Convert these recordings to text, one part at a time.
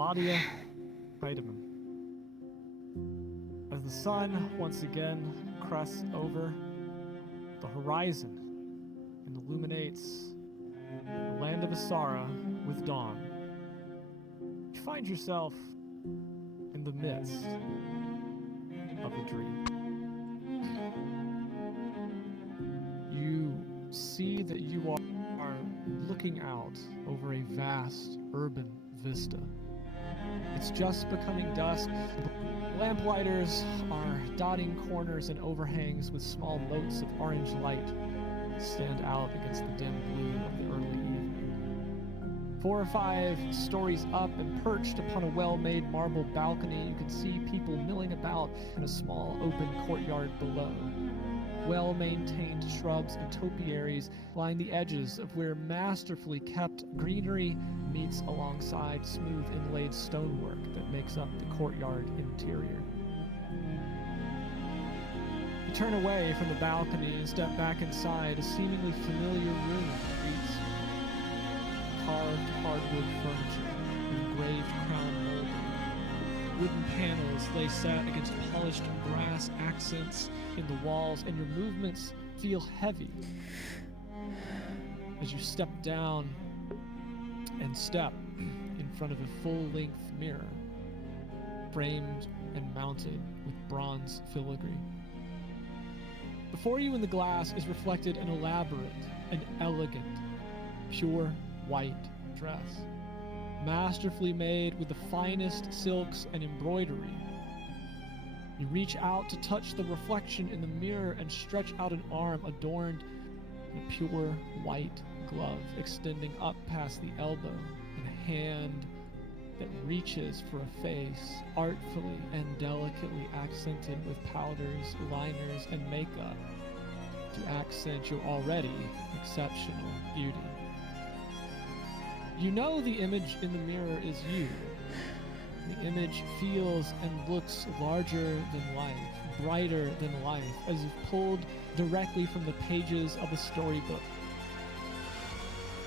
Claudia Heidemann. As the sun once again crests over the horizon and illuminates the land of Asara with dawn, you find yourself in the midst of a dream. You see that you are looking out over a vast urban vista. It's just becoming dusk. Lamplighters are dotting corners and overhangs with small motes of orange light stand out against the dim blue of the early evening. 4 or 5 stories up and perched upon a well-made marble balcony, you can see people milling about in a small open courtyard below. Well-maintained shrubs and topiaries line the edges of where masterfully kept greenery meets alongside smooth inlaid stonework that makes up the courtyard interior. You turn away from the balcony and step back inside a seemingly familiar room greets you. Carved hardwood furniture and engraved crown molding. Wooden panels lay set against polished brass accents in the walls, and your movements feel heavy as you step down and step in front of a full-length mirror, framed and mounted with bronze filigree. Before you in the glass is reflected an elaborate and elegant, pure white dress, masterfully made with the finest silks and embroidery. You reach out to touch the reflection in the mirror and stretch out an arm adorned in a pure white glove extending up past the elbow, and a hand that reaches for a face artfully and delicately accented with powders, liners, and makeup to accent your already exceptional beauty. You know the image in the mirror is you. The image feels and looks larger than life, brighter than life, as if pulled directly from the pages of a storybook.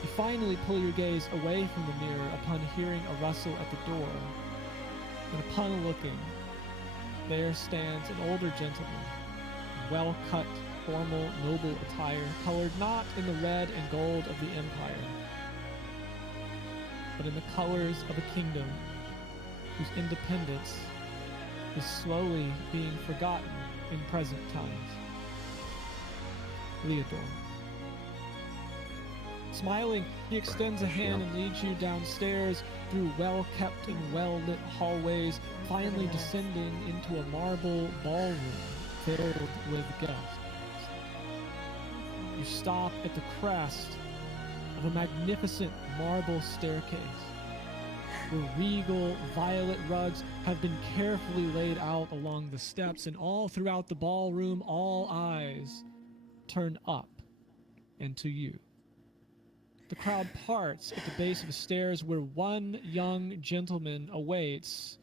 You finally pull your gaze away from the mirror upon hearing a rustle at the door, and upon looking, there stands an older gentleman, well-cut, formal, noble attire, colored not in the red and gold of the empire, but in the colors of a kingdom whose independence is slowly being forgotten in present times. Leodor. Smiling, he extends a hand and leads you downstairs through well-kept and well-lit hallways, finally descending into a marble ballroom filled with guests. You stop at the crest of a magnificent marble staircase, where regal violet rugs have been carefully laid out along the steps, and all throughout the ballroom, all eyes turn up and to you. The crowd parts at the base of the stairs where one young gentleman awaits,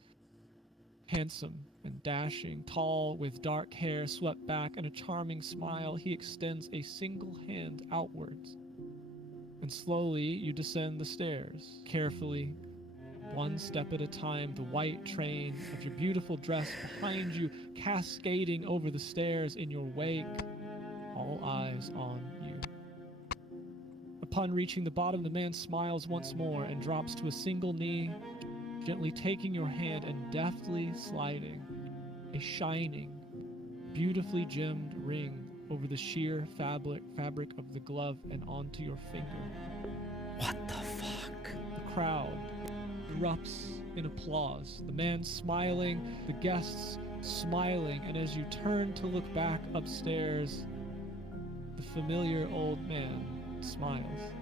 handsome and dashing, tall with dark hair swept back and a charming smile. He extends a single hand outwards, and slowly you descend the stairs, carefully, one step at a time, the white train of your beautiful dress behind you cascading over the stairs in your wake, all eyes on you. Upon reaching the bottom, the man smiles once more and drops to a single knee, gently taking your hand and deftly sliding a shining, beautifully gemmed ring over the sheer fabric of the glove and onto your finger. What the fuck? The crowd erupts in applause, the man smiling, the guests smiling, and as you turn to look back upstairs, the familiar old man smiles.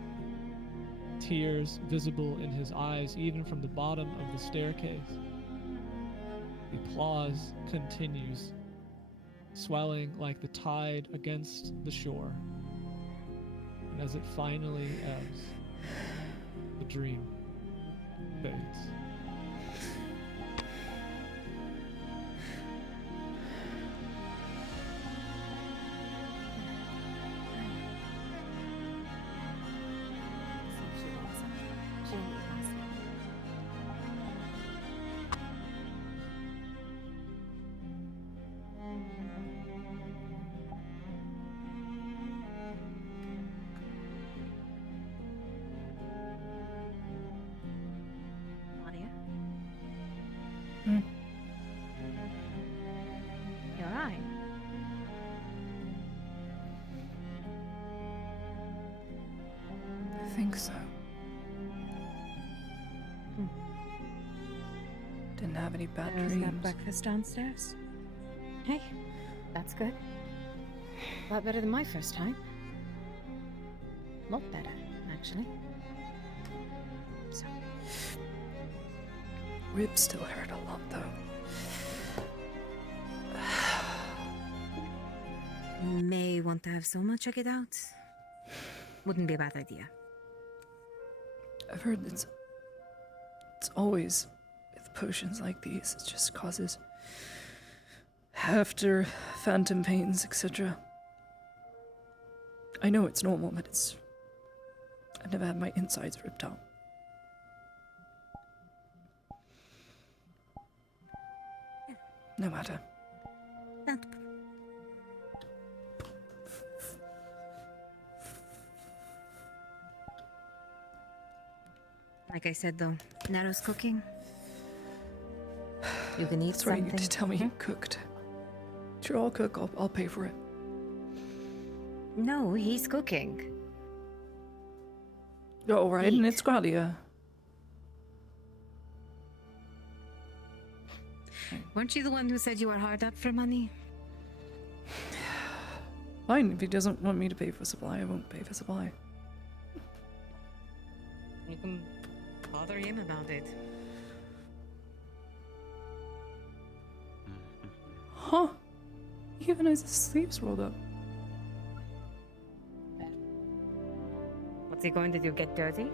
Tears visible in his eyes even from the bottom of the staircase. The applause continues, swelling like the tide against the shore. And as it finally ebbs, the dream fades. think so. Didn't have any bad There's dreams. that breakfast downstairs. Hey, that's good. A lot better than my first time. A lot better, actually. So, Ribs still hurt a lot, though. May want to have someone check it out. Wouldn't be a bad idea. I've heard it's always with potions like these. It just causes after phantom pains, etc. I know it's normal, but I've never had my insides ripped out. No matter. That. Like I said, though, Naro's cooking. You can eat That's why you something. need to tell me he cooked. Sure, I'll cook. I'll pay for it. No, he's cooking. Oh, right, and Eat. it's Gradia. Weren't you the one who said you were hard up for money? Fine, if he doesn't want me to pay for supply, I won't pay for supply. You can bother him about it. Huh? He even has his sleeves rolled up. What's he going to do? Get dirty?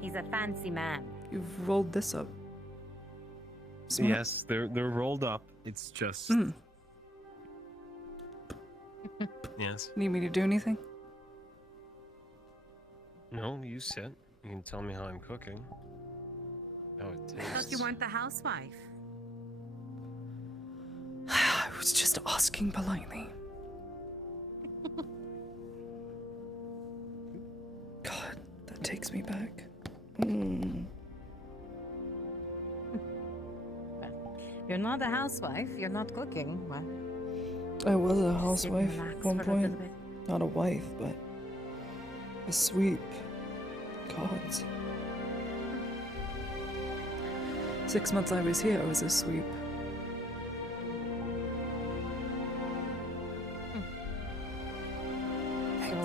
He's a fancy man. You've rolled this up. Smart. Yes, they're rolled up. It's just yes. Need me to do anything? No, you sit. You can tell me how I'm cooking. How it tastes. I thought you weren't the housewife. I was just asking politely. God, that takes me back. You're not a housewife. You're not cooking. Well, I was a sit and housewife relax at one for a little point. bit. Not a wife, but a sweep. Gods. 6 months I was here, I was a sweep.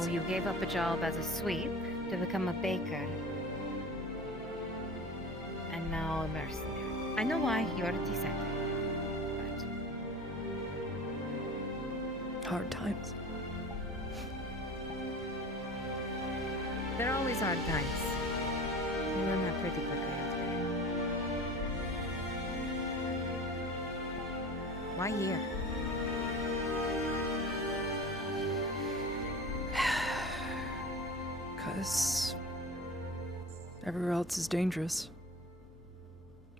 So you gave up a job as a sweep to become a baker. And now a mercenary. I know why. You're a decent. But Hard times. there are always hard times. You learn that pretty quickly. I'd say. Why here? Because everywhere else is dangerous.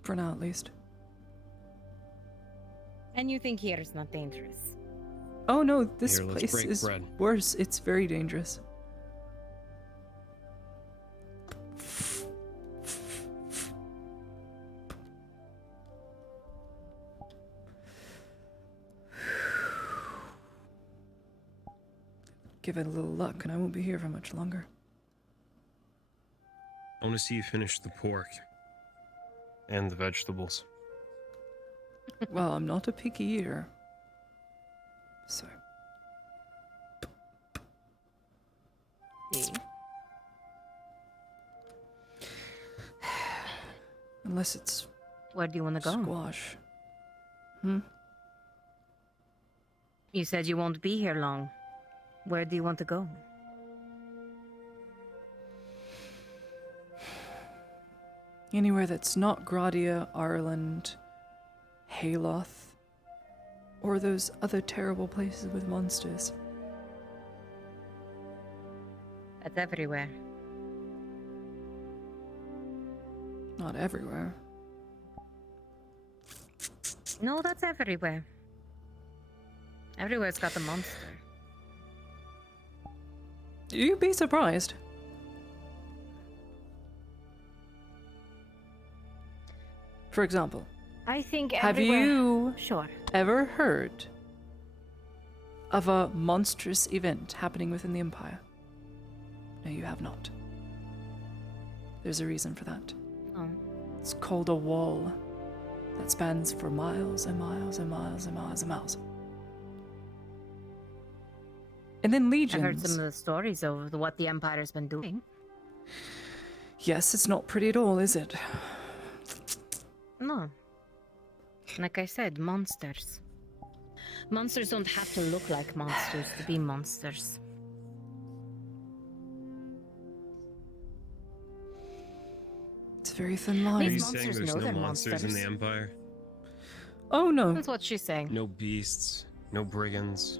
For now, at least. And you think here is not dangerous? Oh no, this Here, let's place break is bread. worse. It's very dangerous. Give it a little luck, and I won't be here for much longer. I want to see you finish the pork and the vegetables. Well, I'm not a picky eater. So. See? Unless it's Where do you want to go? squash. You said you won't be here long. Where do you want to go? Anywhere that's not Gradia, Ireland, Hayloth, or those other terrible places with monsters. That's everywhere. Not everywhere. No, that's everywhere. Everywhere's got a monster. You'd be surprised. For example, I think have everywhere... you Sure. ever heard of a monstrous event happening within the Empire? No, you have not. There's a reason for that. Oh. It's called a wall that spans for miles and miles and miles and miles and miles. And then legions. I've heard some of the stories of what the Empire's been doing. Yes, it's not pretty at all, is it? No. Like I said, monsters. Monsters don't have to look like monsters to be monsters. It's a very thin Are line. you These saying monsters there's know no they're monsters in the monsters. Empire? Oh no, That's what she's saying. No beasts, no brigands.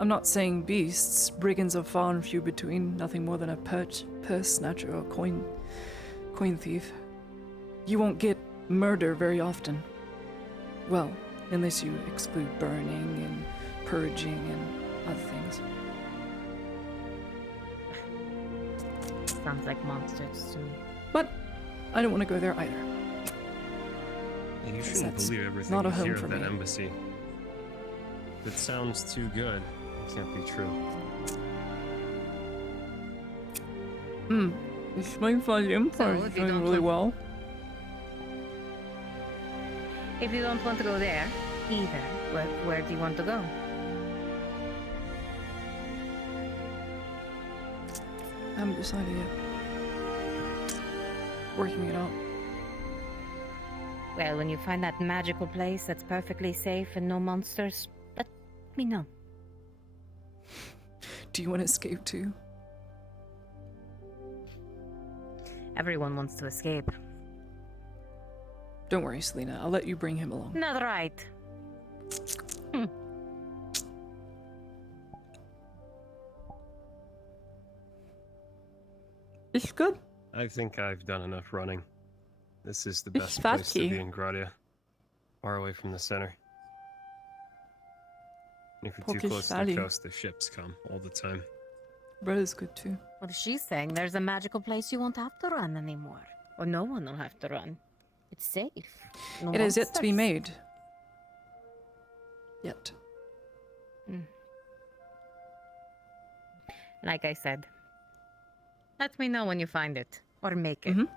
I'm not saying beasts. Brigands are far and few between. Nothing more than a purse snatcher or coin thief. You won't get murder very often. Well, unless you exclude burning and purging and other things. Sounds like monsters to me. But I don't want to go there either. You Because shouldn't that's believe everything not a you home hear for of that me. embassy. If it sounds too good, it can't be true. This might find the Empire So, is if you doing don't really want- well. If you don't want to go there, either, where do you want to go? I haven't decided yet. Working it out. Well, when you find that magical place that's perfectly safe and no monsters, let me know. Do you want to escape too? Everyone wants to escape. Don't worry, Selena. I'll let you bring him along. Not right. It's good. I think I've done enough running. This is the It's best place to fatty. be in Gradia. Far away from the center. And if you're too Pokish close to Valley. the coast, the ships come all the time. Bread is good too. What if she's saying there's a magical place you won't have to run anymore? Or no one will have to run. It's safe. No It is yet to be monsters. made. Yet. Like I said, let me know when you find it. Or make it.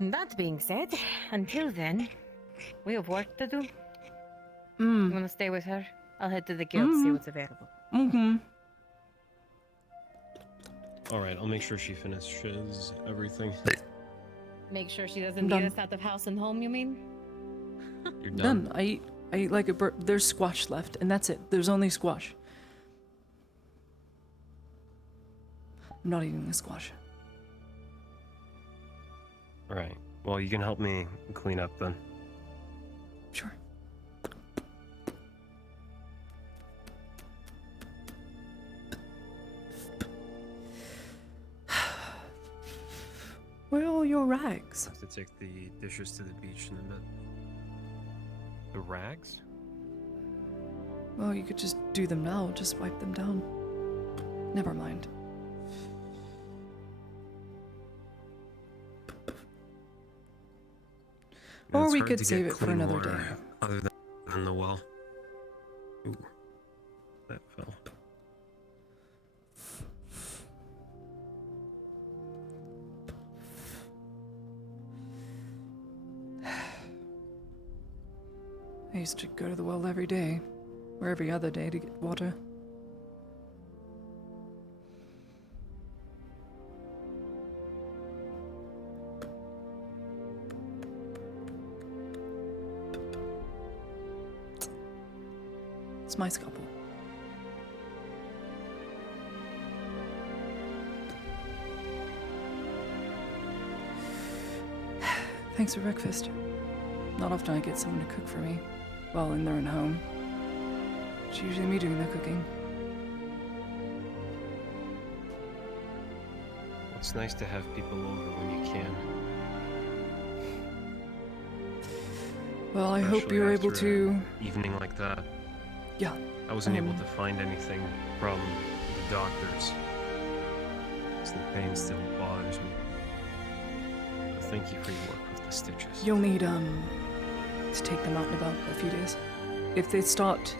That being said, until then, we have work to do. You want to stay with her? I'll head to the guild, see what's available. Alright, I'll make sure she finishes everything. Make sure she doesn't I'm get done. us out of house and home, you mean? You're done. Done. I eat like a bird. There's squash left, and that's it. There's only squash. I'm not eating the squash. Alright, well, you can help me clean up then. Sure. Where are all your rags? I have to take the dishes to the beach in a bit. The rags? Well, you could just do them now. Just wipe them down. Never mind. Yeah, Or it's we hard could to get save it for clean another water day. Other than the well. Ooh, that fell. I used to go to the well every day, or every other day to get water. It's my scalpel. Thanks for breakfast. Not often I get someone to cook for me. Well, in their own home. It's usually me doing the cooking. It's nice to have people over when you can. Well, I hope Especially you're able after to... an evening like that. Yeah. I wasn't able Um, to find anything from the doctors. So the pain still bothers me. But thank you for your work with the stitches. You'll need, to take them out in about a few days. If they start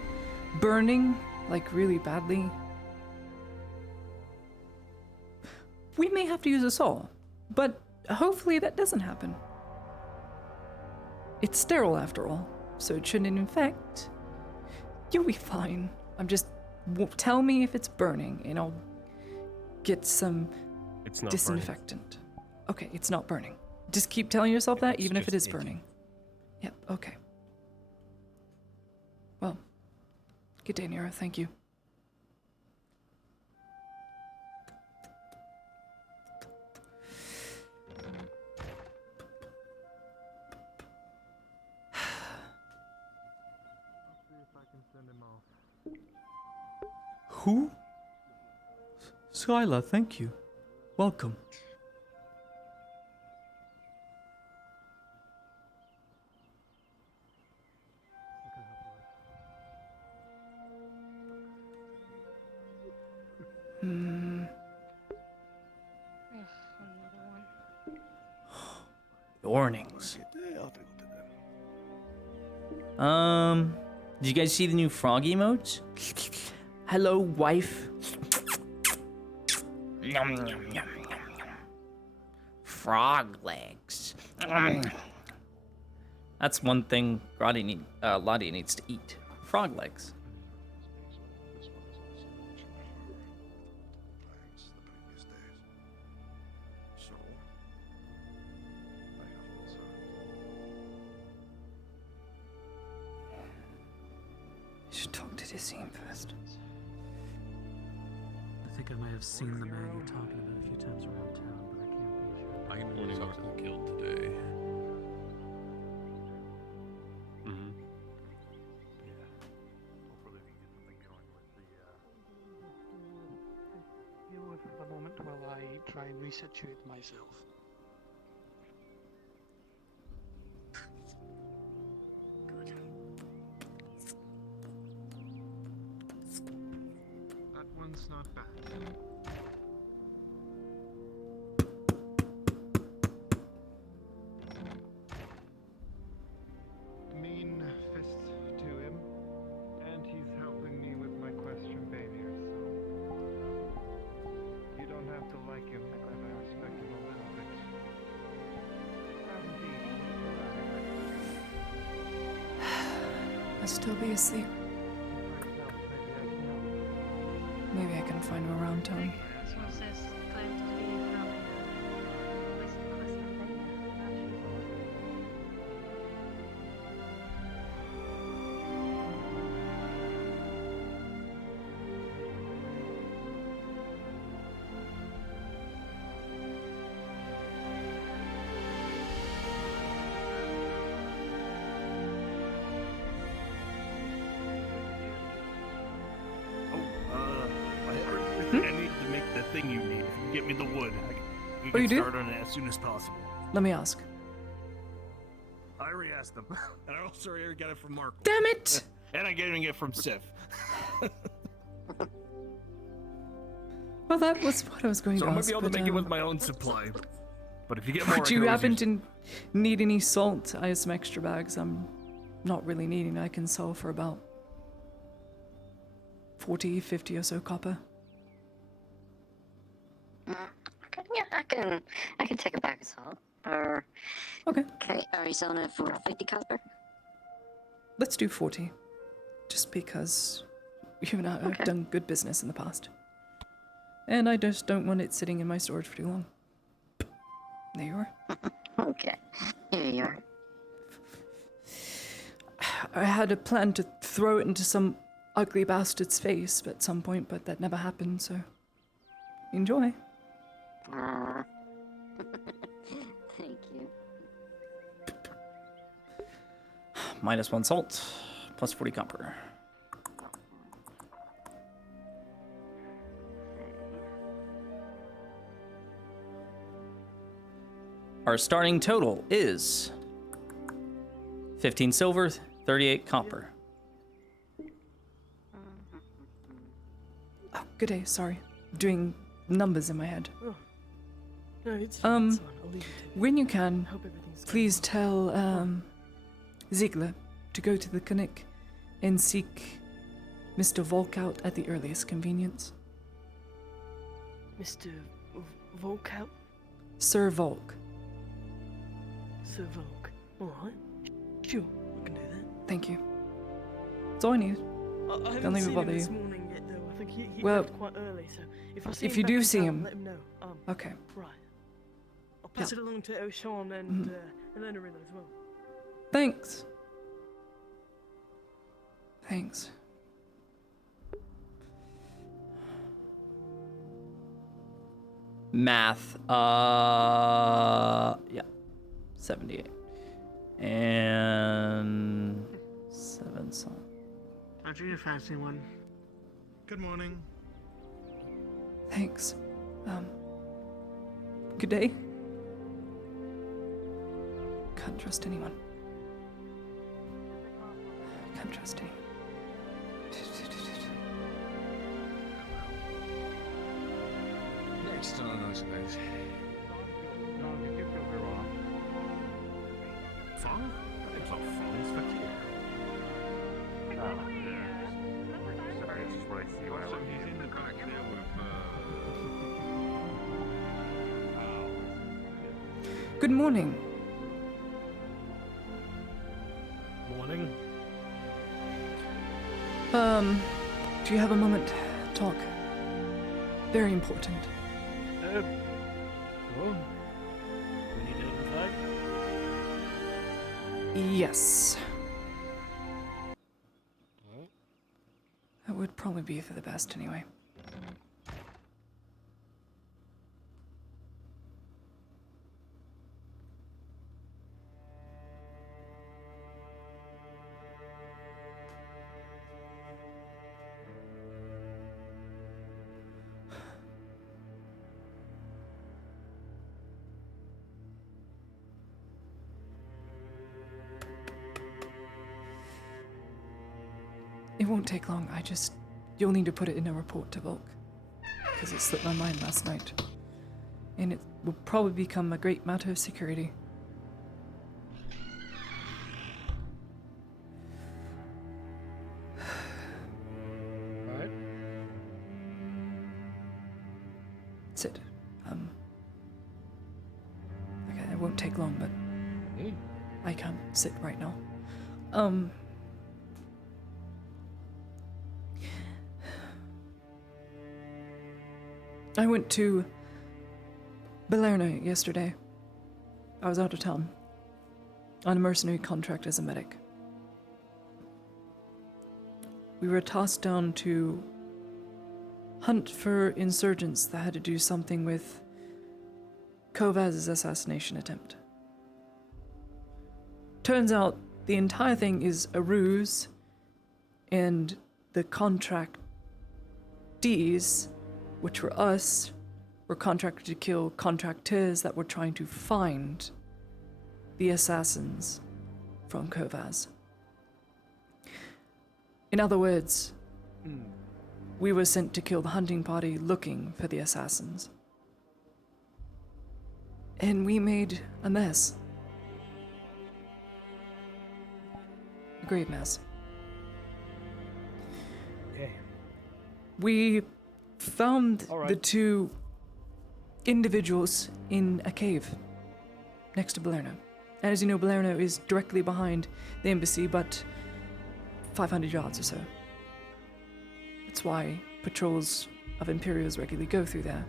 burning, like really badly, we may have to use a saw, but hopefully that doesn't happen. It's sterile after all, so it shouldn't infect. You'll be fine. Tell me if it's burning, and I'll get some It's not disinfectant. Okay, it's not burning. Just keep telling yourself that, It's even if it just is burning. Yep, okay. Well, good day, Nero. Thank you. Who? Skylar, thank you. Welcome. Warnings. Did you guys see the new frog emotes? Hello, wife. Yum, yum, yum, yum, yum. Frog legs. That's one thing Lottie needs to eat. Frog legs. Should talk to Dizzy first. I think I may have seen the man you're talking about a few times around town, but I can't be sure. I know something killed today. Mm-hmm. Yeah. Hopefully we can get something going with the, Deal with it a moment while I try and resituate myself. Good. That one's not bad. Mean fist to him, and he's helping me with my question failure, so you don't have to like him, but I respect him a little bit. I'll still be asleep. Maybe I can find him around town. I need to make the thing you need. Get me the wood. We Oh, can you do? start on it as soon as possible. Let me ask. I already asked them. And I also already got it from Mark. Damn it! And I'm getting it from Sif. Well, that was what I was going So to I'm gonna ask. be able to but, make it with my own supply. But if you get more, Would I you can always happen use- to need any salt? I have some extra bags. I'm not really needing. I can sell for about 40, 50 or so copper. Yeah, I can take a bag of salt. Or Okay, okay, are you selling it for 50 copper? let's do 40. Just because you and I have Okay. done good business in the past. And I just don't want it sitting in my storage for too long. There you are. Okay, here you are. I had a plan to throw it into some ugly bastard's face at some point, but that never happened, so enjoy. Thank you. -1 salt, plus 40 copper. Our starting total is 15 silver, 38 copper. Oh, good day, sorry. Doing numbers in my head. No, it's fine. It's fine. I'll leave it to you. When you can, Hope everything's going please well. tell Ziegler to go to the clinic and seek Mr. Volk out at the earliest convenience. Mr. Volk out? Sir Volk. Sir Volk. Alright. Sure, we can do that. Thank you. That's all I need. I haven't Don't leave it seen bother him this you. morning yet, though. I think he Well, left quite early, so if I see if him you back do in see town, him- let him know. Okay. Right. I'll pass it along to O'Shawn and Elena as well. Thanks. Thanks. Math. Yeah. 78. And 7 song. Aren't you a fancy one? Good morning. Thanks. Good day. Can't trust anyone. Can't trust anyone. Next on, I suppose. No, did you feel her off? Fun? It's not fun, it's for you. Sorry, This is what I see when I so look he's in the back there with, Good morning. Morning. Do you have a moment to talk? Very important. Oh. We need to inside? Yes. That would probably be for the best anyway. It won't take long. You'll need to put it in a report to Volk. Because it slipped my mind last night. And it will probably become a great matter of security. Alright. Sit. Okay, it won't take long, but I can't sit right now. I went to Balerna yesterday. I was out of town on a mercenary contract as a medic. We were tossed down to hunt for insurgents that had to do something with Kovaz's assassination attempt. Turns out the entire thing is a ruse, and the contractees, which were us, were contracted to kill contractors that were trying to find the assassins from Kovaz. In other words, we were sent to kill the hunting party looking for the assassins. And we made a mess. A great mess. Okay. We found All right. the two individuals in a cave next to Balerno. And as you know, Balerno is directly behind the embassy, but 500 yards or so. That's why patrols of Imperials regularly go through there,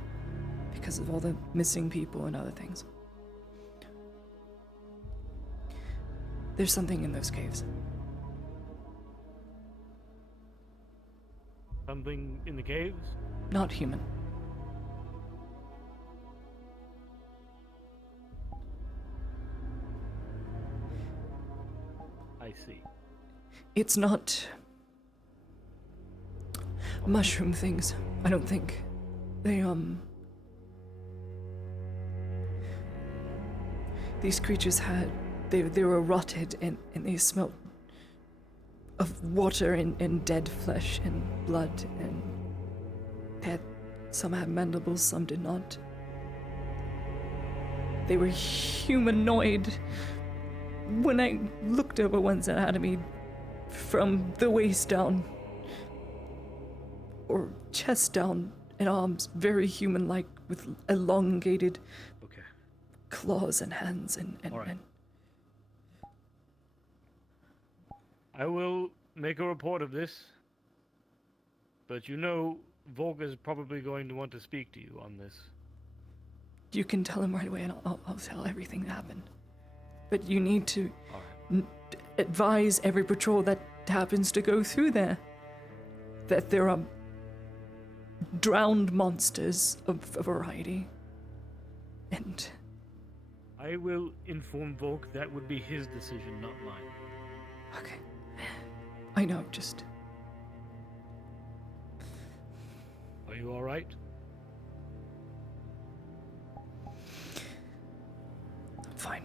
because of all the missing people and other things. There's something in those caves. Something in the caves? Not human. I see. It's not mushroom things, I don't think. These creatures they were rotted and they smelled of water and dead flesh and blood, and some had mandibles, some did not. They were humanoid. When I looked over one's anatomy, from the waist down, or chest down, and arms, very human-like, with elongated Okay. claws and hands and All right. and I will make a report of this, but you know Volga's probably going to want to speak to you on this. you can tell him right away, and I'll tell everything that happened. But you need to advise every patrol that happens to go through there that there are drowned monsters of a variety. And I will inform Volk that would be his decision, not mine. okay, I know. Just Are you all right? fine.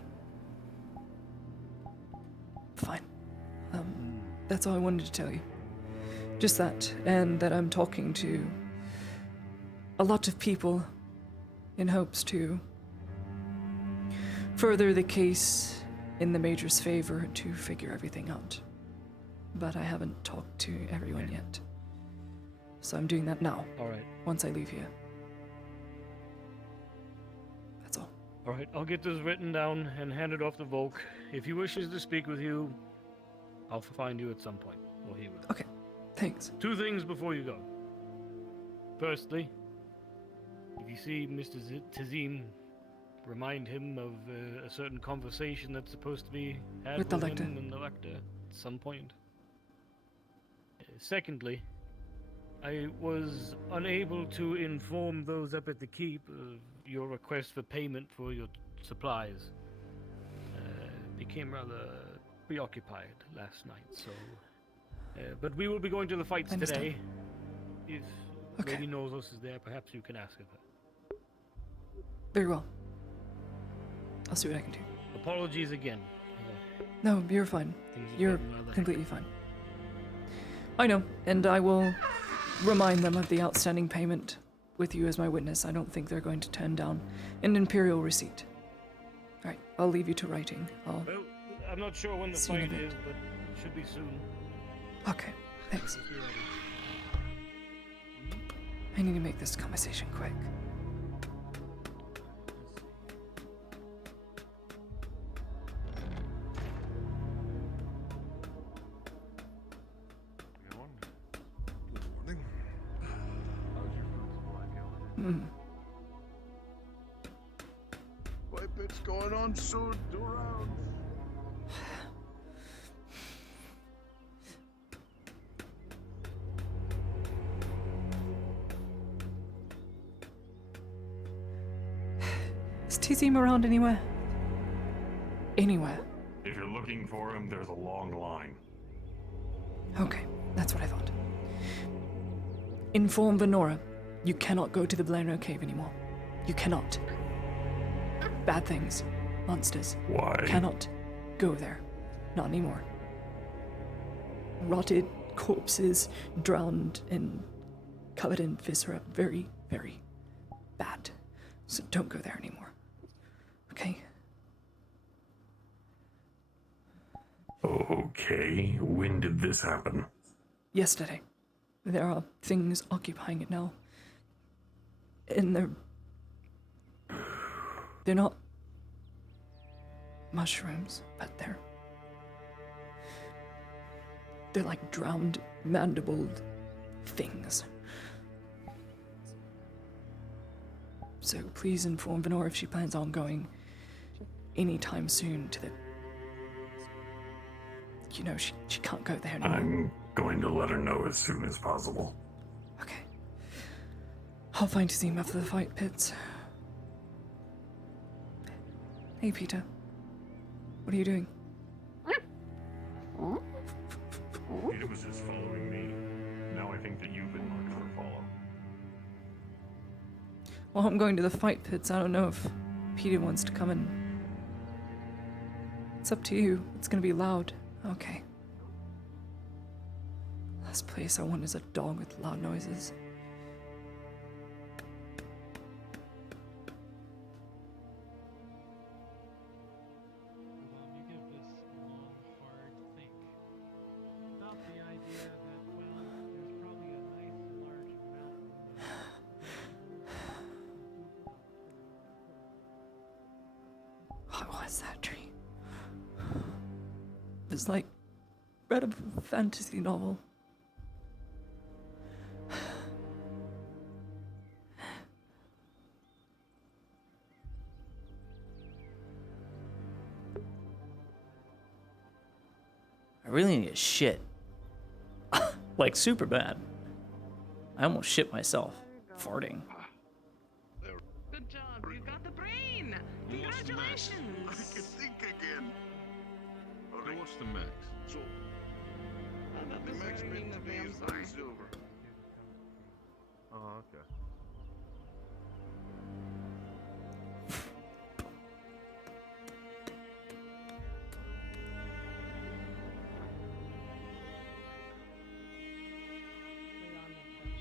Fine. That's all I wanted to tell you. Just that, and that I'm talking to a lot of people in hopes to further the case in the Major's favor to figure everything out. But I haven't talked to everyone yet. So I'm doing that now. All right. Once I leave here. That's all. All right, I'll get this written down and hand it off to Volk. If he wishes to speak with you, I'll find you at some point. Or he will. Okay, thanks. 2 things before you go. Firstly, if you see Mr. Tazim, remind him of a certain conversation that's supposed to be had With the him Lecter. and the Lecter at some point. Secondly, I was unable to inform those up at the keep of your request for payment for your supplies. Became rather preoccupied last night, so... but we will be going to the fights today. If Lady Nolos is there, perhaps you can ask of her. Very well. I'll see what I can do. Apologies again. No, you're fine. Things have You're been rather completely fine. I know, and I will remind them of the outstanding payment with you as my witness. I don't think they're going to turn down an imperial receipt. All right, I'll leave you to writing. Well, I'm not sure when the See you in a fight bit. is, but it should be soon. Okay, thanks. I need to make this conversation quick. Morning. How's your food supply going? White bit's going on soon. 2 rounds. Is Tizim around anywhere? Anywhere. If you're looking for him, there's a long line. Okay, that's what I thought. Inform Venora. You cannot go to the Blanro cave anymore. You cannot. Bad things. Monsters. Why? Cannot go there. Not anymore. Rotted corpses, drowned and covered in viscera. Very, very bad. So don't go there anymore. Okay? Okay, when did this happen? Yesterday. There are things occupying it now. And they're not mushrooms, but they're like drowned, mandibled things. So please inform Venora if she plans on going anytime soon to the... You know, she can't go there anymore. I'm going to let her know as soon as possible. Okay. I'll find Tazim after the fight pits. Hey, Peter. What are you doing? Peter was just following me. Now I think that you've been marked for a follow. Well, I'm going to the fight pits. I don't know if Peter wants to come in. It's up to you. It's gonna be loud. Okay. Last place I want is a dog with loud noises. You give this a long, hard think about the idea that, well, there's probably a nice large mountain was that dream? It's like read a fantasy novel. I really need a shit. Like, super bad. I almost shit myself. Farting. Good job, you got the brain! Congratulations! I can think again. Alright, what's the max? So, the max bid to me is 9 silver. Oh, okay.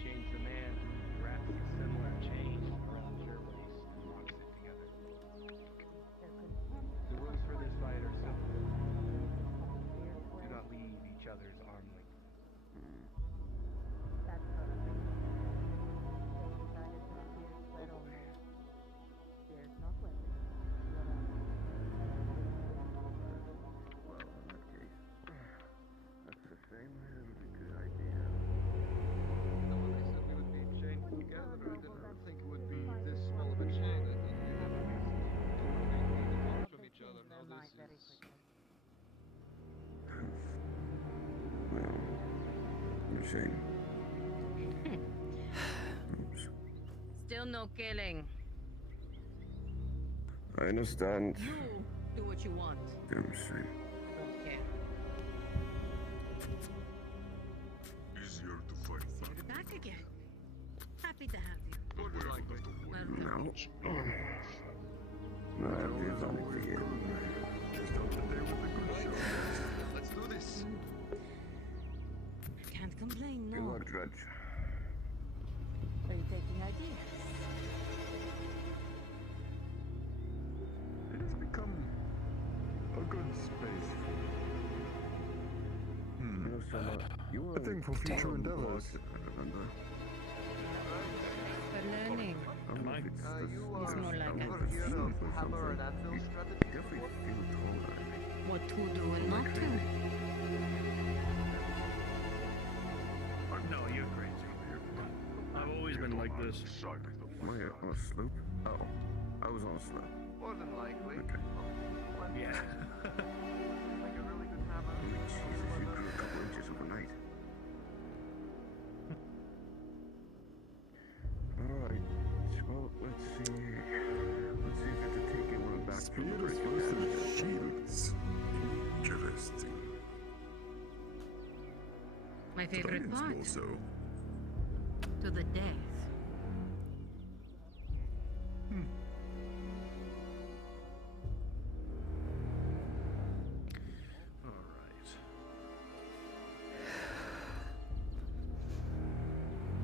Chains the man, wraps a similar chain around your waist and locks it together. The rules for this fight are simple. Do not leave each other's arm length. Well, in that case, that's the same as a good idea. No, when they said we would be chained together, I didn't think it would be this small of a chain. I thought we would at least 2 or 3 feet apart from each other. Now this is... Well, you're saying... Oops. Still no killing. I understand. You do what you want. Damn straight. Don't care. Easier to fight that. You're back again. Happy to have you. But we have to Welcome. Now, I have the advantage again. Just hope that there was a good show. Let's do this. Can't complain, Good no. luck, Dredge. Are you taking ideas? It has become a good space for me. You know, Summer, you were I think for future endeavors. Remember? For learning. I don't know if it's the It's more like I don't know a- if it's sleep or hammer and something. anvil You strategy? definitely feel taller. What to do and not to. No, you're crazy. I've always been like this. Am I on a slope? Oh, I was on a slope. More than likely. Okay. Yeah. Like a really good hammer. I mean, Jesus, you grew a couple inches overnight. Alright, well, let's see. Let's see if it's a take it one back. Spear is versus shields. Interesting. My favorite part. Also. To the death.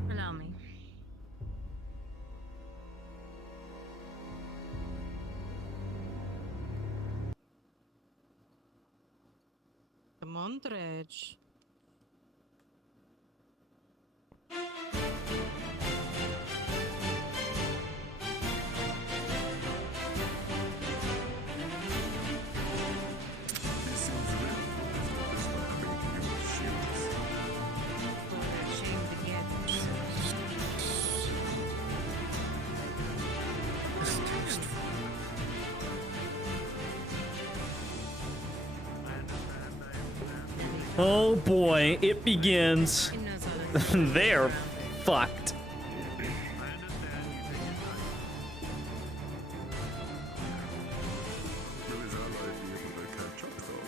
Allow me. Come on, Dredge. This sounds real. This one having to do with shields. For their shame to get. Oh boy, it begins. He knows how to They're fucked. Will his allies be able to catch up, though?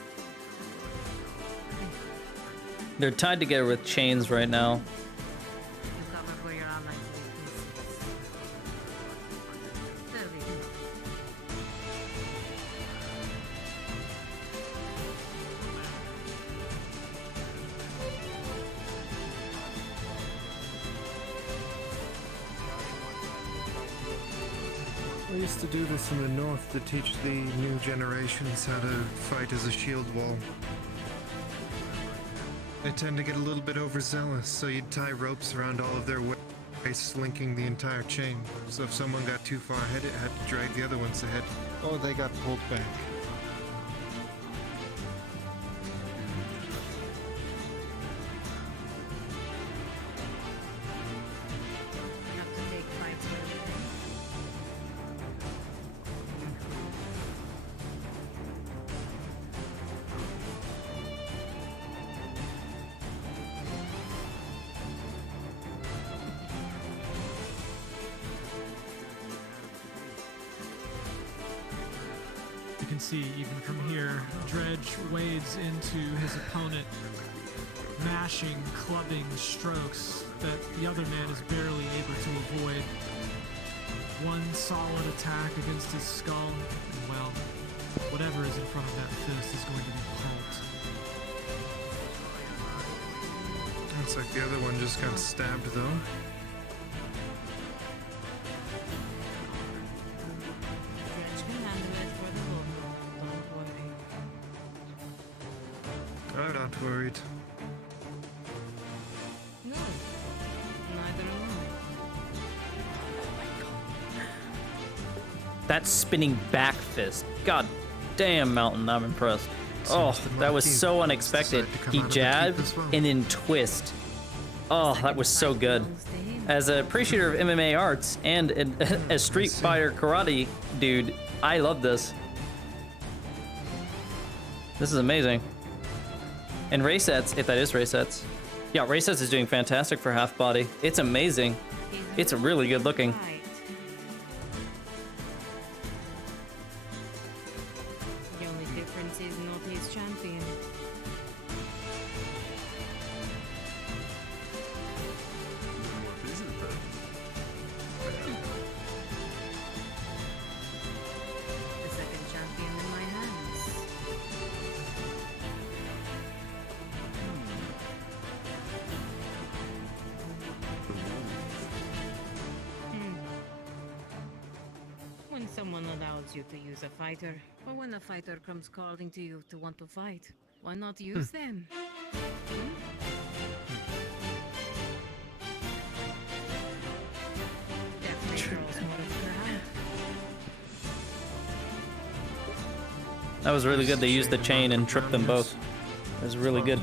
They're tied together with chains right now. You cover for your allies. I used to do this in the north to teach the new generations how to fight as a shield wall. They tend to get a little bit overzealous, so you'd tie ropes around all of their waists, linking the entire chain. So if someone got too far ahead, it had to drag the other ones ahead, or they got pulled back. can see even from here, Dredge wades into his opponent, mashing, clubbing strokes that the other man is barely able to avoid. One solid attack against his skull, and well, whatever is in front of that fist is going to be pulped. Looks like the other one just got stabbed though. Dredge can handle it for the local. Don't worry. I'm not worried. No, neither am That spinning back fist. God damn, Mountain, I'm impressed. Oh, that was so unexpected. He jabbed and then twist. Oh, that was so good. As an appreciator of MMA arts and a Street Fighter karate dude, I love this. This is amazing. And Raysets, if that is Raysets. Yeah, Raysets is doing fantastic for half body. It's amazing. It's really good looking. The only difference is not his champion. What is it then? The second champion in my hands. When someone allows you to use a fighter, or when a fighter comes calling to you to want to fight, why not use them? That was really good. They used the chain and tripped them both. It was really good.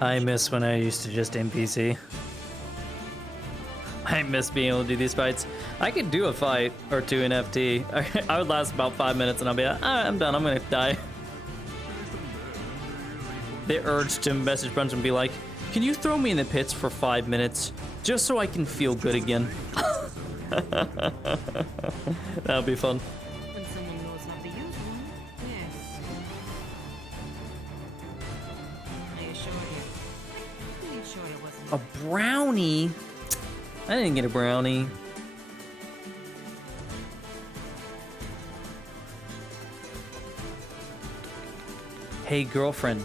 I miss when I used to just NPC. I miss being able to do these fights. I could do a fight or two in FT. I would last about 5 minutes and I'll be like, I'm done, I'm gonna die. The urge to message Bunch and be like, can you throw me in the pits for 5 minutes just so I can feel good again? That'll be fun. When someone knows how to use one, yes. I assure you. Are you sure it wasn't? A brownie? I didn't get a brownie. Hey girlfriend,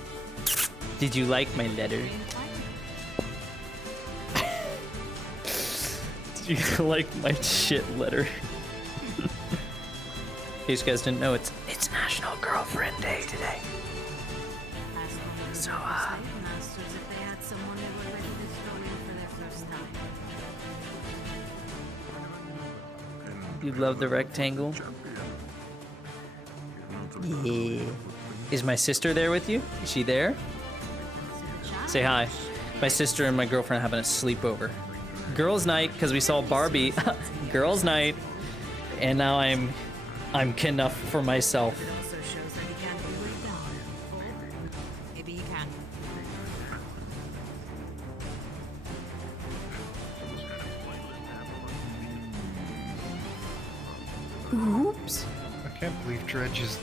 did you like my letter? Did you like my shit letter? In case you guys didn't know, it's National Girlfriend Day today. So Masters, if they had someone they were ready to throw in for their first time. you love the rectangle? Yeah. Is my sister there with you? Is she there? Say hi. My sister and my girlfriend are having a sleepover. Girls' night, because we saw Barbie. Girls' night. And now I'm enough for myself. It also shows that he can't be laid down. Or maybe he can. Oops. I can't believe Dredge just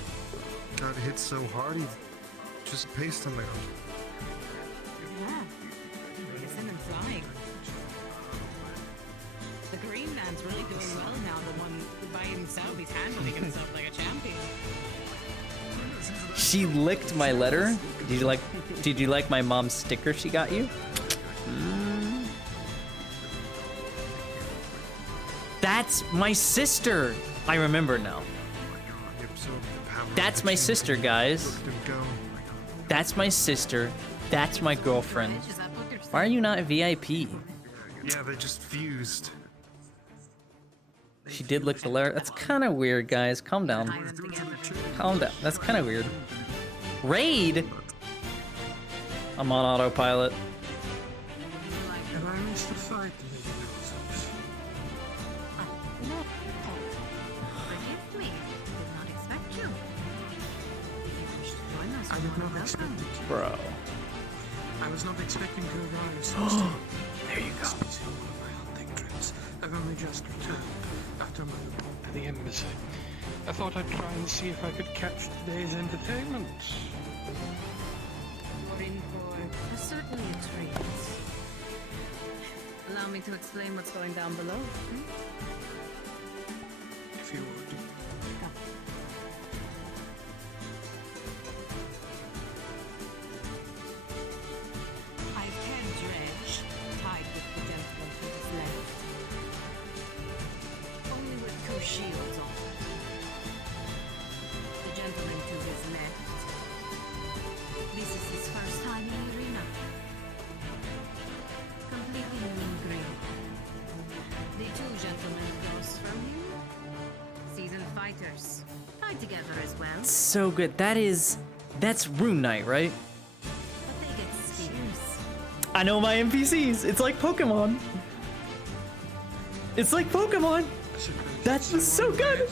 got hit so hard he just paced on the ground. Yeah. Isn't it flying? The Green Lantern He's really doing well now. The one by himself, he's handling himself like a champion. She licked my letter. Did you like my mom's sticker she got you? That's my sister. I remember now. That's my sister, guys. That's my sister. That's my girlfriend. Why are you not a VIP? Yeah, they just fused. She did lick the letter. That's kind of weird, guys. Calm down. Calm down. That's kind of weird. Raid? I'm on autopilot. Have I missed the fight? Forgive me. Did not expect you. I did not expect it. Bro. I was not expecting to arrive so soon. There you go. Busy on one of my hunting trips. I've only just returned after my report to the embassy. I thought I'd try and see if I could catch today's entertainment. You're in for certainly a treat. Allow me to explain what's going down below. If you would. I've had Dredge tied with the gentleman to his left. Only with 2 shields on. The gentleman to his left. This is his first time in the arena. Completely new and green. The 2 gentlemen across from him. Seasoned fighters. Fight together as well. So good. That's Rune Knight, right? But they get spears. I know my NPCs. It's like Pokemon. It's like Pokemon. That was so good.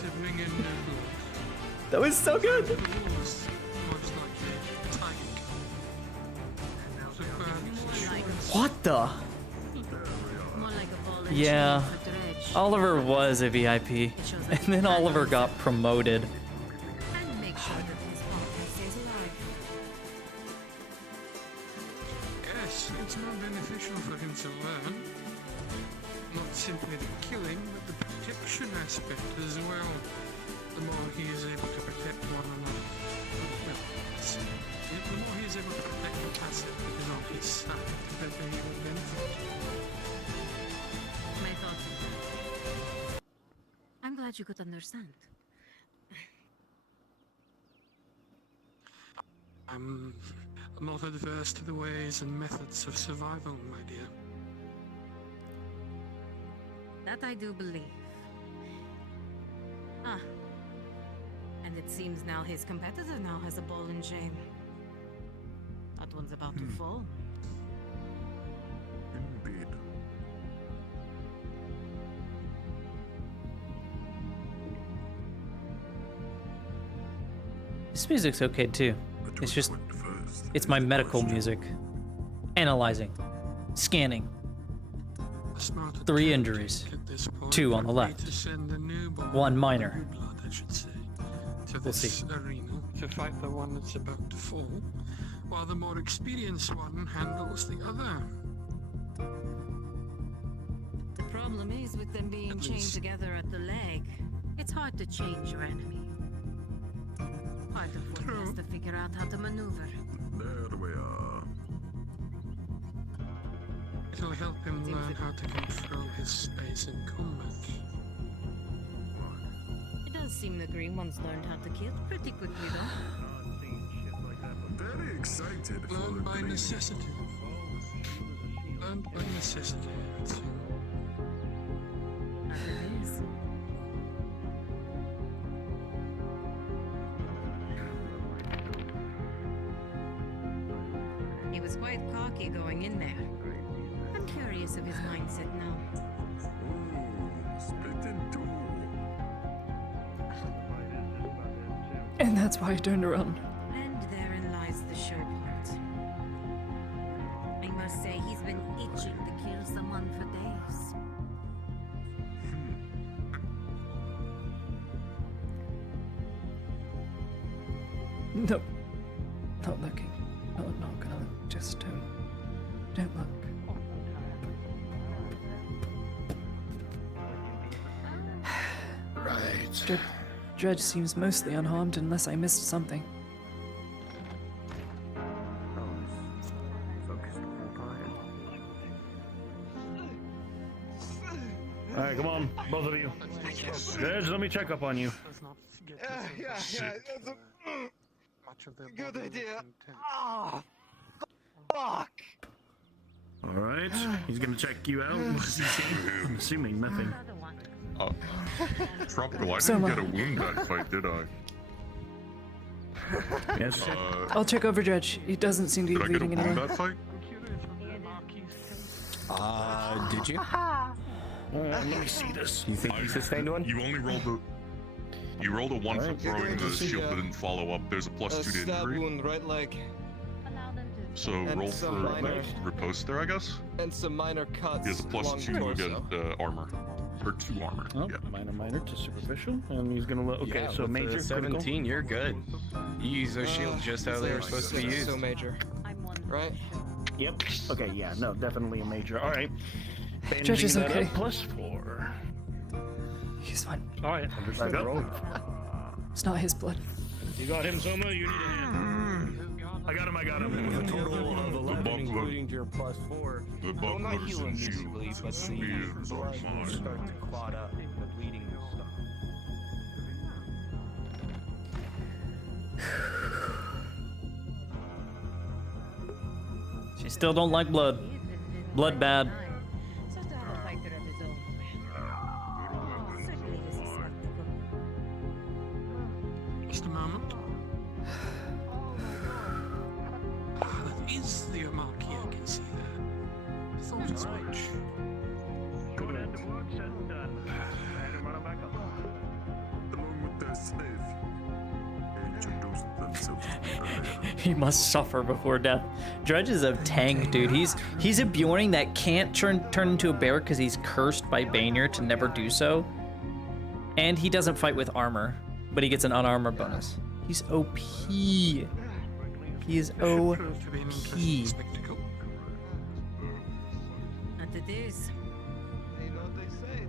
That was so good. What the? Yeah. Oliver was a VIP. And then Oliver got promoted. And make sure that his podcast stays alive. Yes, it's more beneficial for him to learn. Not simply the killing, but the protection aspect as well. The more he is able to protect one another. Well, the more he is able to protect the asset that is on his side, the better he will benefit. My thoughts on that. I'm glad you could understand. I'm not adverse to the ways and methods of survival, my dear. That I do believe. Ah. And it seems now his competitor now has a ball and chain. That one's about to fall. Indeed. This music's okay too. It's just, it's my medical music. Analyzing. Scanning. 3 injuries. 2 on the left. 1 minor. We'll see. Arena to fight the one that's about to fall, while the more experienced one handles the other. The problem is with them being chained together at the leg, it's hard to change your enemy. Part of what he has to figure out how to maneuver. There we are. It'll help him learn how to control his space in combat. It does seem the green ones learned how to kill pretty quickly though. Very excited for Learned the by training. necessity. Learned by necessity, I would say. As it is. He was quite cocky going in there. I'm curious of his mindset now. Ooh, split in 2. And that's why he turned around. And therein lies the sure part. I must say he's been itching to kill someone for days. No. Not looking. Not gonna look. Just don't look. Dredge seems mostly unharmed unless I missed something. Alright, come on, both of you. Dredge, let me check up on you. Yeah. Much of their good idea. Ah, fuck. Alright, he's gonna check you out. What's he saying? I'm assuming nothing. Tropical, I didn't get a wound that fight, did I? Yes. I'll check over Dredge. He doesn't seem to be bleeding Did I get a wound anymore. that fight? Did you? Let me see this. You think you sustained one? You only rolled a... You rolled a 1 for throwing the shield but didn't follow up. There's a +2 to Stab injury. wound, right leg. So And roll some for minor- riposte there, I guess? And some minor cuts. He has a along the +2 torso. against armor. Or 2 armor. Oh, Yeah. minor to superficial, and he's gonna look. Okay, Yeah, so with the major 17, you're good. You use those shields just how they were supposed to be used. So major. Right? Yep. Okay, yeah, no, definitely a major. All right. Dredge is Bandaging that okay. up, +4. He's fine. All right, understood. Go. It's not his blood. You got him, Soma. You need a hand. I got him. With a total of 11, including your +4. The Well, not buckler's heal and immediately, shields but and the spears are blood will mine. start to clot up. The bleeding will stop. She still don't like blood. Blood bad. Just a moment. That is the Omaki, I can see that. I thought as much. Along with their slave, they introduced themselves to me earlier. He must suffer before death. Dredge is a tank, dude. He's a Bjorning that can't turn into a bear because he's cursed by Banyer to never do so. And he doesn't fight with armor, but he gets an unarmored bonus. He's OP. He is OP. And it is. You know what they say,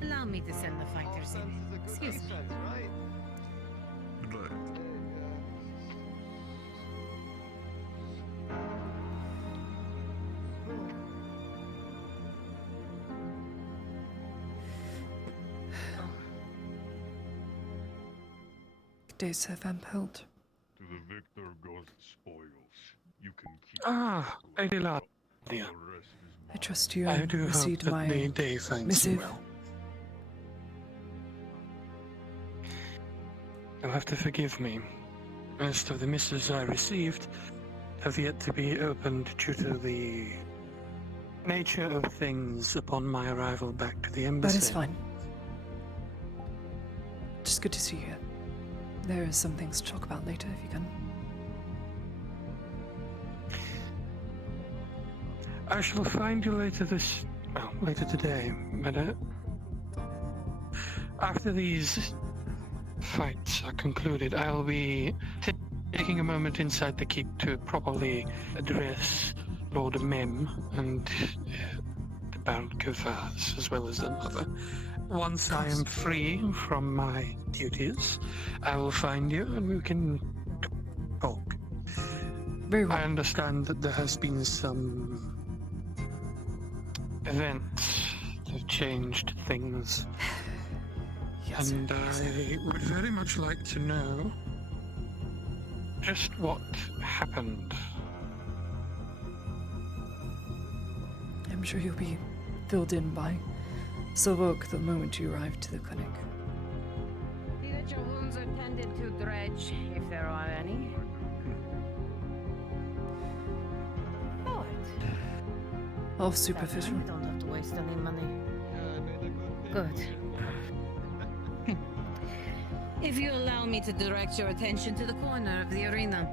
the Allow me to send the fighters in. Excuse me. right? Right. Good day, Sir Van Pelt. To the victor goes spoils. You can keep Lady Lad. the rest is I trust you I do hope received that my the day finds you missive. well. You'll have to forgive me. As to the missives I received, have yet to be opened due to the nature of things upon my arrival back to the embassy. That is fine. Just good to see you. There are some things to talk about later if you can. I shall find you later later today, but after these fights are concluded, I'll be taking a moment inside the keep to properly address Lord Mem and the Baron Kofaz, as well as another. Once I am free from my duties, I will find you and we can talk. Very well. I understand that there has been some events that have changed things. Yes, And I would very much like to know just what happened. I'm sure you'll be filled in by Silvok the moment you arrive to the clinic. See that your wounds are tended to, Dredge, if there are any. All superficial. You don't have to waste any money. Good. If you allow me to direct your attention to the corner of the arena.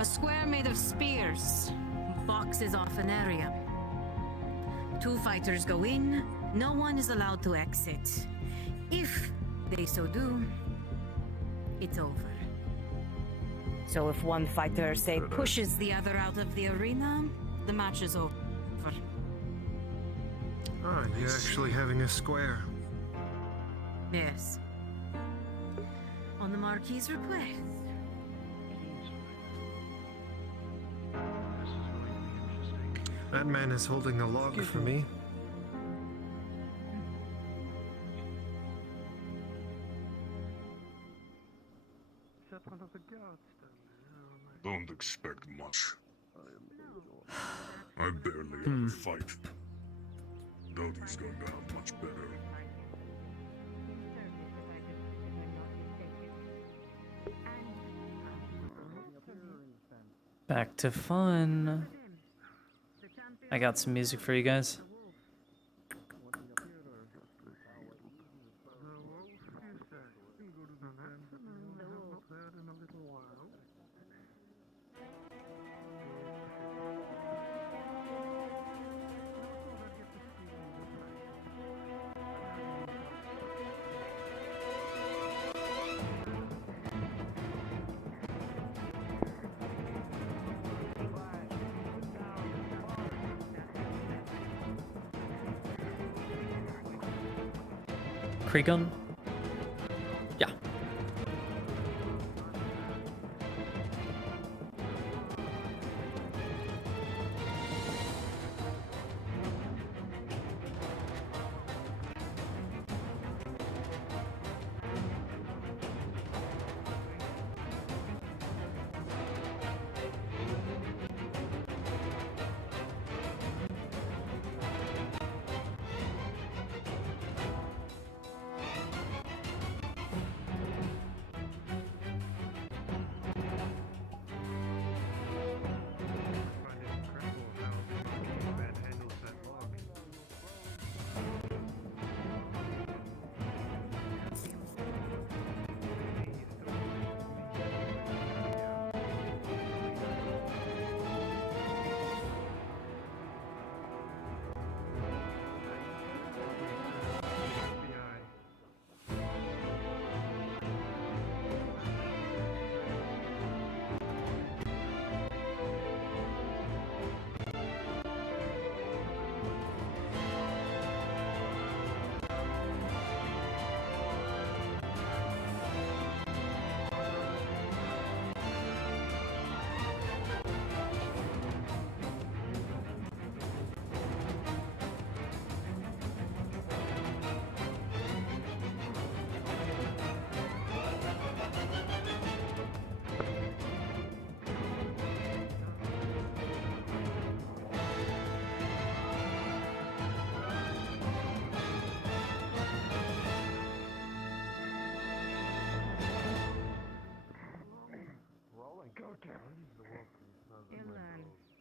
A square made of spears boxes off an area. 2 fighters go in, no one is allowed to exit. If they so do, it's over. So if one fighter, say, pushes the other out of the arena, the match is over. For Oh, you're actually having a square. yes. On the Marquis's request. That man is holding a log for me. Don't expect much. I barely ever fight. Doubt he's going to have much better. Back to fun. I got some music for you guys. Krigon? Yeah.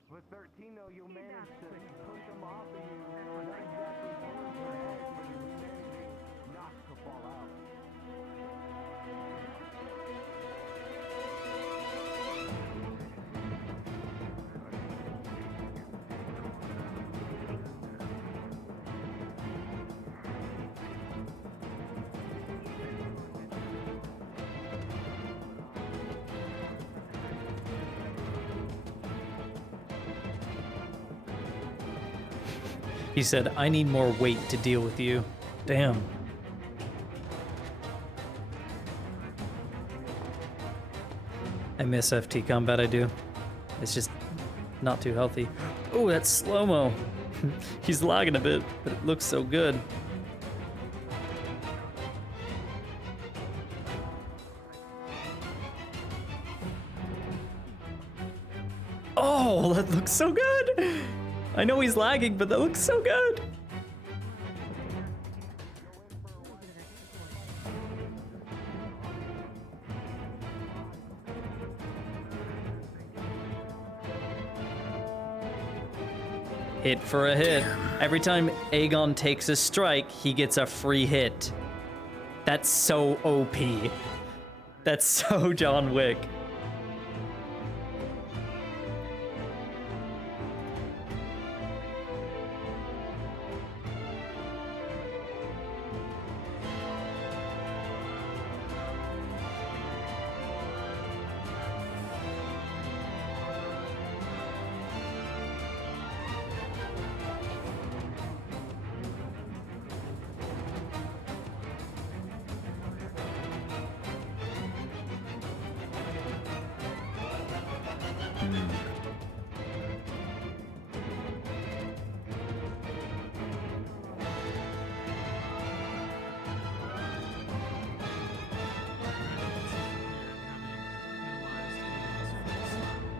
With 13, though, you'll manage to push them off of you. Not exactly towards your head, but you'll be managing not to fall out. He said, I need more weight to deal with you. Damn. I miss FT combat, I do. It's just not too healthy. Oh, that's slow-mo. He's lagging a bit, but it looks so good. Oh, that looks so good! I know he's lagging, but that looks so good! Hit for a hit. Every time Aegon takes a strike, he gets a free hit. That's so OP. That's so John Wick.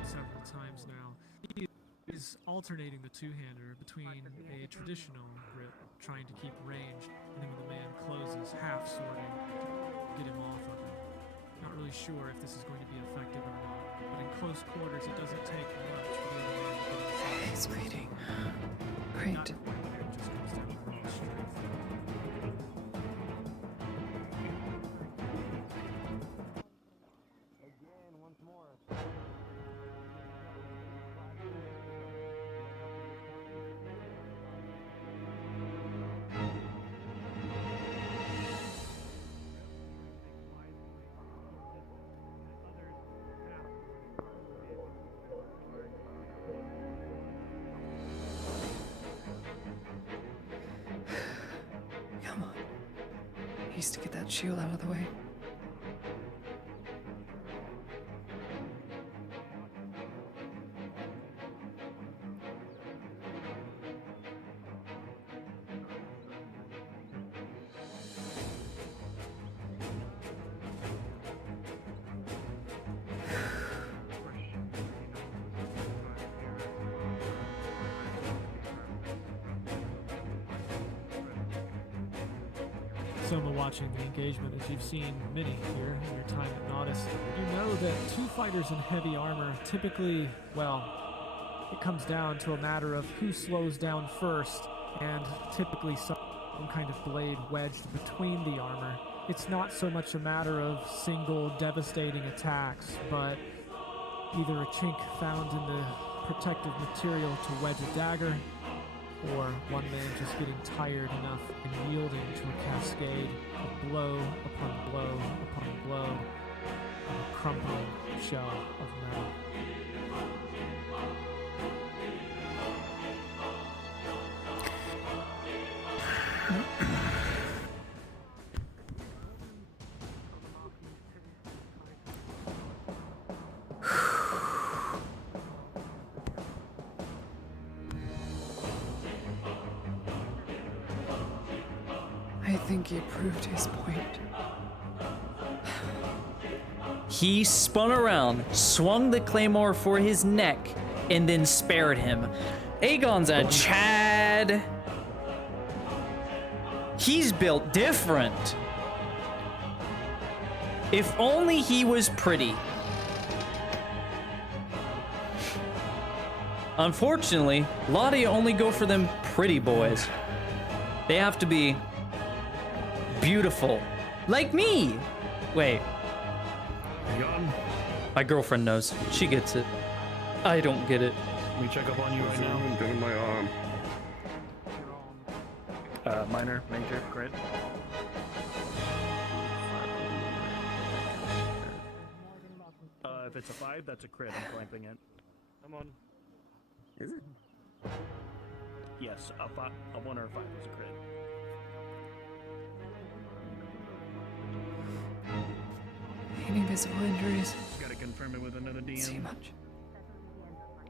Several times now. He's alternating the two-hander between a traditional grip, trying to keep range, and then when the man closes, half swording to get him off of him. Not really sure if this is going to be effective or not, but in close quarters it doesn't take much for the other man to get inside. He's bleeding. Great. Just comes down to raw strength. Come on. He needs to get that shield out of the way. Soma watching the engagement, as you've seen many here in your time at Nautis, you know that two fighters in heavy armor typically, well, it comes down to a matter of who slows down first, and typically some kind of blade wedged between the armor. It's not so much a matter of single devastating attacks, but either a chink found in the protective material to wedge a dagger, or one man just getting tired enough and yielding to a cascade of blow upon blow upon blow of a crumbling shell of metal. I think he proved his point. He spun around, swung the claymore for his neck, and then spared him. Aegon's a Chad. He's built different. If only he was pretty. Unfortunately, Lottie only go for them pretty boys. They have to be beautiful. Like me. Wait. My girlfriend knows. She gets it. I don't get it. Let me check up on you right now. I'm doing my arm. Minor, major, crit. If it's a 5, that's a crit. I'm clamping it. Come on. Is it? Yes, a 1 or a 5 was a crit. Any visible injuries? Gotta confirm it with another DM. See much.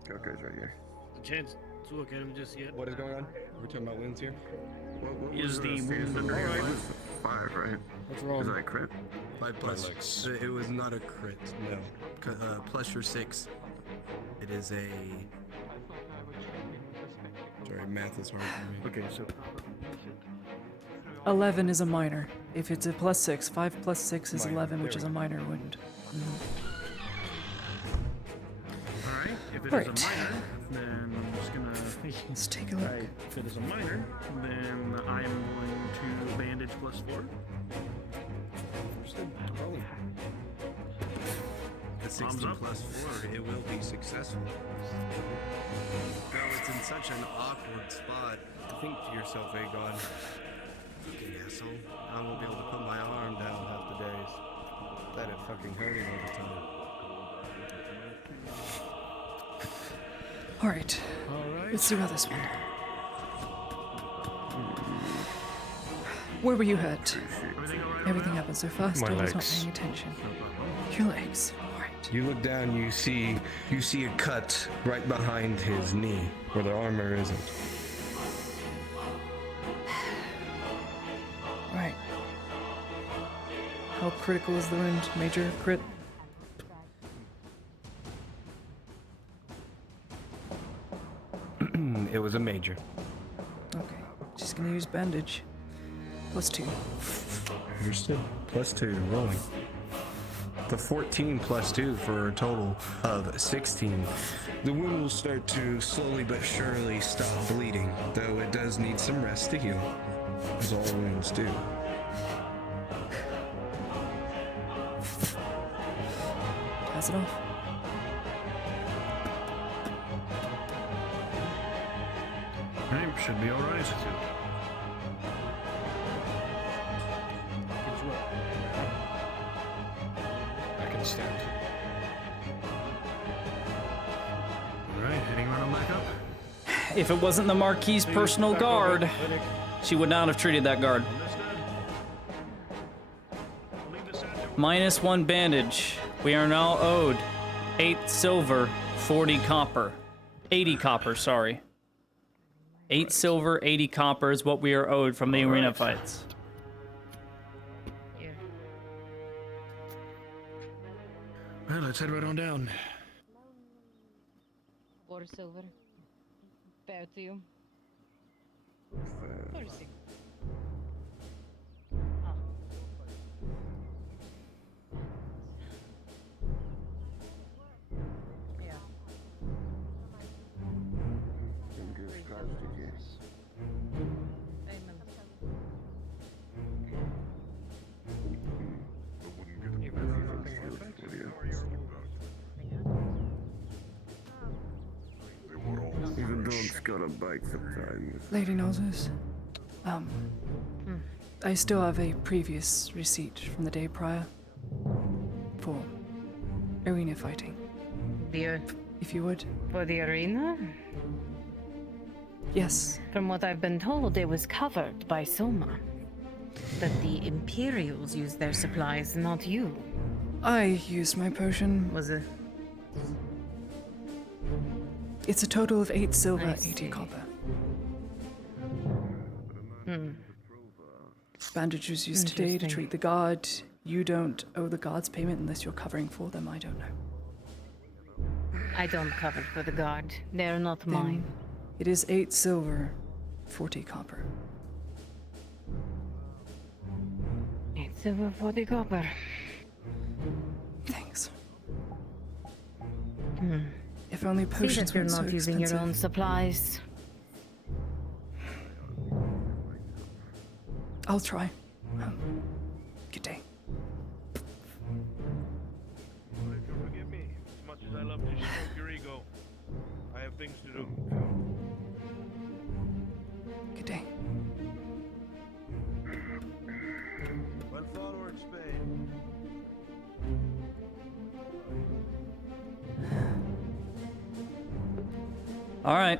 Okay, right here. A chance to look at him just yet. What is going on? We're talking about wounds here. What Is the wound the under your leg? 5, right? What's wrong? Is that a crit? 5 plus. It was not a crit. No. Plus your 6. It is a. Sorry, math is hard for me. Okay, so 11 is a minor. If it's a plus 6, 5 plus 6 is Minor. 11, which There is we a minor wound. alright, if it is Right. a minor, then I'm just gonna. Let's take a look. If it is a minor, then I'm going to bandage plus 4. At 16 plus 4, it will be successful. Though it's in such an awkward spot. Think to yourself, Aegon, fucking asshole. I won't be able to put my arm down half the days. Let it fucking hurting all the time. Alright. Let's do this one. Where were you hurt? Everything happened so fast, My I was not legs. paying attention. Your legs. Alright. You look down, you see a cut right behind his knee where the armor isn't. Right. How critical is the wound? Major crit? It was a major. Okay. Just gonna use bandage. +2. Understood. +2, rolling. The 14 +2 for a total of 16. The wound will start to slowly but surely stop bleeding, though it does need some rest to heal, as all wounds do. Pass it off. Right, should be alright. I can stand. Alright, heading right on back up. If it wasn't the Marquis's personal guard, she would not have treated that guard. -1 bandage. We are now owed 8 silver, 40 copper. 80 copper, sorry. 8 silver, 80 copper is what we are owed from the arena fights. Well, let's head right on down. 4 silver. Fair to you. 46. Even dogs gotta bite sometimes. Lady Noses. I still have a previous receipt from the day prior for arena fighting. If you would. For the arena? Yes. From what I've been told, it was covered by Soma. That the Imperials used their supplies, not you. I used my potion. Was it? It's a total of 8 silver, 80 copper. Bandage was used today to Interesting. treat the guard. You don't owe the guards payment unless you're covering for them. I don't know. I don't cover for the guard. They're not Then mine. It is 8 silver, 40 copper. 8 silver, 40 copper. Thanks. If only See potions that you're weren't so not using expensive. your own supplies. I'll try. Good day. Don't forget me. As much as I love to stroke your ego, I have things to do. Good day. Well forward, Spain. All right.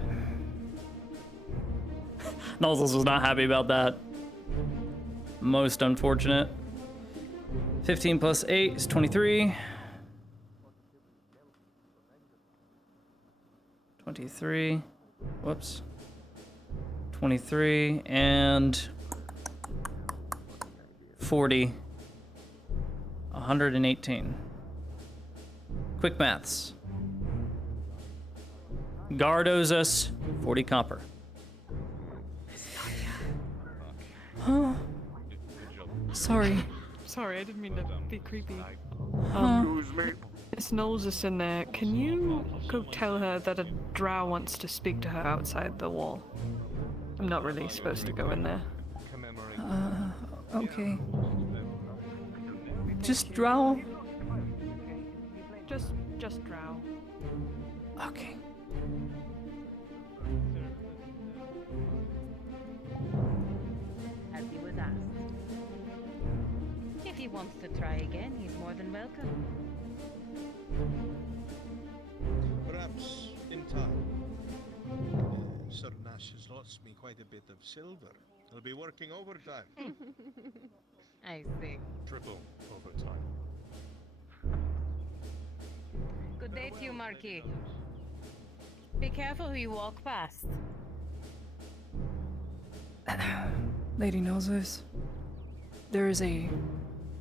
Nozzles was not happy about that. Most unfortunate. 15 plus 8 is 23. 23. Whoops. 23 and 40. 118. Quick maths. Guard owes us 40 copper. Huh? Sorry. Sorry, I didn't mean to be creepy. Huh? Miss Knowles is in there. Can you go tell her that a drow wants to speak to her outside the wall? I'm not really supposed to go in there. Okay. Just drow? Just drow. Okay. As he was asked. If he wants to try again, he's more than welcome. Perhaps in time. Sir Nash has lost me quite a bit of silver. He'll be working overtime. I see. Triple overtime. Good day to you, Marquis. Be careful who you walk past. Lady Nozos, there is a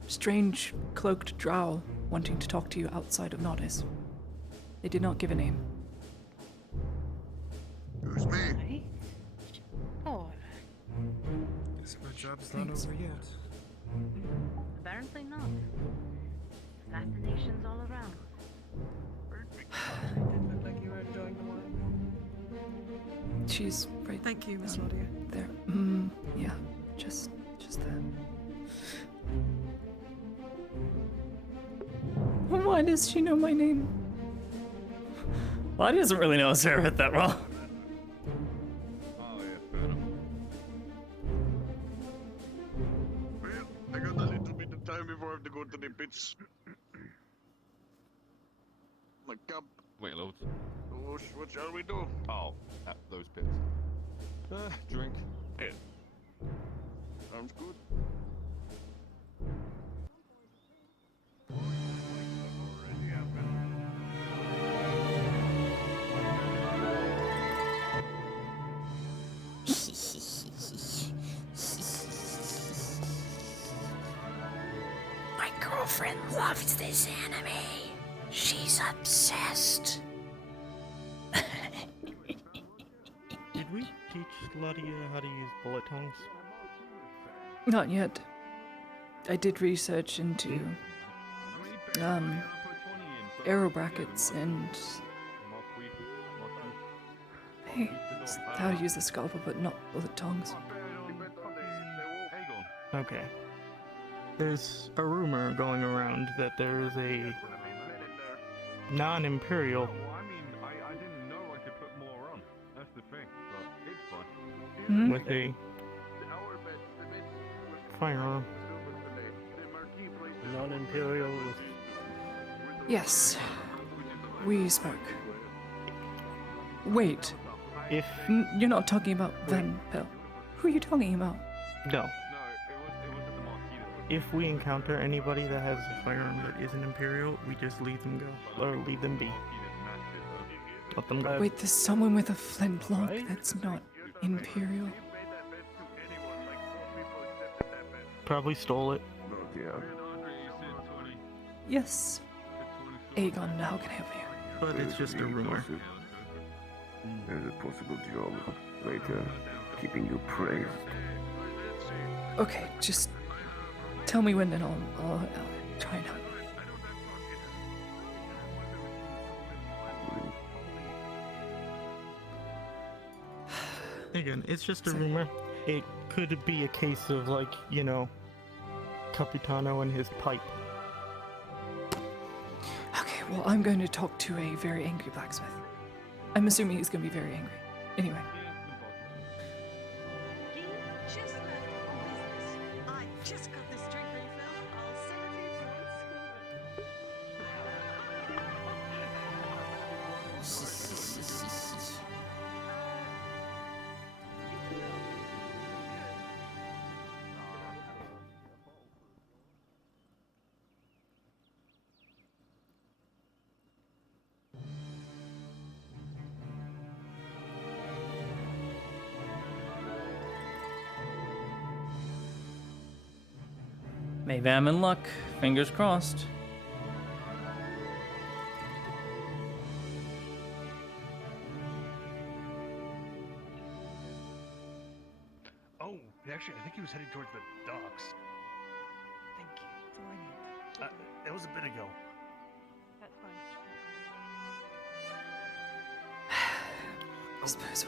strange cloaked drow wanting to talk to you outside of Nodis. They did not give a name. Who's me? Oh, Guess my job's not over yet. apparently not. Assassinations all around. Did look like you were enjoying the wine. She's right. Thank you, Miss Laudia. There. Yeah. Just there. Why does she know my name? Lottie doesn't really know Zereth that well. Oh, yeah, fair enough. Well, I got a little bit of time before I have to go to the pits. My camp. Wait, Lord. What shall we do? Oh, at those pits. Drink. Yeah. Sounds good. My girlfriend loves this anime. She's obsessed. Did we teach Ladia how to use bullet tongues? Not yet. I did research into arrow brackets and how to use the scalpel, but not bullet tongues. Okay. There's a rumor going around that there's a non-imperial. I didn't know I could put more on. That's the thing, but it's fine. With a firearm. Non-imperial. Yes. We spoke. Wait. If you're not talking about Van Pell. Who are you talking about? No. If we encounter anybody that has a firearm that isn't imperial, we just leave them go or leave them be. Let them go. Wait, there's someone with a flintlock that's not imperial. Probably stole it. Yes. Aegon, how can I help you? But it's just a rumor. There's a possible job later, keeping you praised. Okay, just tell me when and I'll try and help. Again, it's just a rumor. It could be a case of, like, you know, Capitano and his pipe. Okay, well, I'm going to talk to a very angry blacksmith. I'm assuming he's going to be very angry. Anyway. Just got this drink refilled. I'll send it to you Maybe I'm in luck. Fingers crossed. Oh, actually, I think he was heading towards the docks. Thank you. That's all I need. That was a bit ago. That's fine. I suppose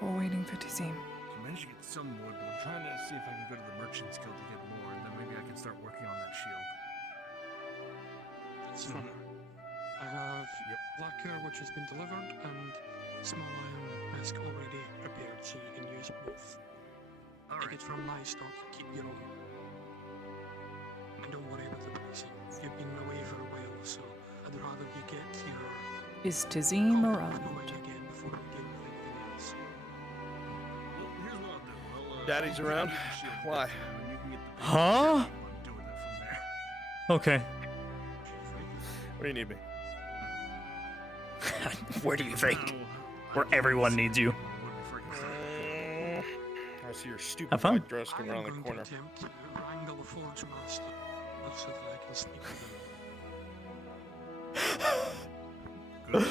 we're waiting for Tizim. I managed to get some wood, but I'm trying to see if I can go to the Merchant's Guild to get more, and then maybe I can start working on that shield. That's fine. I have lacquer which has been delivered and small iron mask already prepared, so you can use both. Take it from my stock, keep your own. And don't worry about the pricing. You've been away for a while, so I'd rather you get your Is Tizim around? again before we get with anything else. Daddy's around. Why? Huh? Okay. Where do you need me? Where do you think? Where everyone needs you. I see your stupid Have fun. white dress come I am around the going corner. to attempt to wrangle the Forge Master so that I can speak with him.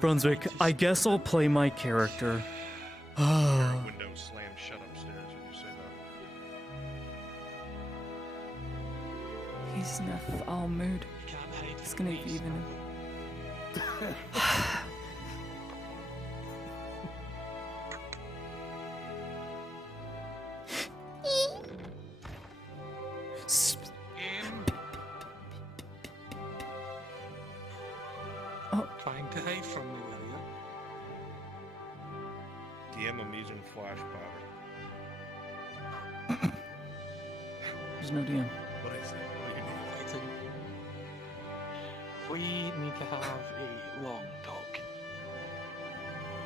Brunswick, I guess I'll play my character. Your window slammed shut upstairs when you say that. He's in a foul mood. He's gonna be even. Trying to hide from me, will you? DM, I'm using flash powder. There's no DM. What is it? What do you need? We need to have a long talk.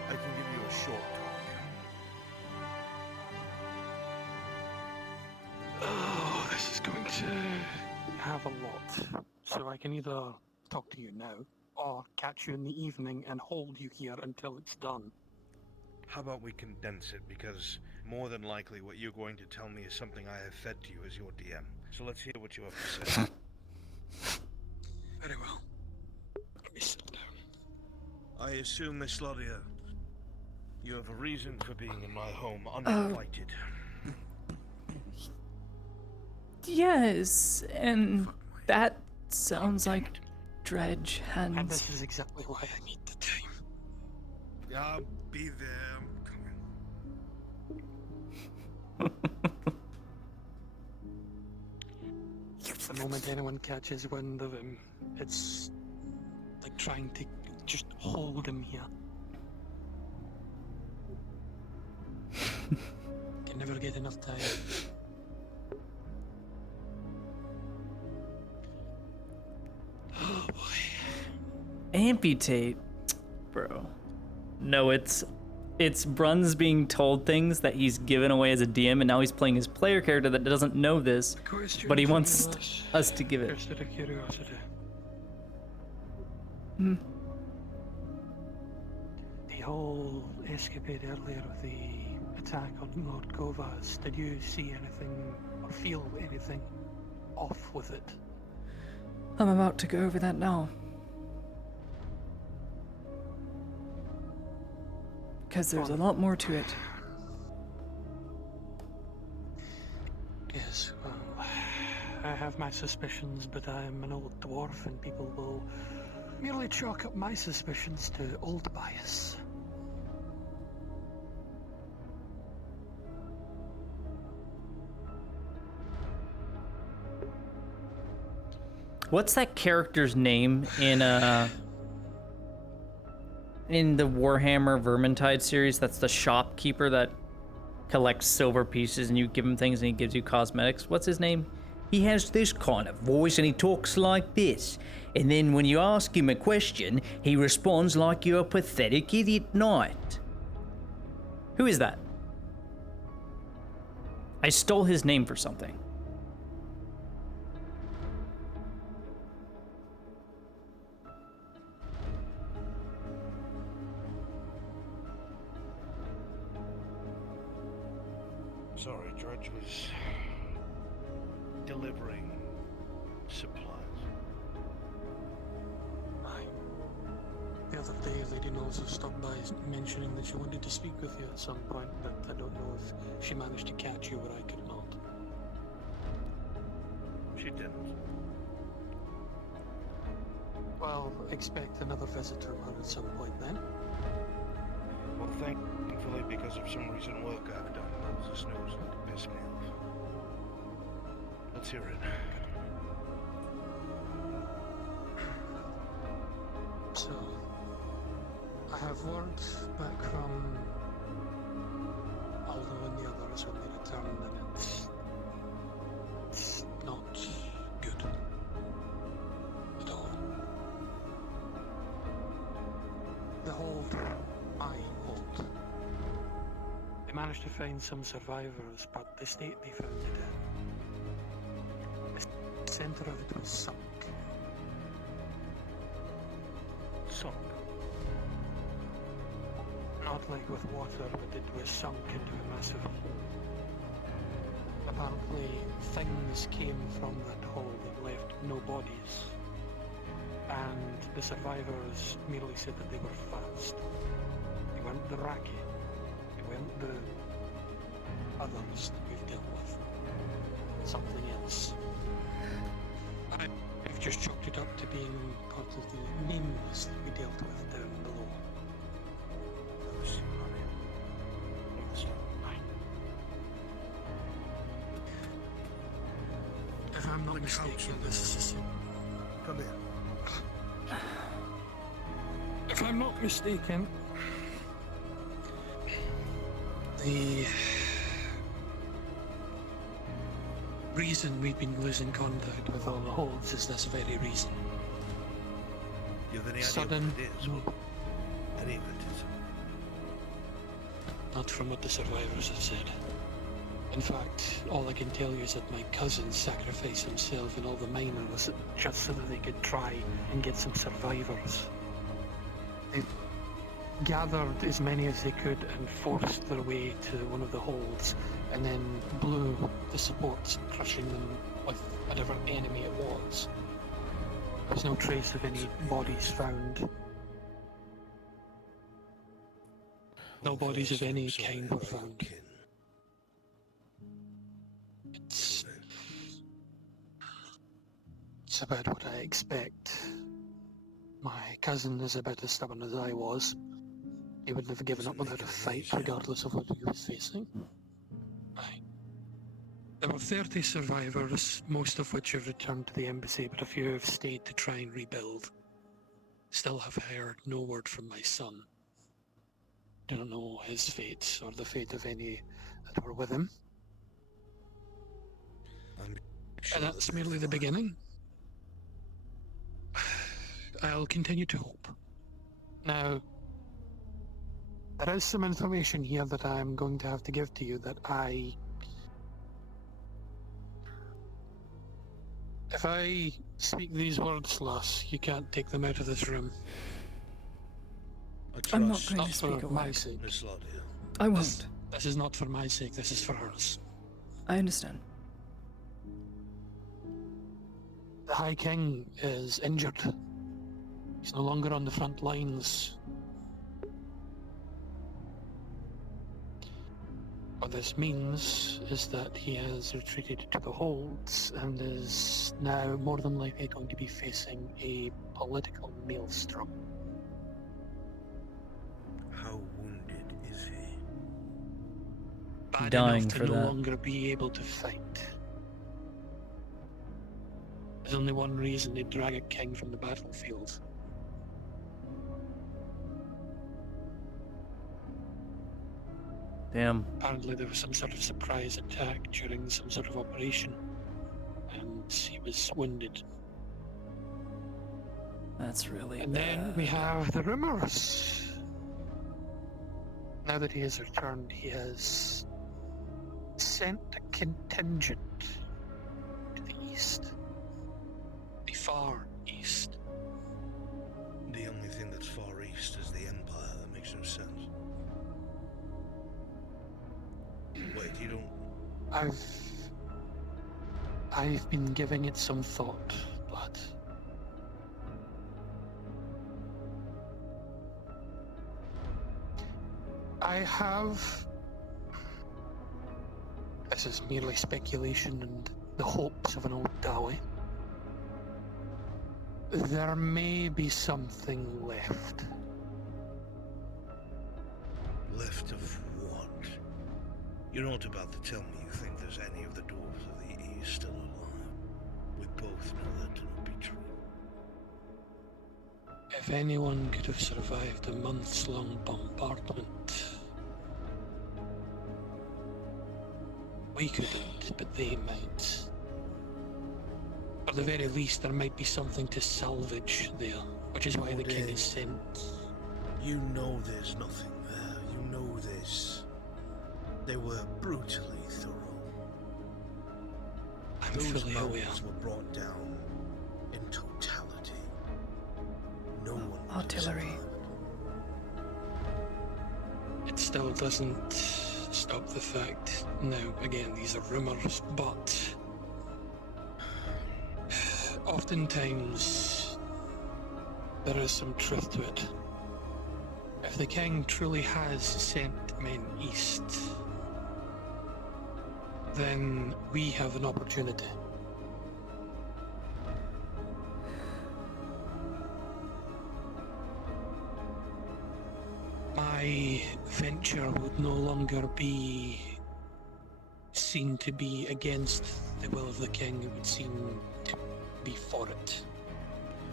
I can give you a short talk. Oh, this is going to have a lot. So I can either talk to you now, or catch you in the evening and hold you here until it's done. How about we condense it, because more than likely what you're going to tell me is something I have fed to you as your DM. So let's hear what you have to say. Very well. Let me sit down. I assume, Miss Lodia, you have a reason for being in my home uninvited. Yes, and that sounds like dredge hands. And this is exactly why I need the time. I'll be there. I'm The moment anyone catches wind of him, it's like trying to just hold him here. Can never get enough time. Oh boy. Amputate? Bro. No, it's Bruns being told things that he's given away as a DM, and now he's playing his player character that doesn't know this, but he wants us to give it. Just out of curiosity. Hmm. The whole escapade earlier with the attack on Lord Kovas, did you see anything or feel anything off with it? I'm about to go over that now. Because there's a lot more to it. Yes, well, I have my suspicions, but I am an old dwarf and people will merely chalk up my suspicions to old bias. What's that character's name in the Warhammer Vermintide series? That's the shopkeeper that collects silver pieces and you give him things and he gives you cosmetics. What's his name? He has this kind of voice and he talks like this. And then when you ask him a question, he responds like you're a pathetic idiot knight. Who is that? I stole his name for something. Sorry, Dredge was delivering supplies. Aye. The other day, Lady Knowles stopped by mentioning that she wanted to speak with you at some point, but I don't know if she managed to catch you where I could not. She didn't. Well, expect another visit from her at some point then. Well, thankfully, because of some recent work I've done, Moses knows not to piss me off. Let's hear it. So, I have word back from Aldo and the others when they returned, and it's not good at all. The hold, I hold. They managed to find some survivors, but the state they found it in, the center of it was sunk. Sunk? not like with water, but it was sunk into a massive hole. Apparently, things came from that hole that left no bodies, and the survivors merely said that they were fast. They weren't the Raki, they weren't the others that we've dealt with. Something else. I've just chalked it up to being part of the nameless that we dealt with down below. If I'm not mistaken, this is... Come here. If I'm not mistaken, the reason we've been losing contact with all the holds is this very reason. You have any idea Sudden, what it is? Any of it is? Not from what the survivors have said. In fact, all I can tell you is that my cousin sacrificed himself and all the miners just so that they could try and get some survivors. They gathered as many as they could and forced their way to one of the holds and then blew the supports, crushing them with whatever enemy it was. There's no trace of any bodies found. No bodies of any kind were found. It's about what I expect. My cousin is about as stubborn as I was. He wouldn't have given up without a fight, regardless of what he was facing. There were 30 survivors, most of which have returned to the embassy, but a few have stayed to try and rebuild. Still have heard no word from my son. Do not know his fate or the fate of any that were with him. And that's merely the beginning. I'll continue to hope. Now, there is some information here that I'm going to have to give to you that if I speak these words, Lass, you can't take them out of this room. I'm not going to speak a my word. sake. I won't. This is not for my sake, this is for hers. I understand. The High King is injured. He's no longer on the front lines. What this means is that he has retreated to the holds and is now more than likely going to be facing a political maelstrom. How wounded is he? Bad Dying enough to for no that. longer be able to fight. There's only one reason they drag a king from the battlefield. Damn. Apparently there was some sort of surprise attack during some sort of operation, and he was wounded. That's really And then we have the rumors. Now that he has returned, he has sent a contingent to the east. The far east. The only thing that's far east is the Empire. That makes no sense. Wait, you don't... I've been giving it some thought, but I have... This is merely speculation and the hopes of an old Dawi. There may be something left. Left of what? You're not about to tell me you think there's any of the dwarves of the East still alive. We both know that to not be true. If anyone could have survived a months-long bombardment, we couldn't, but they might. At the very least, there might be something to salvage there, which is why the king is sent. You know there's nothing there. You know this. They were brutally thorough. I'm Those fully aware. mountains were brought down in totality. No one Artillery. it still doesn't stop the fact. Now, again, these are rumours, but oftentimes there is some truth to it. If the king truly has sent men east, then we have an opportunity. My venture would no longer be seen to be against the will of the king, it would seem to be for it.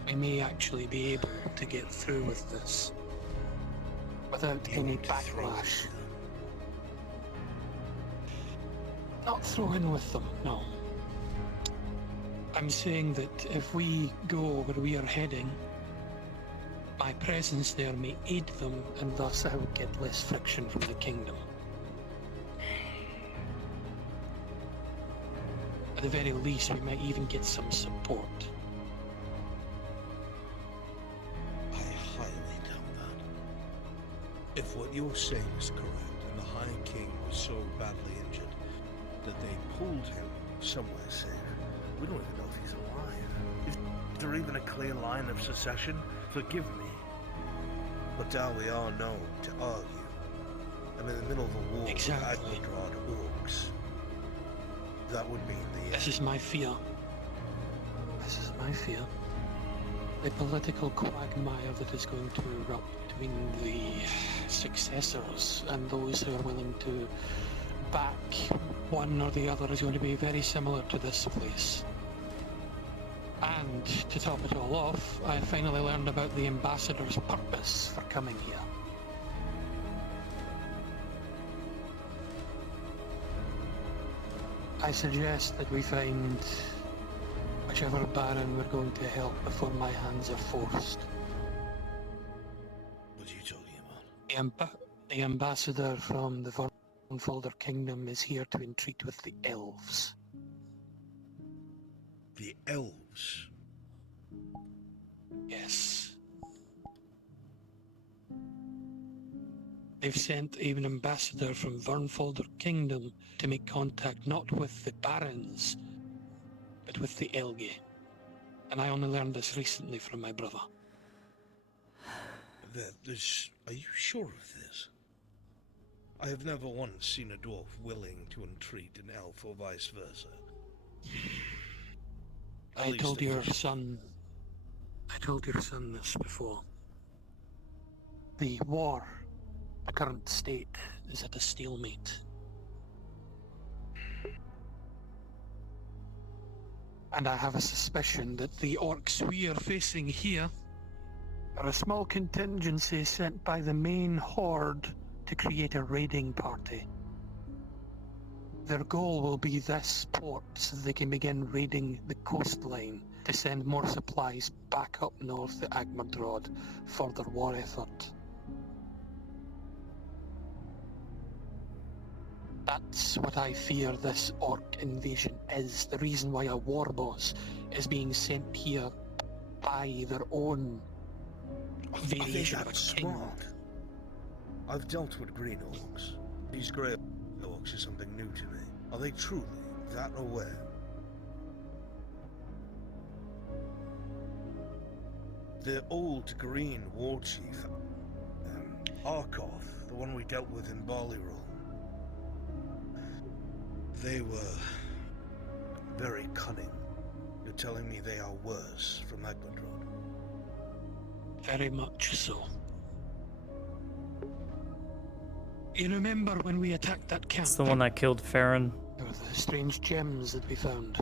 We may actually be able to get through with this without any backlash. Not throw in with them, no. I'm saying that if we go where we are heading, my presence there may aid them, and thus I would get less friction from the kingdom. At the very least, we might even get some support. I highly doubt that. If what you're saying is correct, and the High King was so badly injured that they pulled him somewhere safe, We don't even know if he's alive. Is there even a clear line of secession? Forgive me. but now we are known to argue. I'm in the middle of a war with Agmadrod orcs. That would mean the This is my fear. This is my fear. The political quagmire that is going to erupt between the successors and those who are willing to back one or the other is going to be very similar to this place. And to top it all off, I finally learned about the ambassador's purpose for coming here. I suggest that we find whichever baron we're going to help before my hands are forced. What are you talking about? The ambassador from the Vernfolder Kingdom is here to entreat with the elves. The elves? Yes. They've sent even an ambassador from Vernfolder Kingdom to make contact not with the barons, but with the Elgi. And I only learned this recently from my brother. Are you sure of this? I have never once seen a dwarf willing to entreat an elf or vice versa. I told your son this before. The war, the current state, is at a stalemate. And I have a suspicion that the orcs we are facing here are a small contingency sent by the main horde to create a raiding party. Their goal will be this port so they can begin raiding the coastline to send more supplies back up north to Agmadrod for their war effort. That's what I fear this orc invasion is. The reason why a war boss is being sent here by their own variation of a king. I've dealt with green orcs. These grey orcs is something new to me. Are they truly that aware? The old green war chief, Arkoth, the one we dealt with in Barleyroll, they were very cunning. You're telling me they are worse from Agmadrod? Very much so. You remember when we attacked that camp? It's the one that killed Farron. There were the strange gems that we found.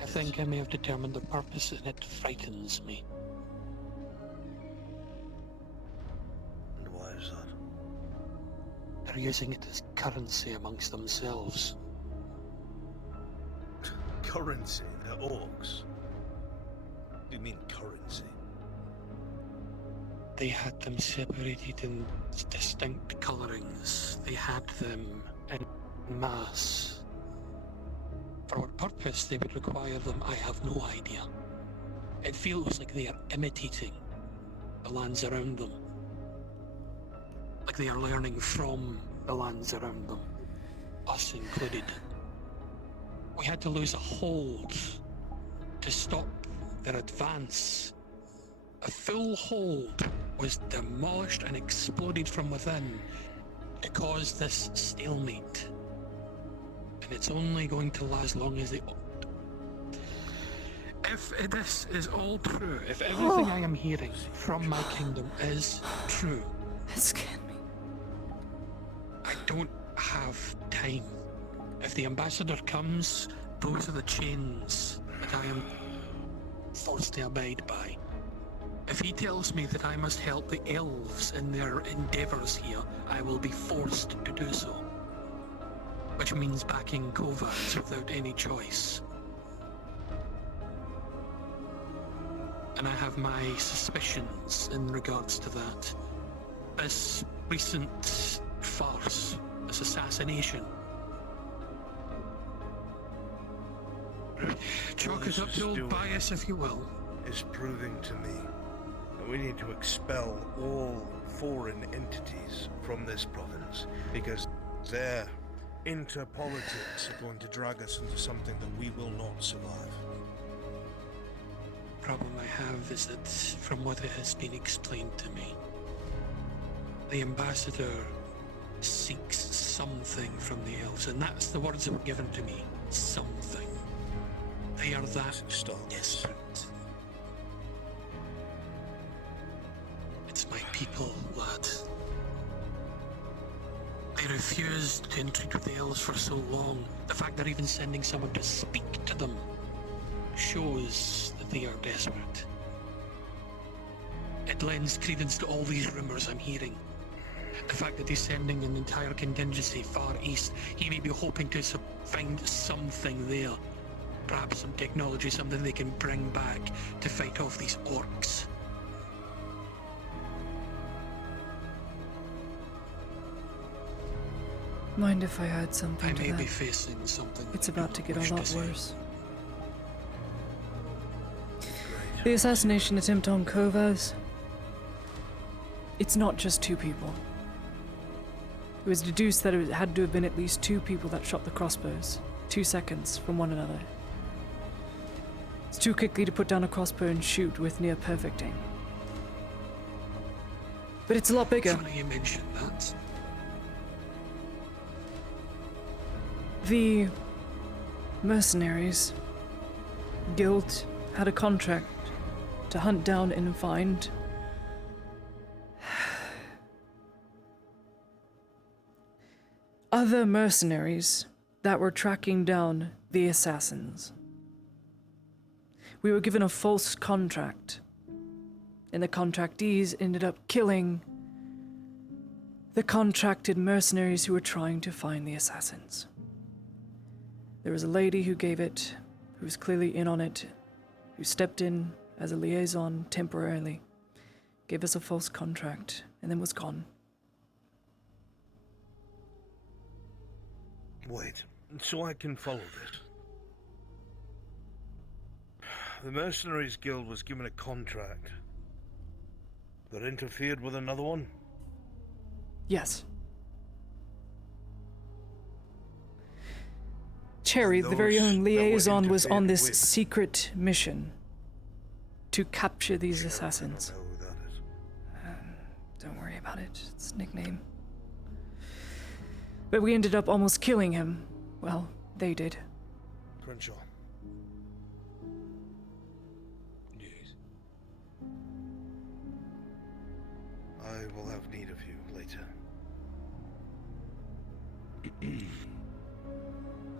I think I may have determined their purpose, and it frightens me. And why is that? They're using it as currency amongst themselves. Currency? They're orcs. What do you mean currency? They had them separated in distinct colorings. They had them in mass. For what purpose they would require them, I have no idea. It feels like they are imitating the lands around them. like they are learning from the lands around them, us included. We had to lose a hold to stop their advance. A full hold was demolished and exploded from within to cause this stalemate. And it's only going to last as long as they... If this is all true, if everything I am hearing from my kingdom is true... It scared me. I don't have time. If the ambassador comes, those are the chains that I am forced to abide by. If he tells me that I must help the elves in their endeavours here, I will be forced to do so. Which means backing Kovacs without any choice. And I have my suspicions in regards to that. This recent farce, this assassination, chalk it up to old bias, if you will, is proving to me that we need to expel all foreign entities from this province, because their interpolitics are going to drag us into something that we will not survive. The problem I have is that, from what it has been explained to me, the ambassador seeks something from the elves, and that's the words that were given to me. Something. They are that desperate. It's my people, lad. They refused to entreat with the elves for so long. The fact they're even sending someone to speak to them shows that they are desperate. It lends credence to all these rumours I'm hearing. The fact that he's sending an entire contingency far east, he may be hoping to find something there. Perhaps some technology, something they can bring back to fight off these orcs. Mind if I add something I to may that? be facing something. It's about to get wish a lot say. worse. The assassination attempt on Kovas. It's not just two people. It was deduced that it had to have been at least two people that shot the crossbows, 2 seconds from one another. It's too quickly to put down a crossbow and shoot with near perfect aim. But it's a lot bigger. Funny you mentioned that. The mercenaries guild had a contract to hunt down and find other mercenaries that were tracking down the assassins. We were given a false contract, and the contractees ended up killing the contracted mercenaries who were trying to find the assassins. There was a lady who gave it, who was clearly in on it, who stepped in as a liaison temporarily, gave us a false contract, and then was gone. Wait, so I can follow this. The Mercenaries Guild was given a contract that interfered with another one? Yes. Cherry, the very own liaison, was on this secret mission to capture these assassins. Don't worry about it, it's a nickname. But we ended up almost killing him. Well, they did. Crenshaw. Yes. I will have need of you later.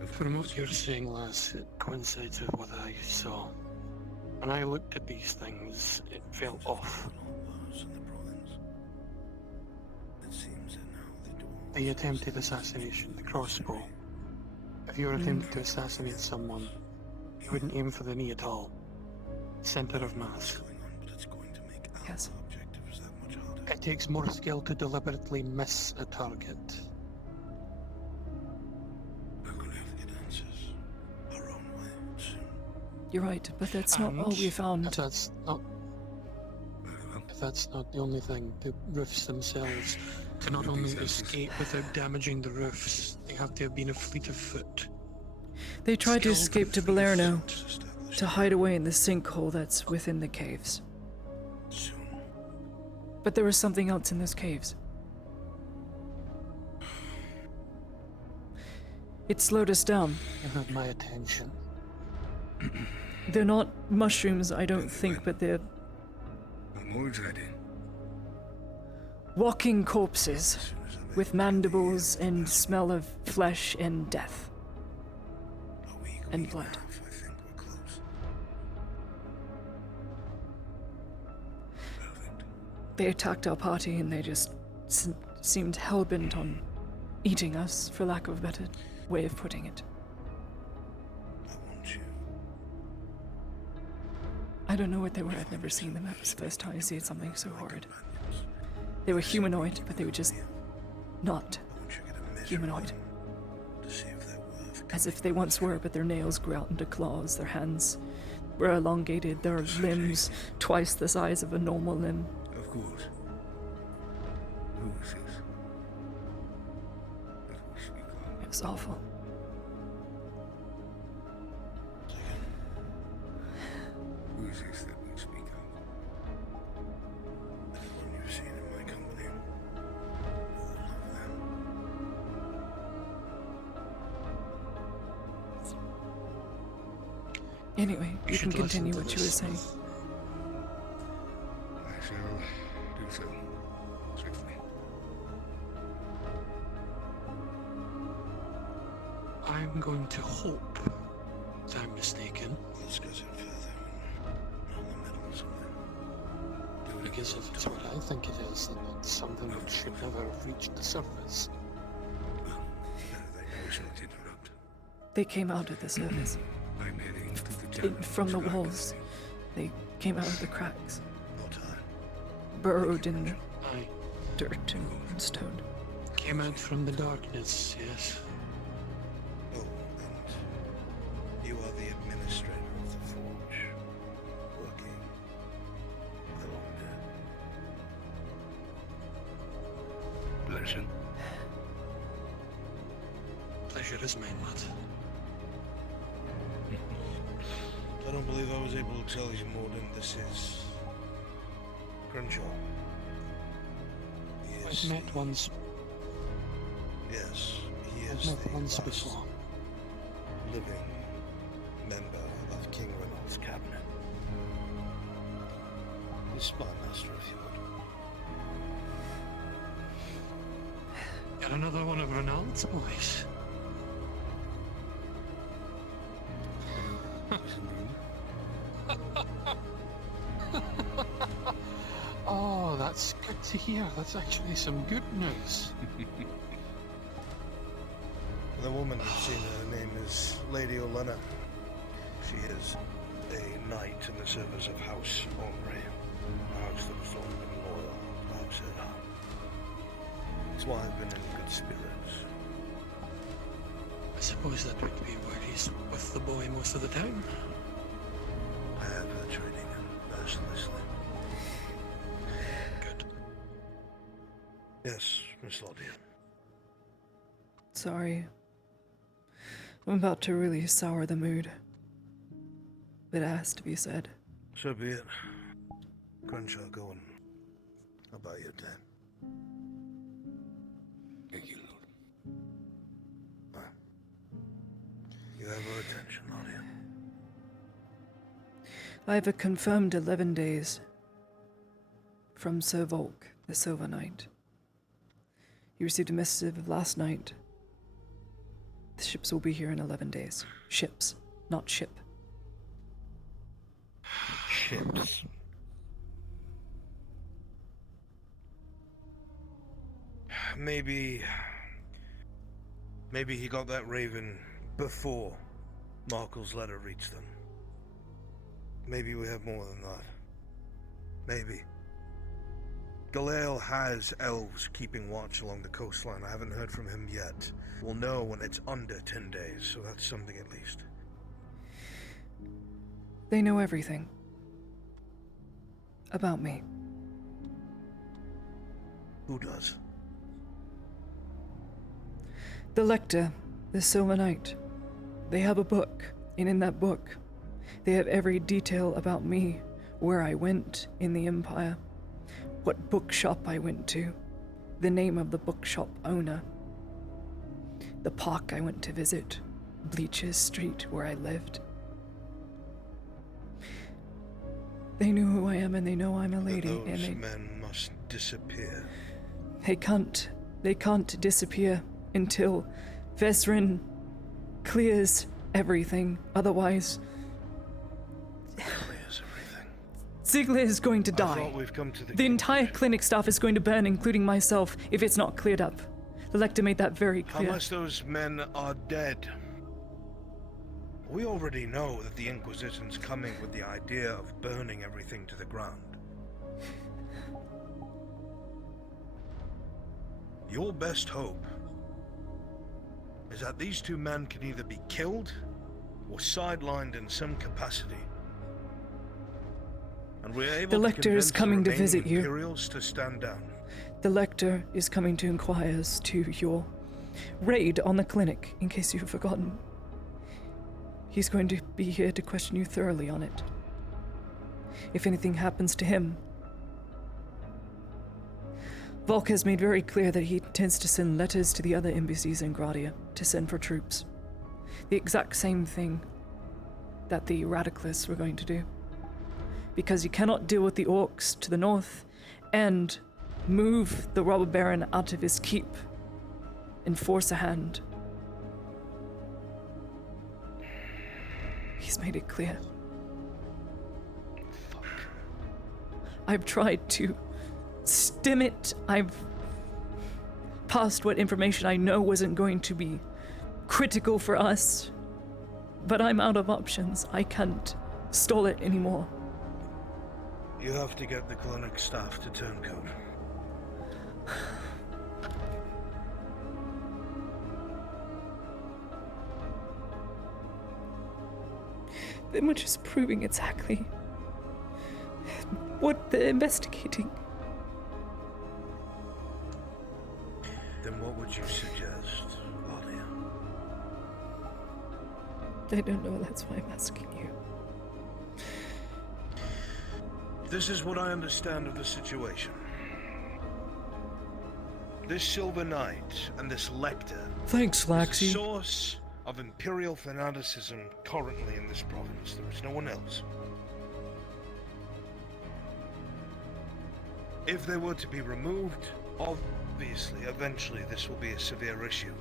From what you're saying, lass, it coincides with what I saw. When I looked at these things, it felt off. The attempted assassination, the crossbow. If you were attempting to assassinate someone, you wouldn't aim for the knee at all. Center of mass. Yes. It takes more skill to deliberately miss a target. You're right, but that's not all we found. If If that's not the only thing, the roofs themselves, to not only escape without damaging the roofs, they have to have been a fleet of foot. They tried to Skilled escape to fleet of Balerno, foot. to hide away in the sinkhole that's within the caves. But there was something else in those caves. It slowed us down. You have my attention. They're not mushrooms, I don't think, but they're walking corpses with mandibles and smell of flesh and death. And blood. They attacked our party and they just seemed hellbent on eating us, for lack of a better way of putting it. I don't know what they were. I've never seen them. That was the first time I see something so horrid. They were humanoid, but they were just not humanoid. As if they once were, but their nails grew out into claws, their hands were elongated, their limbs twice the size of a normal limb. Of course. Who is this? It was awful. Who is this that we speak of? Anyone you've seen in my company? Anyway, you can continue what you were saying. I shall do so. Swiftly. I'm going to hope that I'm mistaken. Let's go some further. Not in the middle of something. Because if it's what I think it is, then it's something that should never have reached the surface. They came out of the surface. I'm heading to the From the walls. They came out of the cracks. Burrowed in the Aye. dirt and stone. Came out from the darkness, yes. Oh, and you are the administrator of the forge, working along there. Pleasure. Pleasure is mine, lad. I don't believe I was able to tell you more than this is Crenshaw. I've met once. Yes, he I've is met the once last before. living member of King Renault's cabinet. The spy master, if you would. Got another one of Renault's boys. Oh, that's good to hear. That's actually some good news. The woman you've seen, her name is Lady Olenna. She is a knight in the service of House Henri, a house that has long been loyal to House Edam. That's why I've been in good spirits. I suppose that would be where he's with the boy most of the time. I have her training him mercilessly. Good. Yes, Miss Lottie. Sorry. I'm about to really sour the mood. It has to be said. So be it. Crenshaw, go and about your time. Thank you, Lord. Well, you have our attention, Lottie. I have a confirmed 11 days from Sir Volk, the Silver Knight. He received a missive last night. The ships will be here in 11 days. Ships, not ship. Ships. Maybe he got that raven before Markle's letter reached them. Maybe we have more than that. Maybe. Galale has elves keeping watch along the coastline. I haven't heard from him yet. We'll know when it's under 10 days, so that's something at least. They know everything. About me. Who does? The Lector, the Silver Knight. They have a book, and in that book, they have every detail about me, where I went in the Empire, what bookshop I went to, the name of the bookshop owner, the park I went to visit, Bleachers Street where I lived. They knew who I am and they know I'm a lady, Those and they men must disappear. They can't disappear until Vesrin clears everything. Otherwise, Ziegler is going to I die. thought we've come to The entire clinic staff is going to burn, including myself, if it's not cleared up. The Lector made that very clear. Unless those men are dead. We already know that the Inquisition's coming with the idea of burning everything to the ground. Your best hope is that these two men can either be killed or sidelined in some capacity. And we're able The to Lector is convince the coming to remaining visit you. Imperials to stand down. The Lector is coming to inquire as to your raid on the clinic, in case you've forgotten. He's going to be here to question you thoroughly on it. If anything happens to him, Volk has made very clear that he intends to send letters to the other embassies in Gradia to send for troops. The exact same thing that the Radicalists were going to do. Because you cannot deal with the orcs to the north and move the robber baron out of his keep and force a hand. He's made it clear. I've tried to stem it. I've passed what information I know wasn't going to be critical for us. But I'm out of options. I can't stall it anymore. You have to get the clinic staff to turncoat. Then we're just proving exactly what they're investigating. Then what would you suggest, Alia? I don't know, that's why I'm asking you. This is what I understand of the situation. This Silver Knight and this Lector Thanks, is Laxi. the source of Imperial fanaticism currently in this province. There is no one else. If they were to be removed, obviously, eventually this will be a severe issue.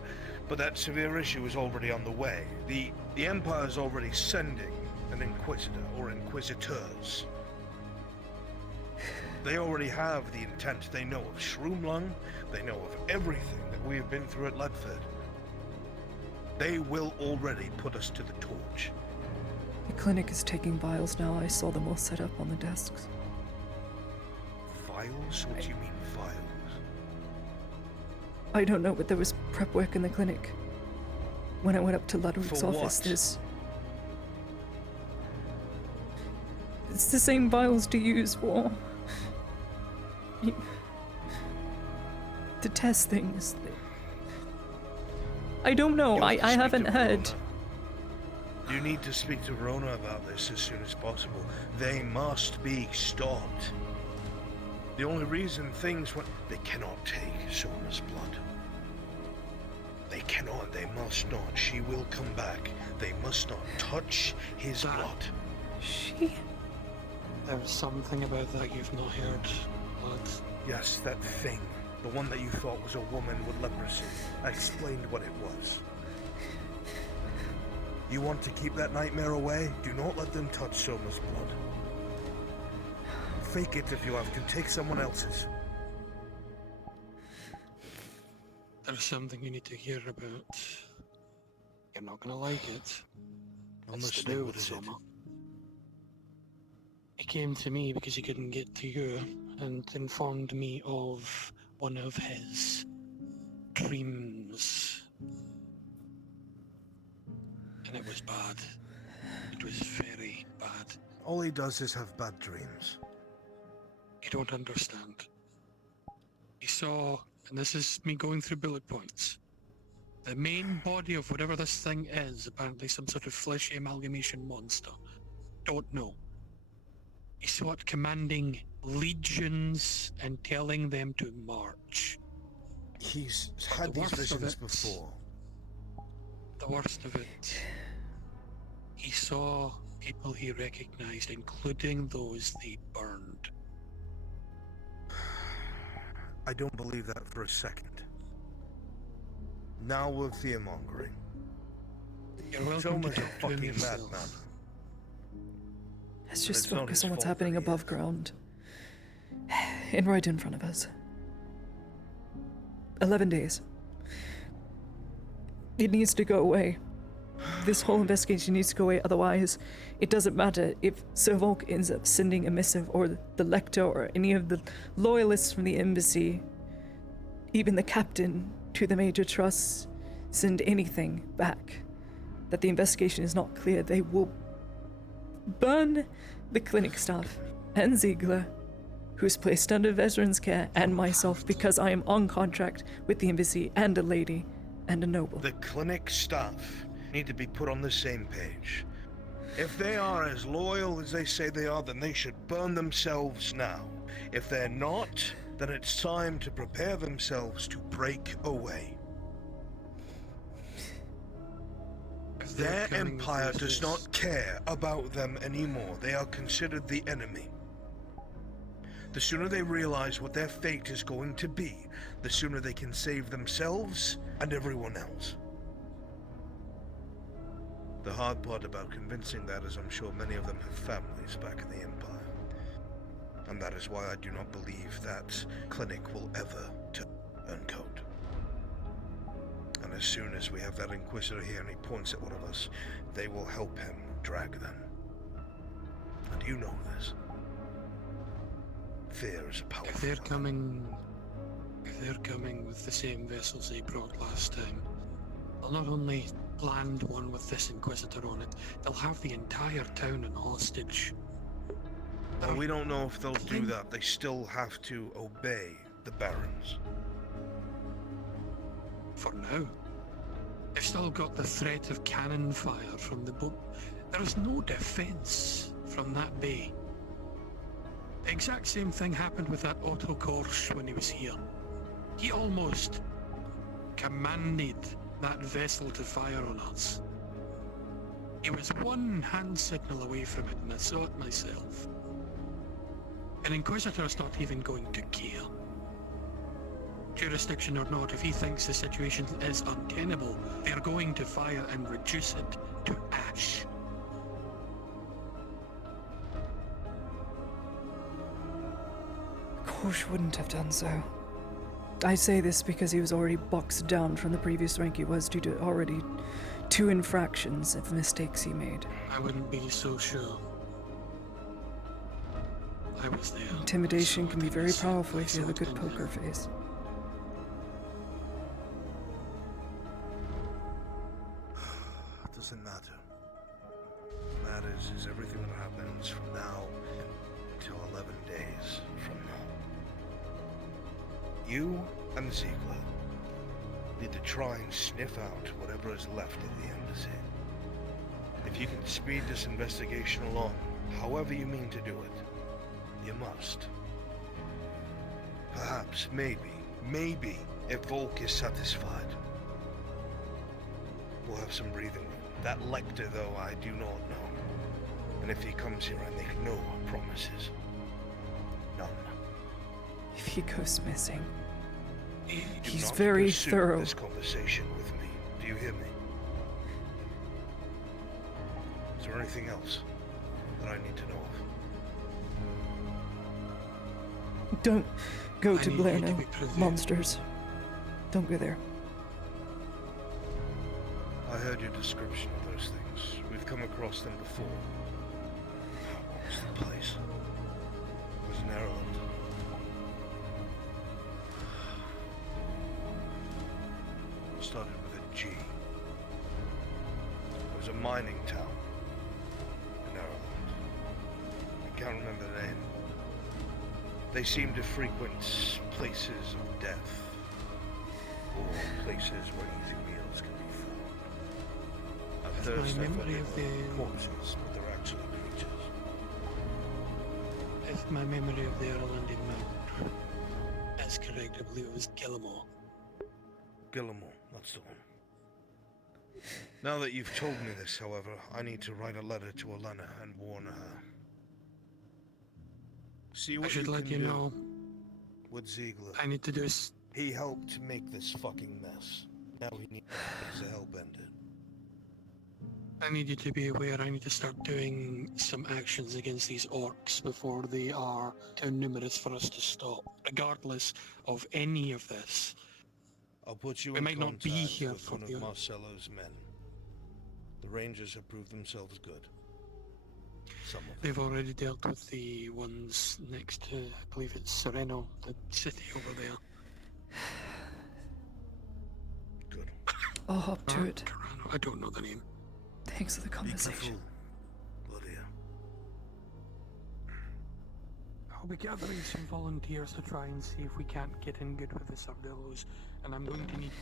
But that severe issue is already on the way. The Empire is already sending an Inquisitor or Inquisitors. They already have the intent. They know of Shroomlung. They know of everything that we have been through at Ledford. They will already put us to the torch. The clinic is taking vials now. I saw them all set up on the desks. Files? What do you mean, files? I don't know, but there was prep work in the clinic. When I went up to Ludwig's For office, what? it's the same vials to use for to test things. I don't know. I haven't heard. You need to speak to Rona about this as soon as possible. They must be stopped. The only reason things went... They cannot take Soma's blood. They cannot. They must not. She will come back. They must not touch his blood. She... There's something about that you've not heard, lad. Yes, that thing. The one that you thought was a woman with leprosy. I explained what it was. You want to keep that nightmare away? Do not let them touch Soma's blood. Fake it if you have to. Take someone else's. There's something you need to hear about. You're not gonna like it. I'm It's to listening. do What with is it? Soma. He came to me because he couldn't get to you and informed me of one of his dreams. And it was bad. It was very bad. All he does is have bad dreams. You don't understand. He saw, and this is me going through bullet points, the main body of whatever this thing is, apparently some sort of fleshy amalgamation monster. Don't know. He saw it commanding legions and telling them to march. He's But had the these worst of visions it- before. The worst of it, he saw people he recognized, including those they burned. I don't believe that for a second. Now we're fear-mongering. You're Show welcome me to a talk to him fucking yourself. madman. Let's just It's not focus his on what's fault happening that he above is. ground. And right in front of us. 11 days. It needs to go away. This whole investigation needs to go away, otherwise it doesn't matter if Sir Volk ends up sending a missive, or the Lector, or any of the loyalists from the embassy, even the captain to the Major Trusts, send anything back that the investigation is not clear. They will burn the clinic staff and Ziegler, who's placed under veterans care, and myself, because I am on contract with the embassy, and a lady and a noble. The clinic staff need to be put on the same page. If they are as loyal as they say they are, then they should burn themselves now. If they're not, then it's time to prepare themselves to break away. Their empire does not care about them anymore. They are considered the enemy. The sooner they realize what their fate is going to be, the sooner they can save themselves and everyone else. The hard part about convincing that is I'm sure many of them have families back in the Empire. And that is why I do not believe that clinic will ever turn code. And as soon as we have that Inquisitor here and he points at one of us, they will help him drag them. And you know this. Fear is a powerful If they're coming with the same vessels they brought last time, they'll not only land one with this Inquisitor on it, they'll have the entire town in hostage. Well, we don't know if they'll do that. They still have to obey the Barons. For now. They've still got the threat of cannon fire from the boat. There is no defense from that bay. The exact same thing happened with that Otto Korsch when he was here. He almost commanded that vessel to fire on us. He was one hand signal away from it, and I saw it myself. An Inquisitor is not even going to care. Jurisdiction or not, if he thinks the situation is untenable, they're going to fire and reduce it to ash. Korsch wouldn't have done so. I say this because he was already boxed down from the previous rank he was due to already 2 infractions of mistakes he made. I wouldn't be so sure. I was there. Intimidation can be very powerful if you have a good poker face. It doesn't matter. What matters is everything that happens from now until 11 days from now. You and Ziegler need to try and sniff out whatever is left of the embassy. If you can speed this investigation along, however you mean to do it, you must. Perhaps, maybe, if Volk is satisfied, we'll have some breathing room. That Lector, though, I do not know. And if he comes here, I make no promises. None. If he goes missing, Do he's not very pursue thorough. this conversation with me. Do you hear me? Is there anything else that I need to know of? Don't go I to need you to Blerno, be privy. monsters. Don't go there. I heard your description of those things. We've come across them before. What was the place? It was in Ireland. It started with a G. It was a mining town in Ireland. I can't remember the name. They seem to frequent places of death, or places where easy meals can be found. At first, I thought they were corpses, but they're actually creatures. If my memory of the Erlanding Mound is correct, I believe it was Gillimore. Gillimore, that's the one. Now that you've told me this, however, I need to write a letter to Elena and warn her. See what I should let you do know. With Ziegler. I need to do is... He helped make this fucking mess. Now he needs to help end it. I need you to be aware I need to start doing some actions against these orcs before they are too numerous for us to stop. Regardless of any of this. I'll put you We in might not be contact here with for one the... of Marcello's men. The Rangers have proved themselves good. Some of them. They've already dealt with the ones next to, I believe it's Sereno, the city over there. Good. I'll hop to it. Toronto, I don't know the name. Thanks for the conversation. Lydia. I'll be gathering some volunteers to try and see if we can't get in good with the Sardellos, and I'm going to need...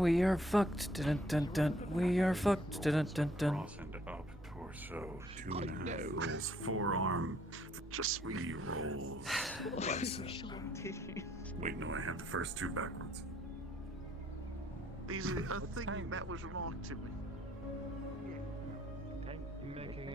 We are fucked. Dun, dun, dun. We are fucked. Dun, dun, dun. Cross and up torso, 2.5 rolls, forearm, just 3 rolls, bicep. Wait, no, I have the first 2 backwards. These are a thing that was remarked to me. Making a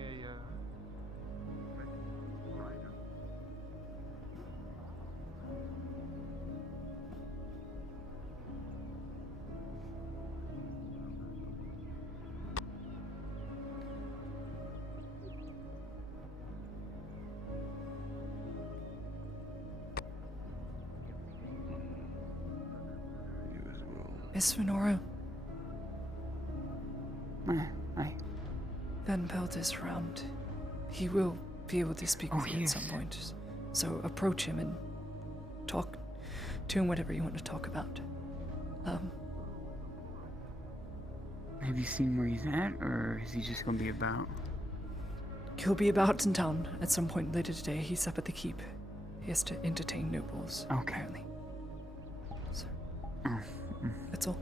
Miss Venora. Hi. Van Pelt is around. He will be able to speak with you at some point. So approach him and talk to him whatever you want to talk about. Have you seen where he's at, or is he just gonna be about? He'll be about in town at some point later today. He's up at the keep. He has to entertain nobles, apparently. So, that's all.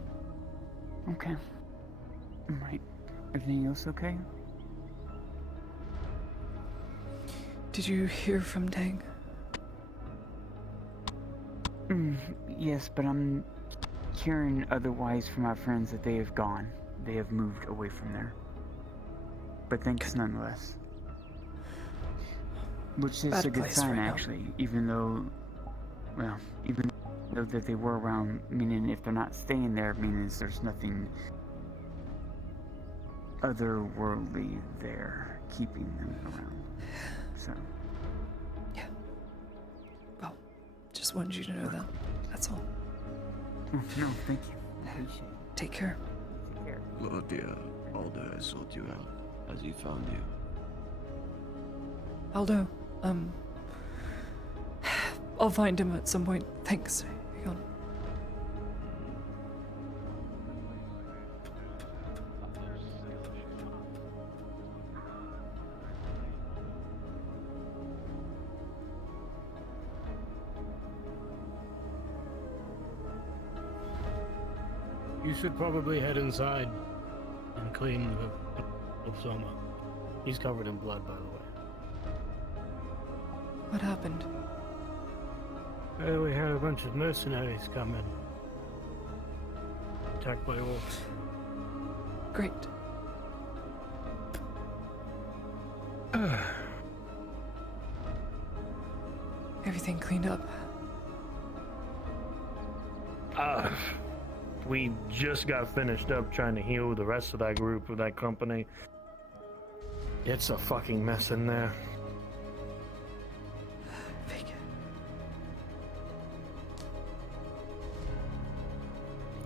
Okay. Right. Everything else okay? Did you hear from Dang? Yes, but I'm hearing otherwise from our friends that they have gone. They have moved away from there. But thanks nonetheless. Which is Bad a good place sign, right now. actually. Even though that they were around, meaning if they're not staying there, meaning there's nothing otherworldly there keeping them around. So. Yeah. Well, just wanted you to know that. That's all. Oh, no, thank you. I appreciate it. Take care. Take care. Lydia, Aldo has sought you out. Has he found you? Aldo, I'll find him at some point. Thanks. Hang on. You should probably head inside and clean the Soma. He's covered in blood, by the way. What happened? We had a bunch of mercenaries come in. Attacked by wolves. Great. Everything cleaned up. We just got finished up trying to heal the rest of that group of that company. It's a fucking mess in there.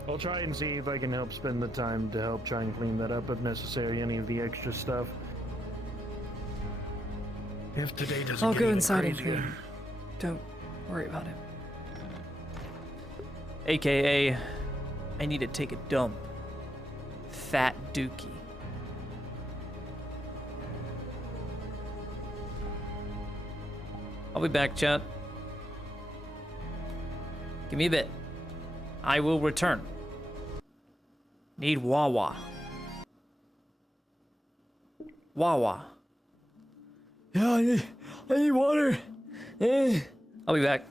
I'll try and see if I can help spend the time to help try and clean that up if necessary, any of the extra stuff. If today doesn't I'll get go even inside and crazier. clean. Don't worry about it. AKA, I need to take a dump. Fat Dookie. I'll be back, chat. Give me a bit. I will return. Need Wawa. Wawa. Yeah, I need water. I'll be back.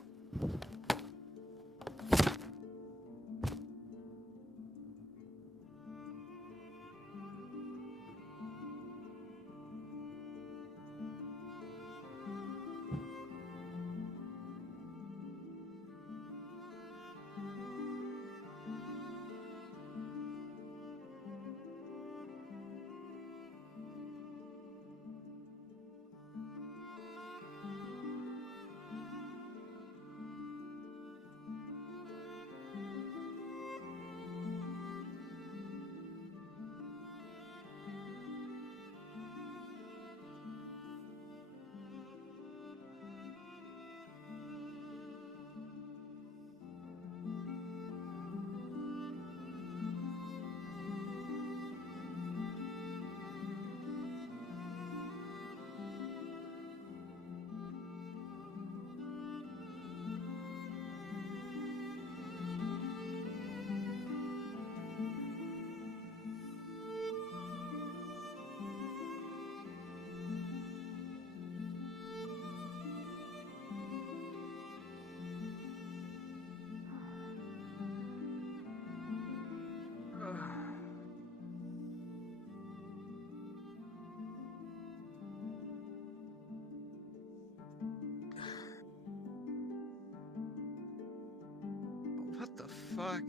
What the fuck?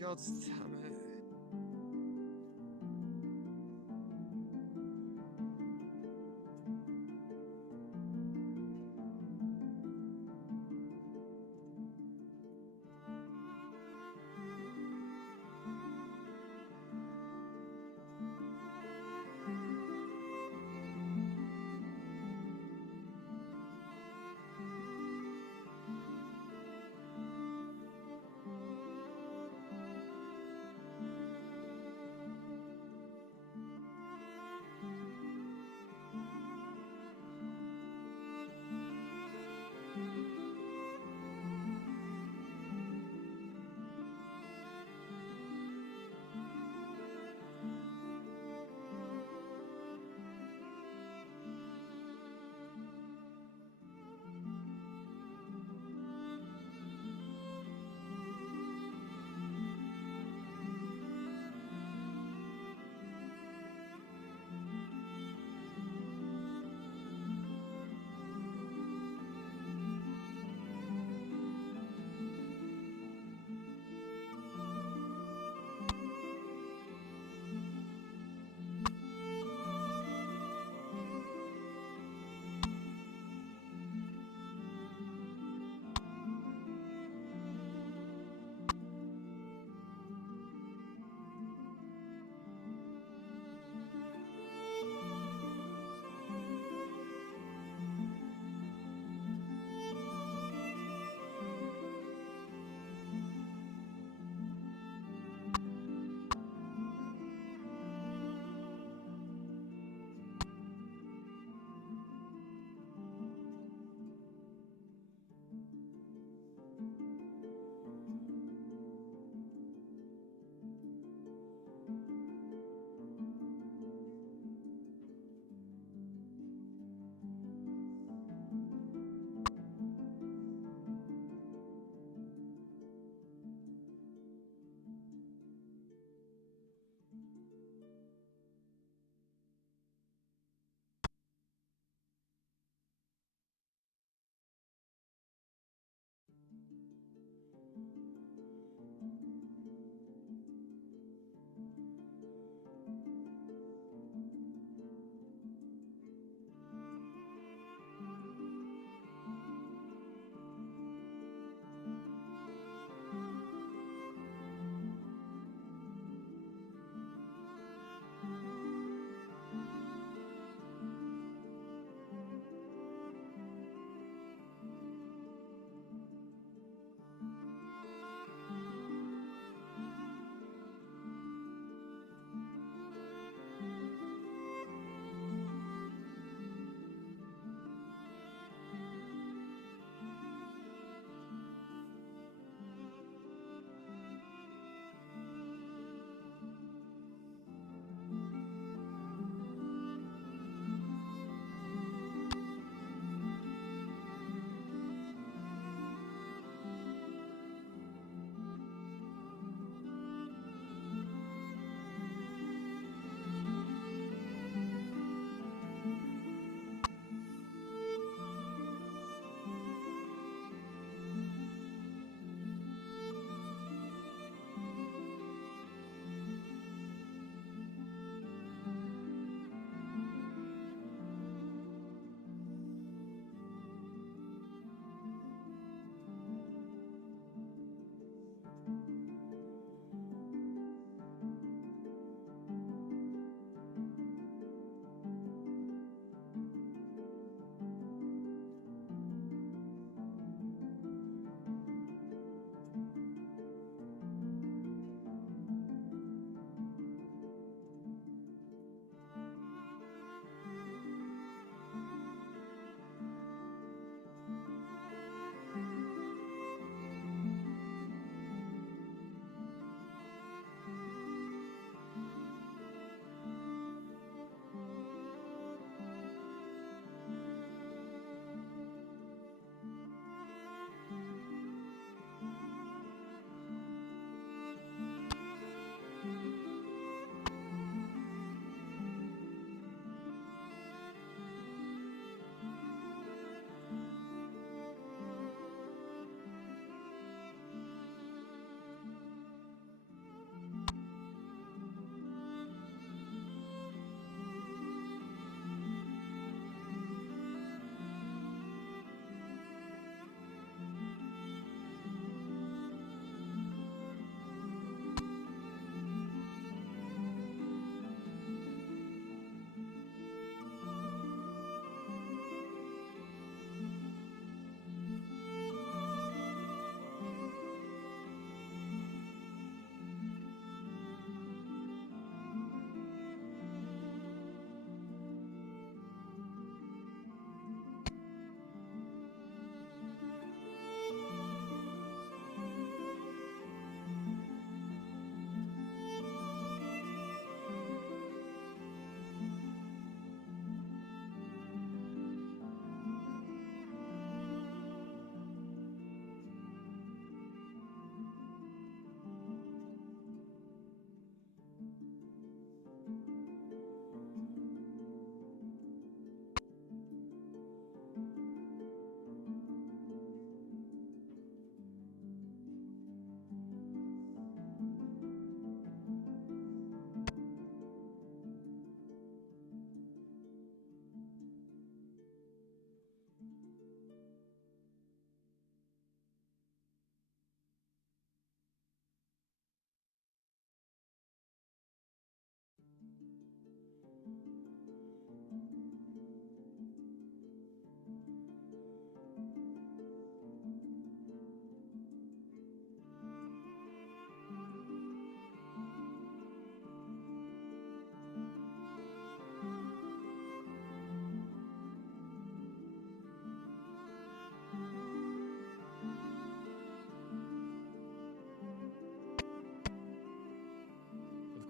God damn it.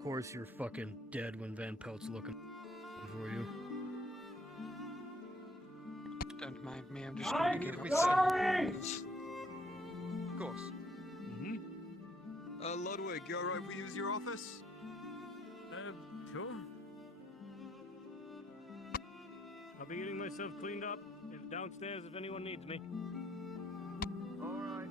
course you're fucking dead when Van Pelt's looking for you. Don't mind me, I'm just trying to get up some. Of course. Ludwig, you alright if we use your office? Sure. I'll be getting myself cleaned up downstairs if anyone needs me. Alright.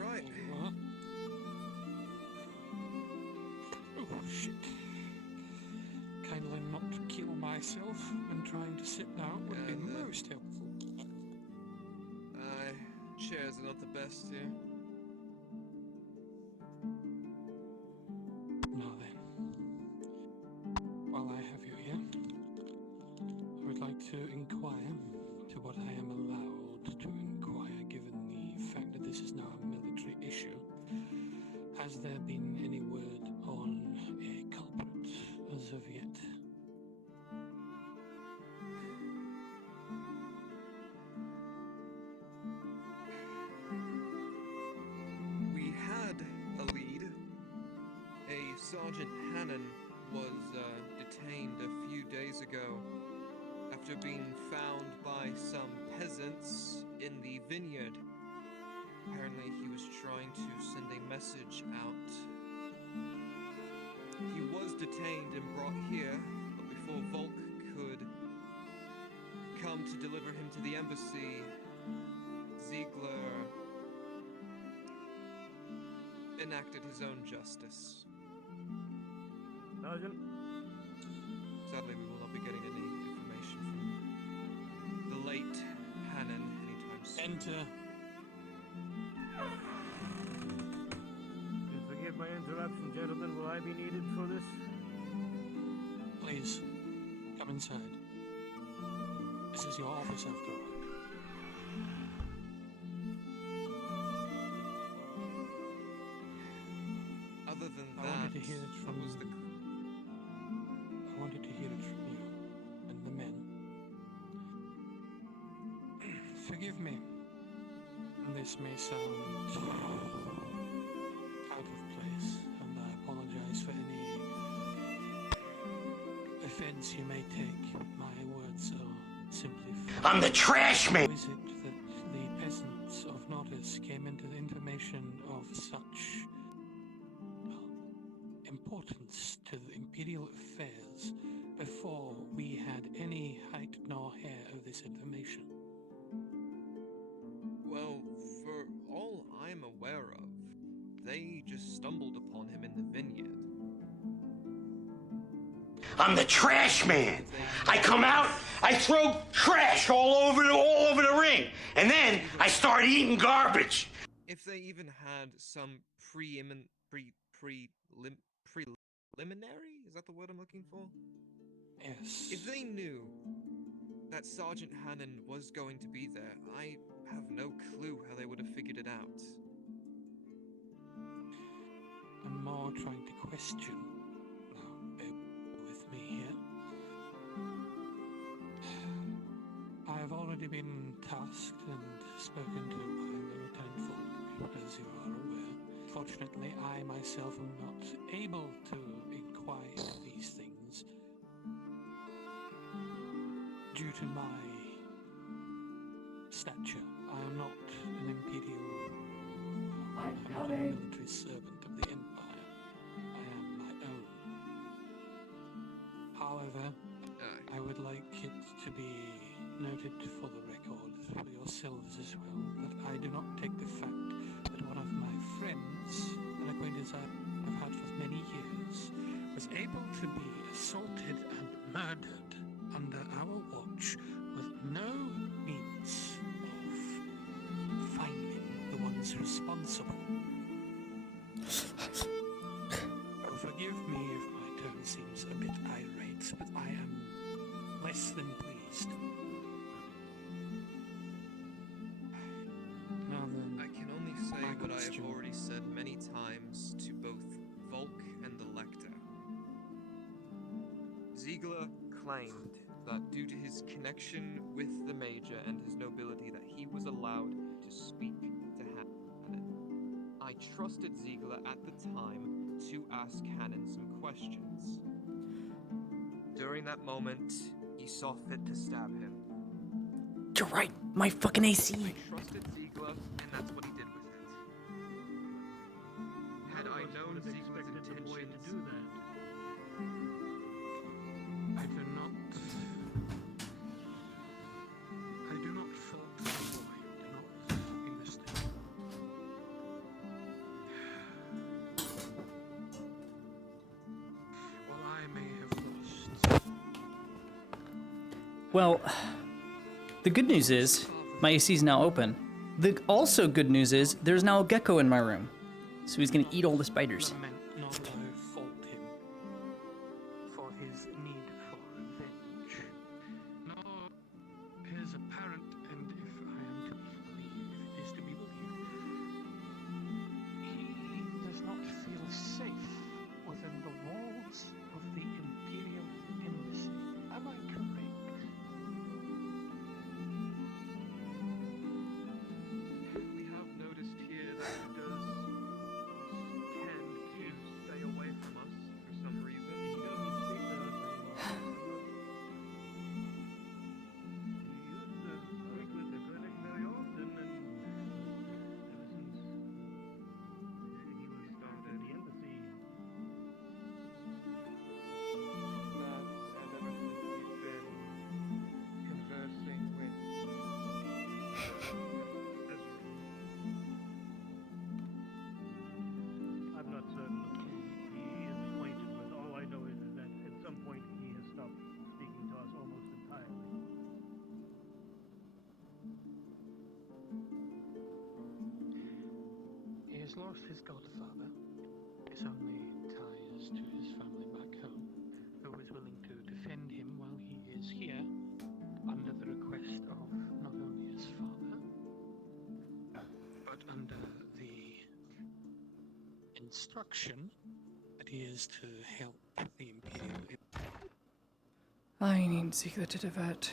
Right. Oh shit. Kindly not kill myself when trying to sit down would be most helpful. Chairs are not the best here. Now then, while I have you here, I would like to inquire to what I am allowed to inquire, given the fact that this is now a military issue. Has there been any word on a culprit as of yet? We had a lead. A Sergeant Hannon was detained a few days ago after being found by some peasants in the vineyard. Apparently he was trying to send a message out. He was detained and brought here, but before Volk could come to deliver him to the embassy, Ziegler enacted his own justice. Sergeant? Sadly, we will not be getting any information from the late Hannon anytime soon. Enter. Forgive my interruption, gentlemen. Will I be needed for this? Please, come inside. This is your office after all. Other than that, I wanted to hear it from I wanted to hear it from you and the men. Forgive me. This may sound out of place, and I apologize for any offense you may take. My words are simply. I'm the trash man! How is it that the peasants of Nordis came into the information of such importance to the imperial affairs before we had any height nor hair of this information? Well, for all I'm aware of, they just stumbled upon him in the vineyard. I'm the trash man. I come out, I throw trash all over the ring, and then I start eating garbage. If they even had some preliminary, is that the word I'm looking for? Yes. If they knew that Sergeant Hannon was going to be there, I have no clue how they would have figured it out. I'm more trying to question. Now, bear with me here. I have already been tasked and spoken to by the returned folk, as you are aware. Fortunately, I myself am not able to inquire into these things due to my stature. I am not an imperial. I'm not a military servant of the Empire. I am my own. However, I would like it to be noted for the record, for yourselves as well, that I do not take the fact that one of my friends, an acquaintance I've had for many years, was able to be assaulted and murdered under our watch with no means of finding the ones responsible. Forgive me if my tone seems a bit irate, but I am less than pleased. Now what I have already said many times to both Volk and the Lector. Ziegler claimed that due to his connection with the Major and his nobility that he was allowed to speak to Hannon. I trusted Ziegler at the time to ask Hannon some questions. During that moment, he saw fit to stab him. You're right, my fucking AC. I trusted Ziegler, and that's what he did with it. Had I known Ziegler's intentions, to do that. I do not fault the boy. Do not fucking mistake. Well, I may have lost. Well, the good news is my AC is now open. The also good news is there's now a gecko in my room, so he's gonna eat all the spiders. Not fault him for his need for revenge. Nor his apparent, and if I am to believe, if it is to be believed, He does not feel safe within the walls of the Imperial Embassy. Am I correct? we have noticed here that he does tend to stay away from us for some reason. He doesn't speak to us anymore. He used to speak with the clinic very often, and ever since he was started at the embassy. That, and ever since he's been conversing with I'm not certain who he is acquainted with. All I know is that at some point he has stopped speaking to us almost entirely. He has lost his godfather. His only ties to his family back home, who is willing to defend him while he is here, under the request of not only his father, but under the instruction that he is to help the Imperial. I need Ziegler to divert.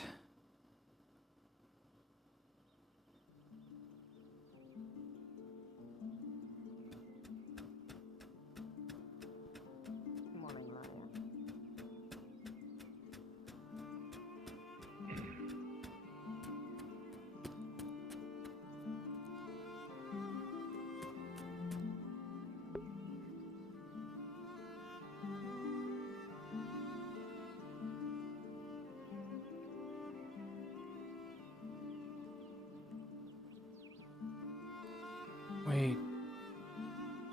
Wait,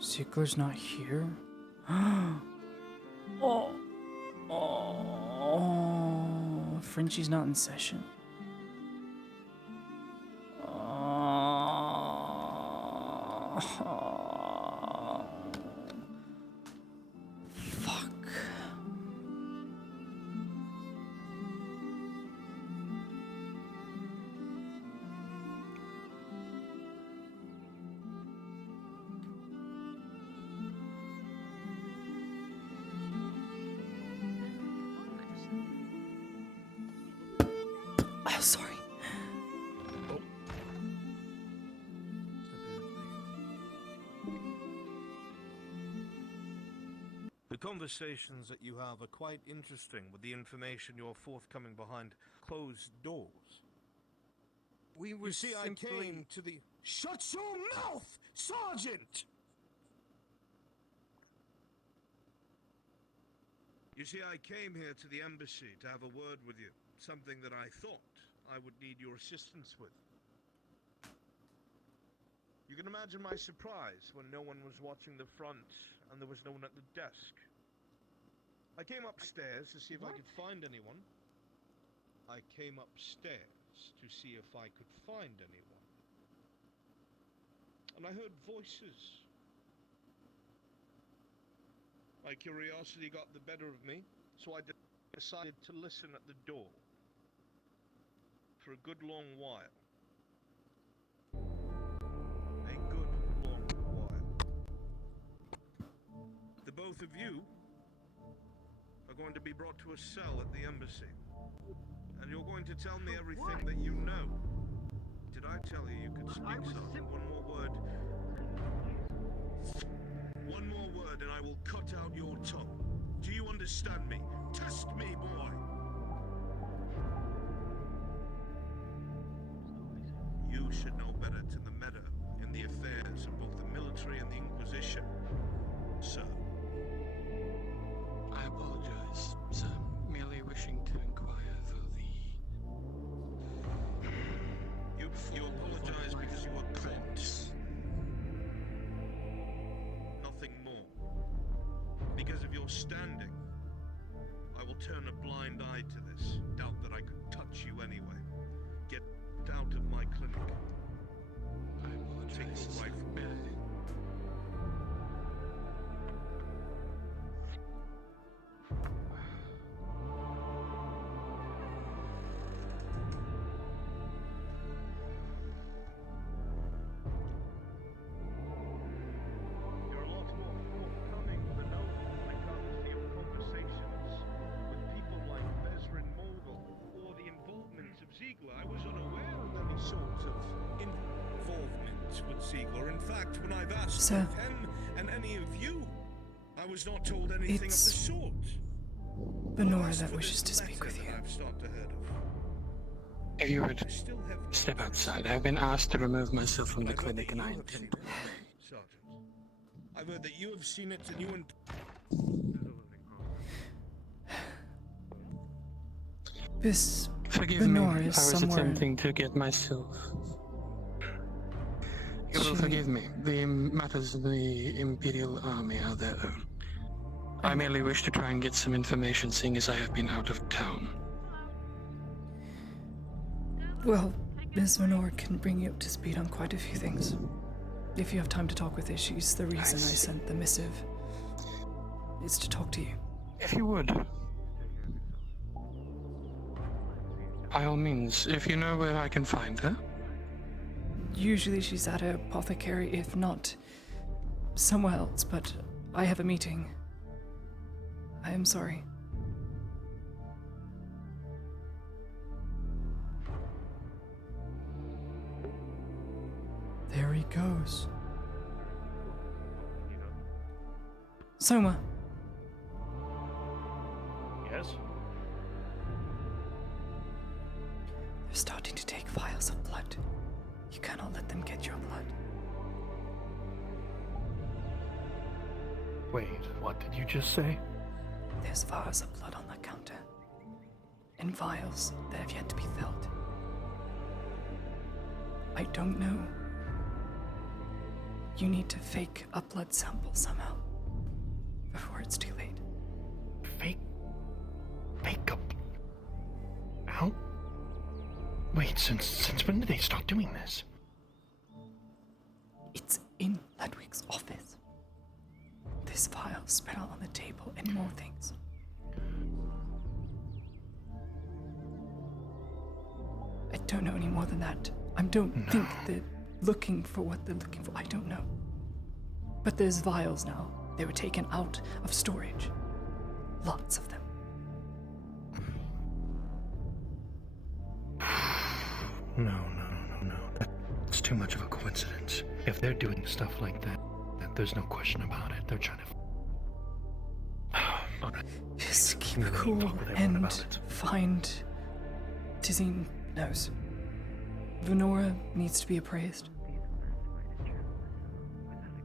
Ziegler's not here? Oh, Frenchie's not in session. Fuck. Oh, sorry. The conversations that you have are quite interesting with the information you're forthcoming behind closed doors. We were You see, I simply... came to the... Shut your mouth, Sergeant! You see, I came here to the embassy to have a word with you. Something that I thought I would need your assistance with. You can imagine my surprise when no one was watching the front and there was no one at the desk. I came upstairs to see if I could find anyone. I came upstairs to see if I could find anyone. And I heard voices. My curiosity got the better of me, so I decided to listen at the door for a good long while. A good long both of you are going to be brought to a cell at the embassy. And you're going to tell me everything that you know. Did I tell you you could speak, Sergeant? One more word. One more word and I will cut out your tongue. Do you understand me? Test me, boy! You should know better to the meadow in the affairs of both the military and the Inquisition, sir. I apologize, sir. Merely wishing to inquire for the... You apologize because you were caught. Nothing more. Because of your standing, I will turn a blind eye to this. Doubt that I could touch you anyway. Get out of my clinic. I apologize. Take this away from me. You're a lot more forthcoming than I can't see your conversations with people like Bezrin Mogul or the involvement of Ziegler. I was unaware of any sort of involvement with Ziegler. In fact, when I've asked Sir. him and any of you, I was not told anything It's of the sort. Benora that wishes to speak with you. I've stopped ahead of. If you would step outside, I've been asked to remove myself from the clinic and I intend to. Sergeant, I've heard that you have seen it and you and... This Forgive Benora me, I is was somewhere. attempting to get myself... You will forgive me. The matters of the Imperial Army are their own. I merely wish to try and get some information, seeing as I have been out of town. Well, Miss Venor can bring you up to speed on quite a few things. If you have time to talk with her, she's the reason I sent the missive. Is to talk to you. If you would. By all means, if you know where I can find her. Usually she's at her apothecary, if not somewhere else, but I have a meeting. I am sorry. There he goes. Soma. Yes? They're starting to take vials of blood. You cannot let them get your blood. Wait, what did you just say? There's vials of blood on the counter. And vials that have yet to be filled. I don't know. You need to fake a blood sample somehow. Before it's too late. Fake up. How? Wait, since when did they start doing this? It's in Ludwig's office. This file spread out on the table and more things. I don't know any more than that. I don't think they're looking for what they're looking for. I don't know. But there's vials now. They were taken out of storage. Lots of them. No. That's too much of a coincidence. If they're doing stuff like that, there's no question about it. They're trying to... Just keep cool and find... Tizine knows. Venora needs to be appraised.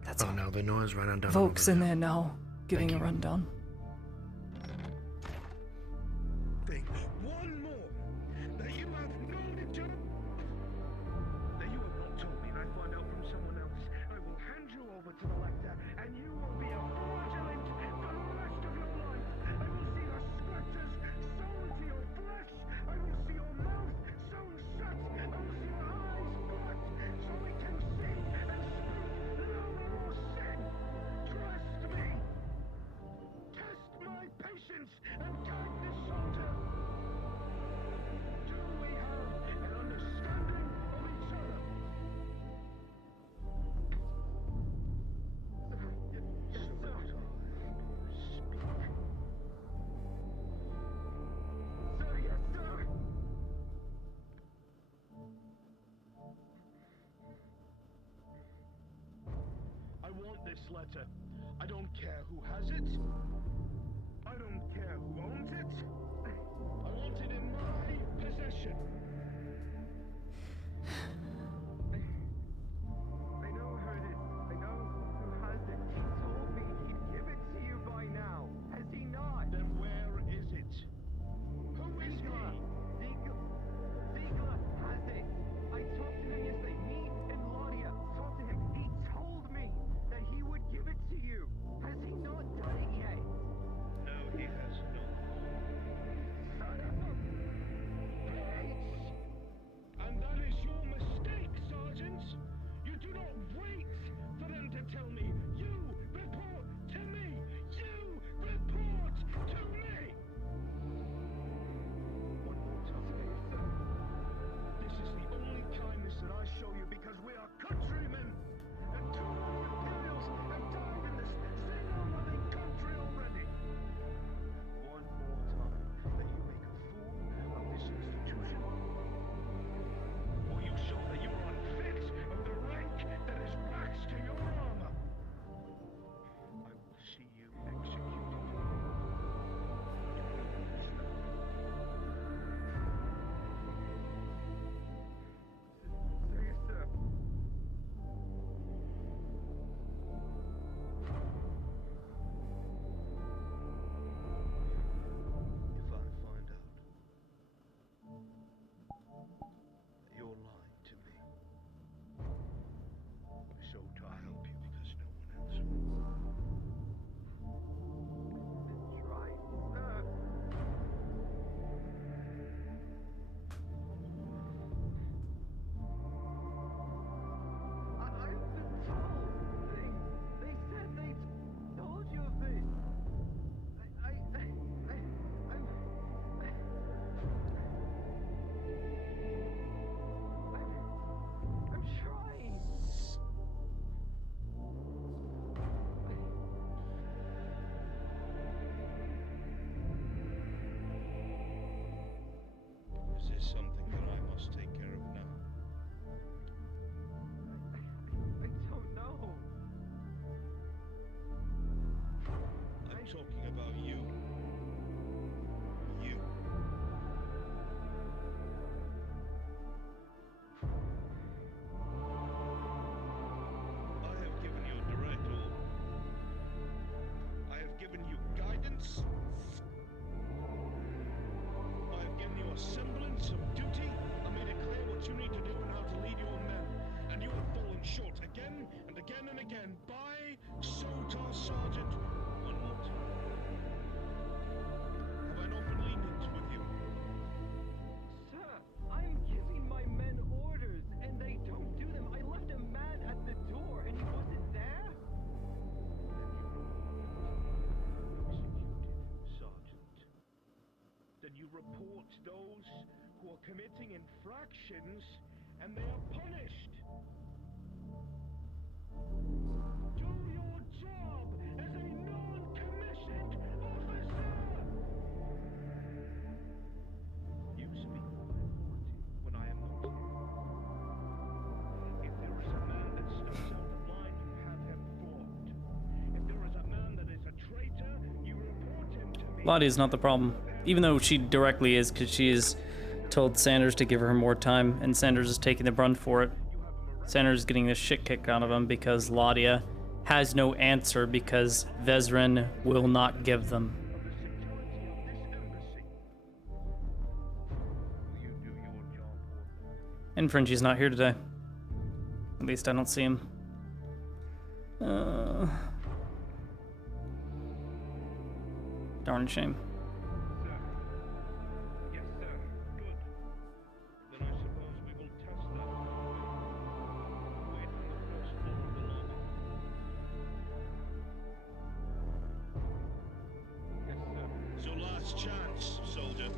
That's all. no, Venora's right on down. Volk's in there now, giving a rundown. One more that you have noted to... That you have not told me, and I find out from someone else. I will hand you over to the lector, and you will be a fraudulent for the rest of your life. I will see the scriptures sewn into your flesh. I will see your mouth sewn shut. I will see your eyes blocked, so I can see and speak no more sin. Trust me. this letter. I don't care who has it. I don't care who owns it. I want it in my possession. I know who it is. I know who has it. He told me he'd give it to you by now. Has he not? Then where is it? Who is Ziegler? Ziegler has it. I talked to him yesterday. Me and Ladia talked to him. He told me that he would give it to you. Has he not done it yet? No, he has not. Son of a bitch! And that is your mistake, Sergeant. You do not wait for them to tell me. You report to me. You report to me. One more time. This is the only kindness that I show you because we are countrymen. And too many Imperials have died in this sin-loving country already. One more time that you make a fool of this institution, or you show that you are unfit of the rank that is waxed to your armor, I will see you executed. Say it, sir. If I find out that you're lying to me, so I'll help you because no one else will. Then try, sir. I've been told things. They said they told you of this. I'm trying. Is this something that I must take care of now? I don't know. I'm talking about you. You. I have given you a direct order. I have given you guidance. I have given you a semblance of duty. I made it clear what you need to do and how to lead your men. And you have fallen short again and again and again. By Sotar, Sergeant. One more time. Have I not been lenient with you? Sir, I'm giving my men orders and they don't do them. I left a man at the door and he wasn't there. Then you report those who are committing infractions and they are punished. Do your job as a non-commissioned officer! You speak when I am not here. If there is a man that steps out of line, you have him flogged. If there is a man that is a traitor, you report him to me. Lottie is not the problem, even though she directly is, because she has told Sanders to give her more time, and Sanders is taking the brunt for it. Sanders is getting the shit kicked out of him because Ladia has no answer because Vezrin will not give them. And Fringy's not here today. At least I don't see him. Darn shame. It's your last chance, soldier.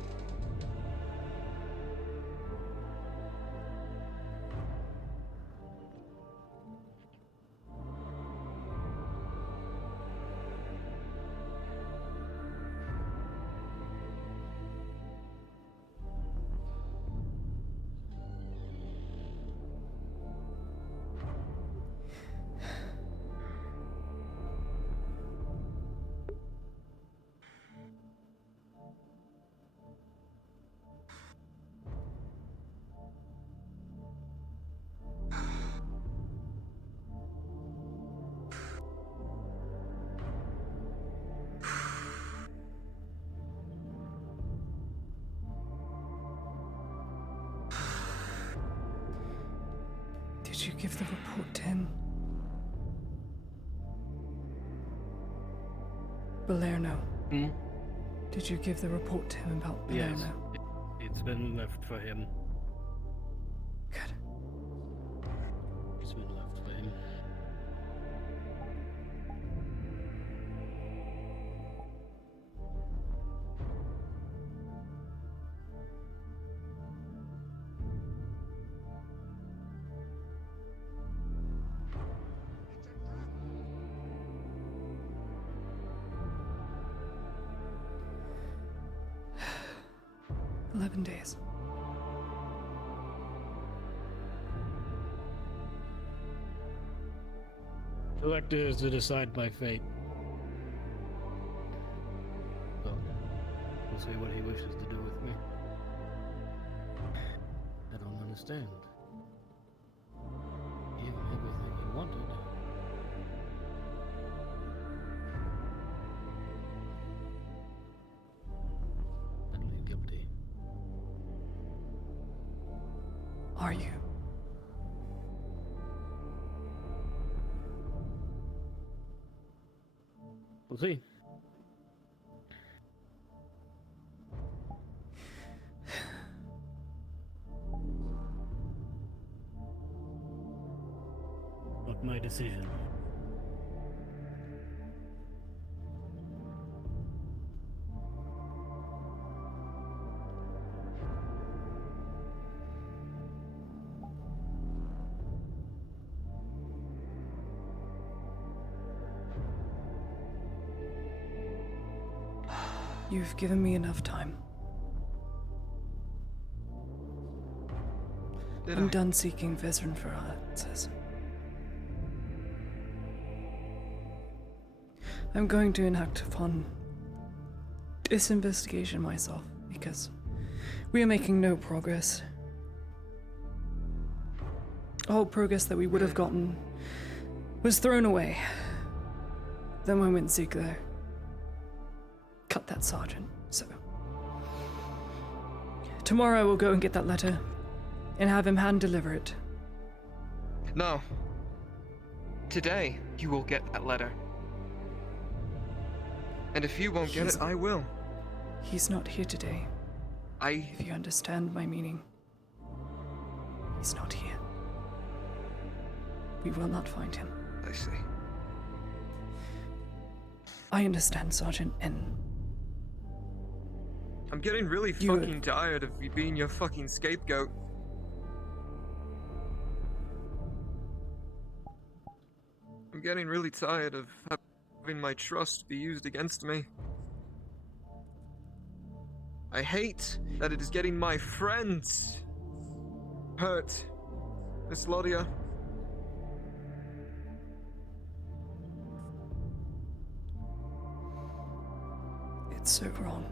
Did you give the report to him? Balerno. Hmm? Did you give the report to him about Balerno? Yes. It's been left for him. Good. It's been left for him. Days. Elector is to decide my fate. So, we'll see what he wishes to do with me. I don't understand. He gave him everything he wanted. Utterly guilty. Are you? We'll see. Not my decision. You've given me enough time. I'm done seeking Vezran for answers. I'm going to enact upon this investigation myself, because we are making no progress. All progress that we would have gotten was thrown away the moment Ziegler cut that sergeant, so tomorrow I will go and get that letter and have him hand deliver it. No. Today, you will get that letter. And if you won't get it, I will. He's not here today. If you understand my meaning. He's not here. We will not find him. I see. I understand, Sergeant, and I'm getting really fucking tired of you being your fucking scapegoat. I'm getting really tired of having my trust be used against me. I hate that it is getting my friends hurt. Miss Lodia. it's so wrong.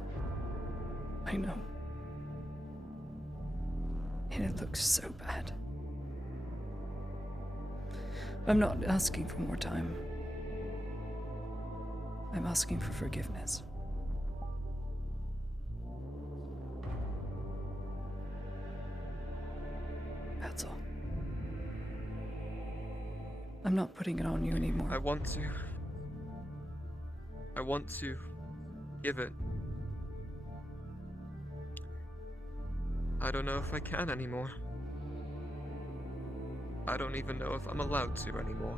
I know. And it looks so bad. I'm not asking for more time. I'm asking for forgiveness. That's all. I'm not putting it on you anymore. I want to give it. I don't know if I can anymore. I don't even know if I'm allowed to anymore.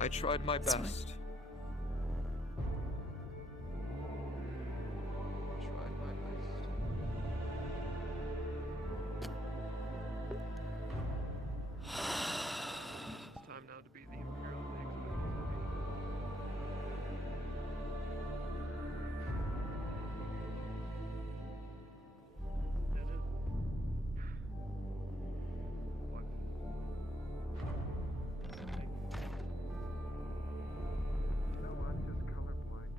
I tried my That's best. fine. Tried my best. It's time now to be the Imperial they expect us to be. What? No, I'm just colorblind.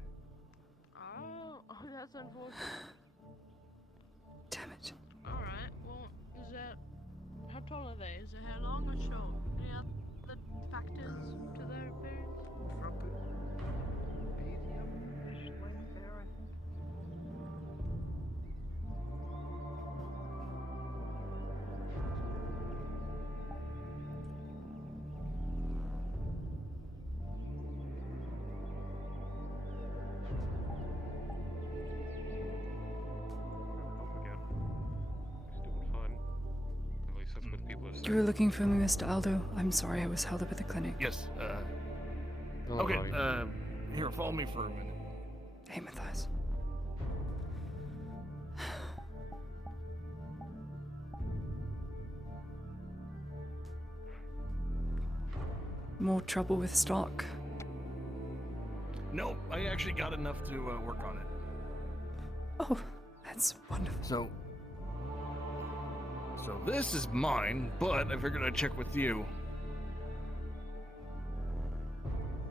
Oh, that's unfortunate. Damn it. Alright, well, is that... How tall are they? Is their hair long or short? Any other factors to their appearance? Probably medium-ish length hair, I think. You were looking for me, Mr. Aldo. I'm sorry, I was held up at the clinic. Yes, Hello, okay, buddy. here, follow me for a minute. Hey, Matthias. More trouble with stock. No, I actually got enough to work on it. Oh, that's wonderful. So this is mine, but I figured I'd check with you.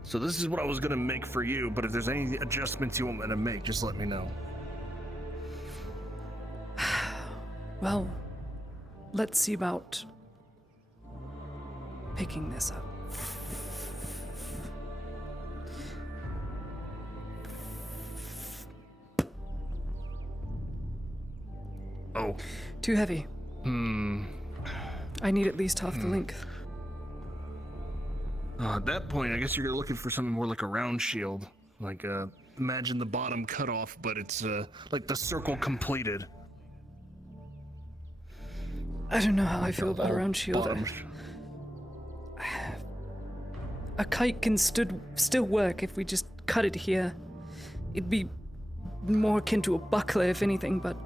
So this is what I was gonna make for you, but if there's any adjustments you want me to make, just let me know. Well, let's see about picking this up. Oh. Too heavy. I need at least half the length. At that point, I guess you're looking for something more like a round shield. Like, imagine the bottom cut off, but it's, like the circle completed. I don't know how I feel about a round shield. A kite can still work if we just cut it here. It'd be more akin to a buckler, if anything, but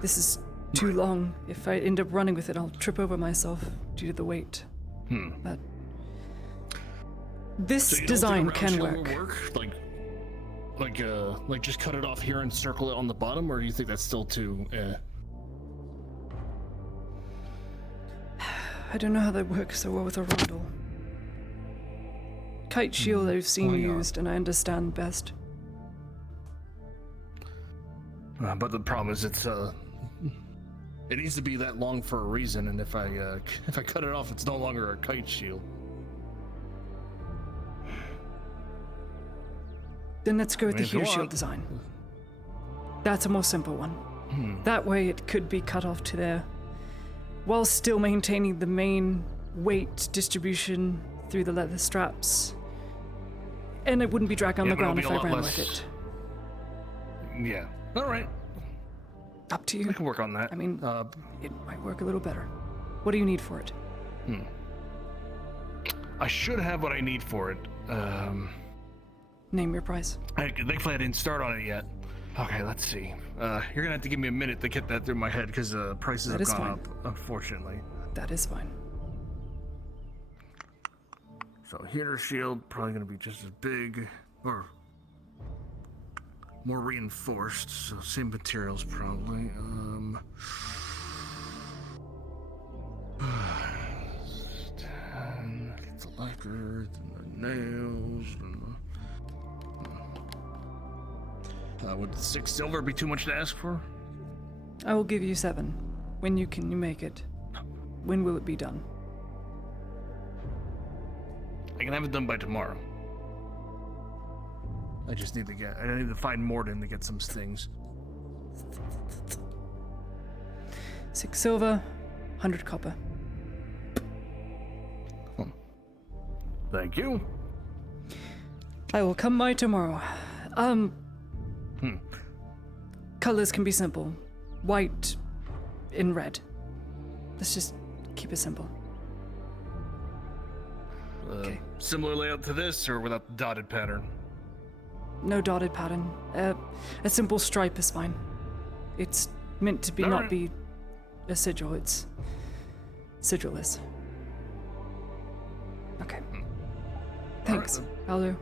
this is too long. If I end up running with it, I'll trip over myself due to the weight. But this So you don't design think a round can shield will work. Like just cut it off here and circle it on the bottom, or do you think that's still too? I don't know how that works so well with a rondel. Kite shield I've seen why not? used, and I understand best. But the problem is, it needs to be that long for a reason, and if I cut it off, it's no longer a kite shield. Then let's go with the If you huge shield want. design. That's a more simple one. That way it could be cut off to there, while still maintaining the main weight distribution through the leather straps. And it wouldn't be dragged on the but it'll ground be if a I lot ran less- with it. Yeah. All right. Up to you. I can work on that. I mean, it might work a little better. What do you need for it? I should have what I need for it. Name your price. Thankfully, I didn't start on it yet. Okay, let's see. You're gonna have to give me a minute to get that through my head because prices That have is gone fine. up, unfortunately. That is fine. So heater shield probably gonna be just as big or more reinforced. So same materials probably. Get the lacquer, then the nails. Would 6 silver be too much to ask for? I will give you 7. When can you make it? When will it be done? I can have it done by tomorrow. I need to find Morden to get some things. 6 silver, 100 copper. Thank you. I will come by tomorrow. Colors can be simple. White and red. Let's just keep it simple. Okay. Similar layout to this, or without the dotted pattern? No dotted pattern. A simple stripe is fine. It's meant to be not be a sigil. It's sigilless. Okay. Thanks, Aldo.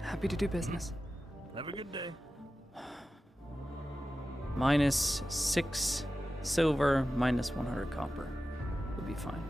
Happy to do business. Have a good day. Minus 6 silver, minus 100 copper. Would be fine.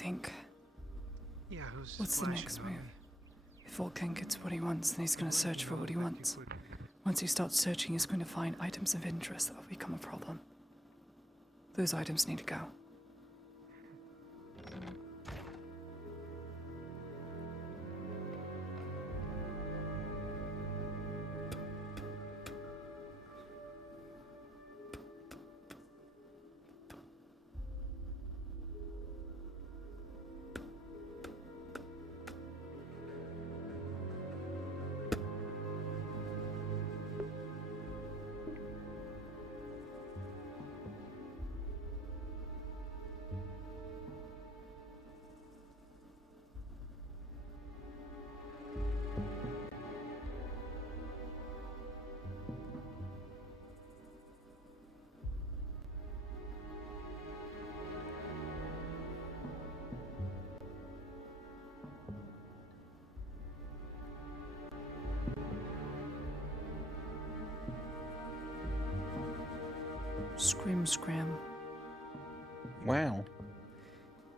think? Yeah, who's What's the flashing next on move? me? If Volcan gets what he wants, then he's going to search for what he wants. Once he starts searching, he's going to find items of interest that will become a problem. Those items need to go. Scrim scram. Wow.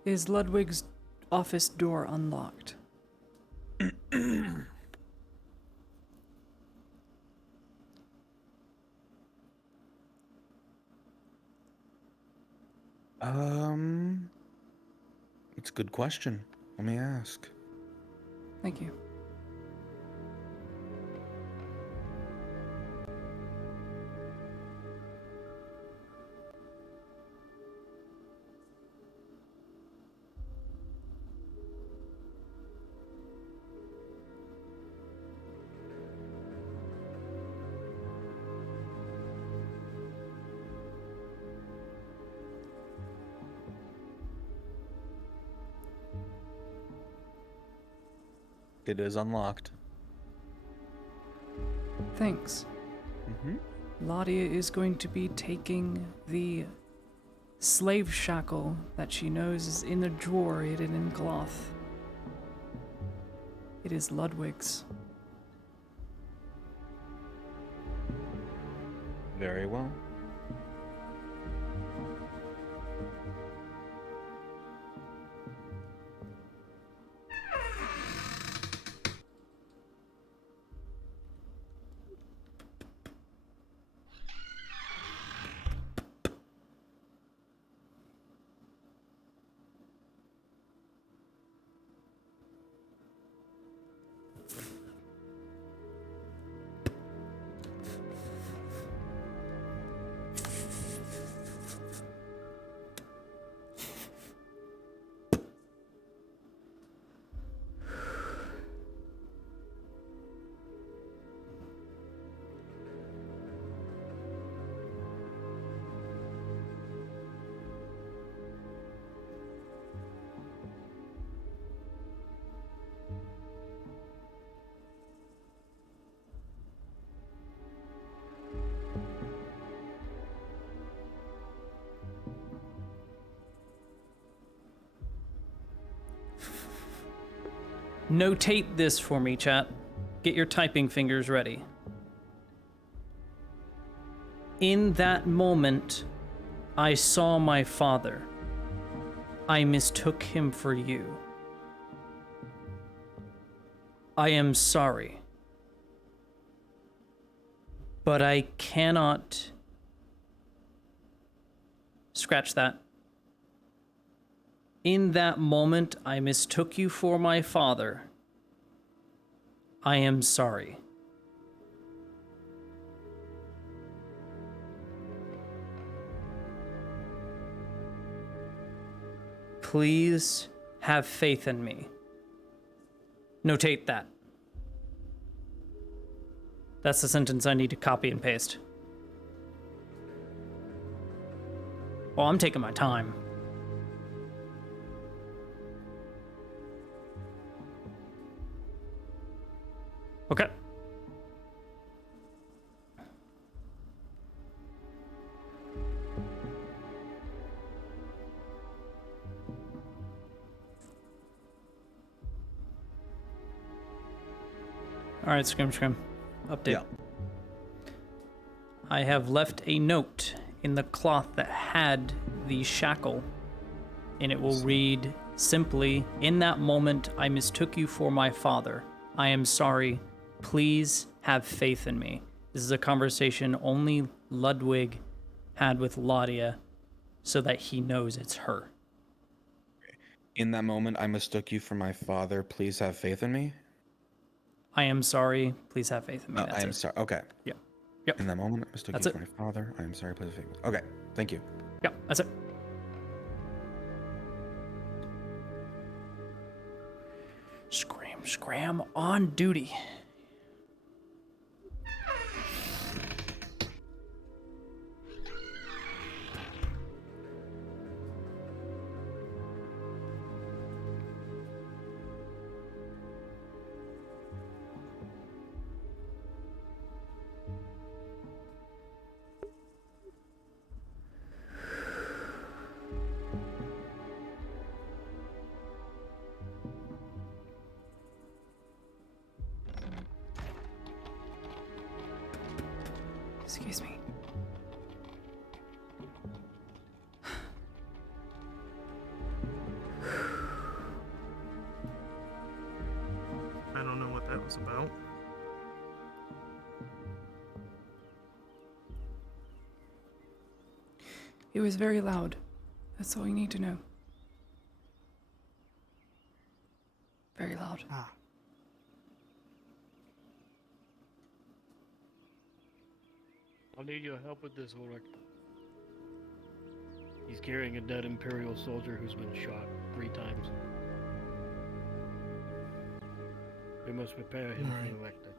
Is Ludwig's office door unlocked? It's a good question. Let me ask. Thank you. It is unlocked. Thanks. Mm-hmm. Ladia is going to be taking the slave shackle that she knows is in a drawer hidden in cloth. It is Ludwig's. Very well. Notate this for me, chat. Get your typing fingers ready. In that moment, I saw my father. I mistook him for you. I am sorry. But I cannot... Scratch that. In that moment, I mistook you for my father. I am sorry. Please have faith in me. Notate that. That's the sentence I need to copy and paste. Well, I'm taking my time. Okay. All right, Scrim. Update. Yeah. I have left a note in the cloth that had the shackle, and it will read, Simply, in that moment, I mistook you for my father. I am sorry. Please have faith in me. This is a conversation only Ludwig had with Ladia so that he knows it's her. In that moment, I mistook you for my father. Please have faith in me. I am sorry. Please have faith in me. I am sorry. Okay. Yep. Yep. In that moment, I mistook That's you it. for my father. I am sorry. Please have faith in me. Okay. Thank you. Yep. That's it. Scram on duty. Excuse me. I don't know what that was about. It was very loud. That's all you need to know. Very loud. I'll need your help with this, Ulrich. He's carrying a dead Imperial soldier who's been shot 3 times. We must prepare him for the lector.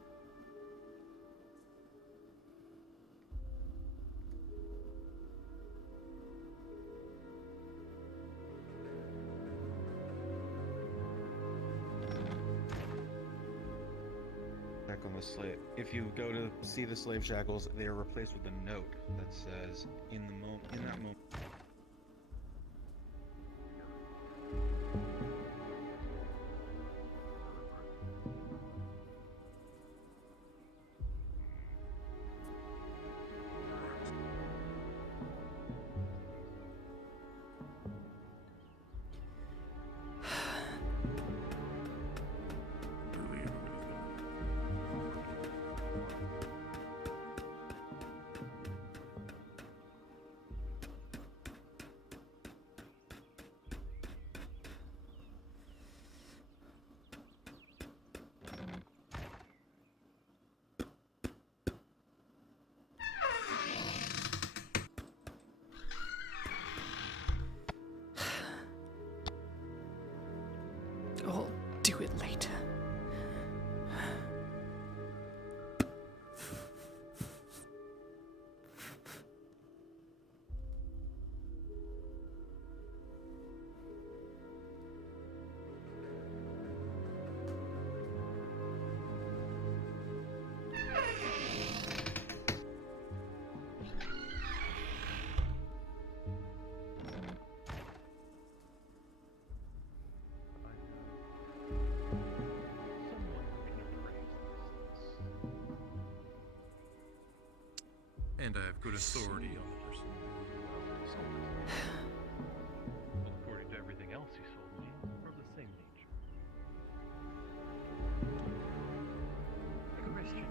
Check on the slave. If you go to see the slave shackles, they are replaced with a note that says, "In that moment." I'll do it later. And I have good authority on the person who sold it. Well, according to everything else he sold me, we're of the same nature. A Christian.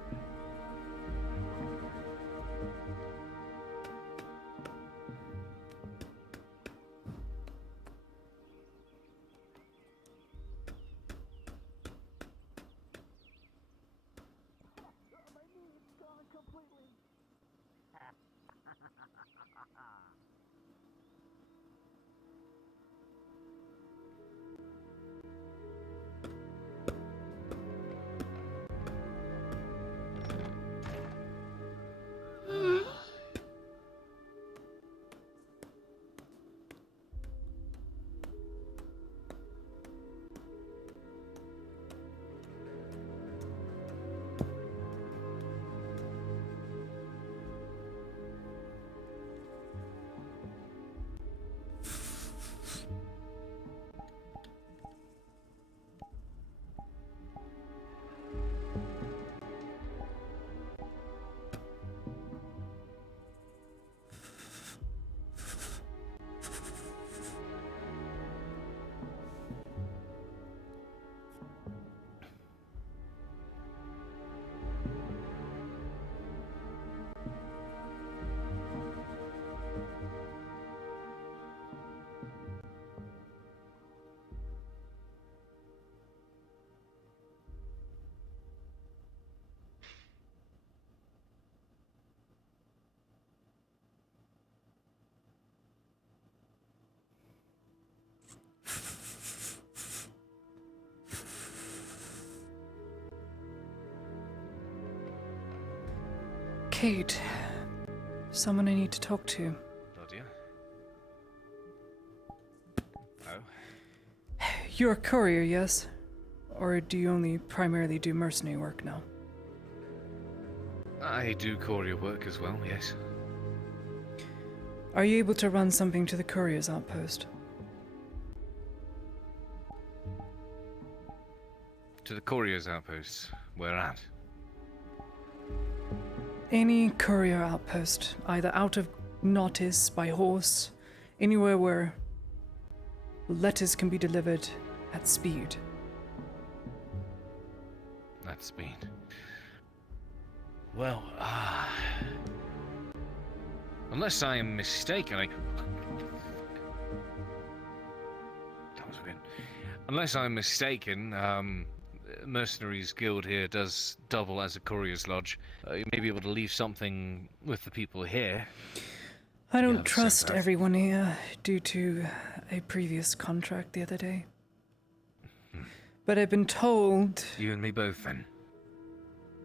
Kate. Someone I need to talk to. Claudia? Oh? You're a courier, yes? Or do you only primarily do mercenary work now? I do courier work as well, yes. Are you able to run something to the courier's outpost? To the courier's outpost. Where at? Any courier outpost, either out of Nautis by horse, anywhere where letters can be delivered at speed. At speed. Well, unless I am mistaken, that was weird. Unless I'm mistaken, Mercenaries Guild here does double as a courier's lodge. You may be able to leave something with the people here. I don't trust everyone here due to a previous contract the other day. But I've been told... You and me both, then.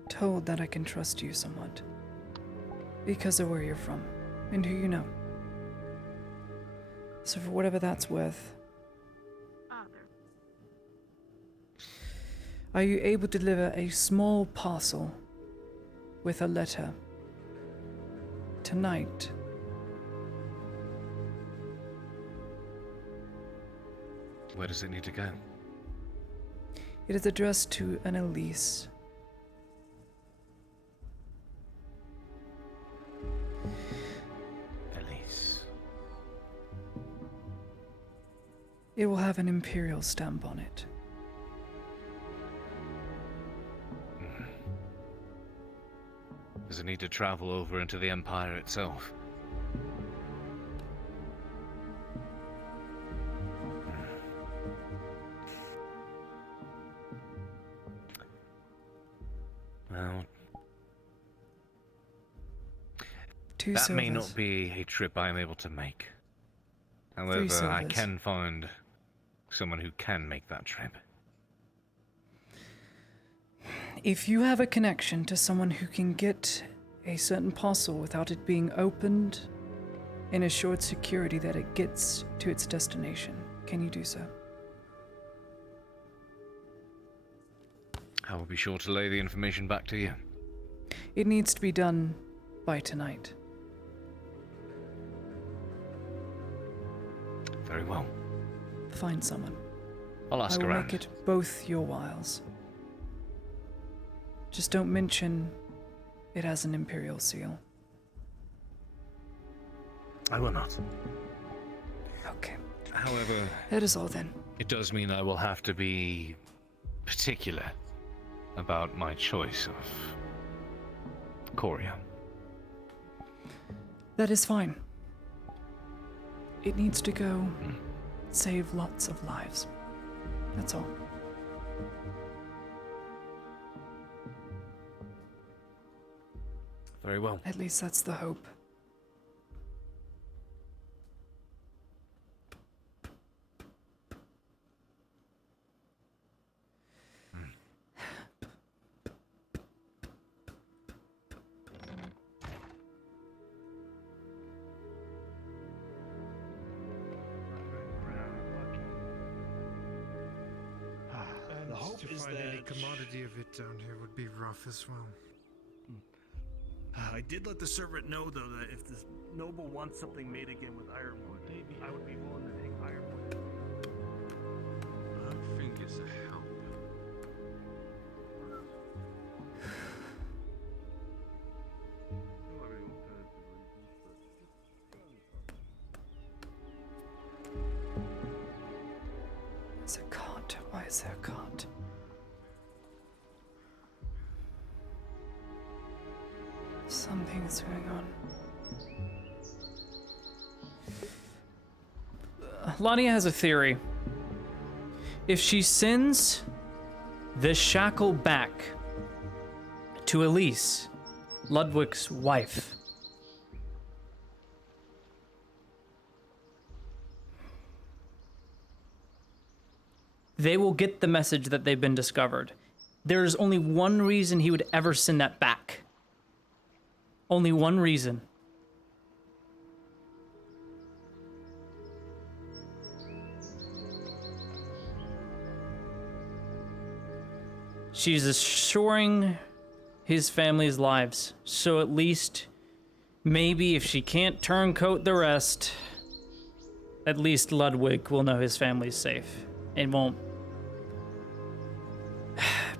Told that I can trust you somewhat. Because of where you're from, and who you know. So for whatever that's worth... Are you able to deliver a small parcel with a letter tonight? Where does it need to go? It is addressed to an Elise. Elise. It will have an Imperial stamp on it. Does it need to travel over into the Empire itself? Well, that may not be a trip I am able to make. However, I can find someone who can make that trip. If you have a connection to someone who can get a certain parcel without it being opened and assured security that it gets to its destination, can you do so? I will be sure to lay the information back to you. It needs to be done by tonight. Very well. Find someone. I'll ask I will around. make it both your whiles. Just don't mention it has an Imperial seal. I will not. Okay. However, That is all then. it does mean I will have to be particular about my choice of courier. That is fine. It needs to go save lots of lives. That's all. Very well. At least that's the hope. And The hope to is find any that- commodity of it down here would be rough as well. I did let the servant know, though, that if the noble wants something made again with ironwood, I would be willing to take ironwood. I think it's a help. There's a cart. Why is there a cart? Something's going on. Lania has a theory. If she sends the shackle back to Elise, Ludwig's wife, they will get the message that they've been discovered. There's only one reason he would ever send that back. Only one reason. She's assuring his family's lives. So at least, maybe if she can't turncoat the rest, at least Ludwig will know his family's safe and won't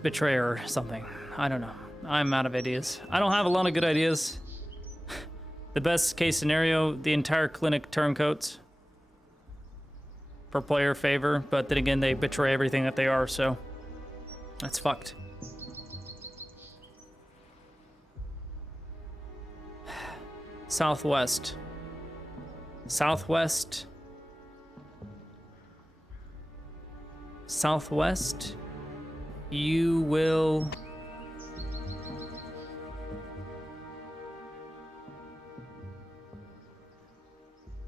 betray her or something. I don't know. I'm out of ideas. I don't have a lot of good ideas. The best case scenario, the entire clinic turncoats for player favor, but then again, they betray everything that they are, so that's fucked. Southwest. Southwest. Southwest. You will...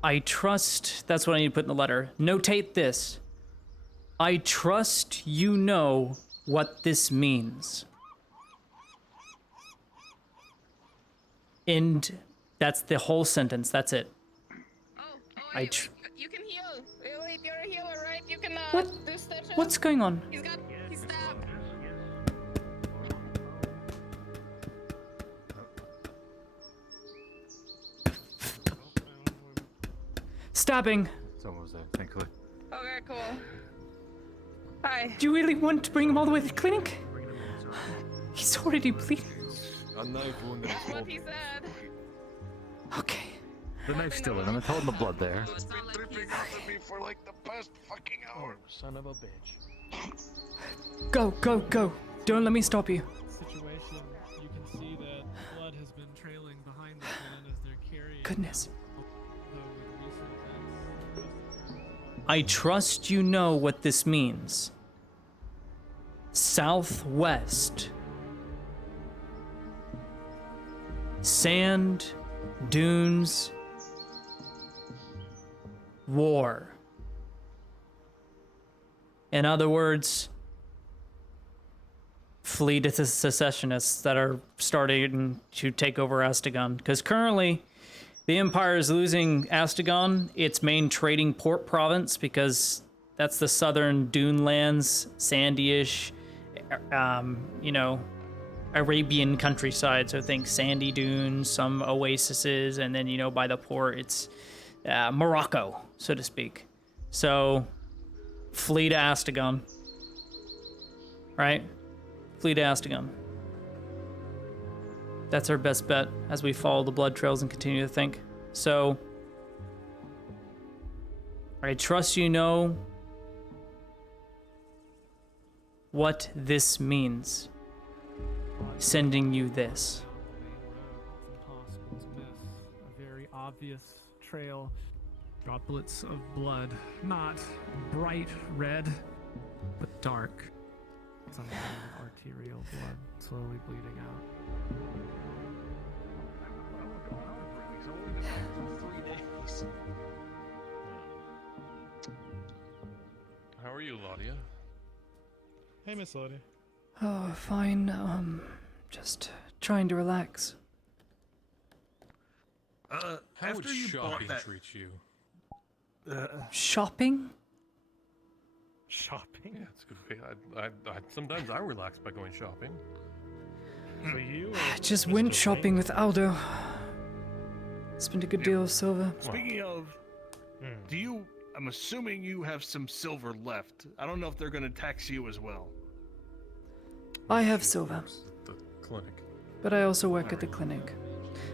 I trust... That's what I need to put in the letter. Notate this. I trust you know what this means. And that's the whole sentence. That's it. You can heal. Wait, you're a healer, right? You can do stitches. What's going on? He's stabbed. Stabbing. Someone was there, thankfully. Okay, cool. Hi. Do you really want to bring him all the way to the clinic? He's already bleeding. A knife wound. That's what he said. Okay. The knife's still in him. It's holding the blood there. It's been dripping out of me for like the past fucking hour. Son of a bitch. Go, go, go. Don't let me stop you. Situation, you can see that blood has been trailing behind the man as they're carrying. Goodness. I trust you know what this means. Southwest. Sand, dunes, war. In other words, flee to the secessionists that are starting to take over Astegon. Because currently, the Empire is losing Astegon, its main trading port province, because that's the southern dune lands, sandy-ish, you know, Arabian countryside. So think sandy dunes, some oases, and then, you know, by the port, it's Morocco, so to speak. So flee to Astegon, right? Flee to Astegon. That's our best bet as we follow the blood trails and continue to think. So, I trust you know what this means. Sending you this. A very obvious trail. Droplets of blood. Not bright red, but dark. Some kind of arterial blood slowly bleeding out. How are you, Laudia? Hey, Miss Lodi. Oh, fine. Just trying to relax. How after would you shopping bought that, treat you? Shopping? Shopping? Yeah, it's a good way. Sometimes I relax by going shopping. For you? I just went shopping with Aldo. Spent a good deal of silver. Speaking of, do you? I'm assuming you have some silver left. I don't know if they're going to tax you as well. I have silver. The clinic. But I also work at the clinic.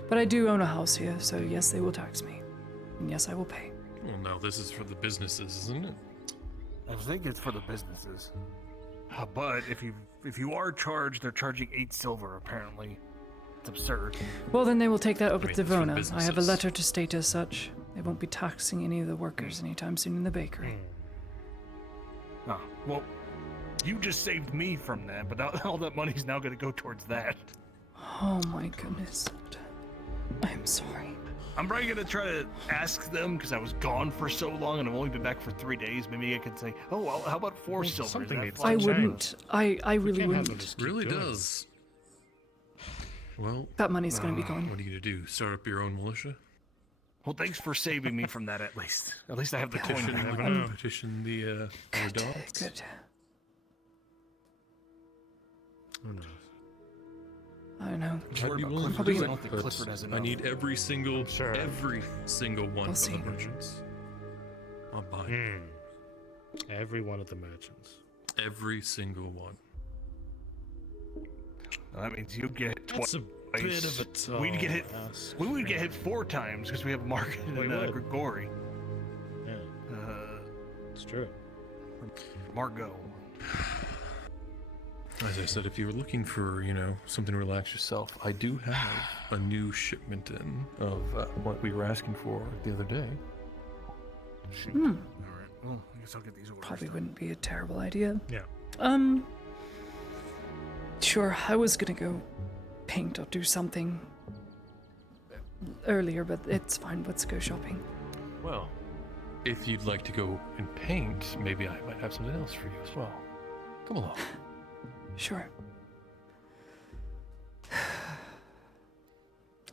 But I do own a house here, so yes, they will tax me. And yes, I will pay. Well, now this is for the businesses, isn't it? I think it's for the businesses. But if you are charged, they're charging 8 silver apparently. It's absurd. Well, then they will take that up with Devona. I have a letter to state as such. They won't be taxing any of the workers anytime soon in the bakery. Oh, well, you just saved me from that, but all that money's now going to go towards that. Oh my goodness. I'm sorry. I'm probably going to try to ask them, because I was gone for so long and I've only been back for 3 days. Maybe I could say, oh, well, how about 4 silver? Something needs I wouldn't. I really wouldn't. It really does. Well, that money's going to be gone. What are you going to do? Start up your own militia? Well, thanks for saving me from that. At least I have the coin. Petition the dogs. Good. Who knows? I don't know. I'd be willing to do it, but I need every single one We'll of see. the merchants. I'll buy every one of the merchants. every single one. Well, that means you get hit That's twice. a bit of a tall We'd get hit. ask. We would get hit 4 times because we have Mark and would. Grigori. Yeah. It's true. Margot. As I said, if you were looking for, something to relax yourself, I do have a new shipment in of what we were asking for the other day. All right. Well, I guess I'll get these orders. Probably wouldn't be a terrible idea. Yeah. Sure, I was gonna go paint or do something earlier, but it's fine. Let's go shopping. Well, if you'd like to go and paint, maybe I might have something else for you as well. Come along. Sure.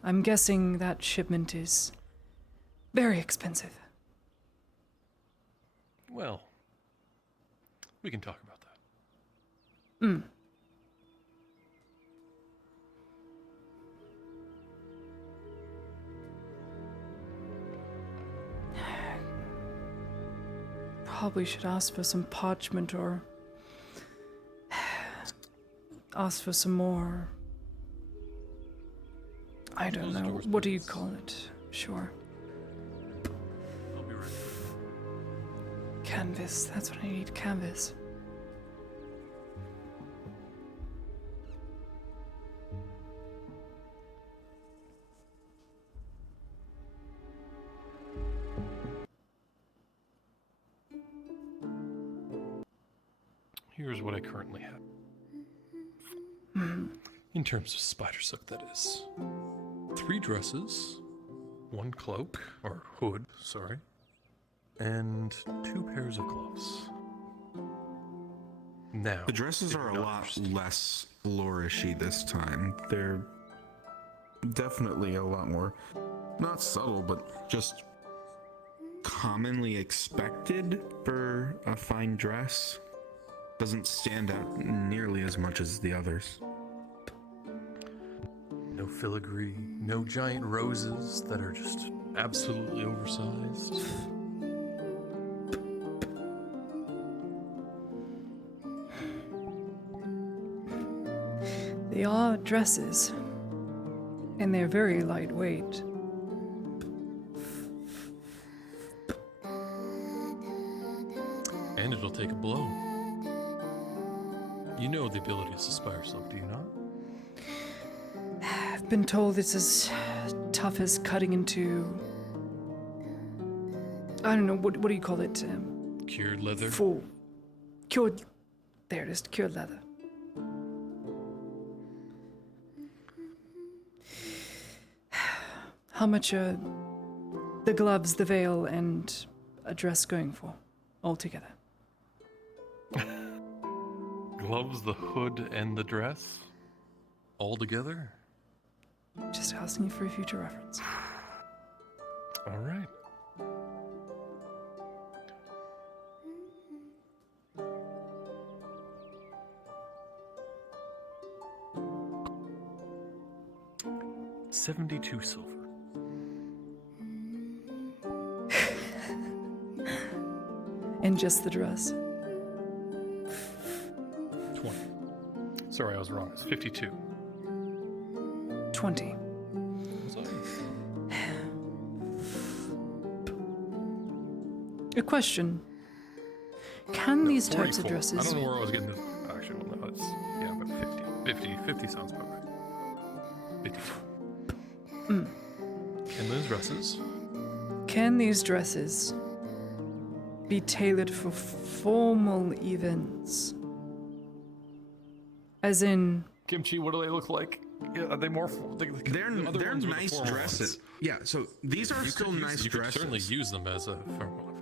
I'm guessing that shipment is very expensive. Well, we can talk about that. Probably should ask for some parchment or ask for some more. I don't know. What do you call it? Sure. I'll be right back. Canvas. That's what I need. Canvas. Here's what I currently have. In terms of spider silk, that is. 3 dresses, 1 cloak, or hood, sorry, and 2 pairs of gloves. Now, The dresses are a lot less flourishy this time. They're definitely a lot more, not subtle, but just commonly expected for a fine dress. Doesn't stand out nearly as much as the others. no filigree, no giant roses that are just absolutely oversized. They are dresses, and they're very lightweight. And it'll take a blow. You know the abilities of spider silk, do you not? I've been told it's as tough as cutting into. I don't know, what do you call it? Cured leather? Full. Cured. There it is, cured leather. How much are the gloves, the veil, and a dress going for altogether? Gloves, the hood, and the dress? All together? Just asking you for a future reference. All right. $72 silver. And just the dress. 20. Sorry, I was wrong. It's 52. 20. A question. Can these types of 44. dresses... I don't know where I was getting this. Actually, well, no, it's... Yeah, but 50. 50 sounds about right. 52. Can those dresses... Can these dresses be tailored for formal events? As in... Kimchi, what do they look like? Yeah, are they more... They're nice dresses. Yeah, so these are still nice You dresses. could certainly use them as a formal event.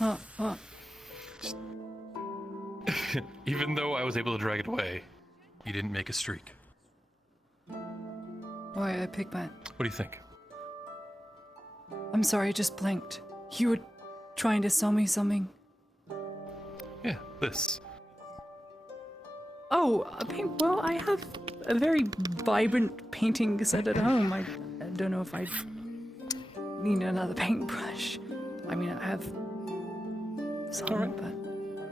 What? Even though I was able to drag it away, you didn't make a streak. Why, I picked that. What do you think? I'm sorry, I just blinked. You were trying to sell me something? Yeah, this. Oh, a paint. Well, I have a very vibrant painting set at home. I don't know if I need another paintbrush. I mean, I have some, but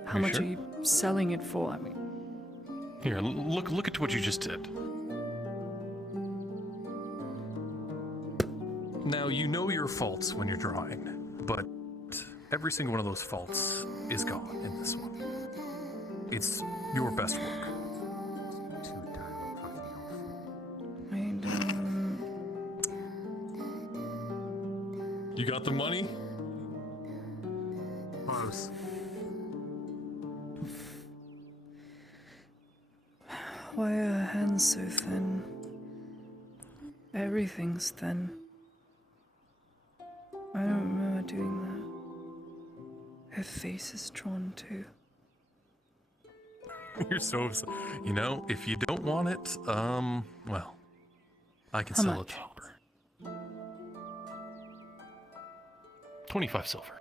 how much sure? are you selling it for? I mean, Here, look at what you just did. Now, you know your faults when you're drawing, but every single one of those faults is gone in this one. It's your best work. You got the money? Close. why are her hands so thin? Everything's thin. I don't remember doing that. Her face is drawn too. You're so, you know, if you don't want it, well, I can How sell much? it cheaper. 25 silver.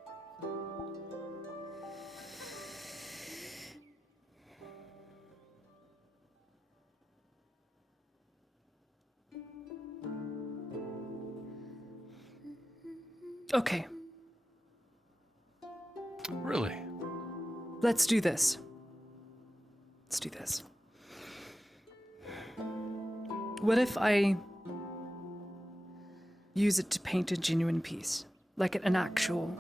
Okay, Really? let's do this. Let's do this. What if I use it to paint a genuine piece? Like an actual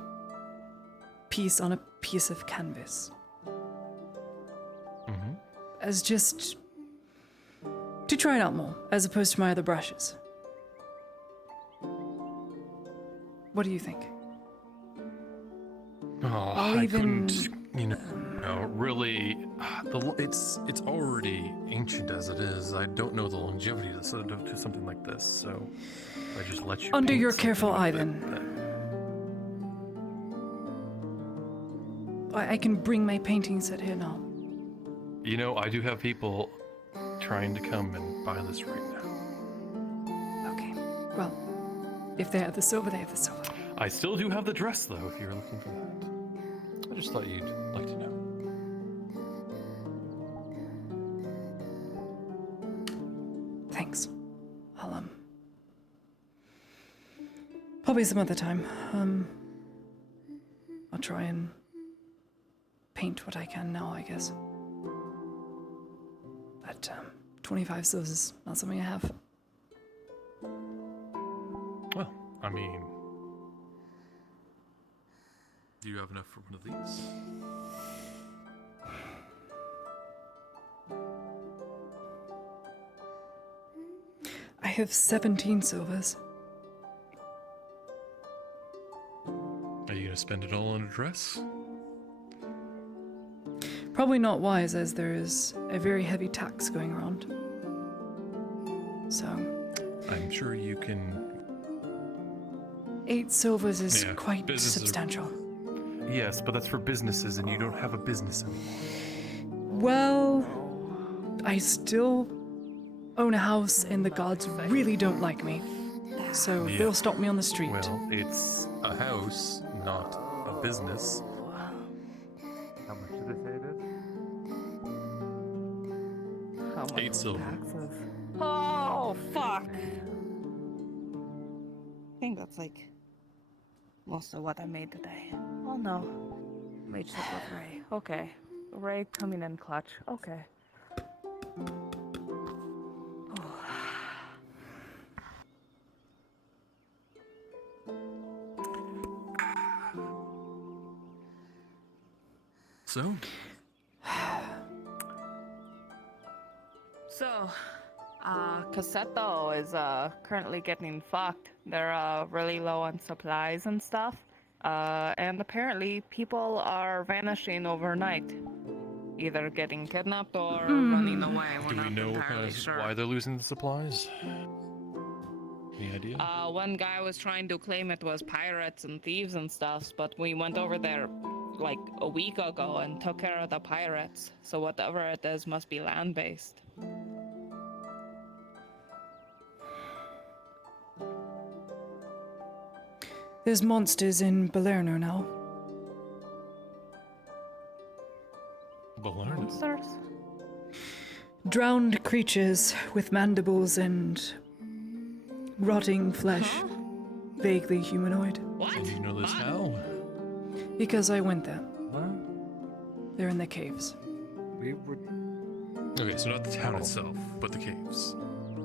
piece on a piece of canvas? Mm-hmm. As just to try it out more, as opposed to my other brushes. What do you think? Oh, I'll I even- couldn't, you know, really, it's already ancient as it is. I don't know the longevity to something like this, so I just let you Under paint your something careful with eye, it then. I can bring my painting set here now. You know, I do have people trying to come and buy this right now. Okay, well, if they have the silver, they have the silver. I still do have the dress, though, if you're looking for that. I just thought you'd like to know. Thanks. I'll, probably some other time. I'll try and paint what I can now, I guess. But, 25 silvers is not something I have. Well, I mean, do you have enough for one of these? I have 17 silvers. Are you gonna spend it all on a dress? Probably not wise, as there is a very heavy tax going around. So, I'm sure you can. 8 silvers is Yeah, quite businesses are- substantial. Yes, but that's for businesses, and you don't have a business anymore. Well, I still own a house, and the gods really don't like me. So Yeah. they'll stop me on the street. Well, it's a house, not a business. How much did they say it is? How much 8 silver. taxes? Oh, fuck. I think that's like most of what I made today. Oh no. Mage up with Ray. Okay. Ray coming in clutch. Okay. So? So, Cassetto is currently getting fucked. They're really low on supplies and stuff. And apparently people are vanishing overnight. Either getting kidnapped or running away. We're Do we not know entirely sure. why they're losing the supplies? Any idea? One guy was trying to claim it was pirates and thieves and stuff, but we went over there like a week ago and took care of the pirates. So whatever it is must be land-based. There's monsters in Balerno now. Monsters? Drowned creatures with mandibles and rotting flesh. Vaguely humanoid. What? And you know this how? Because I went there. What? They're in the caves. We were. Okay, so not the town itself, but the caves.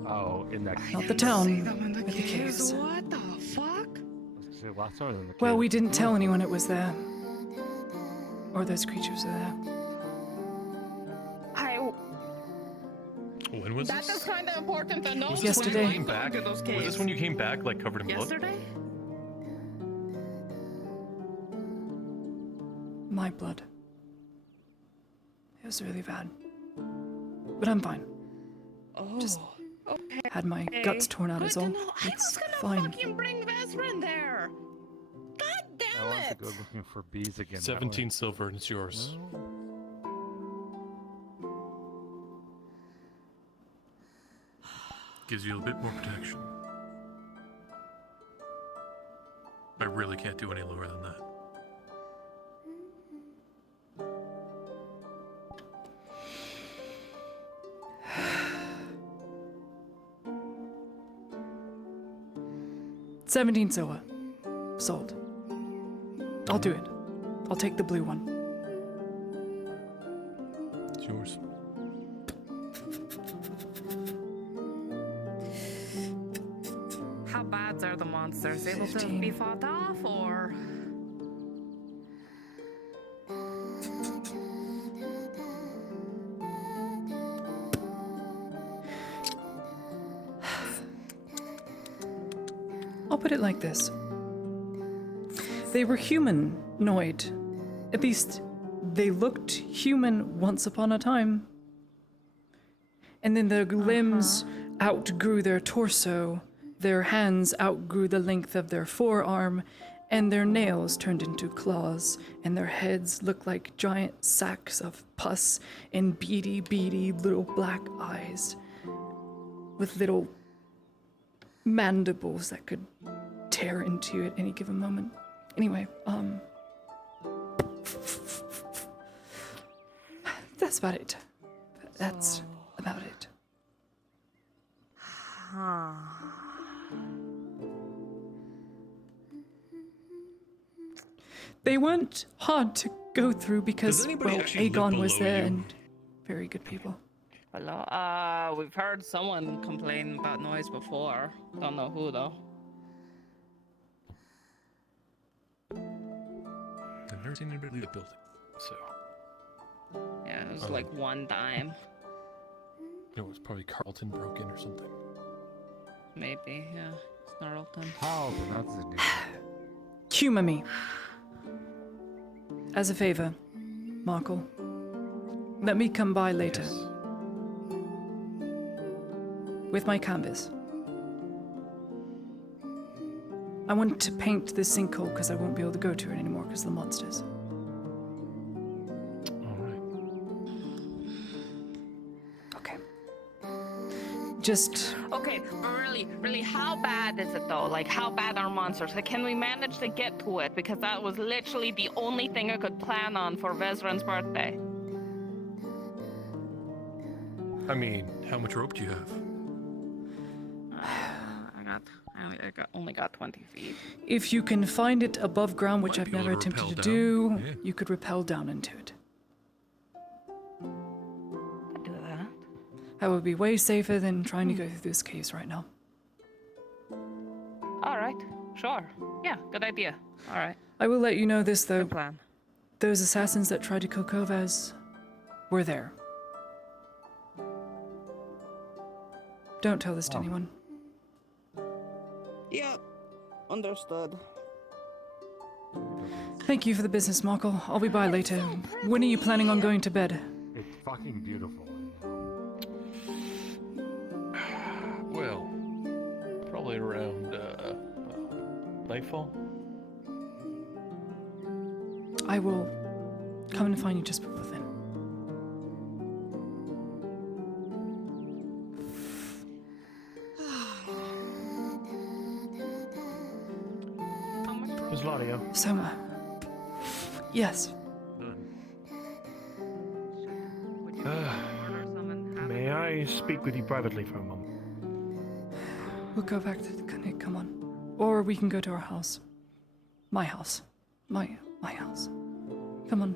Oh, in that. Not the town, but the caves. What the fuck? Last time in the Well, cave. we didn't tell anyone it was there. Or those creatures were there. When was That this? is kind of important to know. Was this Yesterday. when you came back? Those Was caves. this when you came back, like covered in blood? Yesterday? My blood. It was really bad. But I'm fine. Oh, Just okay. had my guts torn out is all. I was It's gonna fine. fucking bring Vesrin there. God I damn want to it! go looking for bees again. that 17 way. silver, and it's yours. Gives you a bit more protection. I really can't do any lower than that. $17 silver. Sold. I'll do it. I'll take the blue one. It's yours. How bad are the monsters? Able to 15. be fought off, or? I'll put it like this. They were humanoid. At least, they looked human once upon a time. And then their limbs outgrew their torso, their hands outgrew the length of their forearm, and their nails turned into claws, and their heads looked like giant sacks of pus and beady little black eyes with little mandibles that could tear into you at any given moment. Anyway, that's about it. That's about it. They weren't hard to go through because, anybody well, actually live Aegon was below there you? and very good people. Hello? We've heard someone complain about noise before. Don't know who, though. I've never seen anybody leave the building, so. Yeah, it was Oh. like one time. It was probably Carlton broke in or something. Maybe, yeah. Snarlton. How? That's the new. Humor me. As a favor, Markle. Let me come by later. Yes. With my canvas. I want to paint this sinkhole because I won't be able to go to it anymore because of the monsters. Okay. Just Okay, but really, how bad is it though? Like, how bad are monsters? Like, can we manage to get to it? Because that was literally the only thing I could plan on for Vesran's birthday. I mean, how much rope do you have? I only got 20 feet. if you can find it above ground, which Might I've be able never to attempted to rappel do, down. Yeah. you could rappel down into it. I'd do that. That would be way safer than trying to go through this case right now. All right, sure. Yeah, good idea. All right. I will let you know this though. Good plan. Those assassins that tried to kill Kovaz were there. Don't tell this to anyone. Yep. Understood. Thank you for the business, Markle. I'll be by later. When are you planning on going to bed? It's fucking beautiful. Well, probably around nightfall. I will Coming to find you just before then. Miss Ladio. Soma. Yes. May I speak with you privately for a moment? We'll go back to the clinic, come on. Or we can go to our house. My house. My house. Come on.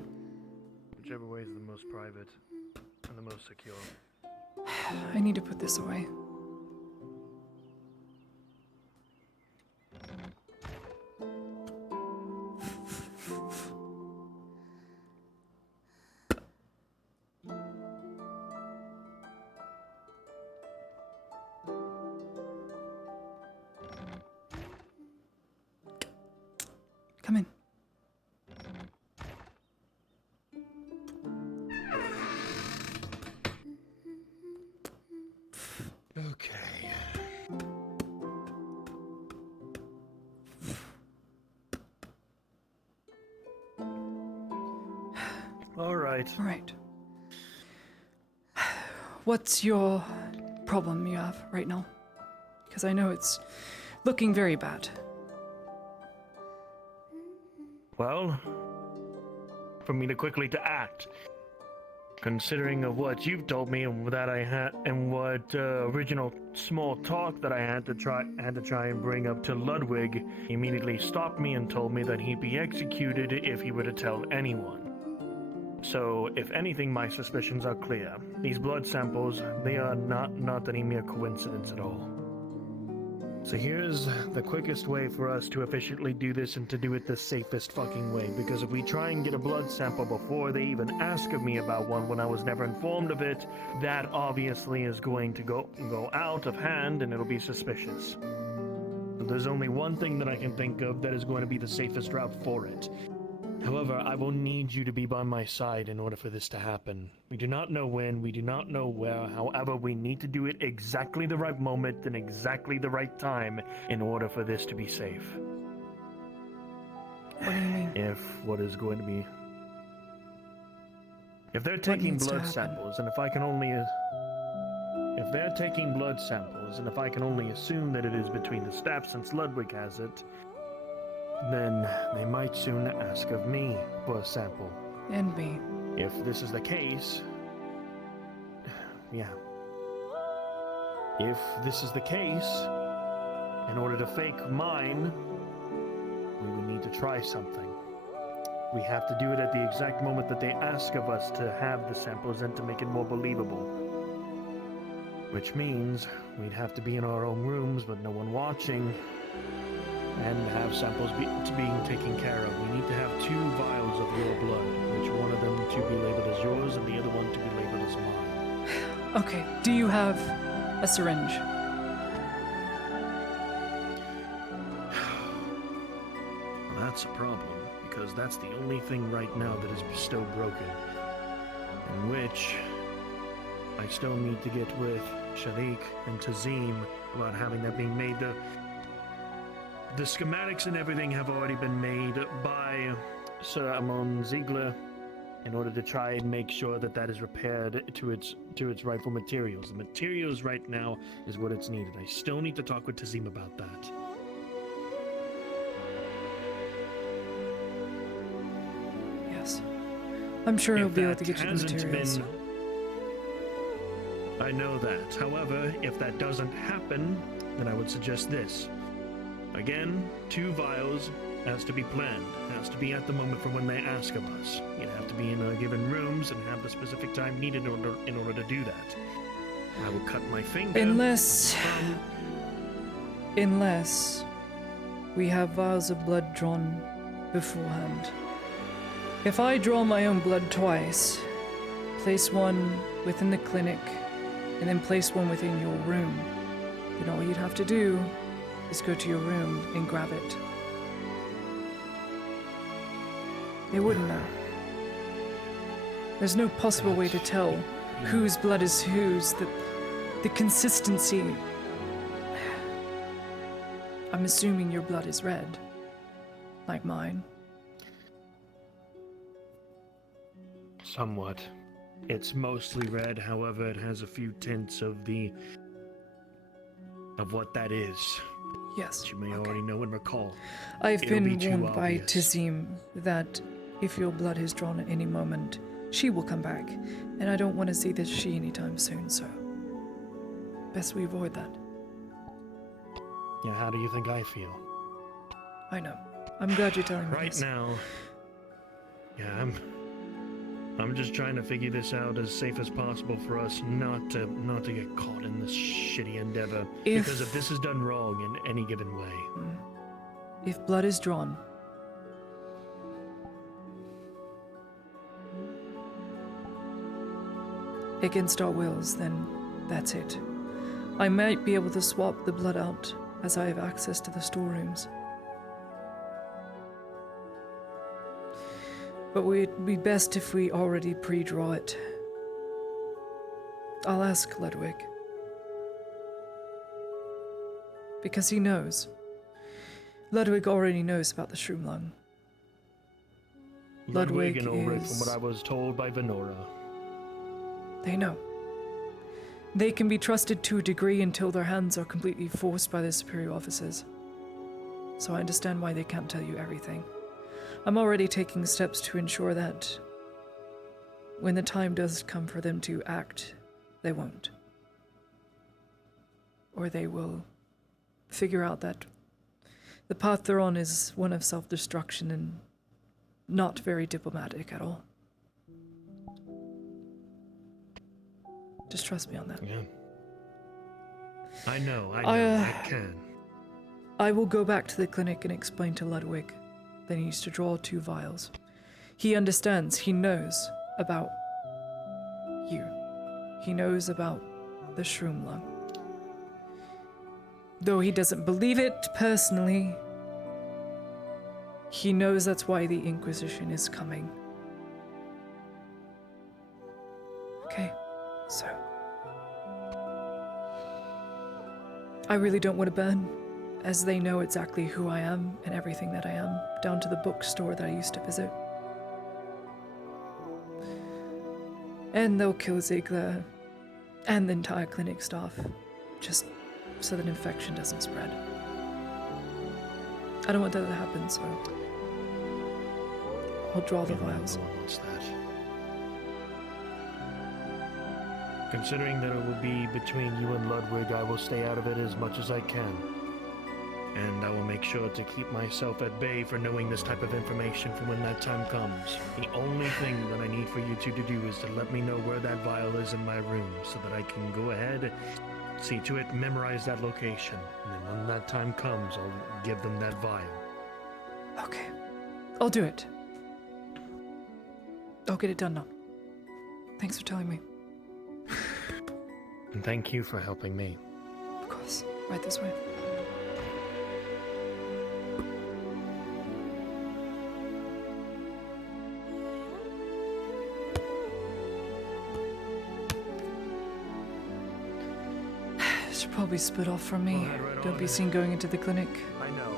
Whichever way is the most private and the most secure. I need to put this away. Come in. Okay. All right. All right. What's your problem you have right now? Because I know it's looking very bad. Well, for me to quickly to act, considering of what you've told me and that I had, and what original small talk that I had to try and bring up to Ludwig, he immediately stopped me and told me that he'd be executed if he were to tell anyone. So, if anything, my suspicions are clear. These blood samples, they are not any mere coincidence at all. So here's the quickest way for us to efficiently do this and to do it the safest fucking way, because if we try and get a blood sample before they even ask of me about one when I was never informed of it, that obviously is going to go out of hand and it'll be suspicious. So there's only one thing that I can think of that is going to be the safest route for it. However, I will need you to be by my side in order for this to happen. We do not know when, we do not know where, however, we need to do it exactly the right moment and exactly the right time in order for this to be safe. What do you mean? If what is going to be... If they're taking blood samples, and if I can only... If they're taking blood samples, and if I can only assume that it is between the steps since Ludwig has it, then they might soon ask of me for a sample. And me. If this is the case... Yeah. If this is the case, in order to fake mine, we would need to try something. We have to do it at the exact moment that they ask of us to have the samples and to make it more believable. Which means we'd have to be in our own rooms with no one watching, and have samples being taken care of. We need to have 2 vials of your blood, which one of them to be labeled as yours and the other one to be labeled as mine. Okay, do you have a syringe? Well, that's a problem, because that's the only thing right now that is still broken. In which I still need to get with Sharik and Tazim about having that being made. The schematics and everything have already been made by Sir Amon Ziegler in order to try and make sure that that is repaired to its rightful materials. The materials right now is what it's needed. I still need to talk with Tazim about that. Yes. I'm sure he'll be able to get you the Hasn't materials. been... I know that. However, if that doesn't happen, then I would suggest this. Again, 2 vials has to be planned. Has to be at the moment for when they ask of us. You'd have to be in given rooms and have the specific time needed in order to do that. I will cut my finger. Unless we have vials of blood drawn beforehand. If I draw my own blood twice, place one within the clinic, and then place one within your room, then all you'd have to do is go to your room and grab it. They wouldn't know. There's no possible way to tell whose blood is whose. The consistency... I'm assuming your blood is red, like mine. Somewhat. It's mostly red, however, it has a few tints of what that is. Yes. That you may already know and recall. I've It'll be been too warned by obvious. Tazim that if your blood is drawn at any moment, she will come back, and I don't want to see this she anytime soon, so best we avoid that. Yeah, how do you think I feel? I know. I'm glad you're telling me Right this. now, yeah, I'm just trying to figure this out as safe as possible for us not to get caught in this shitty endeavor. Because if this is done wrong in any given way. If blood is drawn, against our wills, then that's it. I might be able to swap the blood out as I have access to the storerooms. But it'd be best if we already pre-draw it. I'll ask Ludwig. Because he knows. Ludwig already knows about the shroom lung. Ludwig and Ulrich, is... from what I was told by Venora. They know. They can be trusted to a degree until their hands are completely forced by their superior officers. So I understand why they can't tell you everything. I'm already taking steps to ensure that when the time does come for them to act, they won't. Or they will figure out that the path they're on is one of self-destruction and not very diplomatic at all. Just trust me on that. Yeah. I know, I can. I will go back to the clinic and explain to Ludwig that he needs to draw 2 vials. He understands, he knows about you. He knows about the shroom lung. Though he doesn't believe it personally, he knows that's why the Inquisition is coming. Okay, so I really don't want to burn, as they know exactly who I am and everything that I am, down to the bookstore that I used to visit. And they'll kill Ziegler and the entire clinic staff, just so that infection doesn't spread. I don't want that to happen, so I'll draw the vials. What's that? Considering that it will be between you and Ludwig, I will stay out of it as much as I can. And I will make sure to keep myself at bay for knowing this type of information for when that time comes. The only thing that I need for you two to do is to let me know where that vial is in my room, so that I can go ahead, see to it, memorize that location. And then when that time comes, I'll give them that vial. Okay. I'll do it. I'll get it done now. Thanks for telling me. And thank you for helping me. Of course. Right this way. Should probably split off from me. Don't be seen going into the clinic. I know.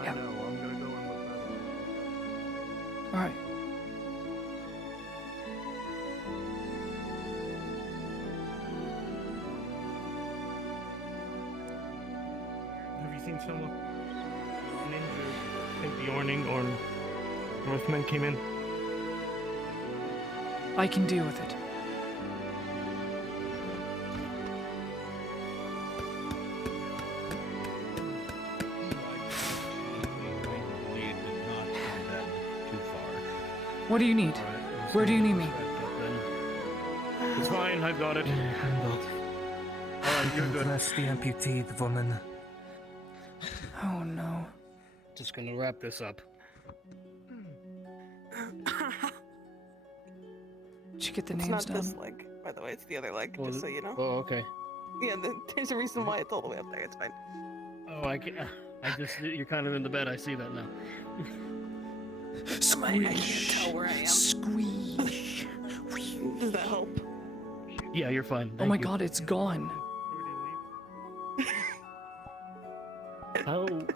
I know. I'm gonna go and look that up. Alright. Have you seen someone? Ninjas. I think the Orning or Northmen came in. I can deal with it. What do you need? Where do you need me? It's fine, I've got it. Alright, you're good. Bless the amputated woman. Oh no. Just gonna wrap this up. Did you get the It's names not down? this leg, by the way. It's the other leg, Oh, just so you know. Oh, okay. Yeah, there's a reason why it's all the way up there. It's fine. Oh, I just, you're kind of in the bed. I see that now. I can't tell where I am. Squeeze. Does that help? Yeah, you're fine. Oh my god, it's gone. Oh, I'm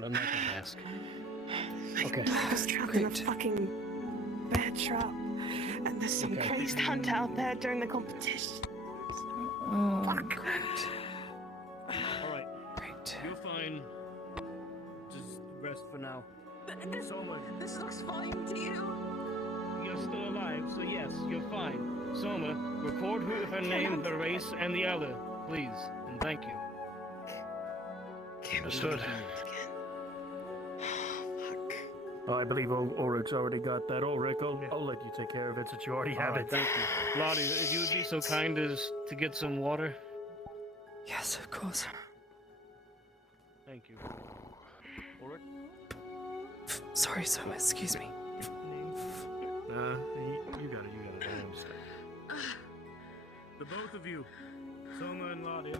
not gonna ask. Okay. I was trapped in a fucking bed. bear trap. And there's some Okay. crazed hunt out there during the competition. Oh, Fuck. great. Alright. Great. You're fine. Just rest for now. Soma, This looks fine to you. you're still alive, so yes, you're fine. Soma, record her name, the race, and the other, please. And thank you. Understood. Oh, I believe Ulrich's already got that. Ulrich, I'll let you take care of it since you already have it. Thank you. Lottie, if you would be so kind as to get some water. Yes, of course. Thank you. Ulrich? Sorry, Soma, excuse me. You got it. I understand. The both of you, Soma and Lottie.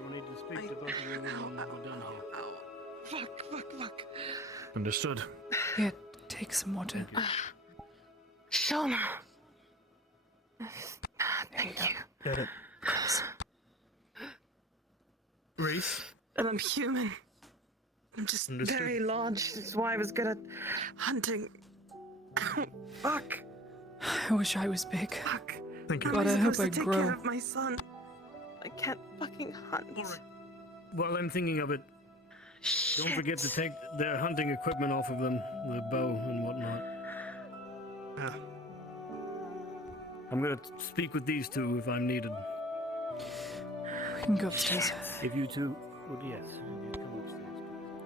We'll need to speak to both of you when we're done here. Fuck. Understood. Here, take some water. Shauna. Thank you. Get it. Of course. Reese? And I'm human. I'm just Understood. very large. That's why I was good at hunting. Fuck. I wish I was big. Fuck. Thank you. God, I I'm hope supposed I to take care grow. of my son. I can't fucking hunt. While I'm thinking of it, don't forget to take their hunting equipment off of them, the bow and whatnot. I'm gonna speak with these two if I'm needed. We can go upstairs. If you two would, yes, if you'd come upstairs.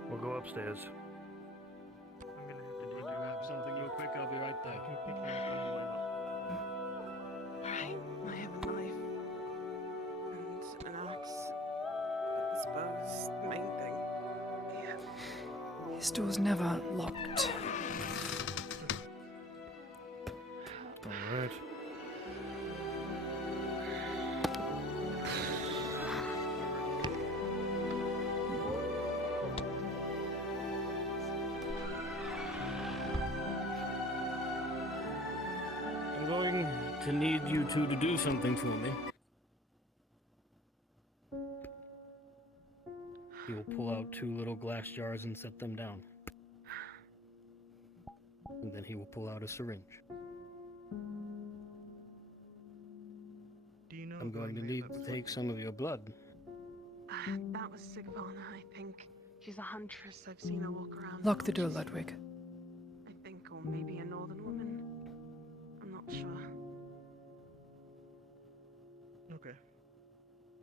We'll go upstairs. I'm gonna have to grab something real quick. I'll be right there. Alright, I have a knife and an axe, but this bow is the main thing. Yeah. This door's never locked. Alright. I'm going to need you two to do something for me. He will pull out 2 little glass jars and set them down. And then he will pull out a syringe. Do you know I'm going to need to take some of your blood. That was Sigvana, I think. She's a huntress. I've seen her walk around. Lock the door, Ludwig. I think, or maybe a northern woman. I'm not sure. Okay.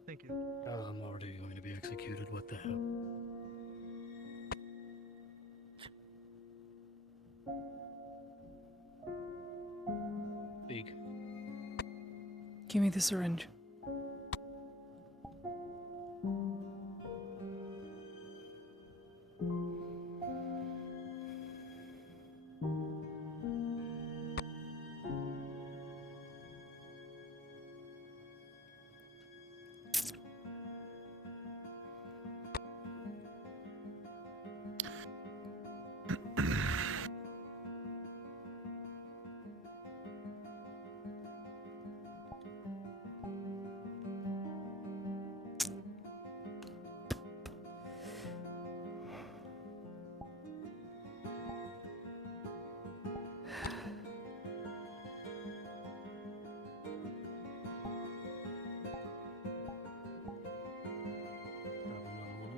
Thank you. Oh, I'm already going to be executed. What the hell? Big. Give me the syringe.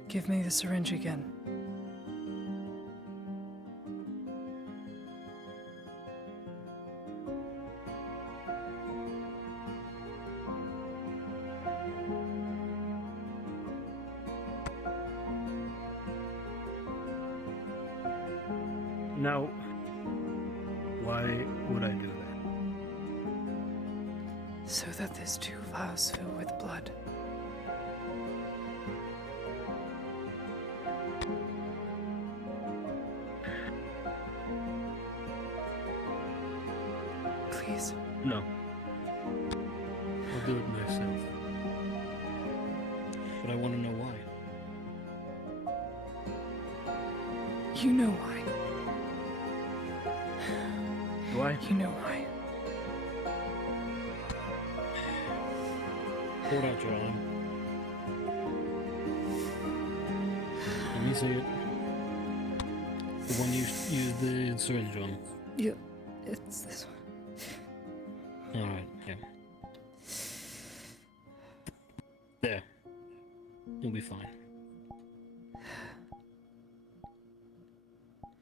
Give me the syringe again. Now, why would I do that? So that there's 2 vials filled with blood. Please. No. I'll do it myself. But I want to know why. You know why. Do I? You know why. Hold out your arm. Let me see it. The one you used the syringe on. Yeah, it's this one. Alright, yeah. There. You'll be fine.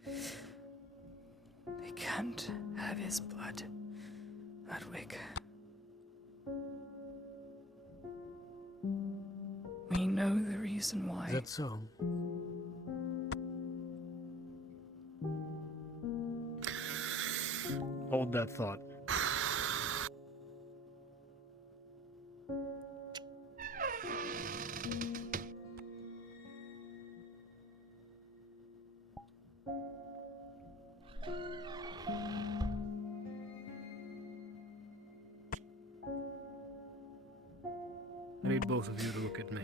They can't have his blood. Ludwig. We know the reason why. Is that so? Hold that thought. I need both of you to look at me.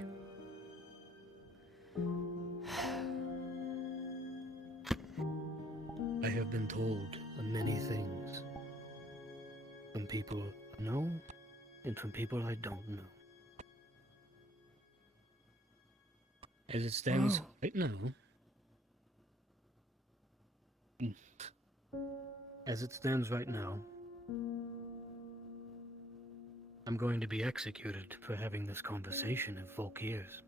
I have been told many things from people I know and from people I don't know. As it stands right now, As it stands right now, I'm going to be executed for having this conversation if Volk hears.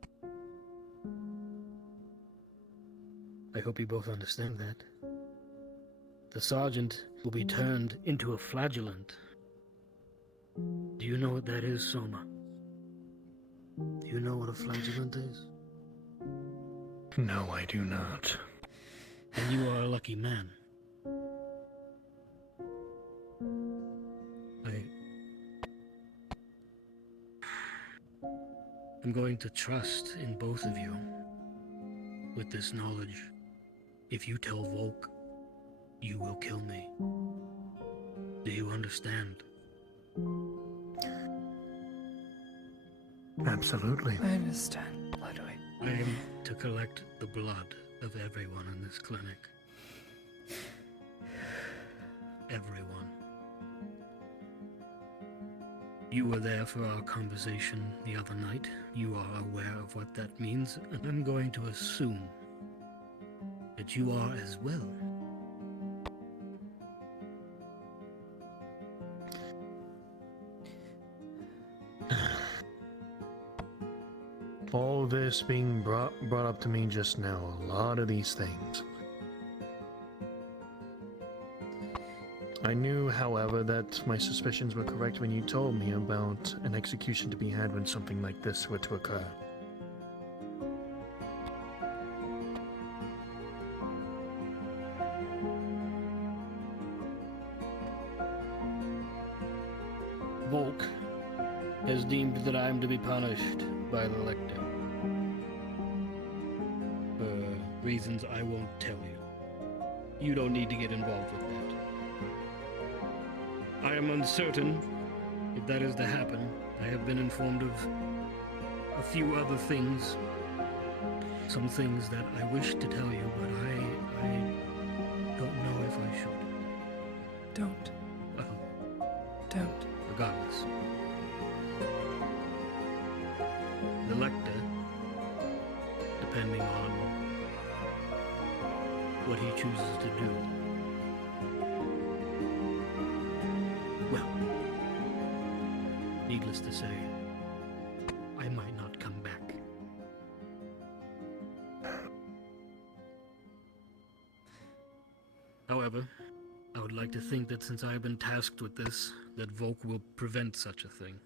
I hope you both understand that. The sergeant will be turned into a flagellant. Do you know what that is, Soma? Do you know what a flagellant is? No, I do not. And you are a lucky man. I'm going to trust in both of you with this knowledge. If you tell Volk, you will kill me. Do you understand? Absolutely. I understand, Ludwig. I am to collect the blood of everyone in this clinic. Everyone. You were there for our conversation the other night. You are aware of what that means, and I'm going to assume that you are as well. All this being brought up to me just now, a lot of these things. I knew, however, that my suspicions were correct when you told me about an execution to be had when something like this were to occur. Volk has deemed that I am to be punished by the Lector. For reasons I won't tell you. You don't need to get involved with that. I am uncertain if that is to happen. I have been informed of a few other things. Some things that I wish to tell you, but I don't know if I should. Don't. Well, Don't. regardless. The Lector, depending on what he chooses to do, well, needless to say, I might not come back. However, I would like to think that since I have been tasked with this, that Volk will prevent such a thing.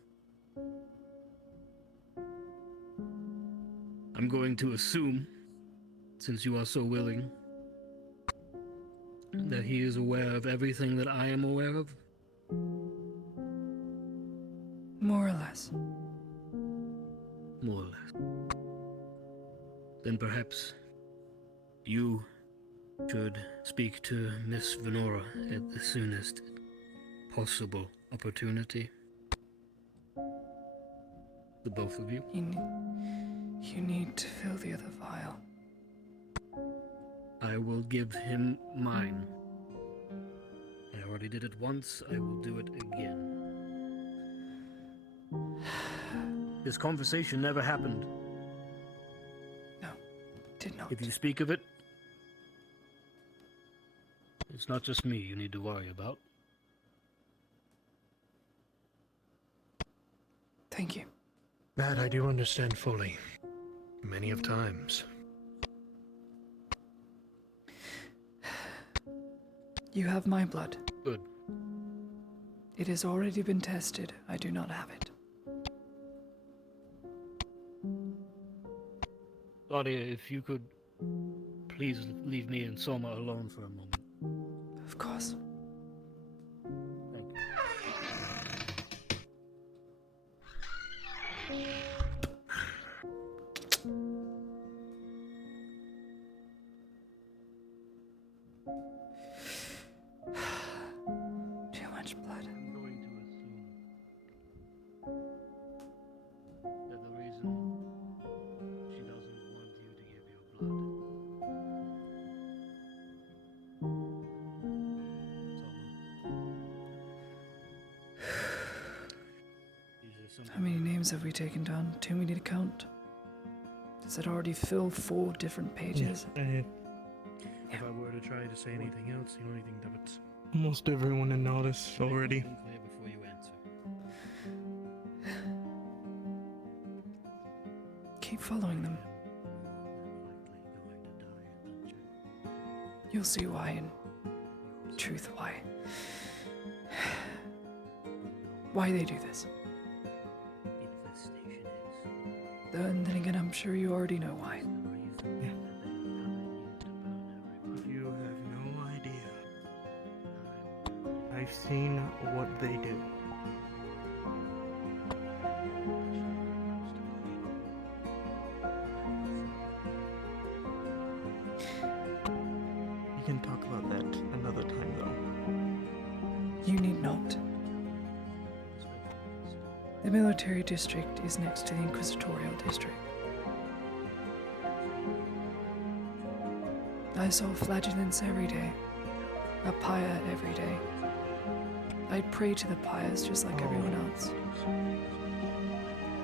I'm going to assume, since you are so willing, that he is aware of everything that I am aware of. More or less. More or less. Then perhaps you should speak to Miss Venora at the soonest possible opportunity. The both of you. You need to fill the other vial. I will give him mine. I already did it once, I will do it again. This conversation never happened. No, did not. If you speak of it, It's not just me you need to worry about. Thank you. That I do understand fully. Many of times. You have my blood. Good. It has already been tested. I do not have it. Claudia, if you could please leave me and Soma alone for a moment. Of course. Thank you. Too much blood. I'm going to assume that the reason she doesn't want you to give your blood. How many names have we taken down? Too many to count. Does it already fill 4 different pages? If I were to try to say anything else, the only thing that would... Almost everyone in notice already. Clear before you answer. Keep following them. You'll see why, and truth why. Why they do this. Then again, I'm sure you already know why. You have no idea. I've seen what they do. We can talk about that another time, though. You need not. The military district is next to the inquisitorial district. I saw flagellants every day, a pyre every day. I'd pray to the pyres just like everyone else.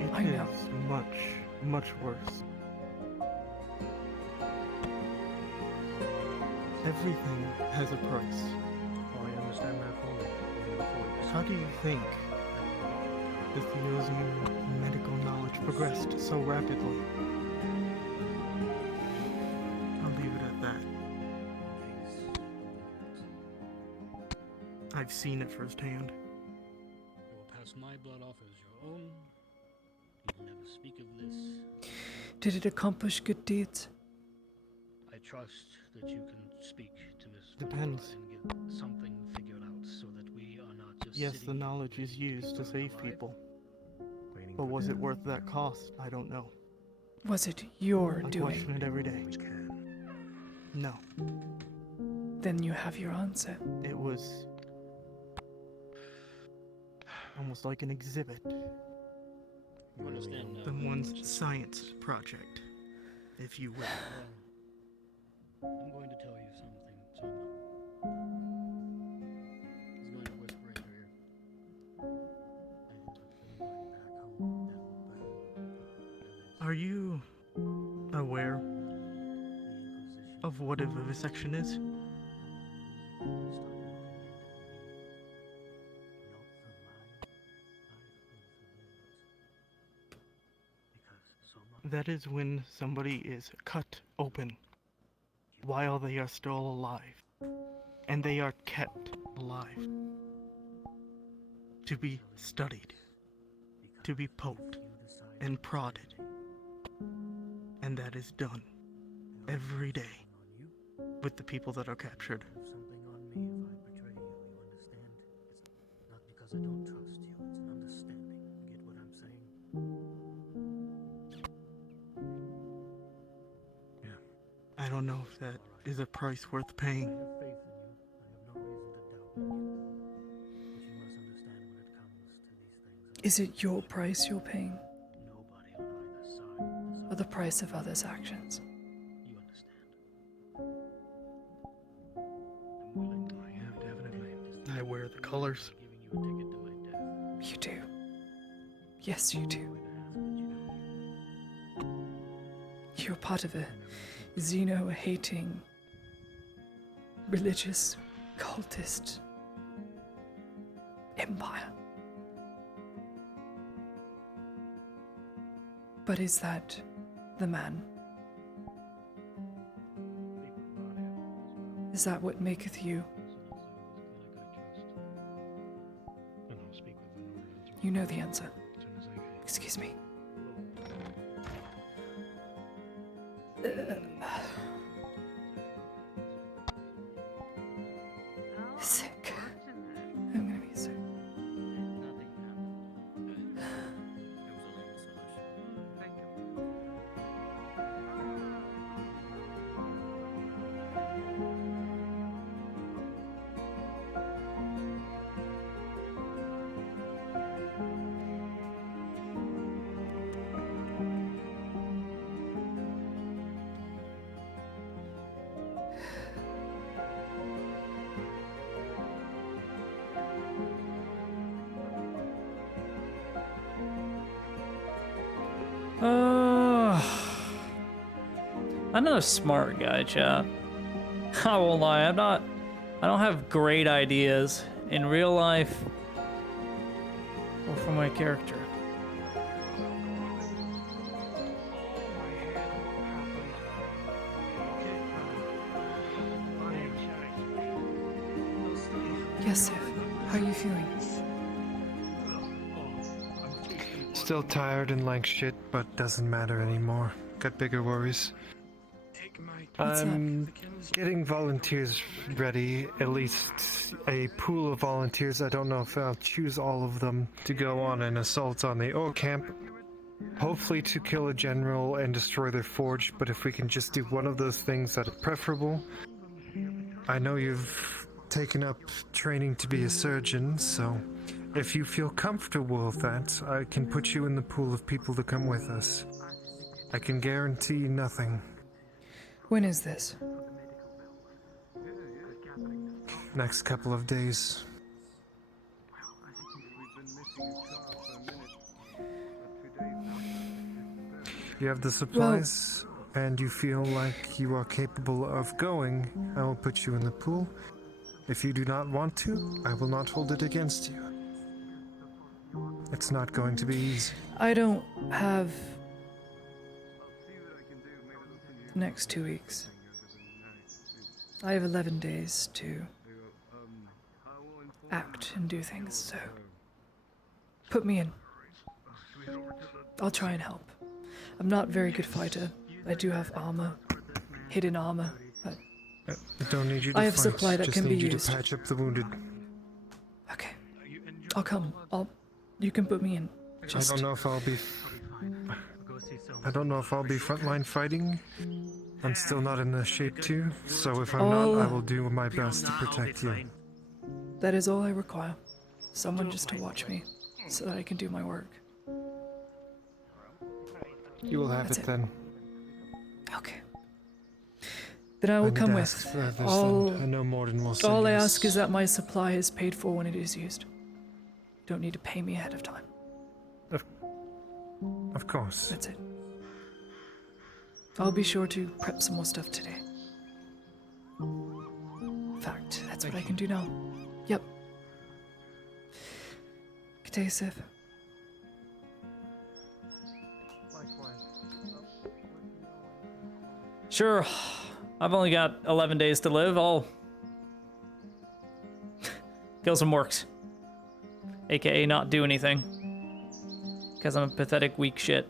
It I know. is much, much worse. Everything has a price. Oh, I understand that fully. How do you think the Theosian medical knowledge progressed so rapidly? I'll leave it at that. I've seen it firsthand. You will pass my blood off as your own. You will never speak of this. Did it accomplish good deeds? I trust that you can speak to Miss Depends. and get something figured out so that we are not just Yes, sitting the knowledge is used to save people. But was it worth that cost? I don't know. Was it your I doing? question it every day. No. Then you have your answer. It was almost like an exhibit. You understand now. Someone's science project, if you will. I'm going to tell you something, Soma. He's going to whisper in your ear. Are you aware of what a vivisection is? That is when somebody is cut open while they are still alive, and they are kept alive to be studied, to be poked and prodded, and that is done every day with the people that are captured. Something on me if I betray you, you understand? It's not because I don't trust you, it's an understanding. You get what I'm saying? I don't know if that is a price worth paying. I have faith in you. I have no reason to doubt in you. But you must understand when it comes to these things. Is it your price you're paying? Nobody on either side. Or the price of others' actions? You understand? I have definitely. I wear the colors. Giving you a ticket to my death. You do. Yes, you do. You're part of a Xeno-hating, religious cultist empire. But is that the man? Is that what maketh you? You know the answer. Excuse me. Sick. I'm gonna be sick. I'm not a smart guy, chat. I won't lie, I don't have great ideas in real life or for my character. Yes, Sif. How are you feeling? Still tired and like shit, but doesn't matter anymore. Got bigger worries. I'm getting volunteers ready, at least a pool of volunteers. I don't know if I'll choose all of them to go on an assault on the ore camp. Hopefully to kill a general and destroy their forge, but if we can just do one of those things, that's preferable. I know you've taken up training to be a surgeon, so if you feel comfortable with that, I can put you in the pool of people to come with us. I can guarantee nothing. When is this? Next couple of days. You have the supplies, and you feel like you are capable of going, I will put you in the pool. If you do not want to, I will not hold it against you. It's not going to be easy. I don't have the next 2 weeks. I have 11 days to act and do things, so put me in. I'll try and help. I'm not a very good fighter. I do have armor, hidden armor, but I don't need you to I have fight. supply that Just can be need you used. to patch up the wounded. Okay, I'll come. You can put me in. Just I don't know if I'll be frontline fighting. I'm still not in the shape to, so if I'm not, I will do my best to protect you. That is all I require. Someone just to watch me, so that I can do my work. You will have That's it then. Okay. Then I will need come to with. ask for others, All, then. I know Morden will say all I yes. ask is that my supply is paid for when it is used. You don't need to pay me ahead of time. Of course. That's it. I'll be sure to prep some more stuff today. In fact, that's what I can do now. Yep. Good day, Sif. Sure, I've only got 11 days to live. I'll kill some orcs. AKA not do anything. Because I'm a pathetic, weak shit.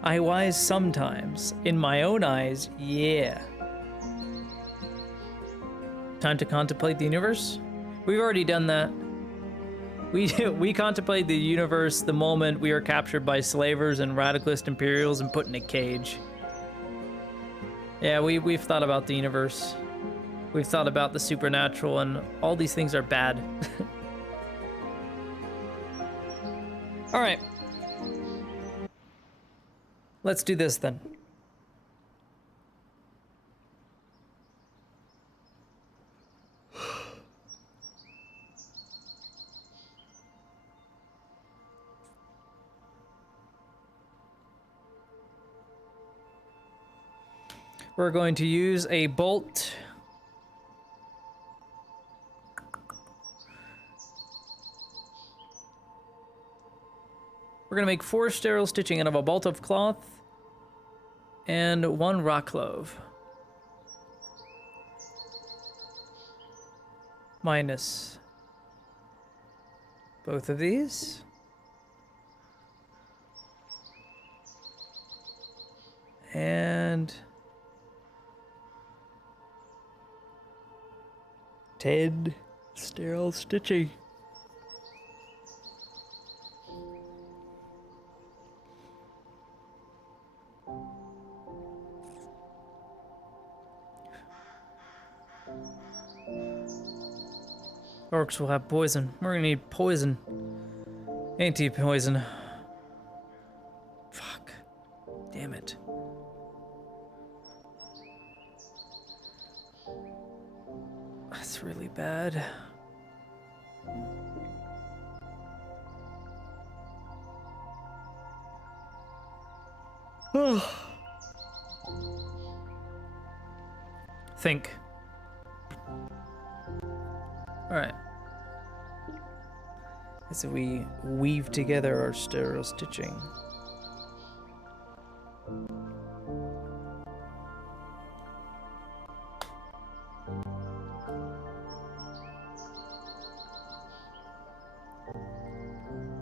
I wise sometimes. In my own eyes, yeah. Time to contemplate the universe? We've already done that. We contemplate the universe the moment we are captured by slavers and radicalist imperials and put in a cage. Yeah, we've thought about the universe. We've thought about the supernatural, and all these things are bad. All right. Let's do this then. We're going to use a bolt. We're gonna make 4 sterile stitching out of a bolt of cloth and 1 rock clove. Minus both of these. And 10 sterile stitching. Orcs will have poison. We're gonna need poison. Anti-poison. Fuck. Damn it. That's really bad. Think. Alright. As we weave together our sterile stitching.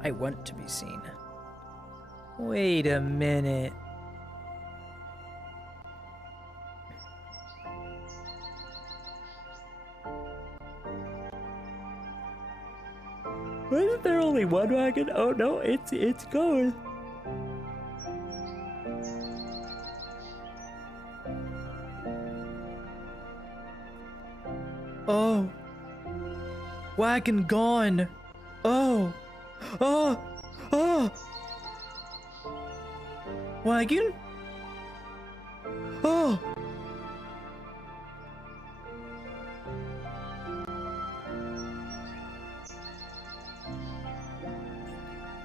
I want to be seen. Wait a minute. Wasn't there only one wagon? Oh no, it's going. Oh. Wagon gone. Oh. Oh. Oh. Wagon? Oh.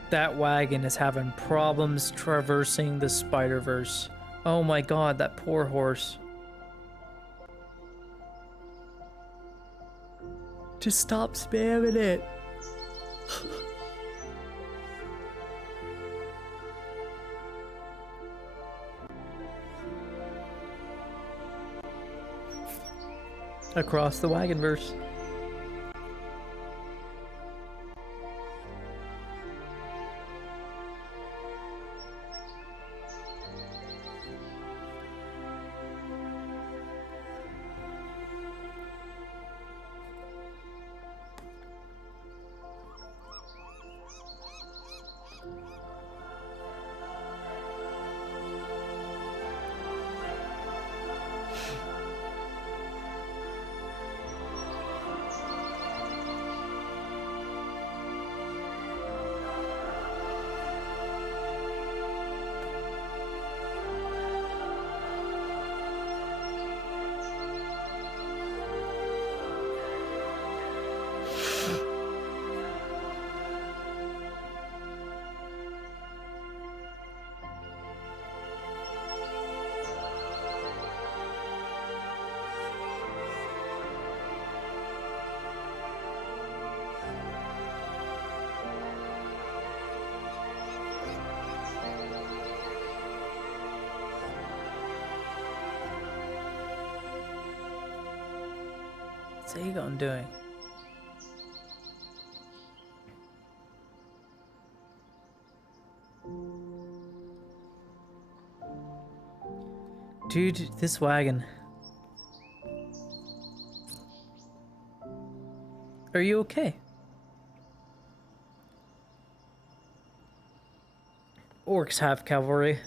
That wagon is having problems traversing the Spider-Verse. Oh my god, that poor horse. Just stop spamming it. Across the wagon-verse. What's Aegon doing? Dude, this wagon. Are you okay? Orcs have cavalry.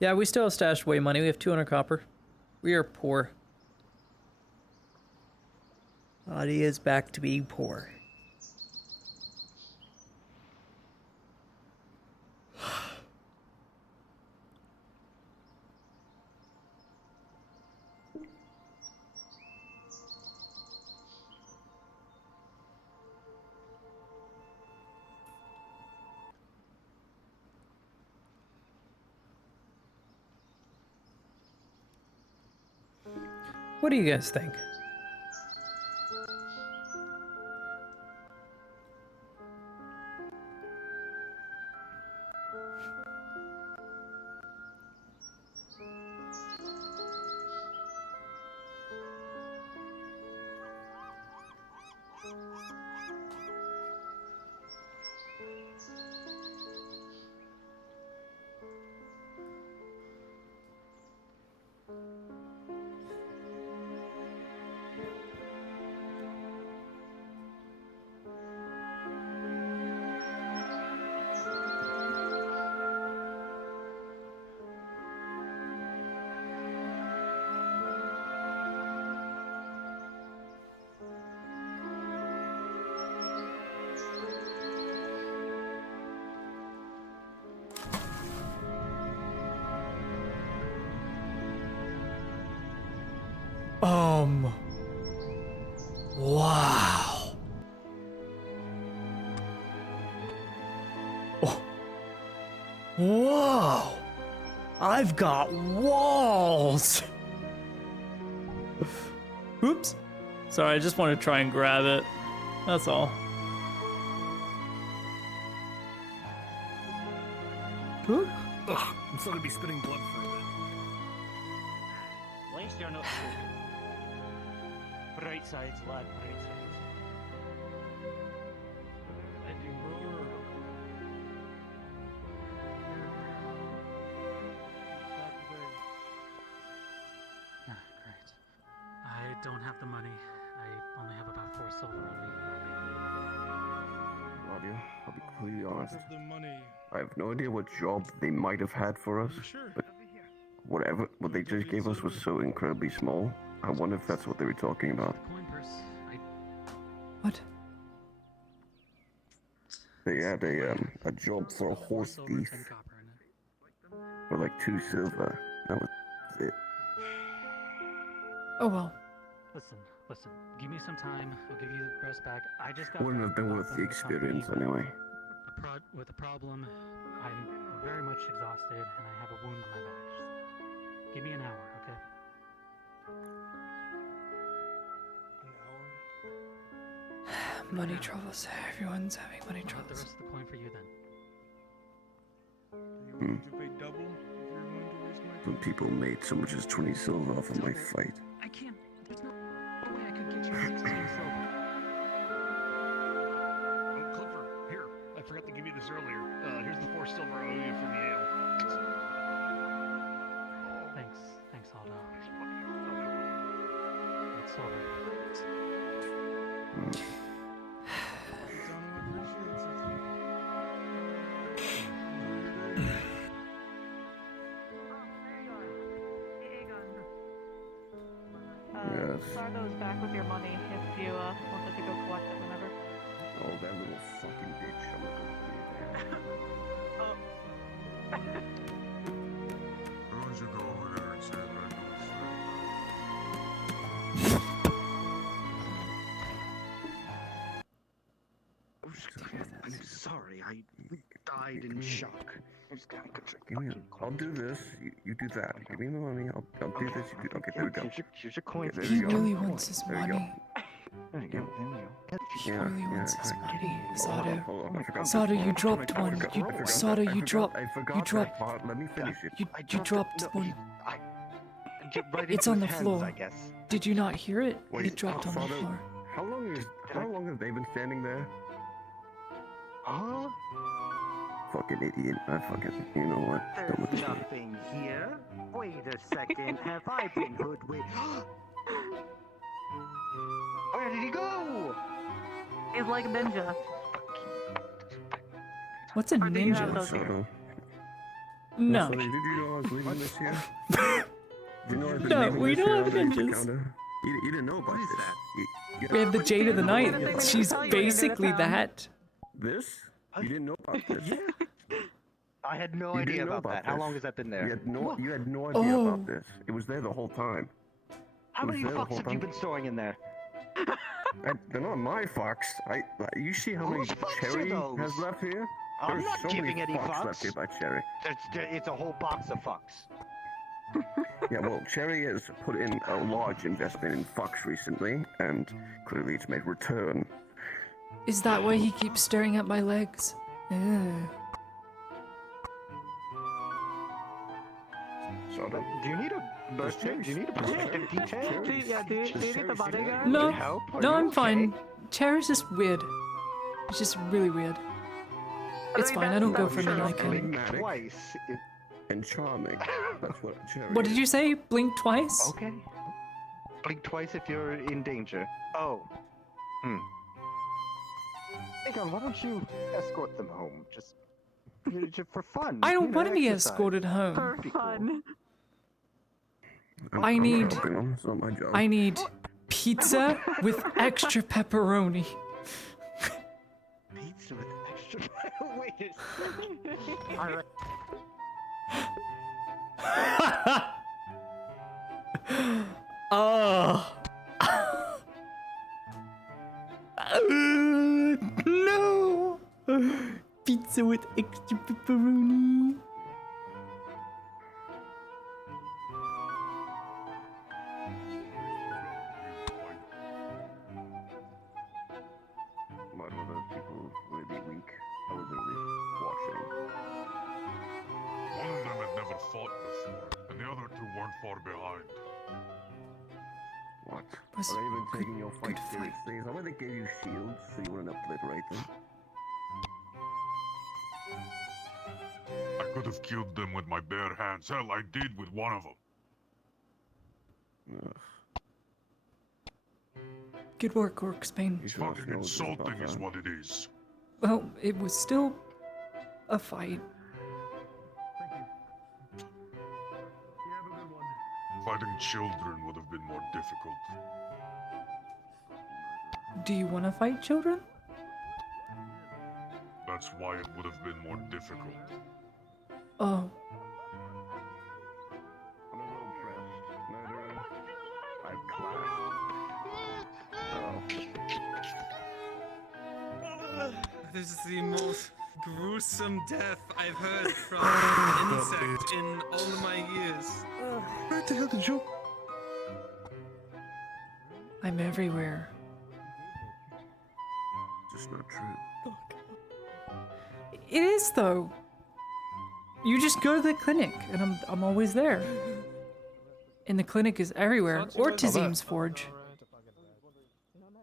Yeah, we still have stashed away money. We have 200 copper. We are poor. Audie is back to being poor. What do you guys think? Wow. Oh. Whoa. I've got walls. Oops. Sorry, I just want to try and grab it. That's all. Ugh, I'm still gonna be spitting blood for a bit. At least you're not stupid. Bright sides, lad, bright sides. Ah, great. I don't have the money. I only have about 4 silver on me. Claudia, I'll be completely honest. The money. I have no idea what job they might have had for us, but what they just gave us was so incredibly small. I wonder if that's what they were talking about. Coin purse. What? They had a job for a horse thief for like 2 silver. That was it. Oh well. Listen. Give me some time. I'll give you the rest back. I just got. Wouldn't have been worth the experience anyway. With the problem, I'm very much exhausted and I have a wound on my back. Just give me an hour, okay? Money troubles. Everyone's having money I'll have the troubles. rest of the coin for you then. Hmm. Some people made so much as 20 silver off of my fight. I can't. There's no way I could get you 16 silver. Oh, Clifford, here. I forgot to give you this earlier. Here's the 4 silver I owe you for the ale. Thanks, Aldo. It's silver. Sardo's back with your money if you wanted to go collect it whenever. Oh, that little fucking bitch. I'm not gonna do that. Everyone should go over there and say I'm sorry, I died in shock. I'll do this. You do that. Give me the money. I'll do this. You do. Okay, there we go. Here's your coin. Okay, there He we go. really wants his There we go. money. There you go. He really wants his money. Sada. Hold on, I forgot Sada, this you part. dropped I one. forgot- You, I forgot Sada, that. you dropped. I forgot You that dropped. part. Let me finish it. You dropped one. Right It's into on the his floor. hands, I guess. Did you not hear it? Wait, It dropped on the Sada, floor. How long have they been standing there? Huh? Fucking idiot. I fucking. You know what? Don't look There's at me. nothing here. Wait a second. Have I been hoodwinked? Where did he go? He's like a ninja. What's a Or do you have ninja? those here? No. Did you know I was leaving this here? Did you know I've been No, leaving we this don't here have on the ninjas. counter? You didn't know about this. We have the Jade of the Night. She's basically that. This? You didn't know about this? I had no You idea didn't know about that. How this. long has that been there? You had no idea about this. It was there the whole time. How many fucks have you been storing in there? They're not my fucks. You see how many Whose fucks Cherry are has those? left here? I'm There's not so giving many any fucks left fucks. here by Cherry. It's a whole box of fucks. Yeah, well, Cherry has put in a large investment in fucks recently, and clearly it's made return. Is that why he keeps staring at my legs? Ugh. So do you need a birthday? Do you need a perspective detail? Yeah, do you need the bodyguard? No, help? Are no, you I'm okay? fine. Cherry's just weird. It's just really weird. It's fine. I don't go for men like him. Twice. And charming. That's what Cherry What did you say? Blink twice? Okay. Blink twice if you're in danger. Oh. Aegon, why don't you escort them home? Just for fun. I don't want to be exercise. escorted home. For fun. I need. helping them. It's not my job. I need pizza with extra pepperoni. Pizza with extra. Wait a second. Oh. No. Pizza with extra pepperoni. Why were those people really weak? I was only watching. One of them had never fought before, and the other two weren't far behind. What? Was Are they even good- taking your fight good fight. seriously? Is that why they gave you shields so you wouldn't obliterate them? I could have killed them with my bare hands. Hell, I did with one of them. Ugh. Good work, Orcsbane. Fucking insulting is what it is. Well, it was still a fight. Fighting children would have been more difficult. Do you want to fight children? That's why it would have been more difficult. Oh. I'm a well-dressed murderer. I've class. This is the most gruesome death I've heard from an insect in all of my years. Where the hell did you? I'm everywhere. Just not true. It is though. You just go to the clinic, and I'm always there. And the clinic is everywhere, or Tazim's Forge.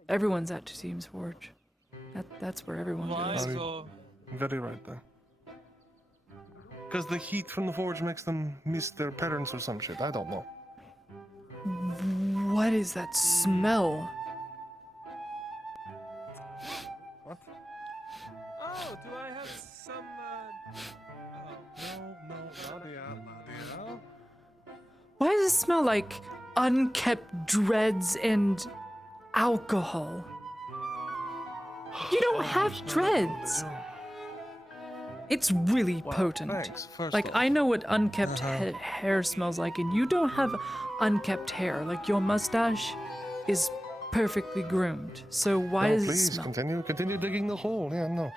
Everyone's at Tazim's Forge. That's where everyone goes. Very right there. Because the heat from the forge makes them miss their parents or some shit. I don't know. What is that smell? What? Oh, do I have some, No, Nadia. Why does it smell like unkept dreads and alcohol? You don't have dreads. It's really potent. Thanks, first Like, off. I know what unkept hair smells like, and you don't have unkept hair. Like, your mustache is perfectly groomed. So why No, does it please smell? continue digging the hole. Yeah, no.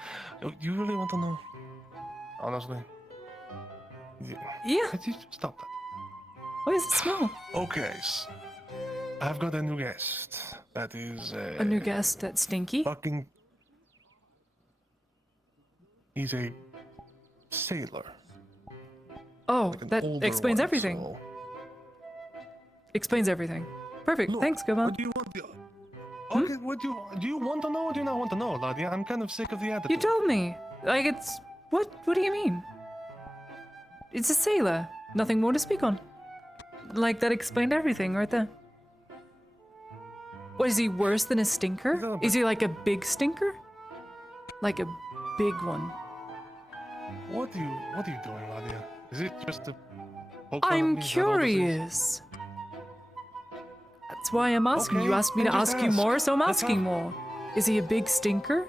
You really want to know? Honestly. Yeah. Could you stop that? Why does it smell? Okay, I've got a new guest. That is A new guest that's stinky? fucking. He's a sailor. Oh, Like an that older explains one, everything. so- Explains everything. Perfect. Look, Thanks, Goma. What do you want? Okay, what do you want to know or do you not want to know, Ladia? I'm kind of sick of the attitude. You told me. Like, it's... What do you mean? It's a sailor. Nothing more to speak on. Like, that explained everything right there. What, is he worse than a stinker? Is he like a big stinker? Like a big one. What are you doing, Ladia? Is it just a poke fun at I'm me? Is that all this is? curious. That's That's why I'm asking. Okay, You asked me to then just ask you ask. more, so I'm Let's asking have- more. Is he a big stinker?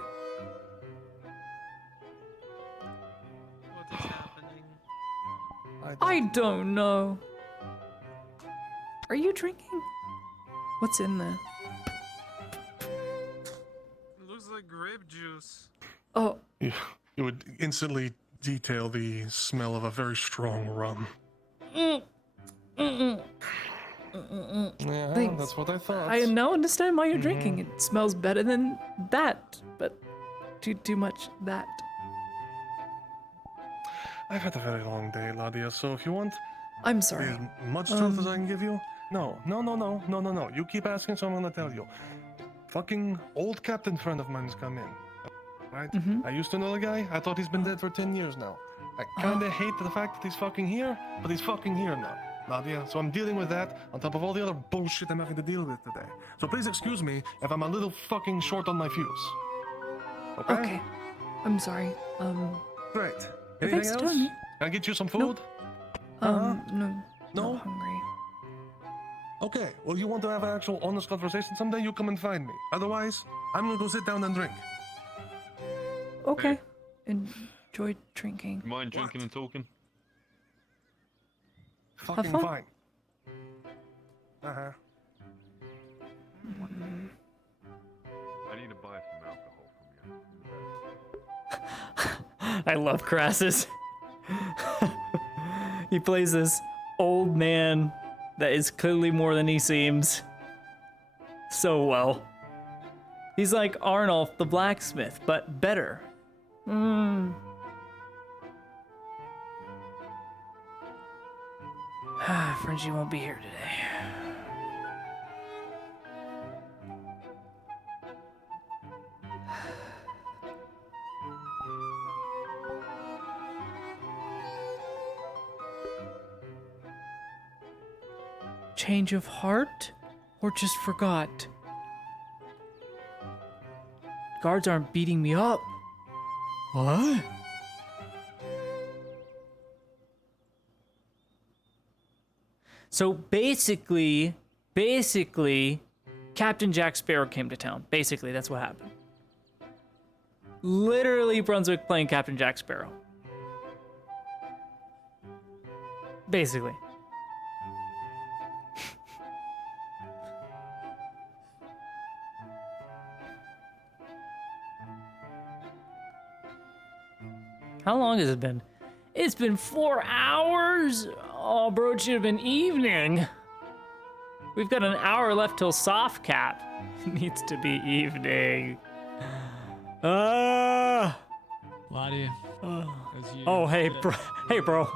What is happening? I don't know. Are you drinking? What's in there? It looks like grape juice. Oh. You would instantly detail the smell of a very strong rum. Yeah, Thanks. that's what I thought. I now understand why you're drinking. Mhm. It smells better than that, but too much that. I've had a very long day, Ladia, so if you want I'm sorry. as much truth as I can give you, no. You keep asking, so I'm gonna tell you. Fucking old captain friend of mine's come in. Right? I used to know the guy. I thought he's been dead for 10 years now. I kinda hate the fact that he's fucking here, but he's fucking here now. Nadia, so I'm dealing with that on top of all the other bullshit I'm having to deal with today. So please excuse me if I'm a little fucking short on my fuse. Okay? Okay. I'm sorry. Great. Thanks Anything for else? telling me. Can I get you some food? No. No? Not hungry. Okay, well, you want to have an actual honest conversation someday, you come and find me. Otherwise, I'm gonna go sit down and drink. Okay. Enjoy drinking. You mind drinking and talking? Fucking fun. fine. Uh-huh. I need to buy some alcohol from you. I love Crassus. He plays this old man that is clearly more than he seems so well. He's like Arnulf the blacksmith, but better. Frenchie won't be here today. Change of heart? Or just forgot? Guards aren't beating me up. What? So basically, Captain Jack Sparrow came to town. Basically, that's what happened. Literally, Brunswick playing Captain Jack Sparrow. Basically. How long has it been? It's been 4 hours? Oh, bro, it should have been evening. We've got an hour left till soft cap. It needs to be evening. Ladia. Oh, hey, bro. Hey, bro.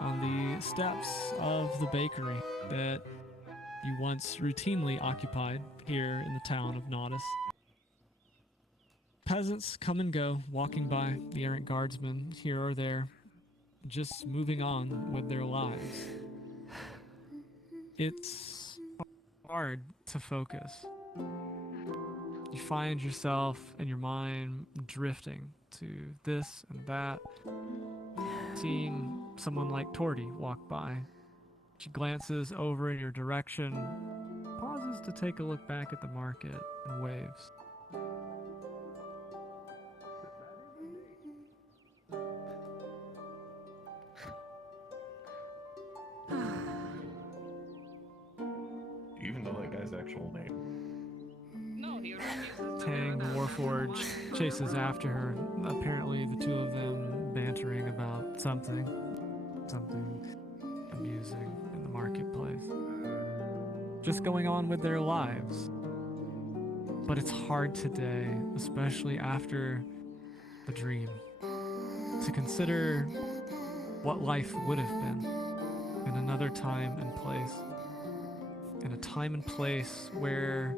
On the steps of the bakery that you once routinely occupied here in the town of Naudus, peasants come and go, walking by, the errant guardsmen here or there, just moving on with their lives. It's hard to focus. You find yourself and your mind drifting to this and that, seeing someone like Torty walk by. She glances over in your direction, pauses to take a look back at the market, and waves. Do you even know that guy's actual name? No, he refuses to. Tang, the Warforge, chases after her. Apparently, the two of them bantering about something amusing in the marketplace. Just going on with their lives. But it's hard today, especially after the dream, to consider what life would have been in another time and place. In a time and place where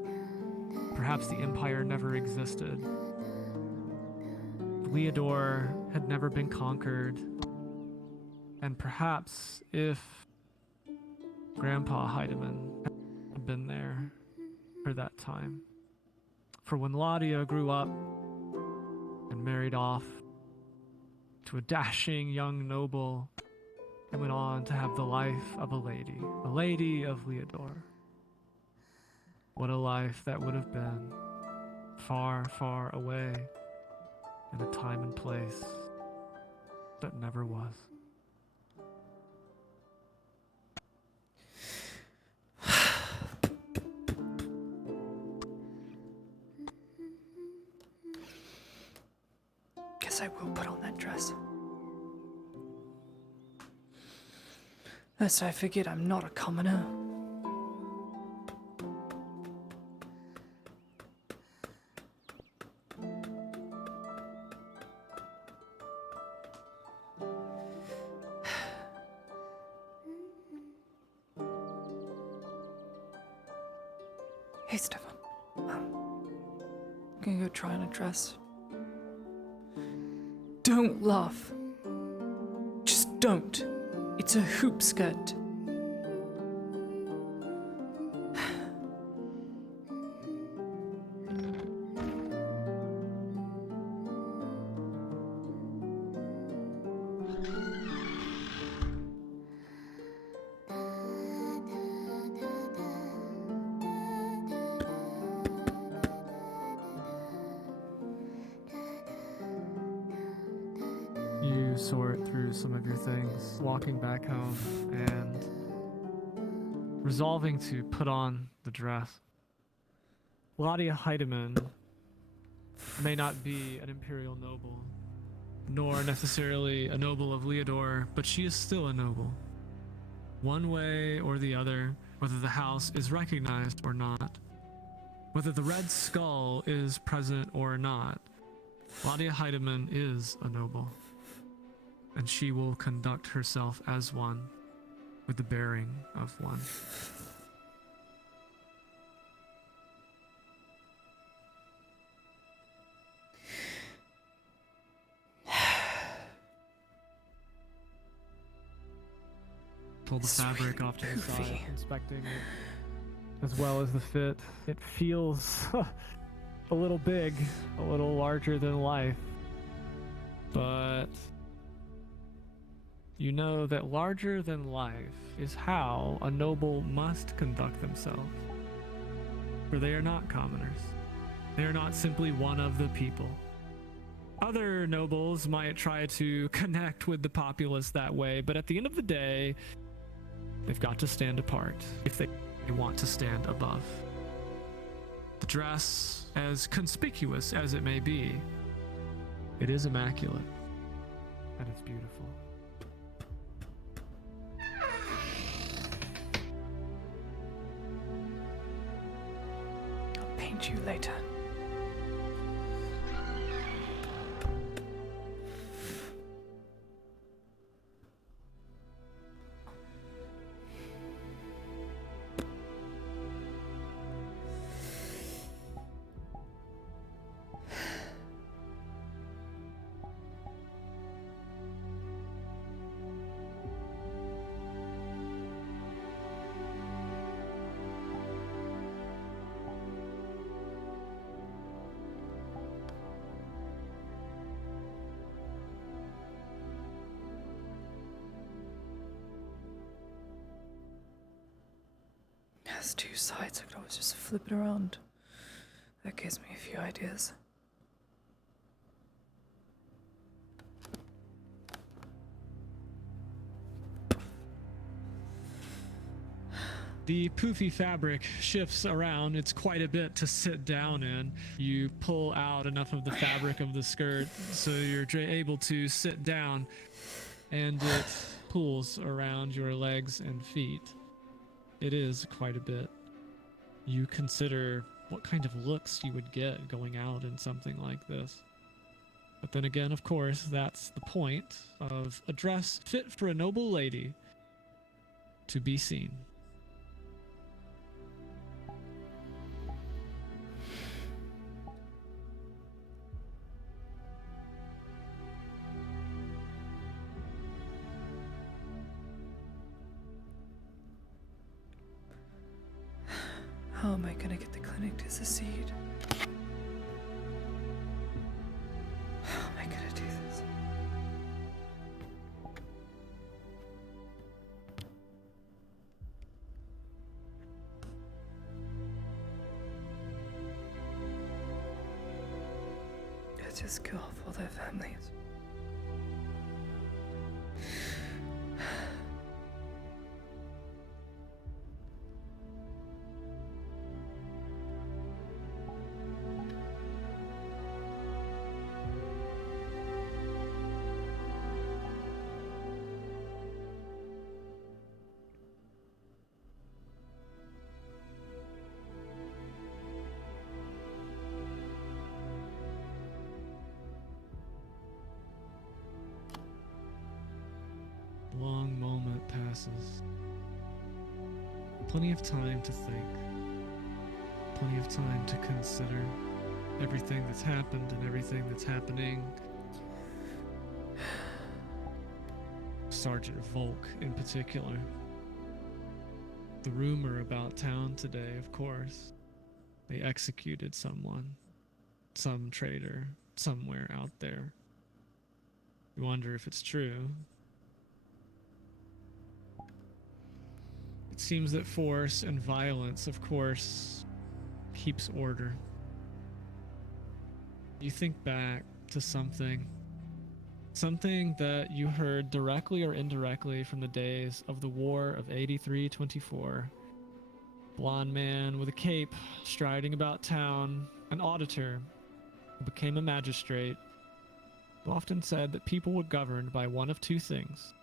perhaps the Empire never existed. Leodor had never been conquered. And perhaps if Grandpa Heidemann had been there for that time. For when Ladia grew up and married off to a dashing young noble and went on to have the life of a lady of Leodor. What a life that would have been, far, far away, in a time and place that never was. Guess I will put on that dress. Lest I forget I'm not a commoner. Hey, Stefan. I'm gonna go try on a dress. Don't laugh. Just don't. It's a hoop skirt. You sort through some of your things, walking back home and resolving to put on the dress. Ladia Heidemann may not be an imperial noble, nor necessarily a noble of Leodor, but she is still a noble. One way or the other, whether the house is recognized or not, whether the Red Skull is present or not, Ladia Heidemann is a noble, and she will conduct herself as one, with the bearing of one. Pull the fabric off to the side, inspecting it, as well as the fit. It feels a little big, a little larger than life, but you know that larger than life is how a noble must conduct themselves. For they are not commoners. They are not simply one of the people. Other nobles might try to connect with the populace that way, but at the end of the day, they've got to stand apart if they want to stand above. The dress, as conspicuous as it may be, it is immaculate, and it's beautiful. I'll paint you later. Has two sides, I could always just flip it around. That gives me a few ideas. The poofy fabric shifts around. It's quite a bit to sit down in. You pull out enough of the fabric of the skirt so you're able to sit down, and it pulls around your legs and feet. It is quite a bit. You consider what kind of looks you would get going out in something like this. But then again, of course, that's the point of a dress fit for a noble lady to be seen. How am I gonna get the clinic to secede? How am I gonna do this? just go for their families. Long moment passes. Plenty of time to think. Plenty of time to consider everything that's happened and everything that's happening. Sergeant Volk in particular. The rumor about town today, of course. They executed someone. Some traitor somewhere out there. You wonder if it's true. It seems that force and violence, of course, keeps order. You think back to something that you heard directly or indirectly from the days of the War of 83-24. Blonde man with a cape striding about town, an auditor who became a magistrate, who often said that people were governed by one of two things,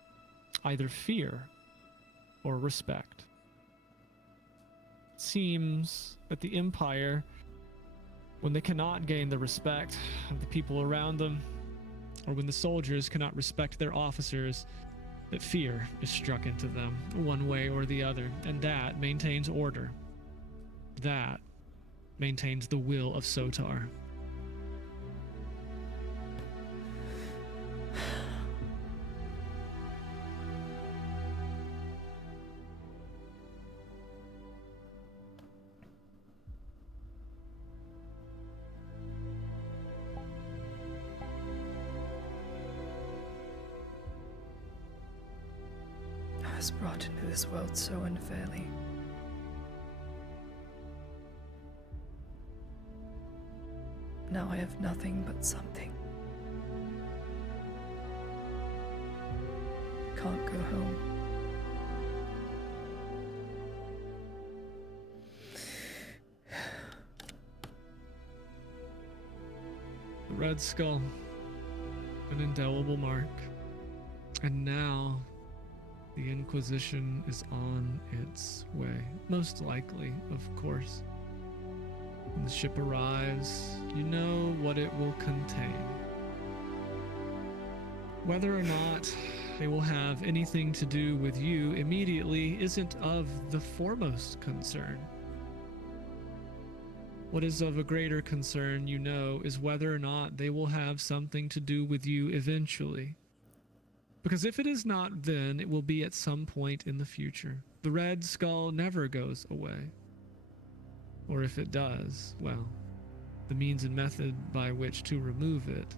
either fear or respect. It seems that the Empire, when they cannot gain the respect of the people around them, or when the soldiers cannot respect their officers, that fear is struck into them one way or the other, and that maintains order. That maintains the will of Sotar. I was brought into this world so unfairly. Now I have nothing but something. Can't go home. The Red Skull, an indelible mark. And now the Inquisition is on its way. Most likely, of course. When the ship arrives, you know what it will contain. Whether or not they will have anything to do with you immediately isn't of the foremost concern. What is of a greater concern, you know, is whether or not they will have something to do with you eventually. Because if it is not then, it will be at some point in the future. The Red Skull never goes away. Or if it does, well, the means and method by which to remove it,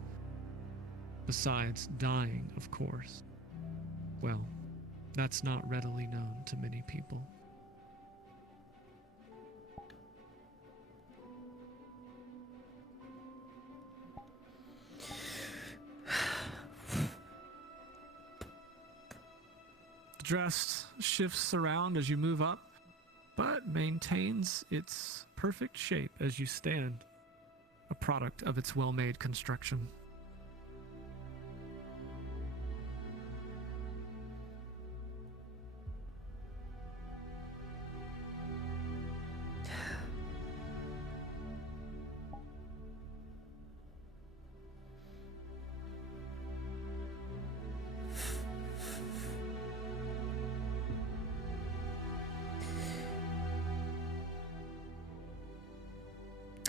besides dying, of course, well, that's not readily known to many people. The dress shifts around as you move up, but maintains its perfect shape as you stand, a product of its well-made construction.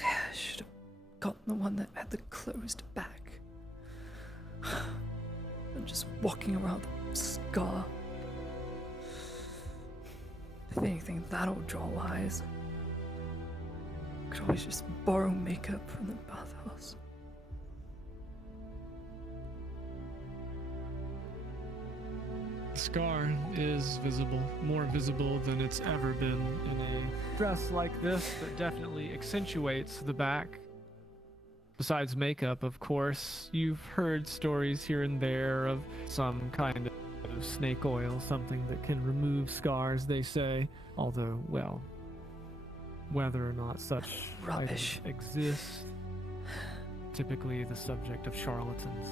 I should have gotten the one that had the closed back. I'm just walking around the scar. If anything, that'll draw eyes. Could always just borrow makeup from the bathhouse. The scar is visible, more visible than it's ever been in a dress like this that definitely accentuates the back. Besides makeup, of course, you've heard stories here and there of some kind of snake oil, something that can remove scars, they say. Although, well, whether or not such Rubbish. items exist, typically the subject of charlatans.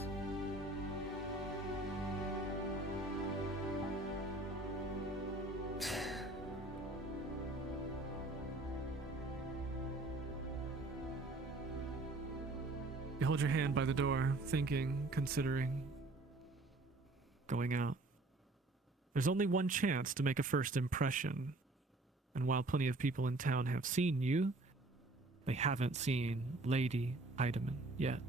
You hold your hand by the door, thinking, considering going out. There's only one chance to make a first impression, and while plenty of people in town have seen you, they haven't seen Lady Heidemann yet.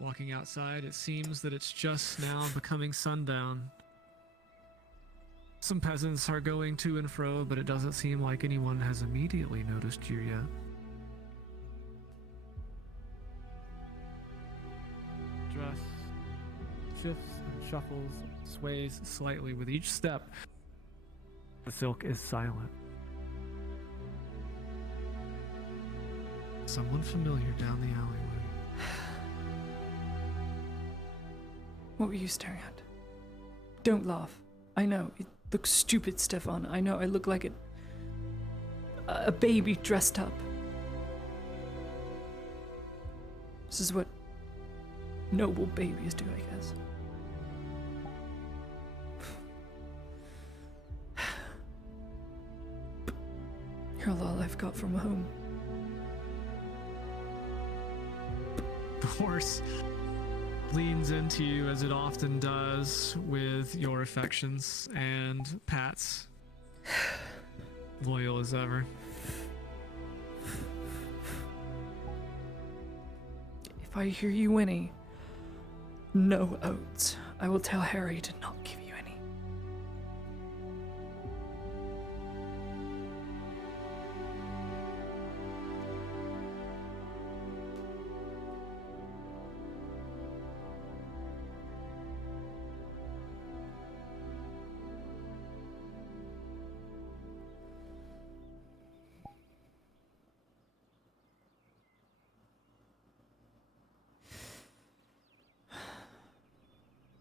Walking outside, it seems that it's just now becoming sundown. Some peasants are going to and fro, but it doesn't seem like anyone has immediately noticed you yet. Dress shifts and shuffles, sways slightly with each step. The silk is silent. Someone familiar down the alleyway. What were you staring at? Don't laugh. I know, it looks stupid, Stefan. I know, I look like a baby dressed up. This is what noble babies do, I guess. You're all I've got from home. The horse leans into you as it often does with your affections and pats. Loyal as ever. If I hear you whinny, no oats. I will tell Harry to not give you any.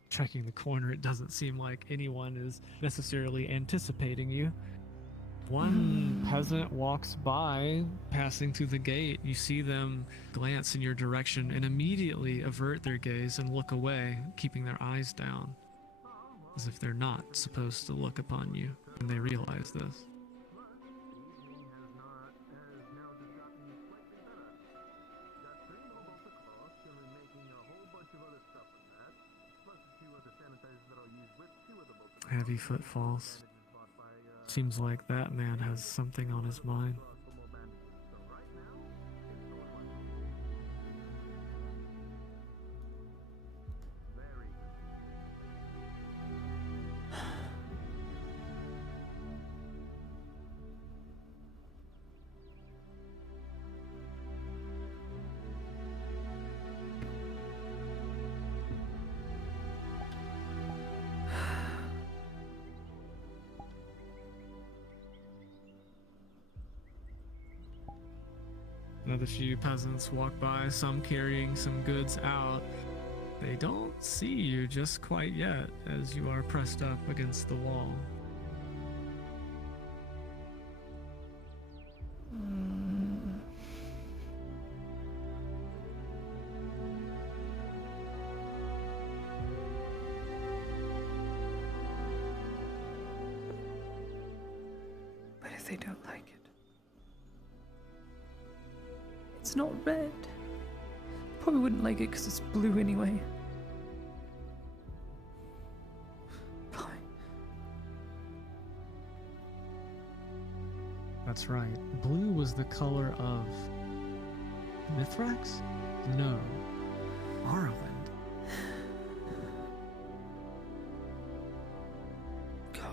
Checking the corner, it doesn't seem like anyone is necessarily anticipating you. One peasant walks by, passing through the gate. You see them glance in your direction and immediately avert their gaze and look away, keeping their eyes down, as if they're not supposed to look upon you, and they realize this. Heavy footfalls. Seems like that man has something on his mind. Another few peasants walk by, some carrying some goods out. They don't see you just quite yet, as you are pressed up against the wall. But if they don't like it? It's not red. Probably wouldn't like it because it's blue anyway. Fine. That's right. Blue was the color of Mithrax? No. Arland.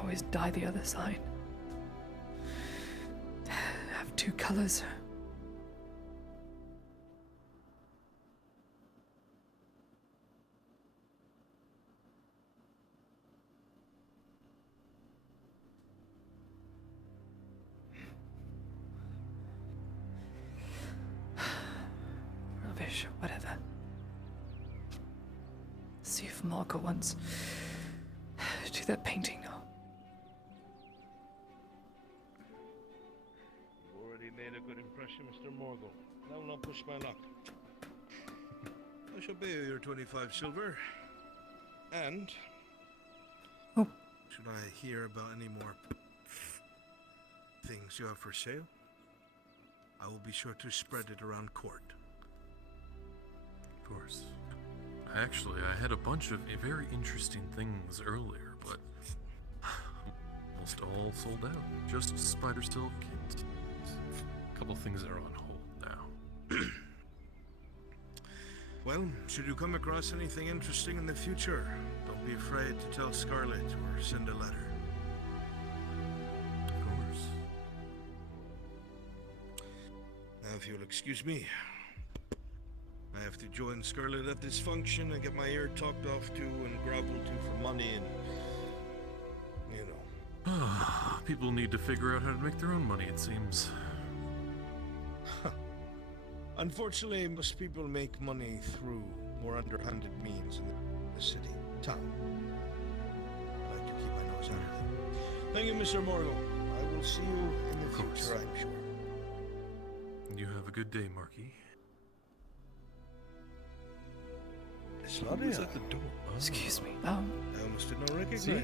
always dye the other side. Have two colors. Rubbish, whatever. See if Marco wants to do that painting now. You've already made a good impression, Mr. Morgul. Now not push my luck. I shall pay you your 25 silver. And... Oh. Should I hear about any more things you have for sale, I will be sure to spread it around court. Of course. Actually, I had a bunch of very interesting things earlier, but almost all sold out. Just spider silk and a couple things that are on hold now. Well, should you come across anything interesting in the future, don't be afraid to tell Scarlet or send a letter. Of course. Now, if you'll excuse me, I have to join Scarlet at this function and get my ear talked off to and groveled to for money and... you know. People need to figure out how to make their own money, it seems. Unfortunately, most people make money through more underhanded means in the city, town. I like to keep my nose out of them. Thank you, Mr. Morgul. I will see you in the future, I'm sure. You have a good day, Marquis. Who's at the door? Excuse me. I almost did not recognize you.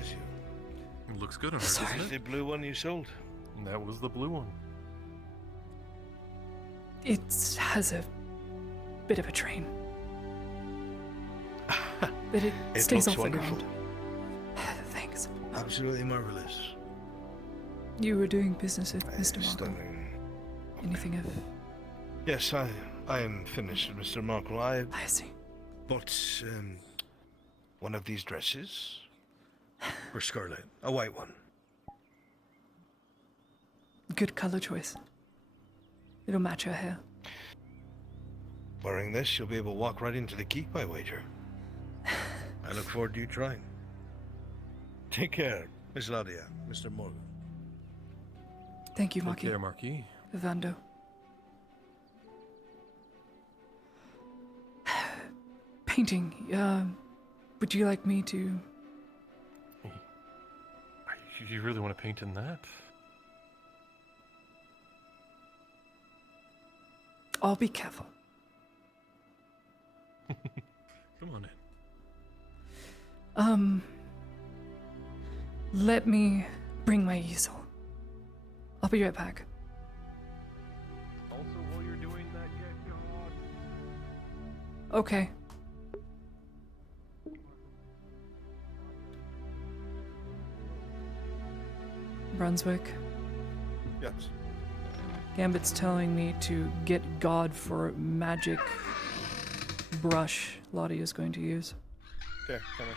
It looks good on her, Sorry. doesn't The it? blue one you sold. And that was the blue one. It has a bit of a train. But it stays off looks the wonderful. ground. Thanks. Absolutely marvelous. You were doing business with Mr. Marco. Stunning. Anything of... Yes, I am finished, Mr. Markle. I see. But, one of these dresses for Scarlet. A white one. Good color choice. It'll match her hair. Wearing this, you'll be able to walk right into the keep, I wager. I look forward to you trying. Take care, Miss Ladia, Mr. Morgan. Thank you, Take Marquis. care, Marquis. Vando. Painting. Would you like me to... You really want to paint in that? I'll be careful. Come on in. Let me bring my easel. I'll be right back. Also, while you're doing that, get God. Okay. Brunswick. Yes. Gambit's telling me to get God for magic brush Lottie is going to use. Okay, come in.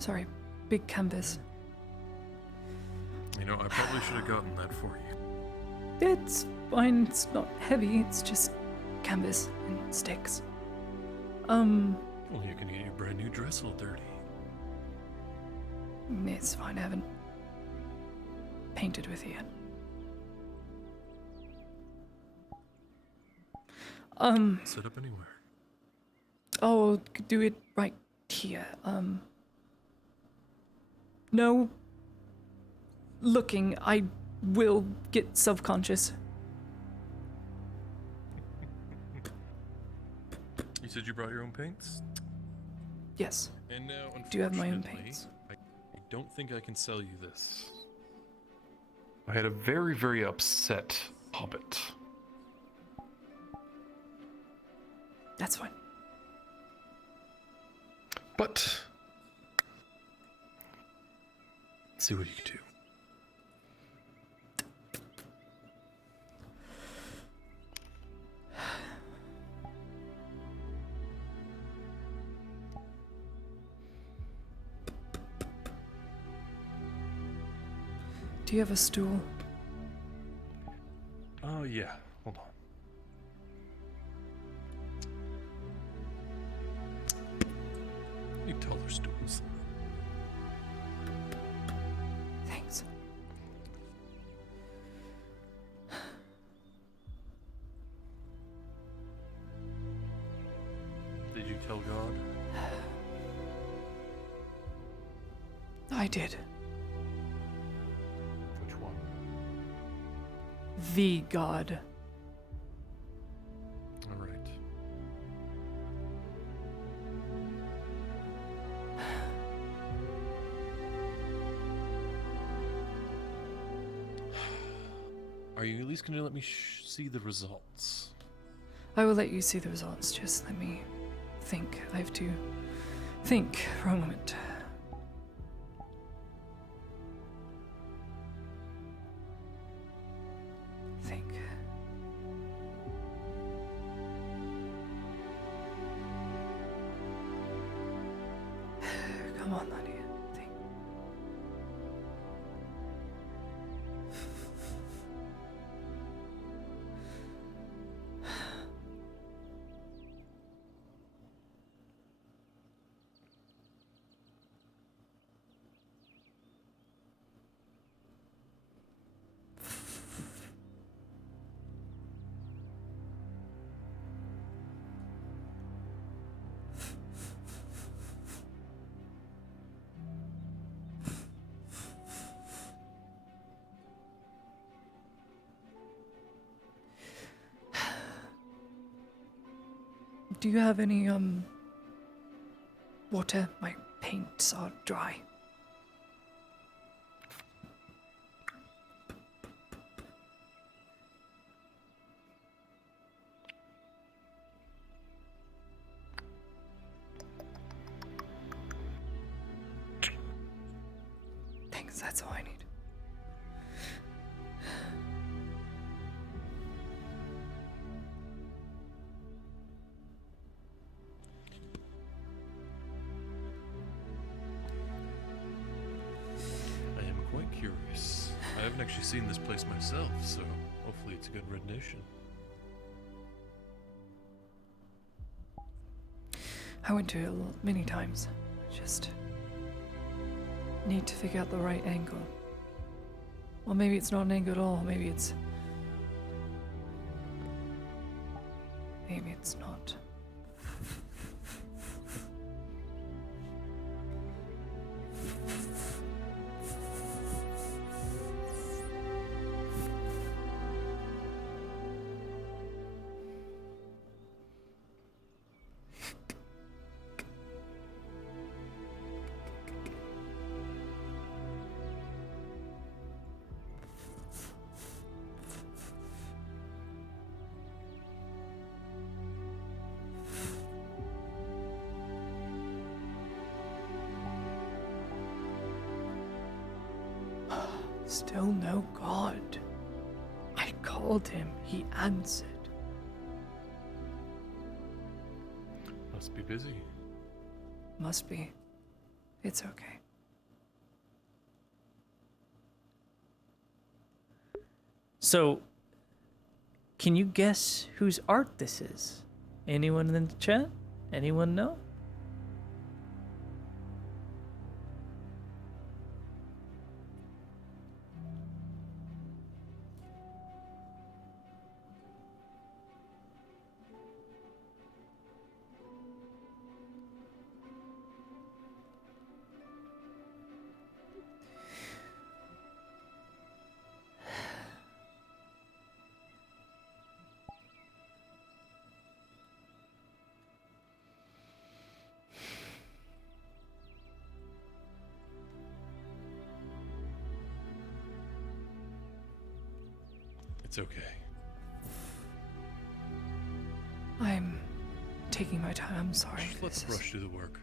Sorry, big canvas. You know, I probably should have gotten that for you. It's fine, it's not heavy, it's just canvas and sticks. Well, you can get your brand new dress all dirty. It's fine, I haven't painted with it yet. Set up anywhere. Oh, do it right here. No looking, I will get self-conscious. said you brought your own paints? Yes. And now, I do have my own unfortunately, paints. I don't think I can sell you this. I had a very, very upset hobbit. That's fine. But let's see what you can do. Do you have a stool? Oh, yeah. Hold on. Need taller stools. Thanks. Did you tell God? I did. Which one? The God. All right. Are you at least going to let me see the results? I will let you see the results. Just let me think. I have to think for a moment. Think. Come on, Nadia. Think. Do you have any, water? My paints are dry. Thanks, that's all I need. I am quite curious. I haven't actually seen this place myself, so hopefully it's a good rendition. I went to it many times. Just need to figure out the right angle. Well, maybe it's not an angle at all. Maybe it's not. Still no God. I called him. He answered. Must be busy. Must be. It's okay. So, can you guess whose art this is? Anyone in the chat? Anyone know? It's okay. I'm taking my time. I'm sorry. Just let's rush through the work.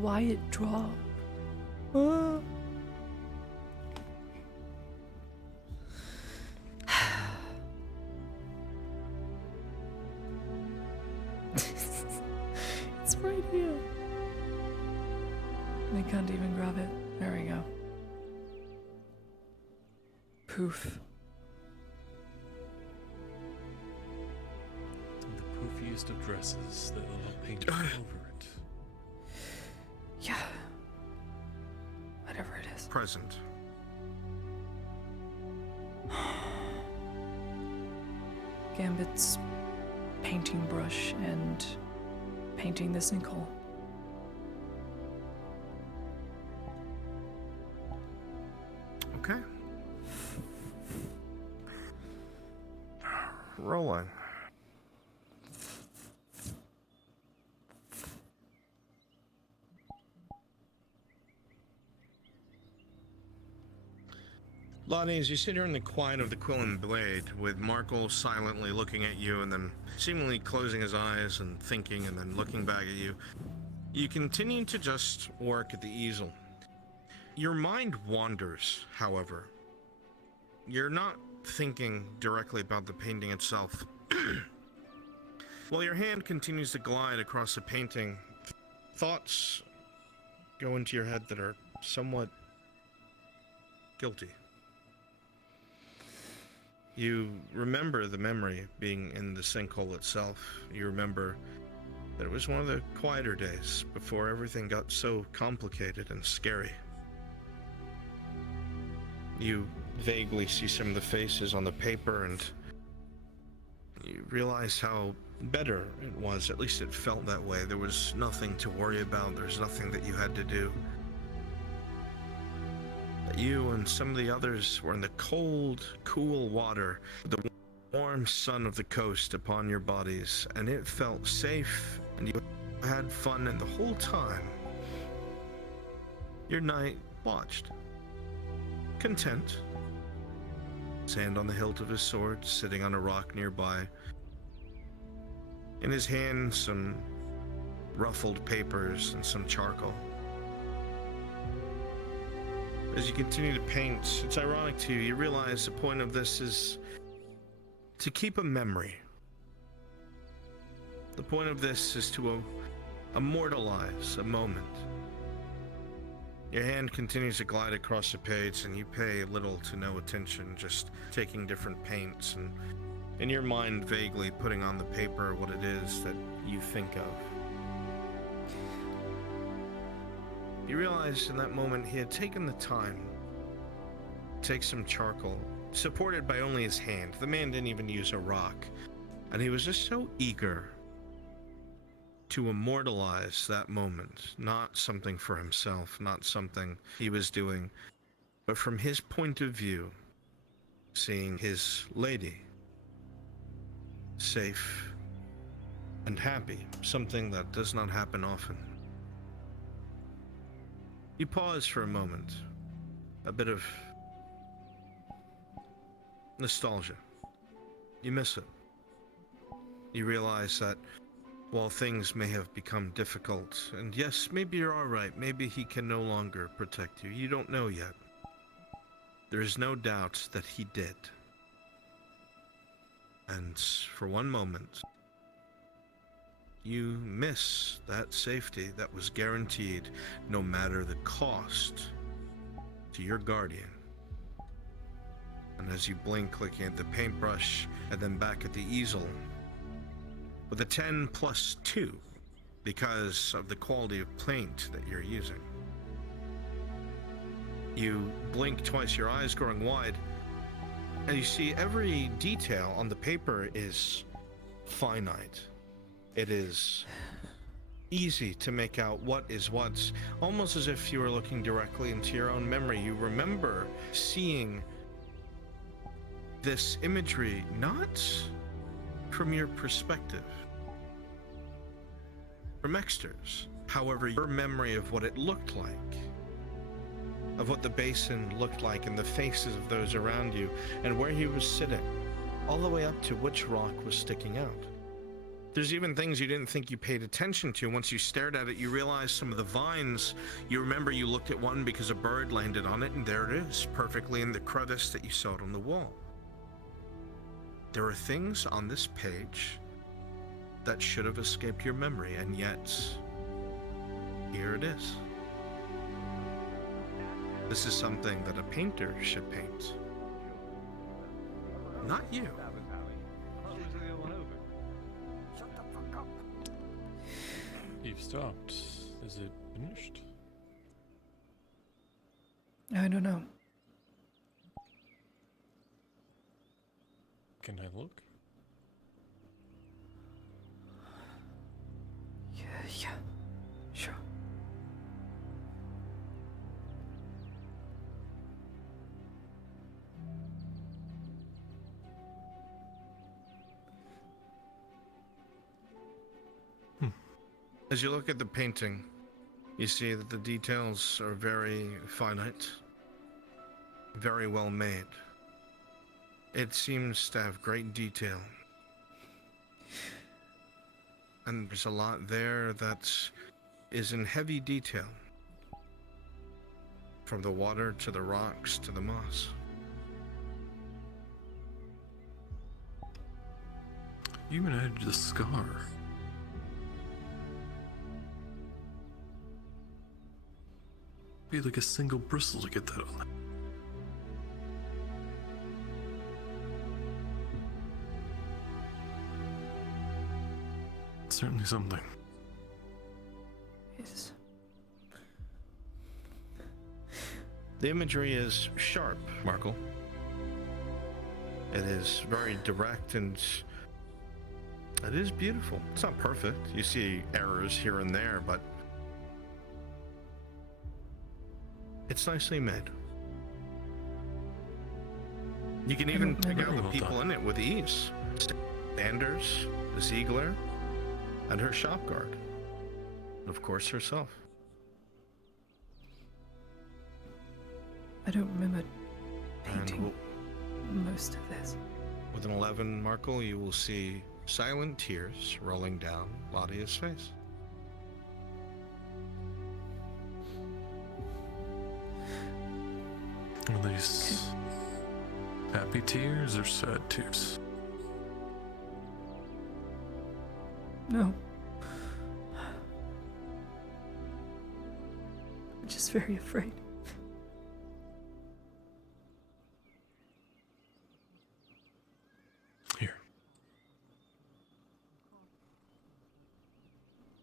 Why it dropped? It's right here. They can't even grab it. There we go. Poof. The poofiest of dresses that will paint all over it. Yeah. Whatever it is. Present. Gambit's painting brush and painting the sinkhole. Okay. Rolling. Lonnie, as you sit here in the quiet of the Quill and Blade, with Markle silently looking at you and then seemingly closing his eyes and thinking and then looking back at you, you continue to just work at the easel. Your mind wanders, however. You're not thinking directly about the painting itself. While your hand continues to glide across the painting, thoughts go into your head that are somewhat guilty. You remember the memory being in the sinkhole itself. You remember that it was one of the quieter days before everything got so complicated and scary. You vaguely see some of the faces on the paper and you realize how better it was. At least it felt that way. There was nothing to worry about. There's nothing that you had to do. That you and some of the others were in the cold, cool water, the warm sun of the coast upon your bodies, and it felt safe, and you had fun, and the whole time, your knight watched. Content. His hand on the hilt of his sword, sitting on a rock nearby. In his hand, some ruffled papers and some charcoal. As you continue to paint, it's ironic to you, you realize the point of this is to keep a memory. The point of this is to immortalize a moment. Your hand continues to glide across the page and you pay little to no attention, just taking different paints and in your mind vaguely putting on the paper what it is that you think of. You realized in that moment he had taken the time to take some charcoal, supported by only his hand. The man didn't even use a rock. And he was just so eager to immortalize that moment. Not something for himself, not something he was doing, but from his point of view, seeing his lady safe and happy, something that does not happen often. You pause for a moment, a bit of nostalgia. You miss it. You realize that while things may have become difficult, and yes, maybe you're alright, maybe he can no longer protect you, you don't know yet. There is no doubt that he did. And for one moment, you miss that safety that was guaranteed no matter the cost to your guardian. And as you blink, looking at the paintbrush and then back at the easel, with a 10 plus 2 because of the quality of paint that you're using. You blink twice, your eyes growing wide, and you see every detail on the paper is finite. It is easy to make out what is what, almost as if you were looking directly into your own memory. You remember seeing this imagery not from your perspective, from Exter's. However, your memory of what it looked like, of what the basin looked like and the faces of those around you, and where he was sitting, all the way up to which rock was sticking out. There's even things you didn't think you paid attention to. Once you stared at it, you realized some of the vines. You remember you looked at one because a bird landed on it, and there it is, perfectly in the crevice that you saw it on the wall. There are things on this page that should have escaped your memory, and yet, here it is. This is something that a painter should paint. Not you. You've stopped. Is it finished? I don't know. Can I look? Yeah, sure. As you look at the painting, you see that the details are very finite, very well made. It seems to have great detail. And there's a lot there that is in heavy detail. From the water to the rocks to the moss. You even added the scar. Be like a single bristle to get that on. Certainly something. Yes. The imagery is sharp, Markle. It is very direct and it is beautiful. It's not perfect. You see errors here and there, but it's nicely made. You can even pick out the people in it with ease. Anders, the Ziegler, and her shop guard. And of course, herself. I don't remember And painting most of this. with an 11, Markle, you will see silent tears rolling down Ladia's face. Are these happy tears or sad tears? No. I'm just very afraid. Here.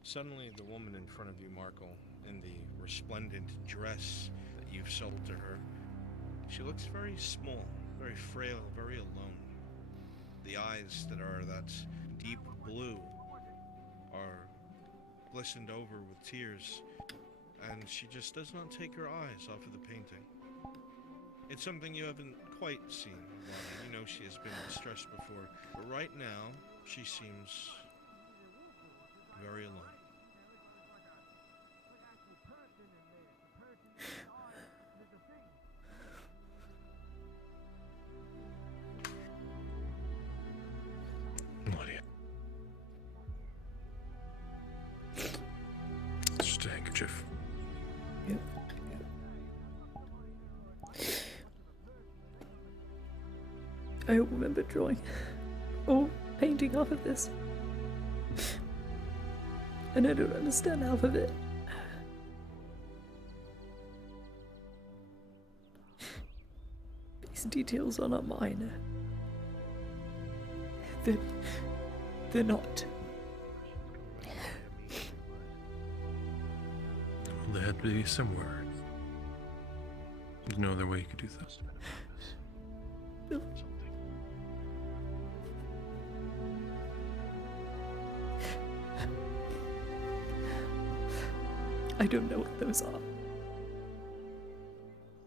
Suddenly, the woman in front of you, Markle, in the resplendent dress that you've sold to her, she looks very small, very frail, very alone. The eyes that are that deep blue are glistened over with tears, and she just does not take her eyes off of the painting. It's something you haven't quite seen, Lonnie. You know she has been distressed before, but right now, she seems very alone. Lydia. It's just a handkerchief. Yep. I don't remember drawing or painting half of this. And I don't understand half of it. These details are not mine. They're not. Well, they had to be somewhere. There's no other way you could do this. No. I don't know what those are.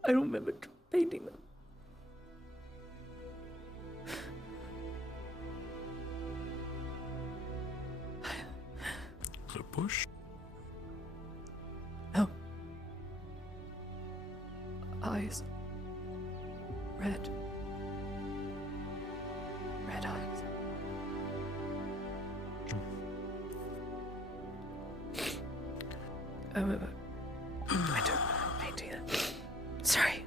I don't remember painting them. Is it a bush? Oh. Eyes. Red. Red eyes. I don't know painting that. Sorry.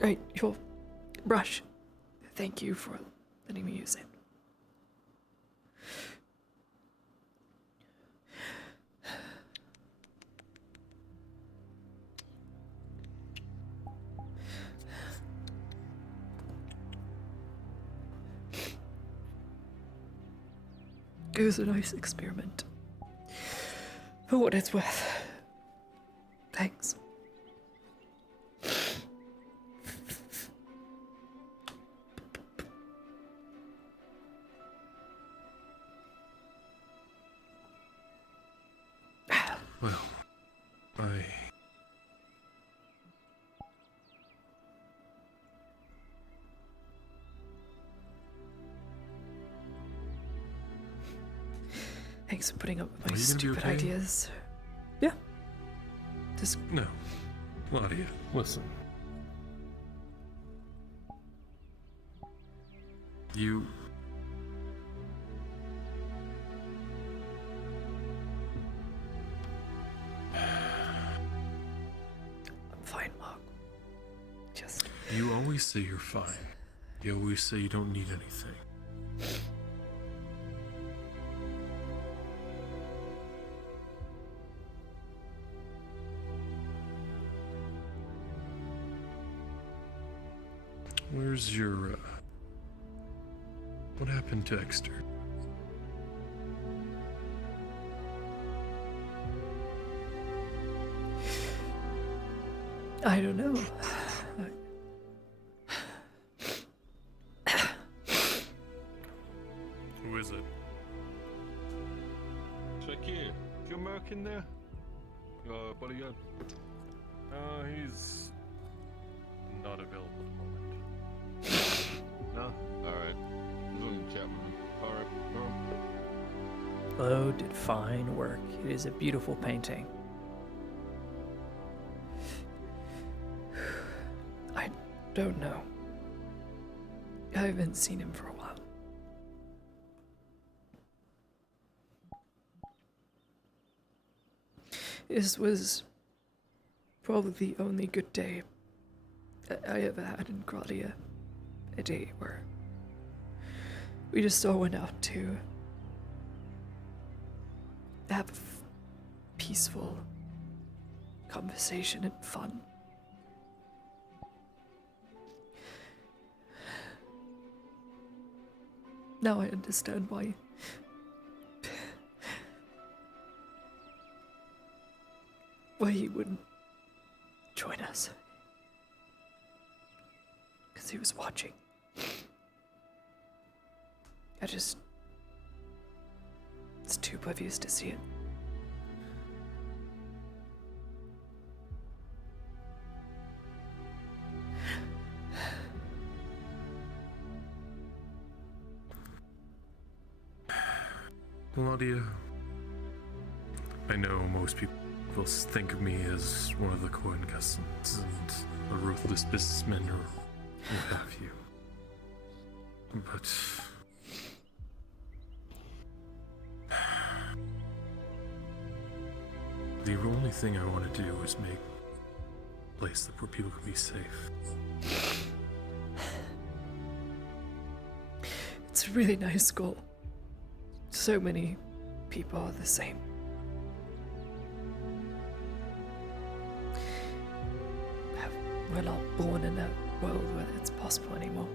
Right, your brush. Thank you for letting me use it. It was a nice experiment. For what it's worth. Thanks. Well, Thanks for putting up with my stupid ideas. Yeah. Just No. Claudia, listen. You... I'm fine, Mark. Just... You always say you're fine. You always say you don't need anything. Where's your, what happened to Exter? I don't know. Who is it? Check here. Is your Merc in there? Buddy gun. He's not available at the moment. No? Alright. He's only chat with him. Alright. Flo did fine work. It is a beautiful painting. I don't know. I haven't seen him for a while. This was probably the only good day I ever had in Gradia. A day where we just all went out to have a peaceful conversation and fun. Now I understand why he wouldn't join us. Because he was watching. It's too oblivious to see it. Claudia, I know most people think of me as one of the coin cousins and a ruthless businessman or what have you. But the only thing I want to do is make a place where people can be safe. It's a really nice goal. So many people are the same. We're not born in a world where it's possible anymore.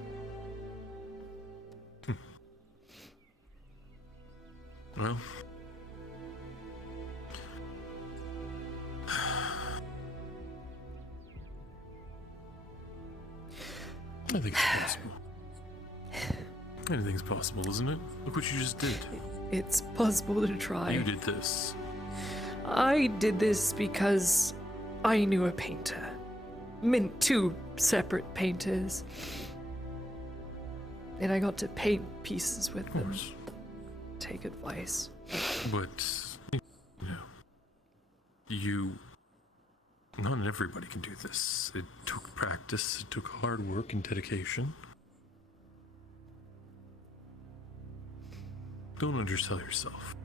Well, I think it's possible. Anything's possible, isn't it? Look what you just did. It's possible to try. You did this. I did this because I knew a painter. Meant two separate painters. And I got to paint pieces with them. Take advice. But, not everybody can do this. It took practice, it took hard work and dedication. Don't undersell yourself.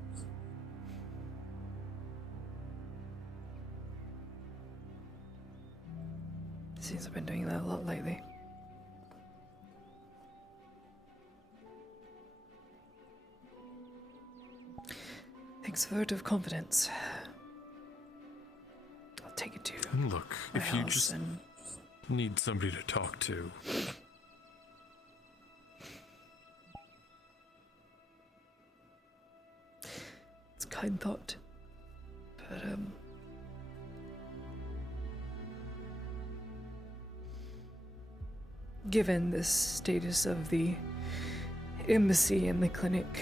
Seems I've been doing that a lot lately. Thanks for the vote of confidence. I'll take it to And look, my if you house just and need somebody to talk to, it's a kind thought. But given the status of the embassy and the clinic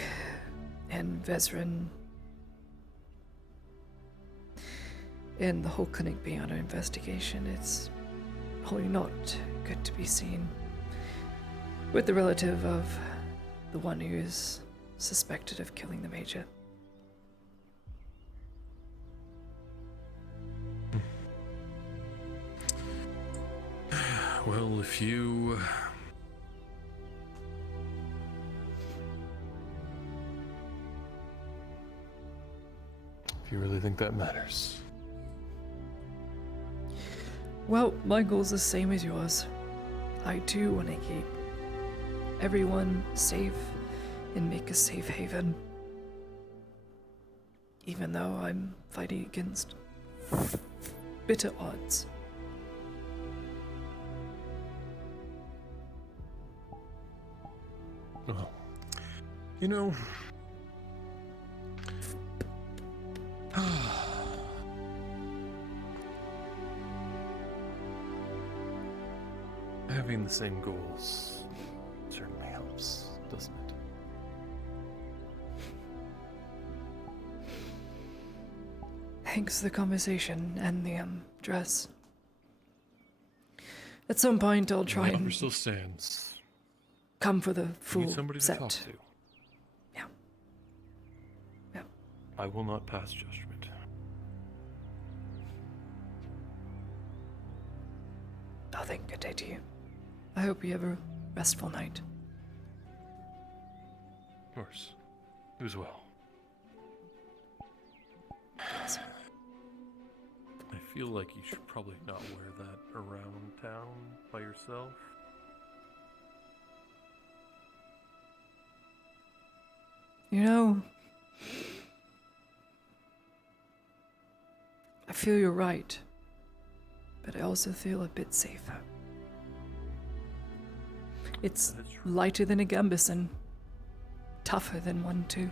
and Vezran and the whole clinic being under investigation, it's probably not good to be seen with the relative of the one who is suspected of killing the Major. well, if you... if you really think that matters. Well, my goal's the same as yours. I too want to keep everyone safe and make a safe haven. Even though I'm fighting against bitter odds. Well, you know... having the same goals certainly helps, doesn't it? Thanks for the conversation and the dress. At some point I'll try The offer and still stands. come for the You full need somebody to set. talk to. Yeah. Yeah. I will not pass judgment. Nothing. Good day to you. I hope you have a restful night. Of course. You as well. I feel like you should probably not wear that around town by yourself. You know, I feel you're right, but I also feel a bit safer. It's lighter than a Gambison, tougher than one too.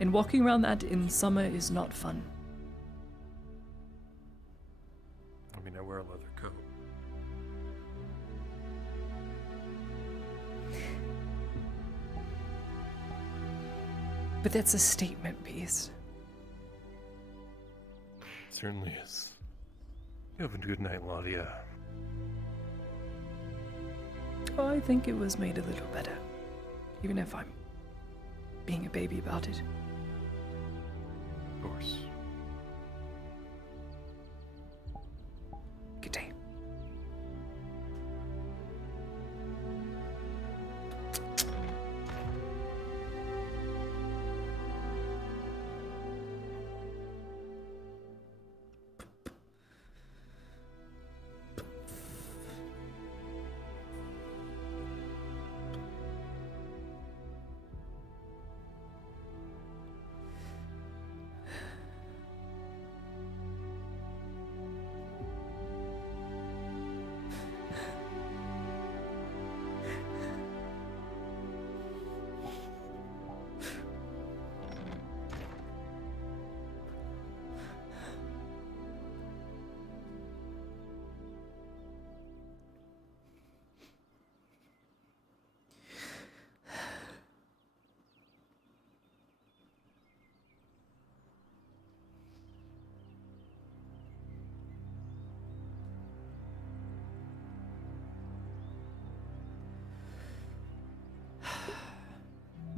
And walking around that in summer is not fun. I mean, I wear a leather coat. But that's a statement piece. It certainly is. You have a good night, Ladia. Oh, I think it was made a little better. Even if I'm being a baby about it. Of course. Good day.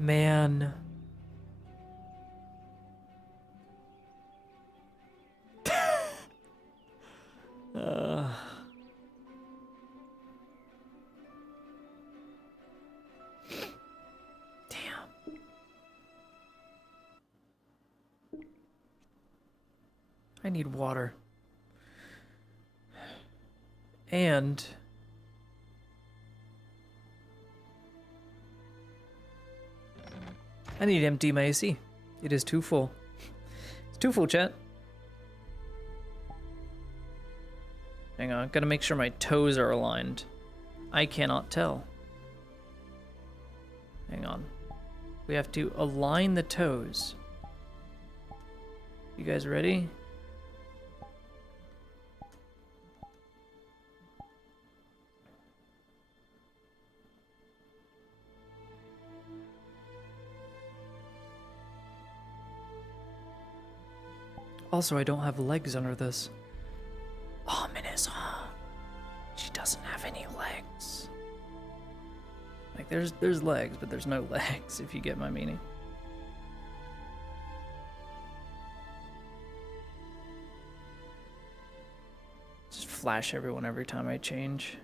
man. uh. I need water. And I need to empty my AC. It is too full. It's too full, chat. Hang on, gotta make sure my toes are aligned. I cannot tell. Hang on. We have to align the toes. You guys ready? Also, I don't have legs under this. Ominous, huh? She doesn't have any legs. Like, there's legs, but there's no legs, if you get my meaning. Just flash everyone every time I change.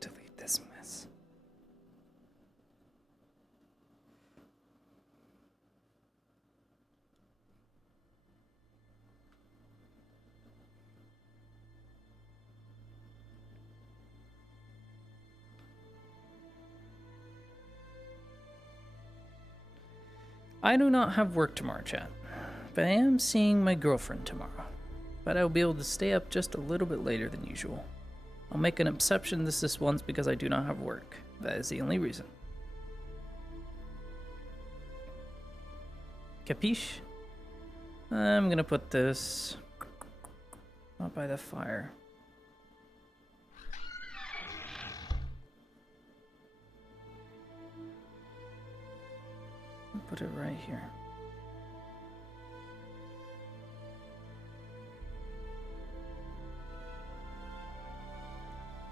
Delete this mess. I do not have work tomorrow, chat, but I am seeing my girlfriend tomorrow. But I'll be able to stay up just a little bit later than usual. I'll make an exception this once because I do not have work. That is the only reason. Capiche? I'm gonna put this not by the fire. Put it right here.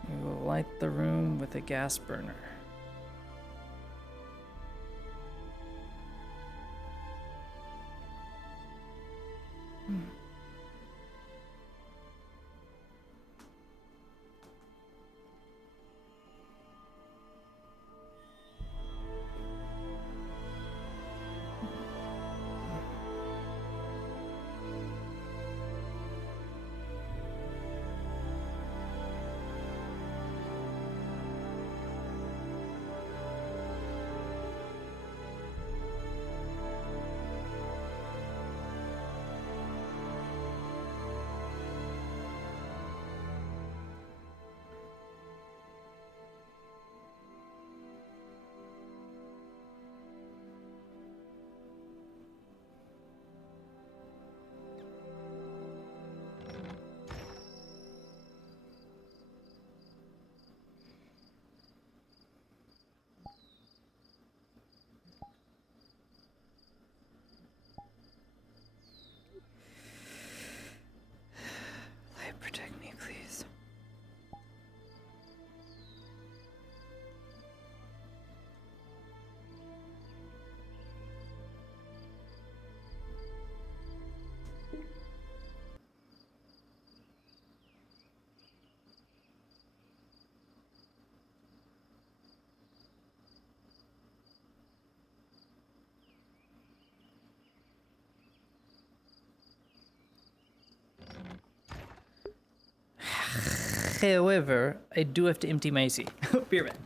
We will light the room with a gas burner. Light, protect me, please. However, I do have to empty my AC. Be right back.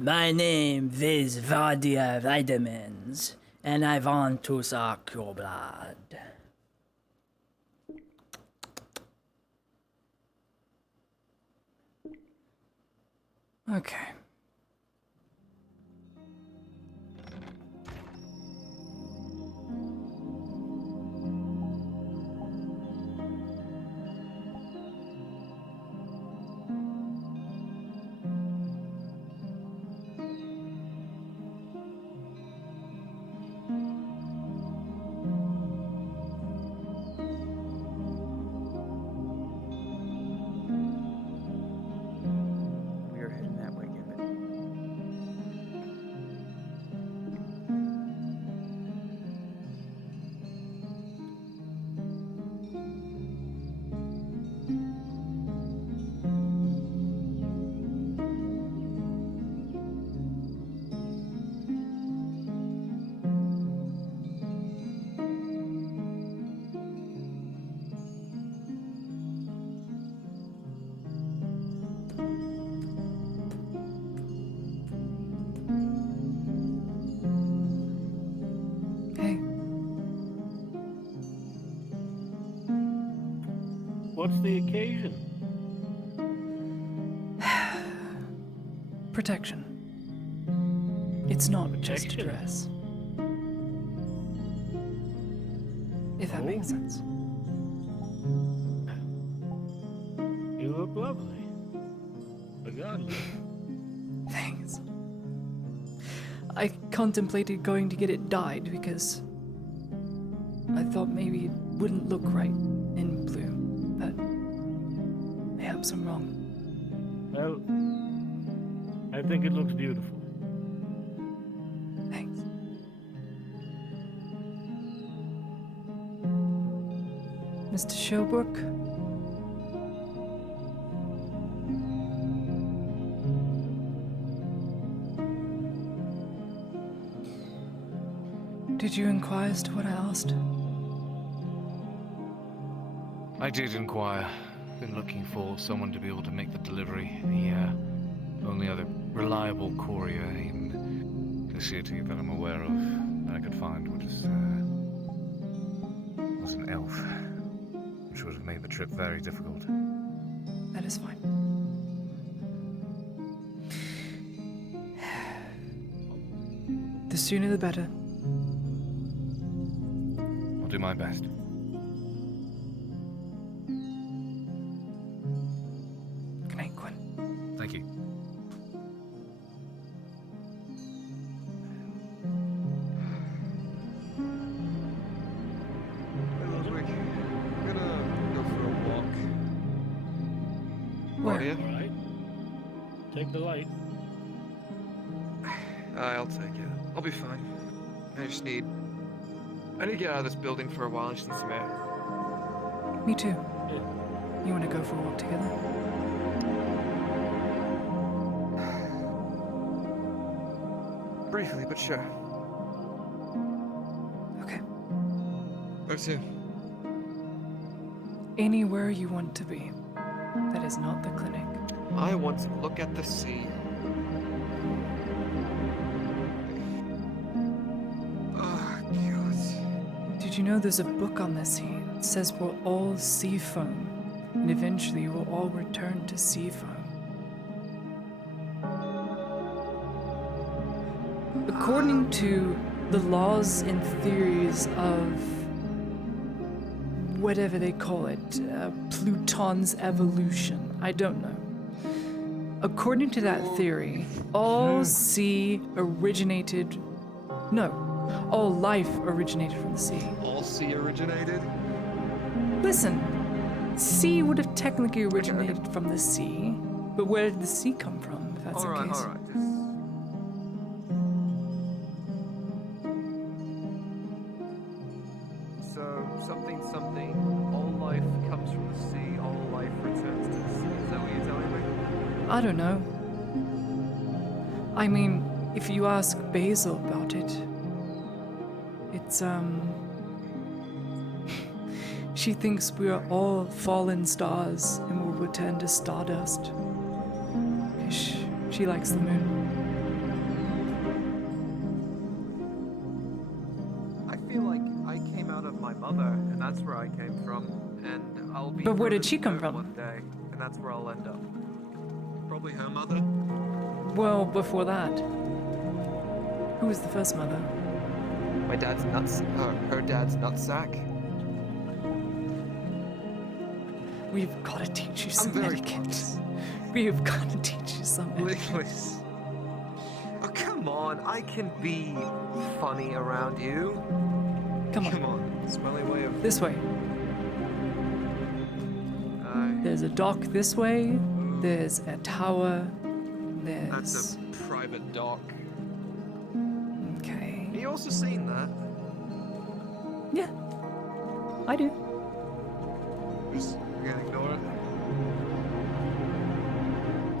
My name is Vadia Vitamins, and I want to suck your blood. Okay. We are heading that way, Gambit. Hey. What's the occasion? Protection. It's not just a Protection? dress. If that makes sense. You look lovely. Regardless. Thanks. I contemplated going to get it dyed because I thought maybe it wouldn't look right in blue, but perhaps I'm wrong. Well, I think it looks beautiful. Thanks. Mr. Sherbrooke? Did you inquire as to what I asked? I did inquire. Been looking for someone to be able to make the delivery. The only other reliable courier in the city that I'm aware of that I could find was an elf, which would have made the trip very difficult. That is fine. The sooner the better. I'll do my best. Good night, Quinn. Thank you. Hey, Ludwig. I'm gonna go for a walk. Where? Claudia? Alright. Take the light. I'll take it. I'll be fine. I need to get out of this building for a while. I just need some air. Me too. You want to go for a walk together? Briefly, but sure. Okay. Where to? Anywhere you want to be. That is not the clinic. I want to look at the sea. Oh, God. Did you know there's a book on the sea? It says we're all sea foam, and eventually we'll all return to sea foam. According to the laws and theories of whatever they call it, Pluton's evolution, I don't know. According to that theory, all sea originated. No, all life originated from the sea. All sea originated? Listen, sea would have technically originated from the sea, but where did the sea come from, if that's the case? Alright. So, something, all life comes from the sea, all life returns to the sea. Is that what you're telling me? I don't know. I mean, if you ask Basil about it, it's, she thinks we are all fallen stars and will return to stardust. She likes the moon. my mother, and that's where I came from. And I'll be. But where did she proving come her from? One day, and that's where I'll end up. Probably her mother. Well, before that. Who was the first mother? My dad's nuts. Her dad's nutsack. We've got to teach you some very etiquette. We've got to teach you some etiquette. Liquid. Oh, come on. I can be funny around you. Come on. Come on. It's my way of... This way. There's a dock this way. There's a tower. There's... That's a private dock. Okay. Have you also seen that? Yeah. I do. Just gonna ignore it.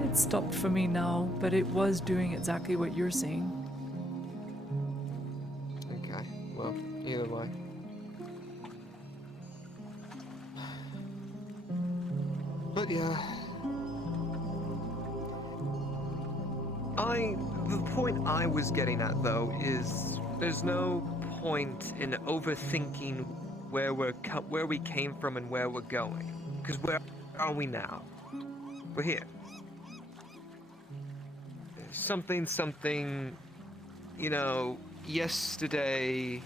It stopped for me now, but it was doing exactly what you're seeing. Okay. Well, either way. But yeah. The point I was getting at, though, is there's no point in overthinking where we came from and where we're going. Because where are we now? We're here. Something, you know, yesterday...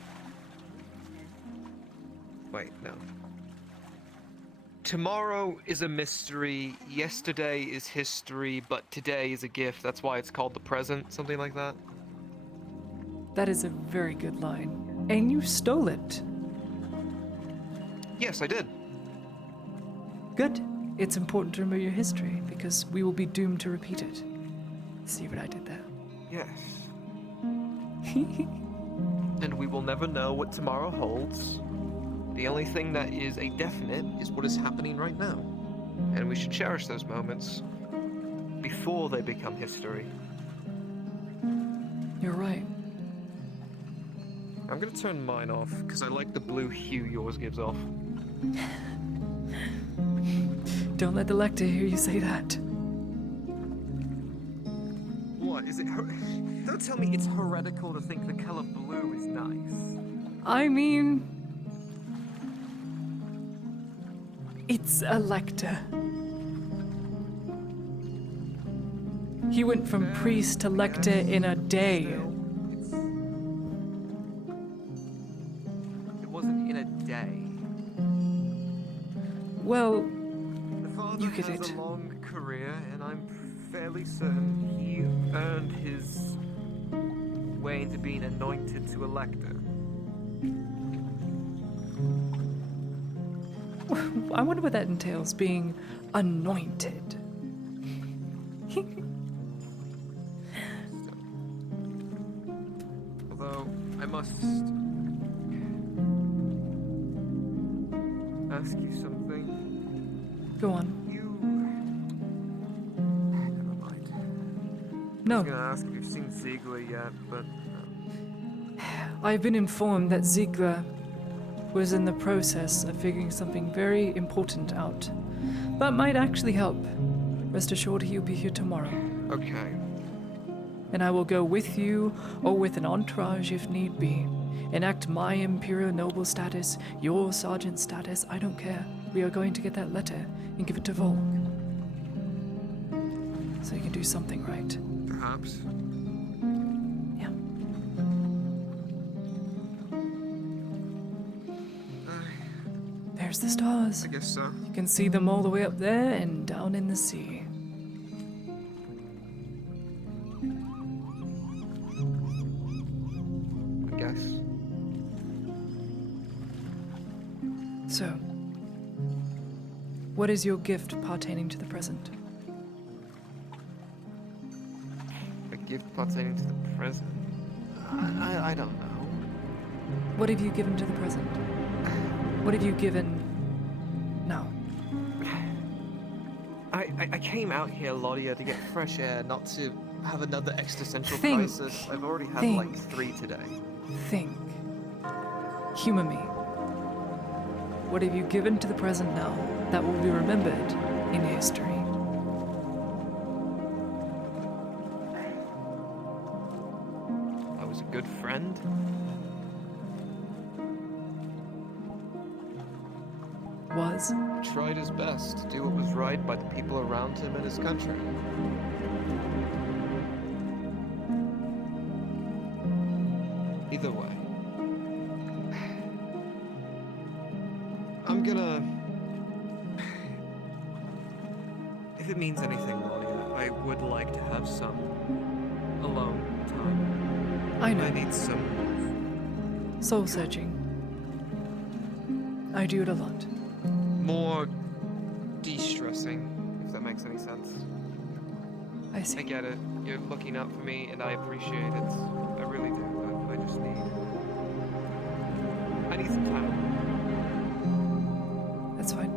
Wait, no. Tomorrow is a mystery, yesterday is history, but today is a gift. That's why it's called the present, something like that. That is a very good line. And you stole it. Yes, I did. Good. It's important to remember your history, because we will be doomed to repeat it. See what I did there? Yes. And we will never know what tomorrow holds. The only thing that is a definite is what is happening right now. And we should cherish those moments before they become history. You're right. I'm gonna turn mine off, because I like the blue hue yours gives off. Don't let the lector hear you say that. What, is it Don't tell me it's heretical to think the color blue is nice. I mean... It's a lector. He went from priest to lector in a day. It wasn't in a day. Well, The father you get has it. a long career, and I'm fairly certain he earned his way into being anointed to a lector. I wonder what that entails, being anointed. Although, I must ask you something. Go on. Never mind. No. I was gonna ask if you've seen Ziegler yet, but... I've been informed that Ziegler was in the process of figuring something very important out. That might actually help. Rest assured he'll be here tomorrow. Okay. And I will go with you, or with an entourage if need be. Enact my Imperial Noble status, your Sergeant status, I don't care. We are going to get that letter and give it to Volk. So you can do something right. Perhaps. Yeah. There's the stars. I guess so. You can see them all the way up there and down in the sea. I guess. So, what is your gift pertaining to the present? A gift pertaining to the present? I don't know. What have you given to the present? What have you given now? I came out here, Lodia, to get fresh air, not to have another existential Think. crisis. I've already had Think. like 3 today. Think. Humor me. What have you given to the present now that will be remembered in history? I was a good friend. Was? Tried his best to do what was right by the people around him and his country. Either way, I'm gonna... If it means anything, Claudia, I would like to have some alone time. I know. I need some Soul searching. I do it a lot. more de-stressing, if that makes any sense. I see. I get it. You're looking out for me, and I appreciate it. I really do, but I just need... I need some time alone. That's fine.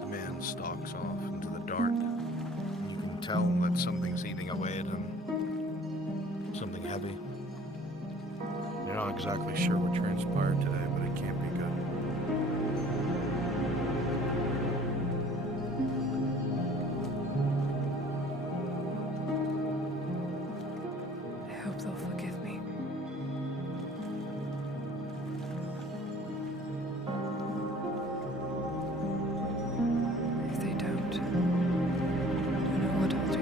The man stalks off into the dark. You can tell that something's eating away at him. Something heavy. You're not exactly sure what transpired today, but it can't be good. I hope they'll forgive me. If they don't, I know what I'll do.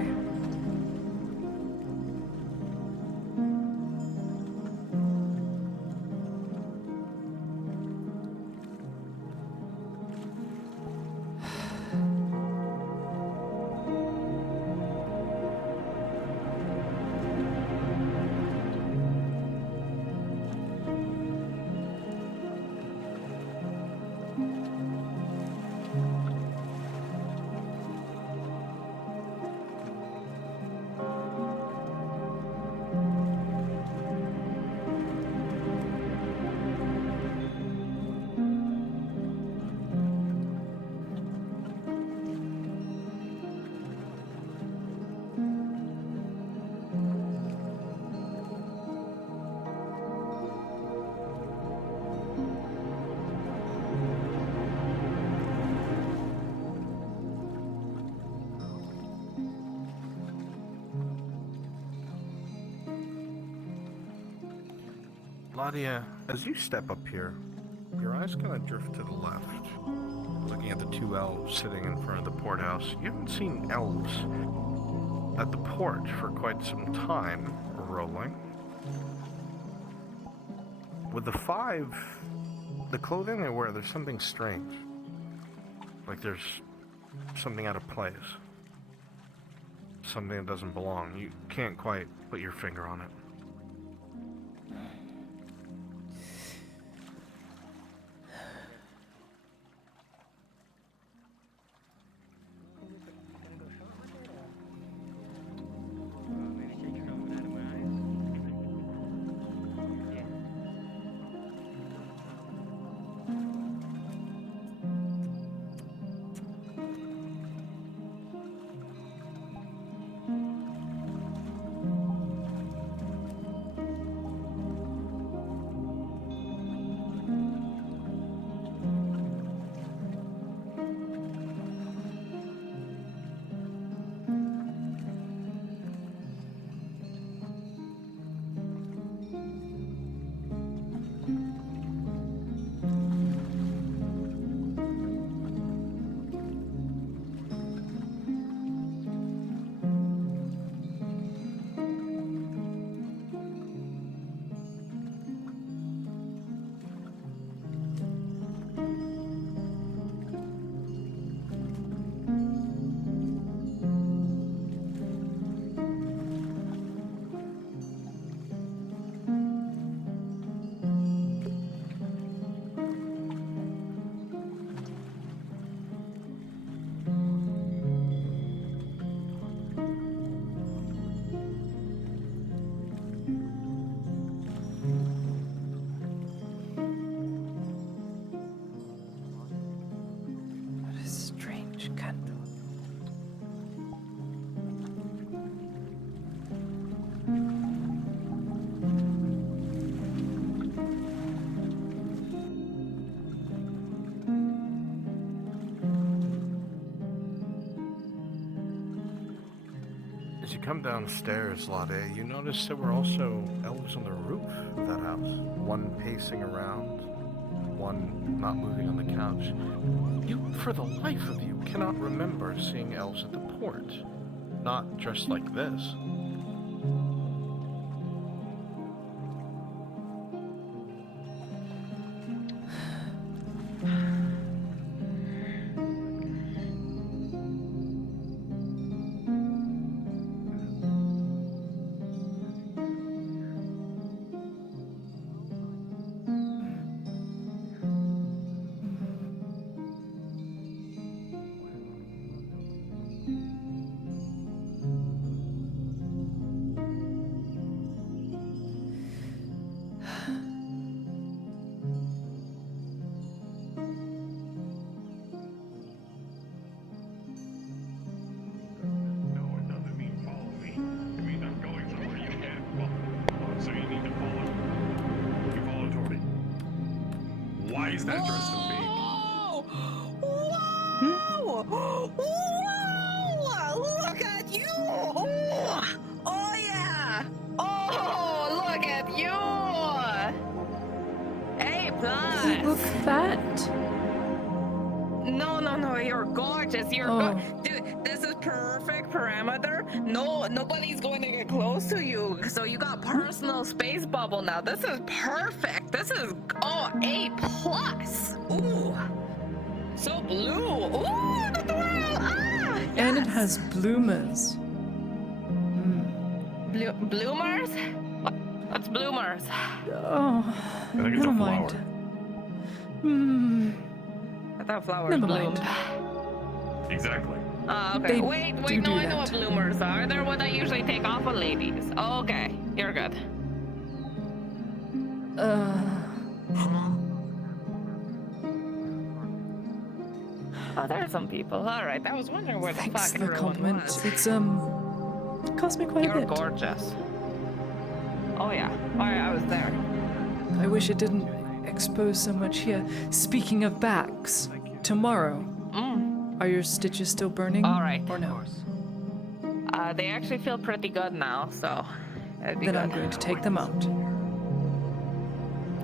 Ladia, as you step up here, your eyes kind of drift to the left, looking at the two elves sitting in front of the port house. You haven't seen elves at the port for quite some time, rolling. With the five, the clothing they wear, there's something strange. Like there's something out of place. Something that doesn't belong. You can't quite put your finger on it. As you come downstairs, Lade, you notice there were also elves on the roof of that house. One pacing around, one not moving on the couch. You, for the life of you, cannot remember seeing elves at the port. Not dressed like this. Why is that dress so big? Whoa! Whoa! Look at you! Oh yeah! Oh, look at you! A plus. You look fat. No, you're gorgeous. You're Oh. Dude, this is perfect parameter. No, nobody's going to get close to you. So you got personal space bubble now. This is perfect. This is A plus. Ooh, so blue. Ooh, the thrill. Ah, And it has bloomers. bloomers. What's bloomers? Oh, I think it's never a mind. flower. I thought flowers Never bloomed. mind. Exactly. Okay. They Wait. do No, I that. know what bloomers are. They're what I usually take off of ladies. Okay, you're good. Oh, there's some people. All right, I was wondering where Thanks the for fuck the everyone compliment. was. It's it cost me quite You're a bit. gorgeous. Oh yeah, I was there. I wish it didn't expose so much here. Speaking of backs, tomorrow, are your stitches still burning? All right. Or no? They actually feel pretty good now, so that'd be Then good. I'm going to take them out.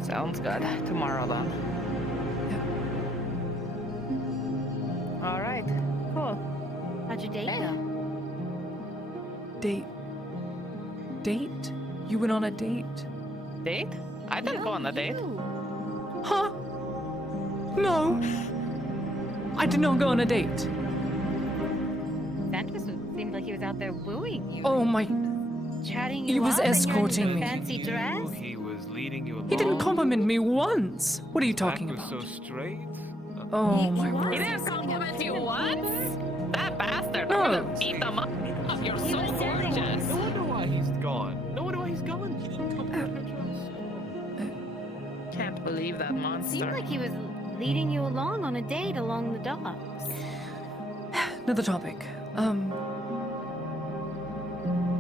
Sounds good. Tomorrow then. All right. Cool. How'd your date go? Date? You went on a date? Date? I didn't go on a date. Huh? No. I did not go on a date. Santos seemed like he was out there wooing you. Oh my. Chatting He you was up in your escorting me. fancy dress? He was leading you along. He didn't compliment me once. What are you talking Back was about? so straight. Oh my He word. didn't compliment you once? That bastard. No. I'm gonna beat them up. You're so gorgeous. No wonder why he's gone. No wonder why he's gone. He didn't compliment her dress. Can't believe that monster. Seemed like he was leading you along on a date along the docks. Another topic.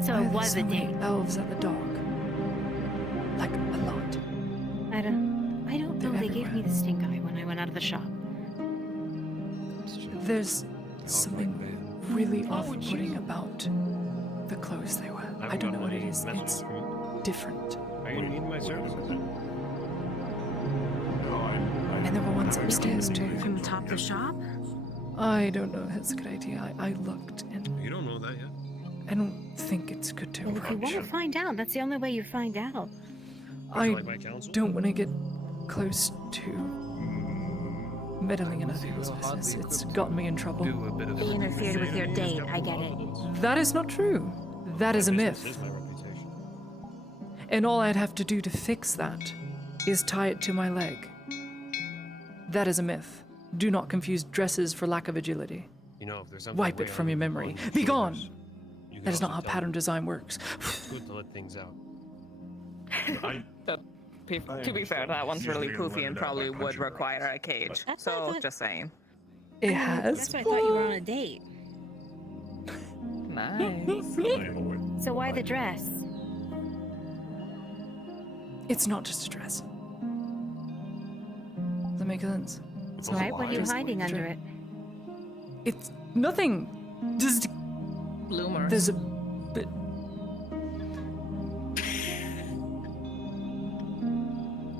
So why it are there was so a many date. elves at the dock. Like a lot. I don't know. They gave me the stink eye when I went out of the shop. There's something really off-putting about the clothes they wear. I don't know what it is. It's different. Are you needing my services? And there were ones upstairs too. From the top of the shop? I don't know if that's a good idea. I looked and You don't know that yet. I don't think it's good to Well, if you want to find out, that's the only way you find out. I like my counsel? don't want to get close to meddling in other people's business. It's gotten me in trouble. They interfered with your date, I get it. That is not true. That is a myth. Is my reputation. And all I'd have to do to fix that is tie it to my leg. That is a myth. Do not confuse dresses for lack of agility. You know, if there's something Wipe way it from out your of memory. control, Be gone! you can That is not also how tell pattern me. design works. It's good to let things out. To be fair, that one's really poofy and probably would require a cage. That's what I So, thought- just saying. It has. That's why I thought you were on a date. Nice. So why the dress? It's not just a dress. Does that make sense? It's Why were you just hiding under dress. it? It's nothing. Just Bloomers. there's a bit.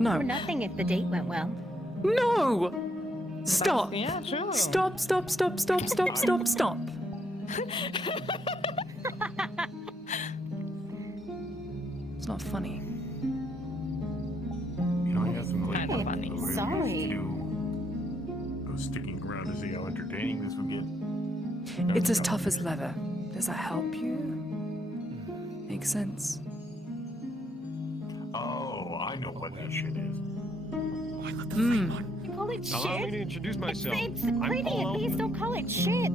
Or No, nothing if the date went well. No! Stop! Yeah, true. Stop! It's not funny. You know, I have some Kind of funny. Sorry. I was sticking around to see how entertaining this would get. It's as tough as leather. Does that help you? Makes sense. Oh, I know what that shit is. Hmm. You call it Allow me shit? to introduce myself. It's I'm pretty, Paul at least don't call it shit.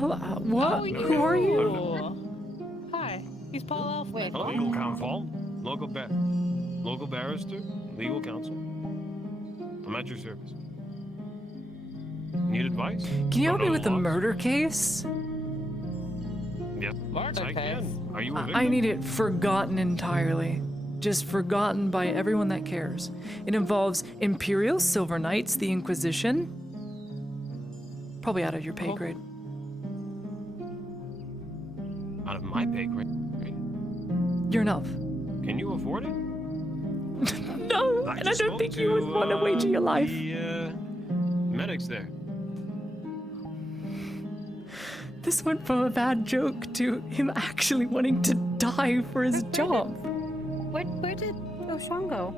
What? Who are you? Hi, he's Paul Elfman. Legal counsel, local barrister, legal counsel. I'm at your service. Need advice? Can you help me with the murder case? Yes, Murder I case? can. Are you a victim? I need it forgotten entirely. Just forgotten by everyone that cares. It involves Imperial, Silver Knights, the Inquisition. Probably out of your pay grade. Out of my pay grade. You're enough. Can you afford it? No, and I don't think you would want to wager your life. The medics there. This went from a bad joke to him actually wanting to die for his job. Where did Oshan go?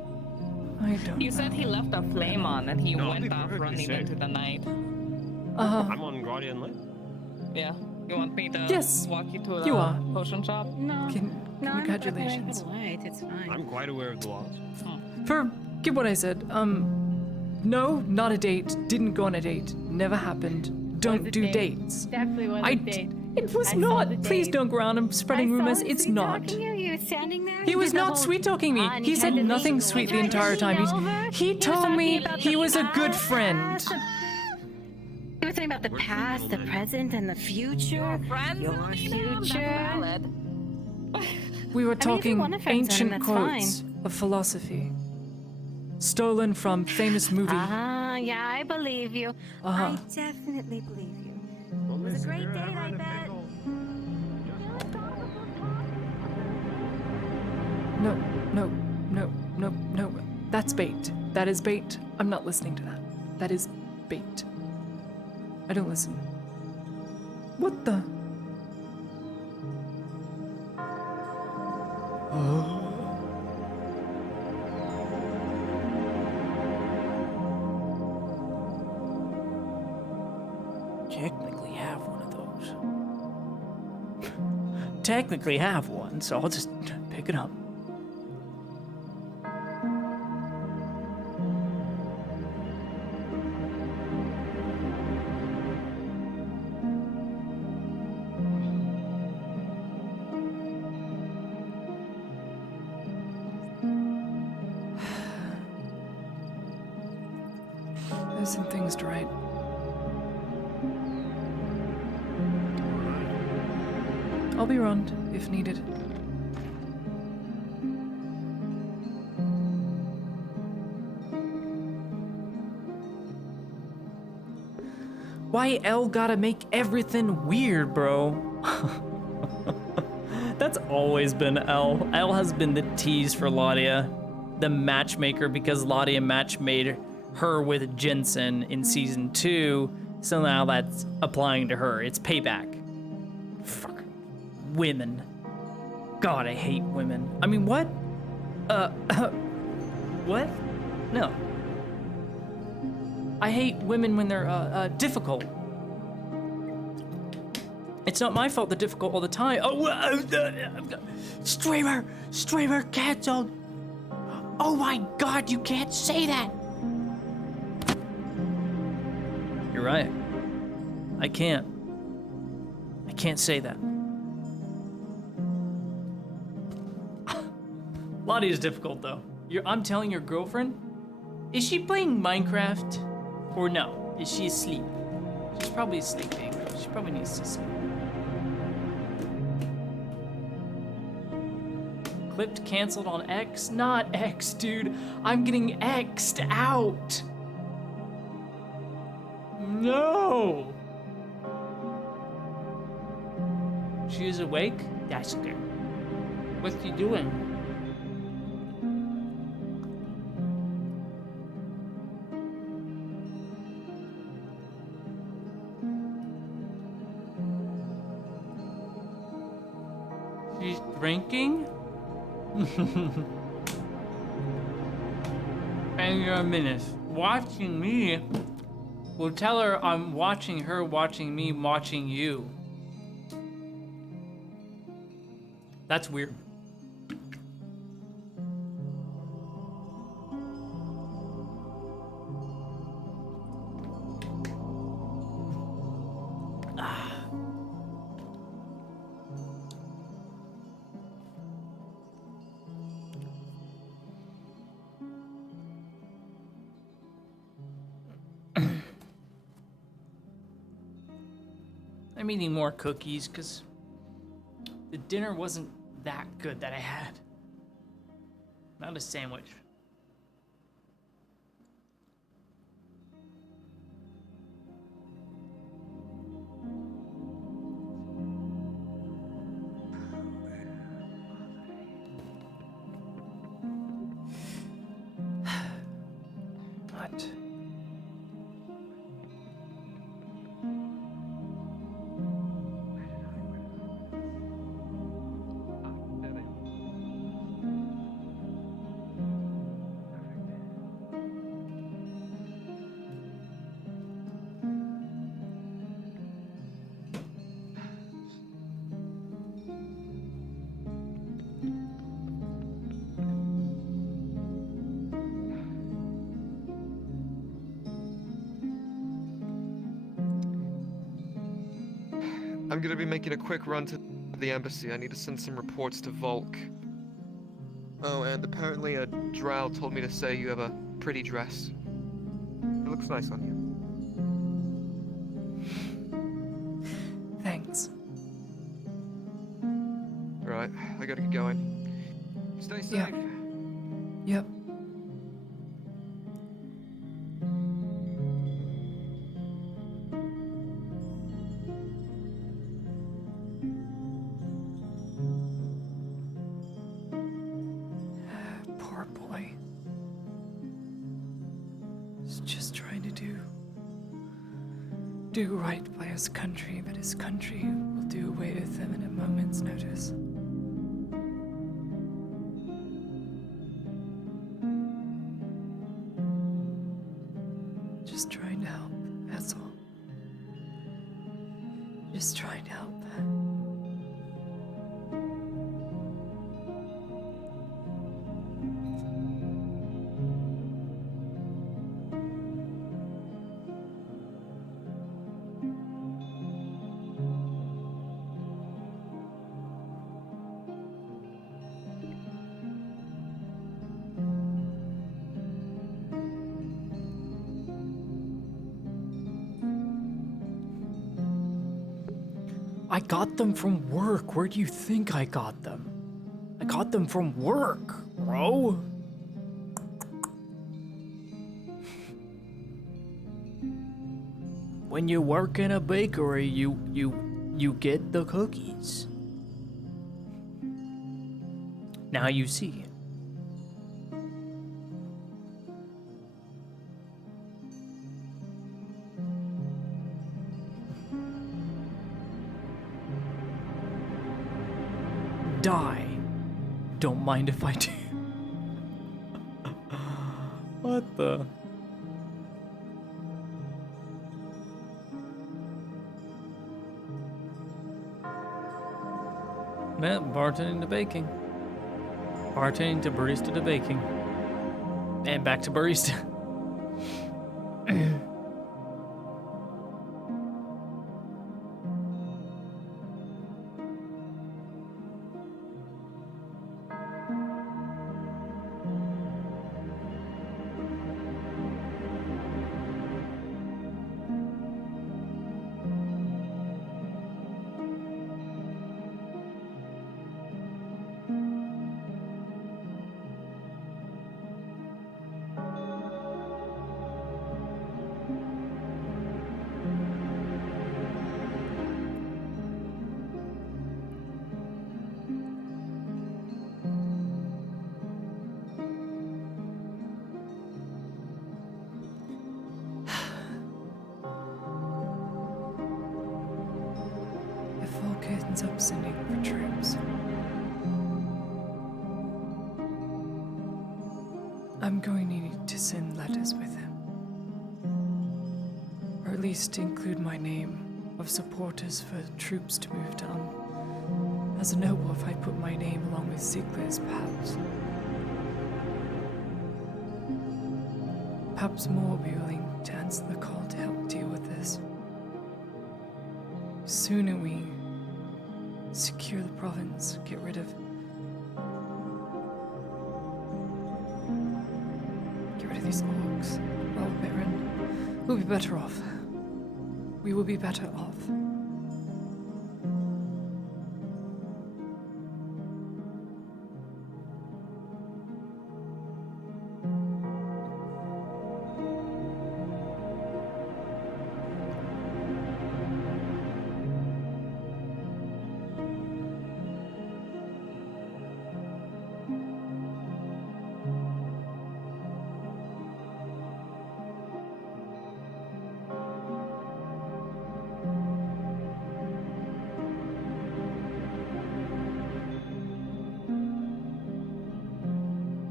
I don't You said he left a flame on and he No, I'll went be off perfectly running safe. into the night. I'm on Guardian Lane. Yeah. You want me to Yes, walk you to you the are. potion shop? No. Congratulations. It's fine. I'm quite aware of the laws. Forget what I said. No, not a date. Didn't go on a date. Never happened. Don't do dates. Definitely was a date. It was I saw not. the Please date. don't go around and spreading rumors. It's not. You were standing there. He was not sweet talking me. He said nothing sweet the entire time. He told me he was a good friend. He was talking about the past, the present, and the future. Your future. We were I mean, if you talking want a friend zone, ancient that's quotes of philosophy, stolen famous movie. Yeah, I believe you. Uh-huh. I definitely believe you. It was a great date, I bet. No. That's bait. That is bait. I'm not listening to that. That is bait. I don't listen. What the? Oh. Technically have one of those. Technically have one, so I'll just pick it up. There's some things to write. I'll be around if needed. Why L gotta make everything weird, bro? That's always been L. L has been the tease for Ladia, the matchmaker, because Ladia matchmade her with Jensen in season 2, so now that's applying to her. It's payback. Fuck. Women. God, I hate women. I mean, what? What? No. I hate women when they're, difficult. It's not my fault they're difficult all the time. Oh, streamer canceled. Oh my God, you can't say that. You're right. I can't say that. Lottie is difficult though. I'm telling your girlfriend, is she playing Minecraft or no? Is she asleep? She's probably sleeping. She probably needs to sleep. Clipped, canceled on X? Not X, dude. I'm getting X'd out. No. She is awake? That's good. What's she doing? drinking? And you're a menace. Watching me will tell her I'm watching her, watching me, watching you. That's weird. I'm eating more cookies because the dinner wasn't that good that I had. Not a sandwich. What? I'm gonna be making a quick run to the embassy. I need to send some reports to Volk. Oh, and apparently a drow told me to say you have a pretty dress. It looks nice on you. Thanks. Right, I gotta get going. Stay safe. Yep. Yep. Poor boy. He's just trying to do right by his country, but his country will do away with him at a moment's notice. Just trying to help, that's all. Just trying to help. I got them from work. Where do you think I got them? I got them from work, bro. When you work in a bakery, you get the cookies. Now you see. Die. Don't mind if I do. What the? Yeah, bartending to baking. Bartending to barista to baking. And back to barista. I'm going to need to send letters with him. Or at least include my name of supporters for troops to move down. As a noble, if I put my name along with Ziegler's, perhaps more will be willing to answer the call to help deal with this. Sooner we secure the province, get rid of these orcs, well, Baron, we'll be better off. We will be better off.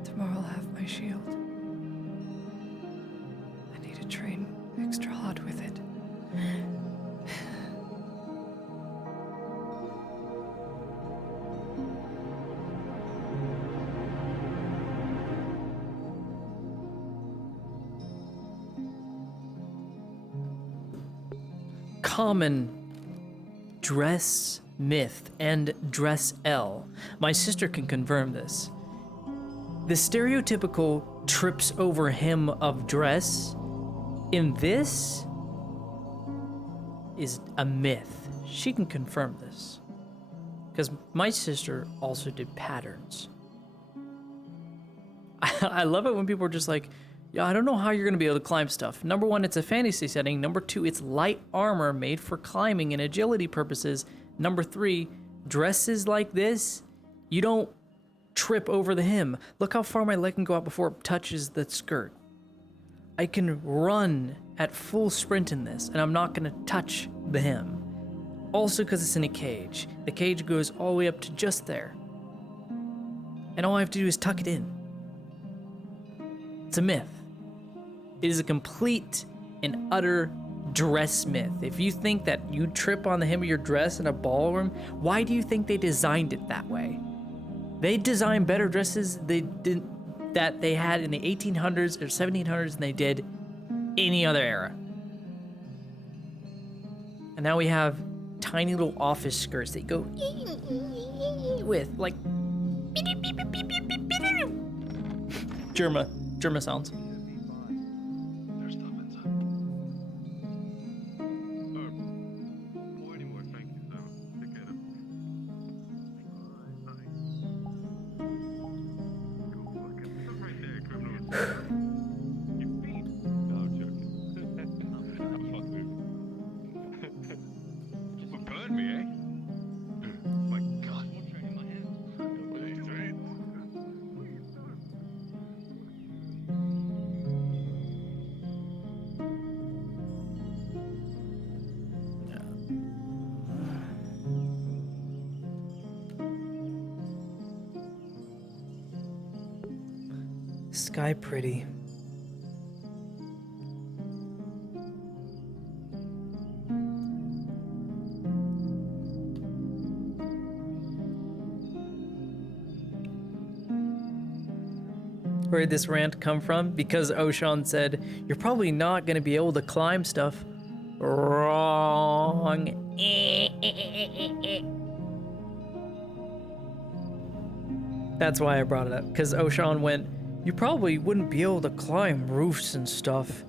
Tomorrow I'll have my shield. I need to train extra hard with it. Common dress myth and dress L. My sister can confirm this. The stereotypical trips over him of dress in this is a myth. She can confirm this. Because my sister also did patterns. I love it when people are just like, yeah, I don't know how you're going to be able to climb stuff. Number one, it's a fantasy setting. Number two, it's light armor made for climbing and agility purposes. Number three, dresses like this, you don't trip over the hem. Look how far my leg can go out before it touches the skirt. I can run at full sprint in this, and I'm not going to touch the hem. Also because it's in a cage. The cage goes all the way up to just there. And all I have to do is tuck it in. It's a myth. It is a complete and utter dress myth. If you think that you trip on the hem of your dress in a ballroom, why do you think they designed it that way? They designed better dresses that they had in the 1800s or 1700s than they did any other era. And now we have tiny little office skirts that you go with, like Germa sounds. Sky pretty. Where did this rant come from? Because Oshan said, you're probably not going to be able to climb stuff. Wrong. That's why I brought it up. Because Oshan went, you probably wouldn't be able to climb roofs and stuff.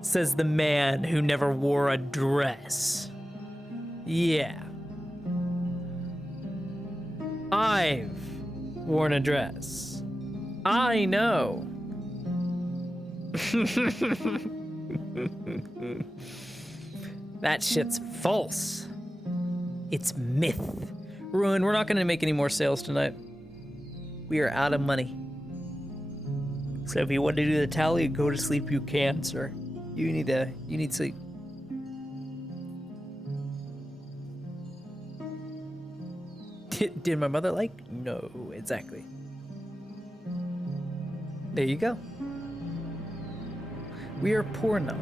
Says the man who never wore a dress. Yeah. I've worn a dress. I know. That shit's false. It's myth. Ruin, we're not going to make any more sales tonight. We are out of money. So if you want to do the tally and go to sleep, you can, sir. You need sleep. Did my mother like? No, exactly. There you go. We are poor now.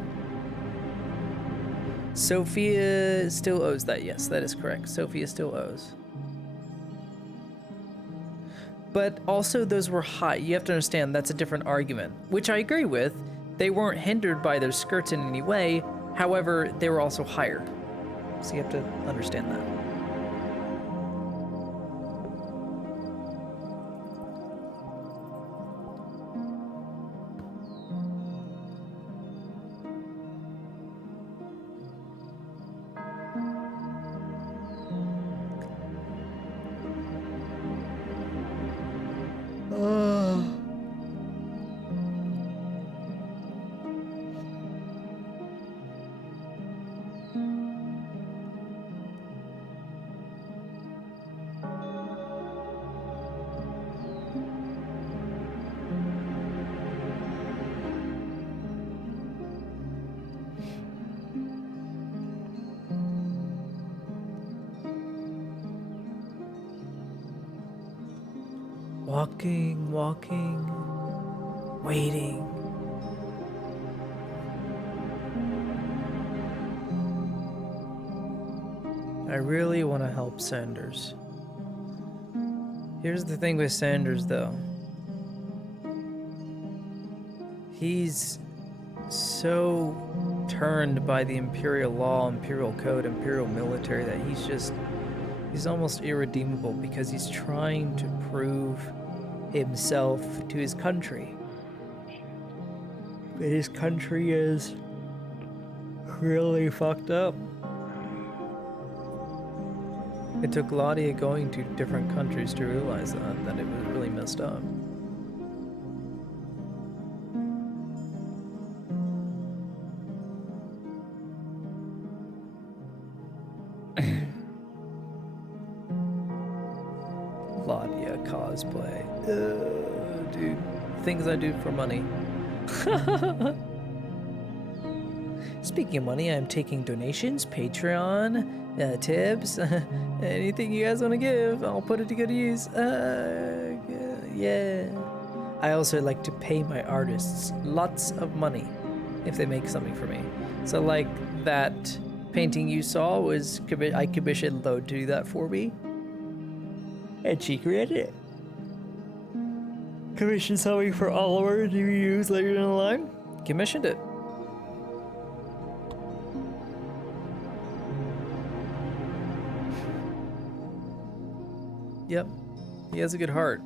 Sophia still owes that. Yes, that is correct. Sophia still owes. But also those were high. You have to understand that's a different argument, which I agree with. They weren't hindered by their skirts in any way. However, they were also higher. So you have to understand that. Walking, waiting. I really want to help Sanders. Here's the thing with Sanders, though. He's so turned by the Imperial law, Imperial code, Imperial military that he's almost irredeemable because he's trying to prove himself to his country. But his country is really fucked up. It took Ladia going to different countries to realize that it was really messed up. Ladia cosplay. Dude. Things I do for money. Speaking of money, I'm taking donations, Patreon, tips, anything you guys want to give, I'll put it to good use. Yeah. I also like to pay my artists lots of money if they make something for me. So like that painting you saw was, I commissioned Load to do that for me. And she created it. Commissioned something for Oliver to use later in the line. Commissioned it. Yep, he has a good heart,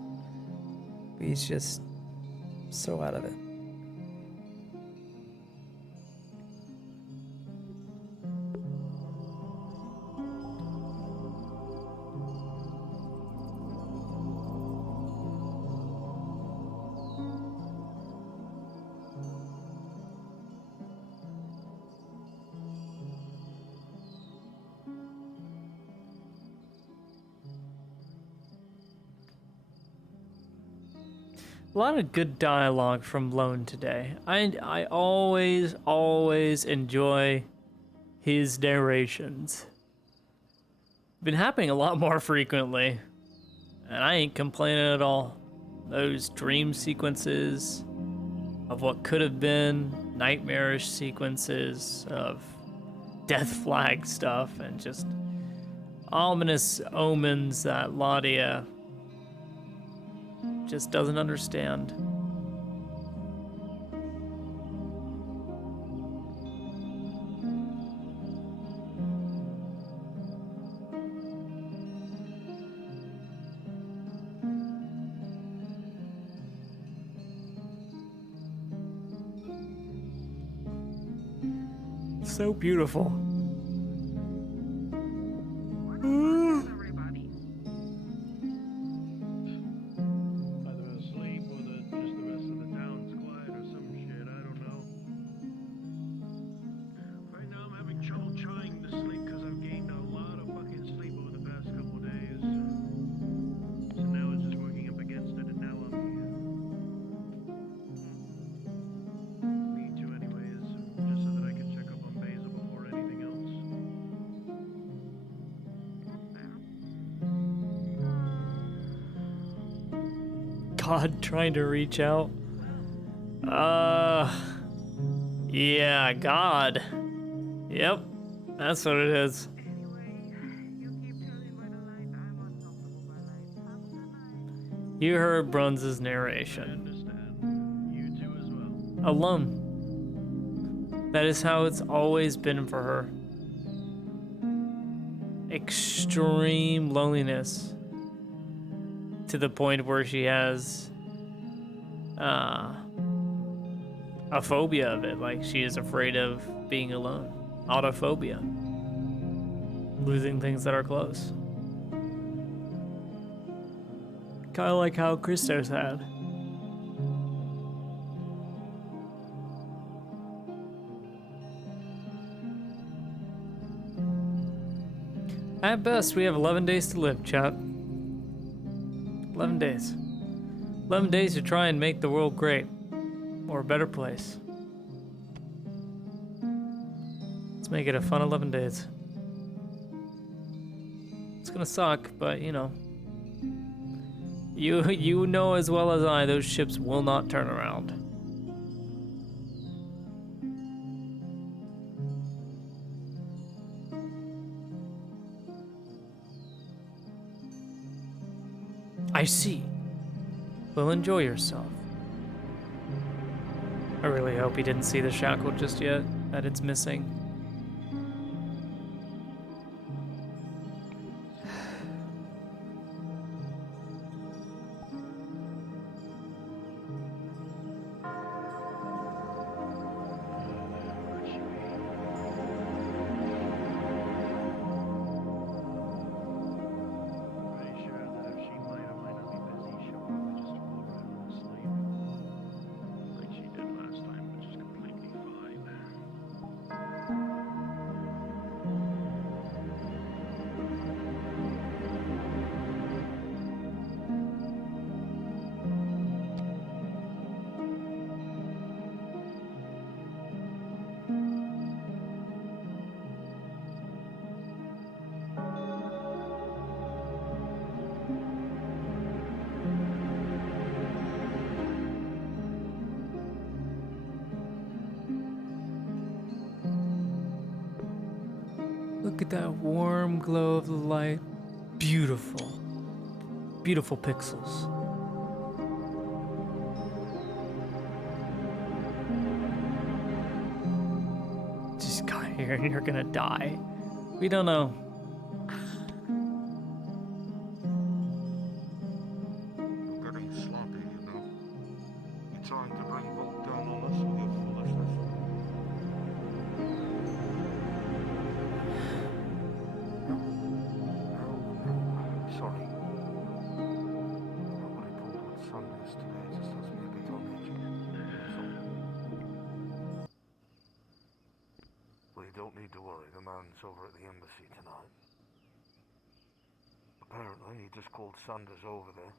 but he's just so out of it. A lot of good dialogue from Lone today. I always enjoy his narrations. Been happening a lot more frequently, and I ain't complaining at all. Those dream sequences of what could have been, nightmarish sequences of death flag stuff, and just ominous omens that Ladia just doesn't understand. So beautiful. God trying to reach out. Yeah, God. Yep, that's what it is. You heard Bruns' narration. Alone. That is how it's always been for her. Extreme loneliness. To the point where she has a phobia of it. Like, she is afraid of being alone. Autophobia. Losing things that are close. Kind of like how Christos had. At best, we have 11 days to live, chat. 11 days. 11 days to try and make the world great. Or a better place. Let's make it a fun 11 days. It's gonna suck, but you know. You know as well as I, those ships will not turn around. I see. Well, enjoy yourself. I really hope he didn't see the shackle just yet, that it's missing. Look at that warm glow of the light. Beautiful. Beautiful pixels. Just got here and you're gonna die. We don't know. You're getting sloppy, you know. You're trying to bring Volk down on us with your foolishness. Sorry. What I pulled with Sanders today just has me a bit on edge. That's all. Well, you don't need to worry. The man's over at the embassy tonight. Apparently, he just called Sanders over there.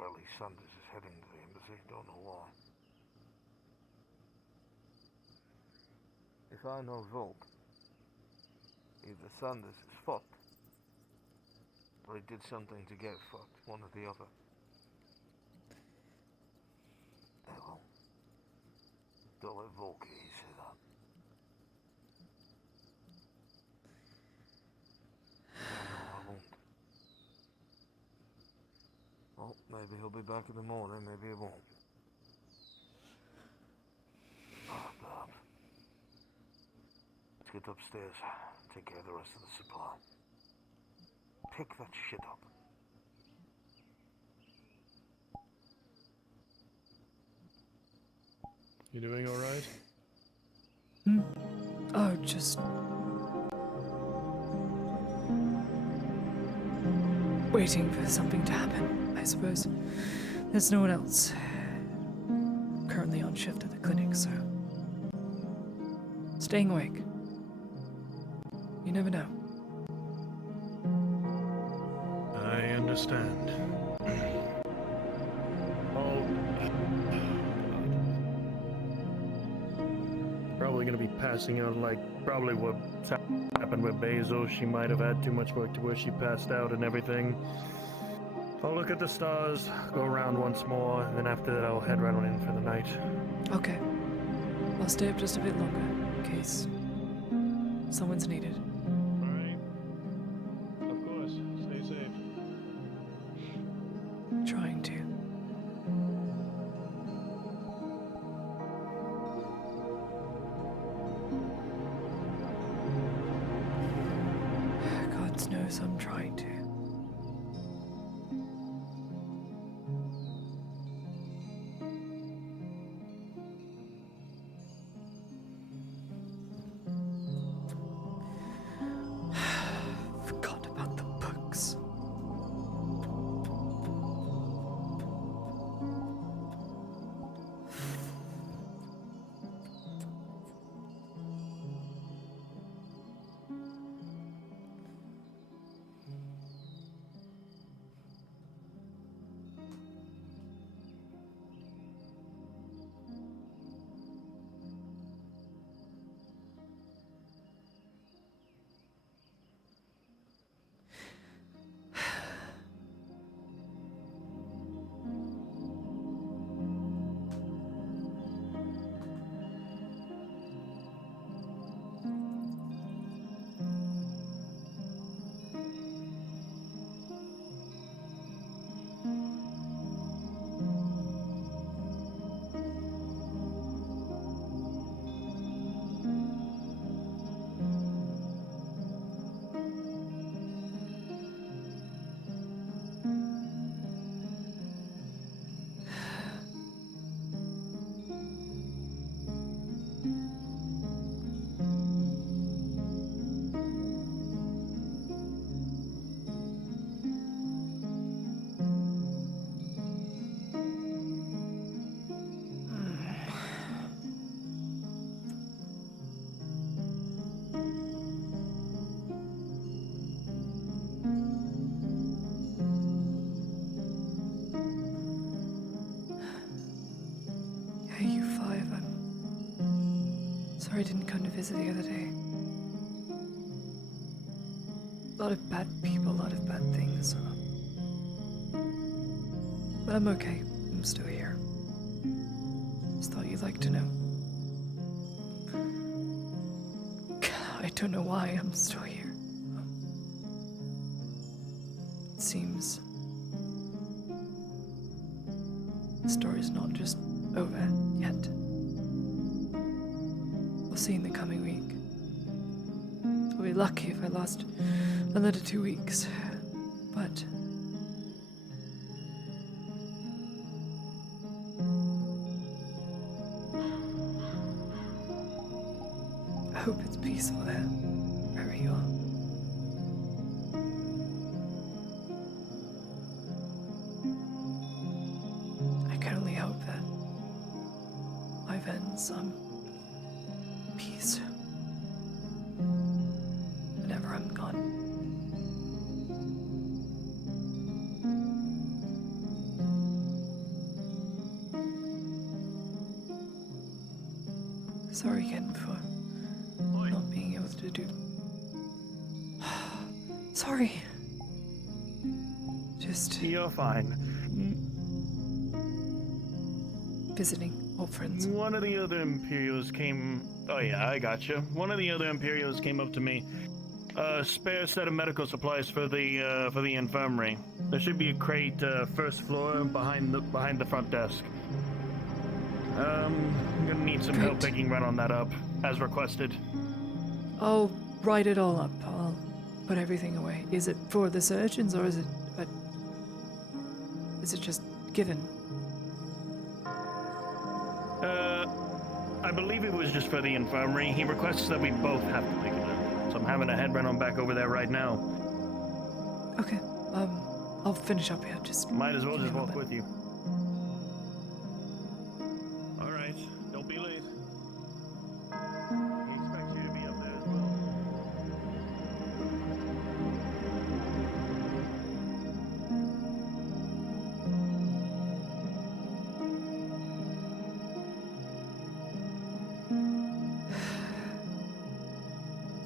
Well, at least Sanders is heading to the embassy. Don't know why. If I know Volk, either Sanders is fucked, or he did something to get fucked, one or the other. Hey, well, don't let Volk hear you say that. No, I won't. Well, maybe he'll be back in the morning, maybe he won't. Oh, God. Let's get upstairs, take care of the rest of the supply. Pick that shit up. You doing alright? Oh, just... waiting for something to happen, I suppose. There's no one else currently on shift at the clinic, so... staying awake. You never know. I understand. Oh. Probably gonna be passing out like probably what happened with Bezos. She might have had too much work to where she passed out and everything. I'll look at the stars, go around once more, and then after that I'll head right on in for the night. Okay. I'll stay up just a bit longer, in case someone's needed. Alright. Of course. Stay safe. Trying to. God knows I'm trying to. Forgot about the books. Hey, you five, I'm sorry I didn't come to visit the other day. A lot of bad people, a lot of bad things. But I'm okay. I'm still here. Just thought you'd like to know. I don't know why I'm still here. It seems the story's not just over yet. We'll see in the coming week. I'll be lucky if I last another 2 weeks. But I hope it's peaceful there, wherever you are. I can only hope that I've earned some peace whenever I'm gone. Sorry again for not being able to do. Sorry. Just You're fine. visiting old friends. One of the other Imperials came. Oh yeah, I gotcha. One of the other Imperials came up to me. A spare set of medical supplies for the infirmary. There should be a crate, first floor behind the front desk. I'm gonna need some help picking right on that up, as requested. I'll write it all up. I'll put everything away. Is it for the surgeons or is it just given? I believe it was just for the infirmary. He requests that we both have to pick it up. So I'm having a head run on back over there right now. Okay. I'll finish up here. Just might as well give me just a walk moment. with you. All right. Don't be late. He expects you to be up there as well.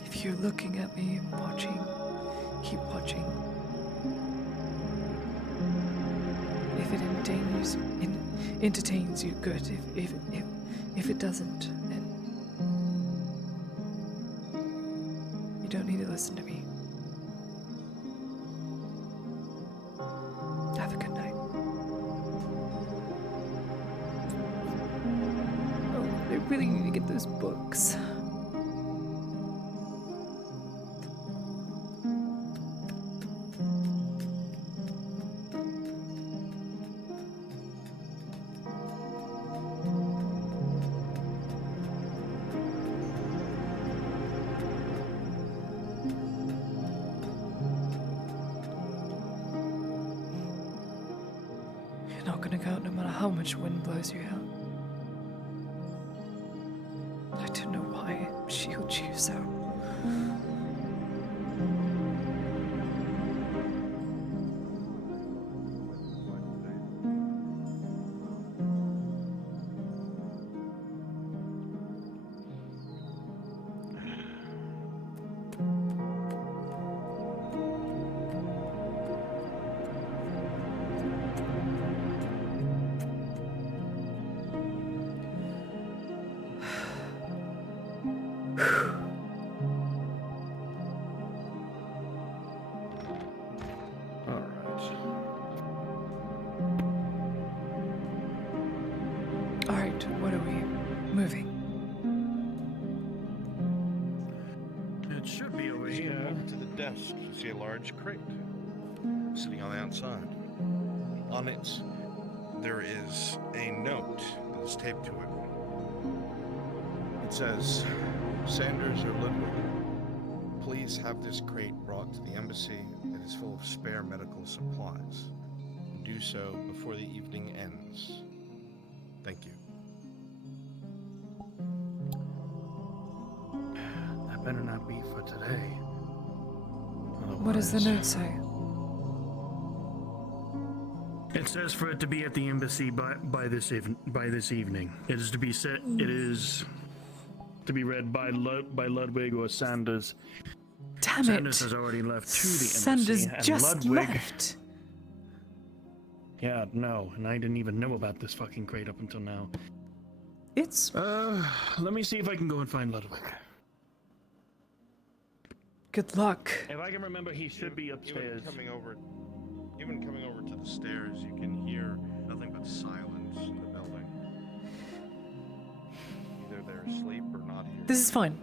If you're looking at me and watching, keep watching. entertains you, good. If it doesn't, then you don't need to listen to me. Have a good night. Oh, I really need to get those books. You're not gonna go out no matter how much wind blows you out. I don't know why it shields you so. Alright, what are we moving? It should be over here. To the desk, you see a large crate sitting on the outside. On it, there is a note that is taped to it. It says, Sanders or Ludwig, please have this crate brought to the embassy. It is full of spare medical supplies. Do so before the evening ends. Thank you. That better not be for today. What does the note say? It says for it to be at the embassy by this evening. It is to be set. It is to be read by Ludwig or Sanders. Damn it! Sanders has already left to the embassy. Sanders and just Ludwig, left. Yeah, no, and I didn't even know about this fucking crate up until now. It's... let me see if I can go and find Ludwig. Good luck. If I can remember, he should be upstairs. Even coming over to the stairs, you can hear nothing but silence in the building. Either they're asleep or not here. This is fine.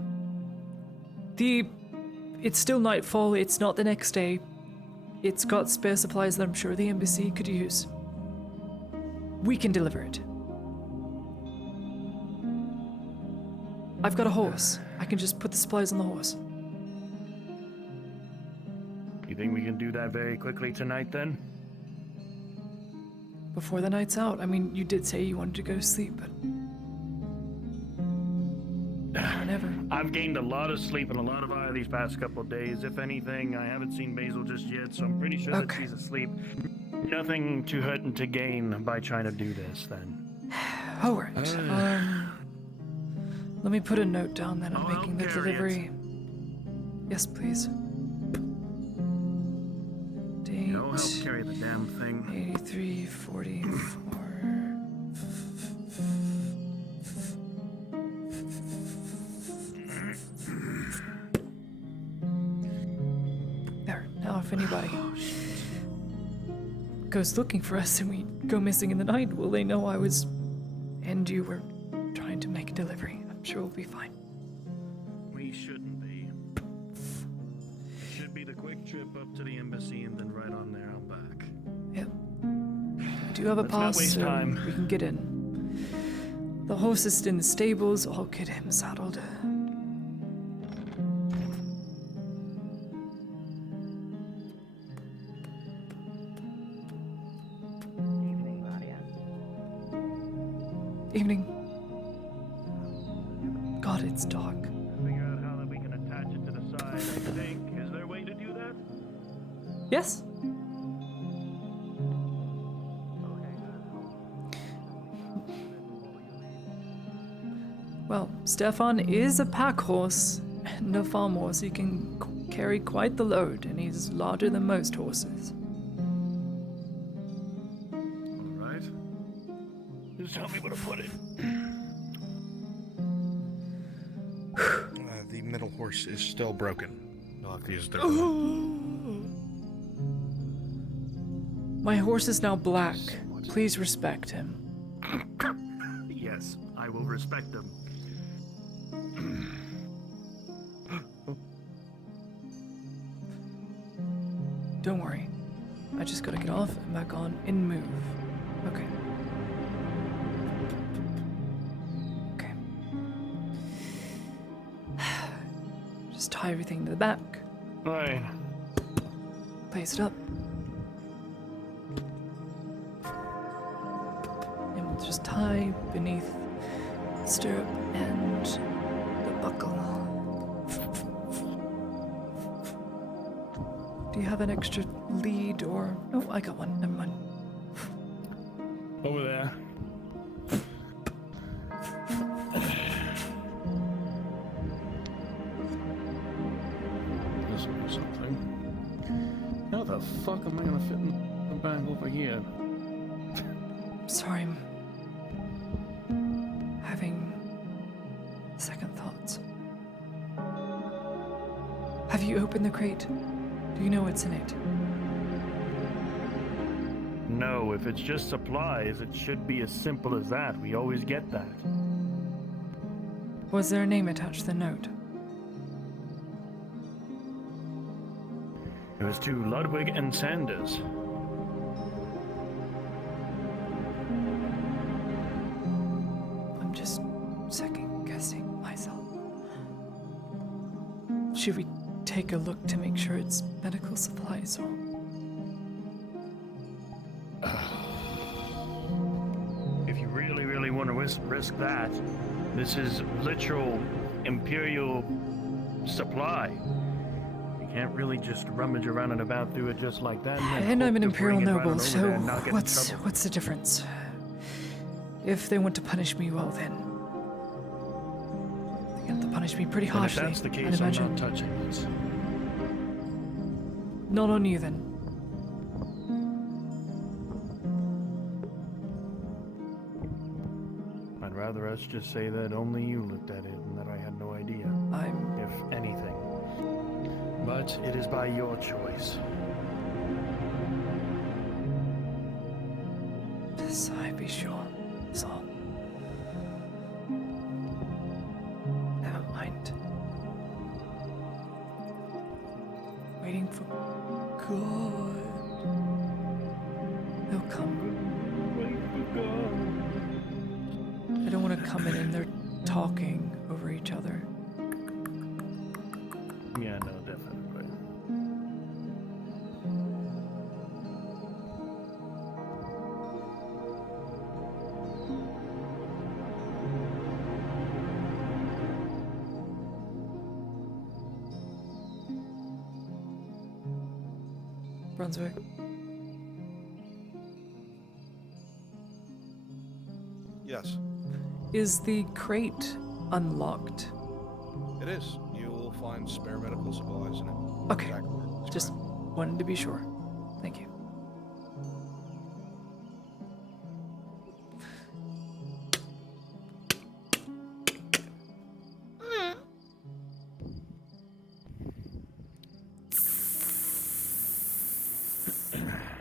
It's still nightfall, it's not the next day. It's got spare supplies that I'm sure the embassy could use. We can deliver it. I've got a horse. I can just put the supplies on the horse. You think we can do that very quickly tonight, then? Before the night's out. I mean, you did say you wanted to go to sleep, but... whenever. I've gained a lot of sleep and a lot of ire these past couple of days. If anything, I haven't seen Basil just yet, so I'm pretty sure that she's asleep. Nothing to hurt and to gain by trying to do this, then. Alright. Let me put a note down that I'm making the delivery. Yes, please. Date. I'll help carry the damn thing. 8344. There. Now, if anybody goes looking for us and we go missing in the night, will they know I was and you were trying to make a delivery? I'm sure we'll be fine. We shouldn't be. It should be the quick trip up to the embassy and then right on there out back. Yep. I do have a pass, so we can get in. The horse is in the stables. I'll get him saddled. Evening. God, it's dark. Figure out how that we can attach it to the side, I think. Is there a way to do that? Yes? Well, Stefan is a pack horse and a farm horse. He can carry quite the load, and he's larger than most horses. Alright. Just tell me where to put it. The middle horse is still broken. You'll have to use their My horse is now black. Please respect him. Yes, I will respect them. Don't worry. I just gotta get off and back on and move. Okay. Okay. Just tie everything to the back. Right. Place it up. And we'll just tie beneath the stirrup and the buckle. Do you have an extra lead or... Oh, I got one. Never mind. Over there. This will be something. How the fuck am I gonna fit in the bag over here? Sorry, I'm having second thoughts. Have you opened the crate? Do you know what's in it? No, if it's just supplies, it should be as simple as that. We always get that. Was there a name attached to the note? It was to Ludwig and Sanders. I'm just second guessing myself. Should we take a look to make sure it's medical supplies or... If you really want to risk that, this is literal Imperial supply. You can't really just rummage around and about through it just like that. And I'm an Imperial noble, so and not get in trouble. what's the difference? If they want to punish me, well then... They have to punish me pretty harshly, And if that's the I'd case, I'm imagine. not touching it. Not on you then. I'd rather us just say that only you looked at it and that I had no idea. If anything. But it is by your choice. This I be sure. So... Never mind. Waiting for God. They'll come. Wait for God. I don't want to come in and they're talking over each other. Yeah, no, definitely. Brunswick. Yes, Is the crate unlocked? it is. You will find spare medical supplies in it. Okay. Exactly where it's Just wanted to be sure. Thank you.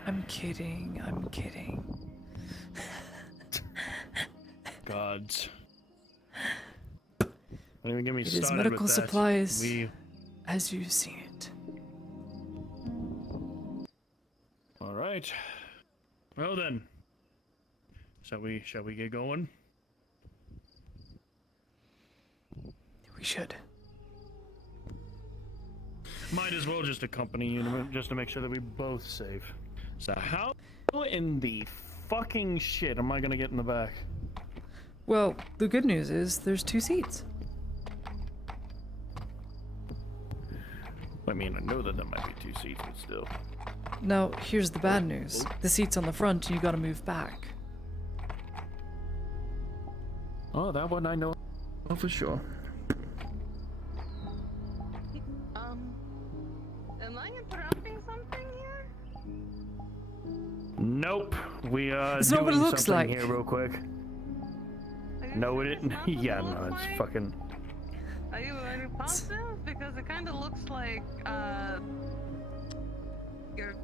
I'm kidding. I'm kidding. Gods. Don't even get me It started is medical with that. supplies We... as you see it. All right. Well then. Shall we get going? We should. Might as well just accompany you just to make sure that we're both safe. So how in the fucking shit am I gonna get in the back? Well, the good news is there's 2 seats. I mean, I know that there might be 2 seats, but still. Now, here's the bad news. The seat's on the front and you gotta move back. Oh, that one I know. Oh, for sure. Am I interrupting something here? Nope. We It's not what it doing looks something like. here real quick. No, it didn't. Yeah, no, it's fucking. Are you positive? Because it kind of looks like you're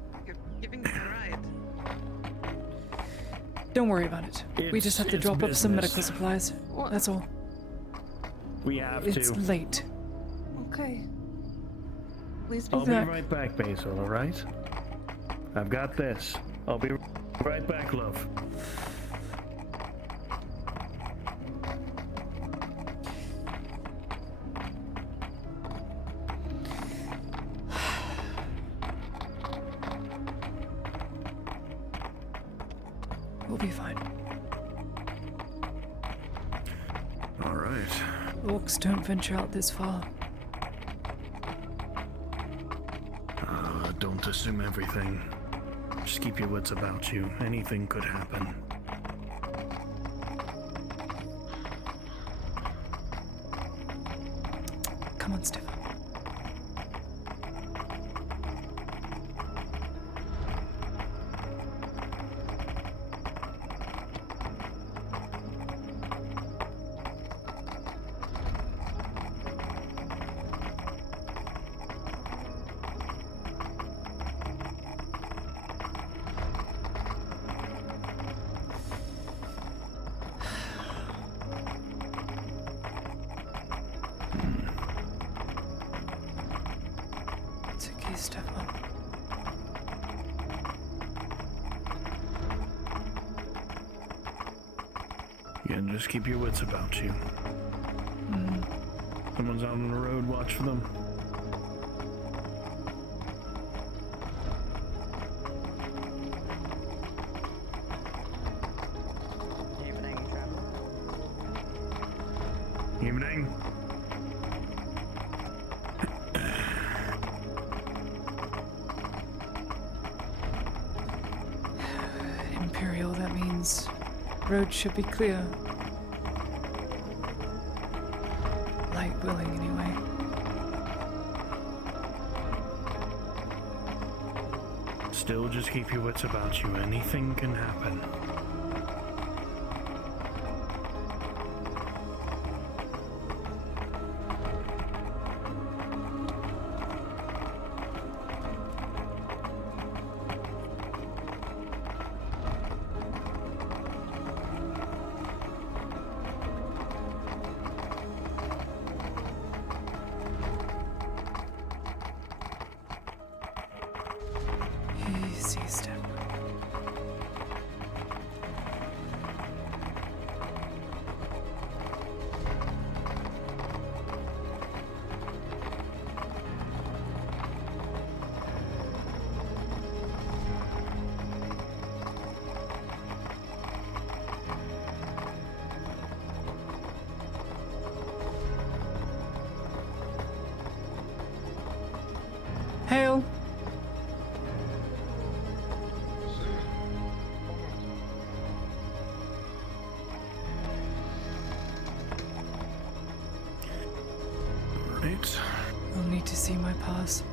giving me a ride. Don't worry about it. We just have to It's drop off some business. medical supplies. That's all. We have It's to. late. Okay. Please be I'll be back. right back, Basil, alright? I've got this. I'll be right back, love. We'll be fine. Alright. Orcs don't venture out this far. Don't assume everything. Just keep your wits about you. Anything could happen. Come on, Stefan. It's okay, Stefan. Yeah, just keep your wits about you. Someone's out on the road, watch for them. Evening, traveler. Evening. Imperial, that means road should be clear. Light willing, anyway. Still, just keep your wits about you. Anything can happen. Easy, Stefan. Hail. Right. You'll need to see my pass.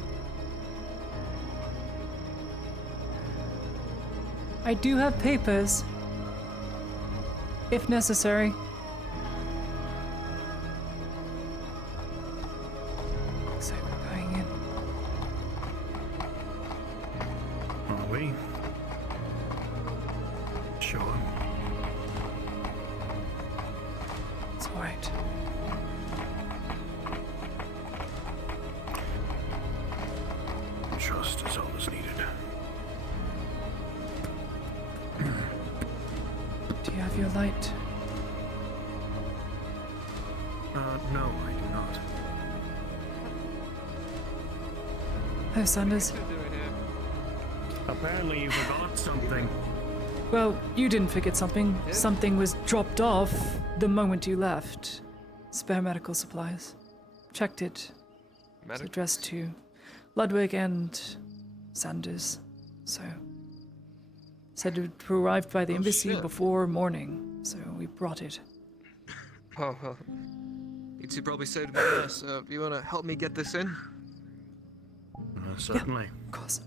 I do have papers. If necessary. Looks like we're going in. Are we? Sure. It's alright. Trust is all that's needed. Do you have your light? No, I do not. Oh, Sanders. Apparently you forgot something. Well, you didn't forget something. Something was dropped off the moment you left. Spare medical supplies. Checked it. It's addressed to Ludwig and Sanders. So, said it arrived by the embassy shit. before morning. So we brought it. Oh, well. You two probably saved me there, so you wanna help me get this in? Certainly. Of course.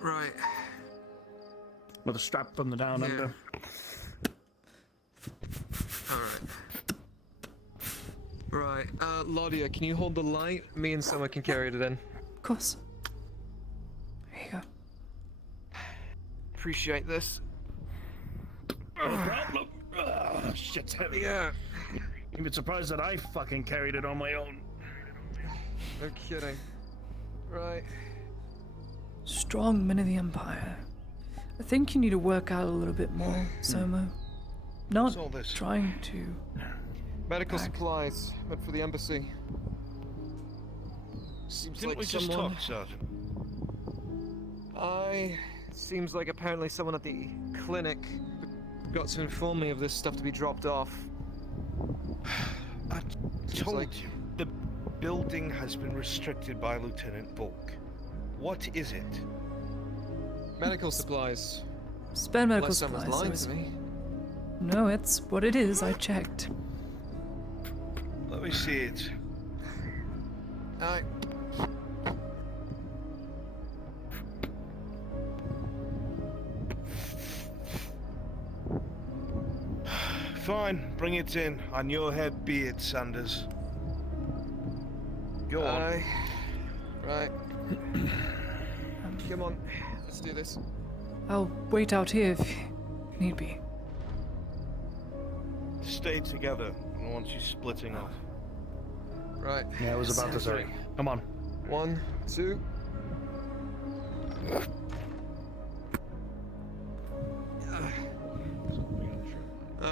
Right. With a strap from the down Yeah. under. Right, Laudia, can you hold the light? Me and Summer can carry it in. Of course. There you go. Appreciate this. No problem. Shit's heavy. Yeah. Even surprised that I fucking carried it on my own. No kidding. Right. Strong men of the Empire. I think you need to work out a little bit more, Soma. Not What's all this? trying to... Medical supplies, meant for the embassy. Seems Didn't like we just someone... talk, Sergeant? Seems like apparently someone at the clinic got to inform me of this stuff to be dropped off. I told you, the building has been restricted by Lieutenant Bulk. What is it? Medical supplies. Spare medical Unless someone's supplies. lying It was- to me. No, it's what it is. I checked. Let me see it. Aye. Fine, bring it in. On your head be it, Sanders. Go on. Aye. Right. Come on, let's do this. I'll wait out here if need be. Stay together. I don't want you splitting off. Right. Yeah, I was about to say. Come on. 1, 2.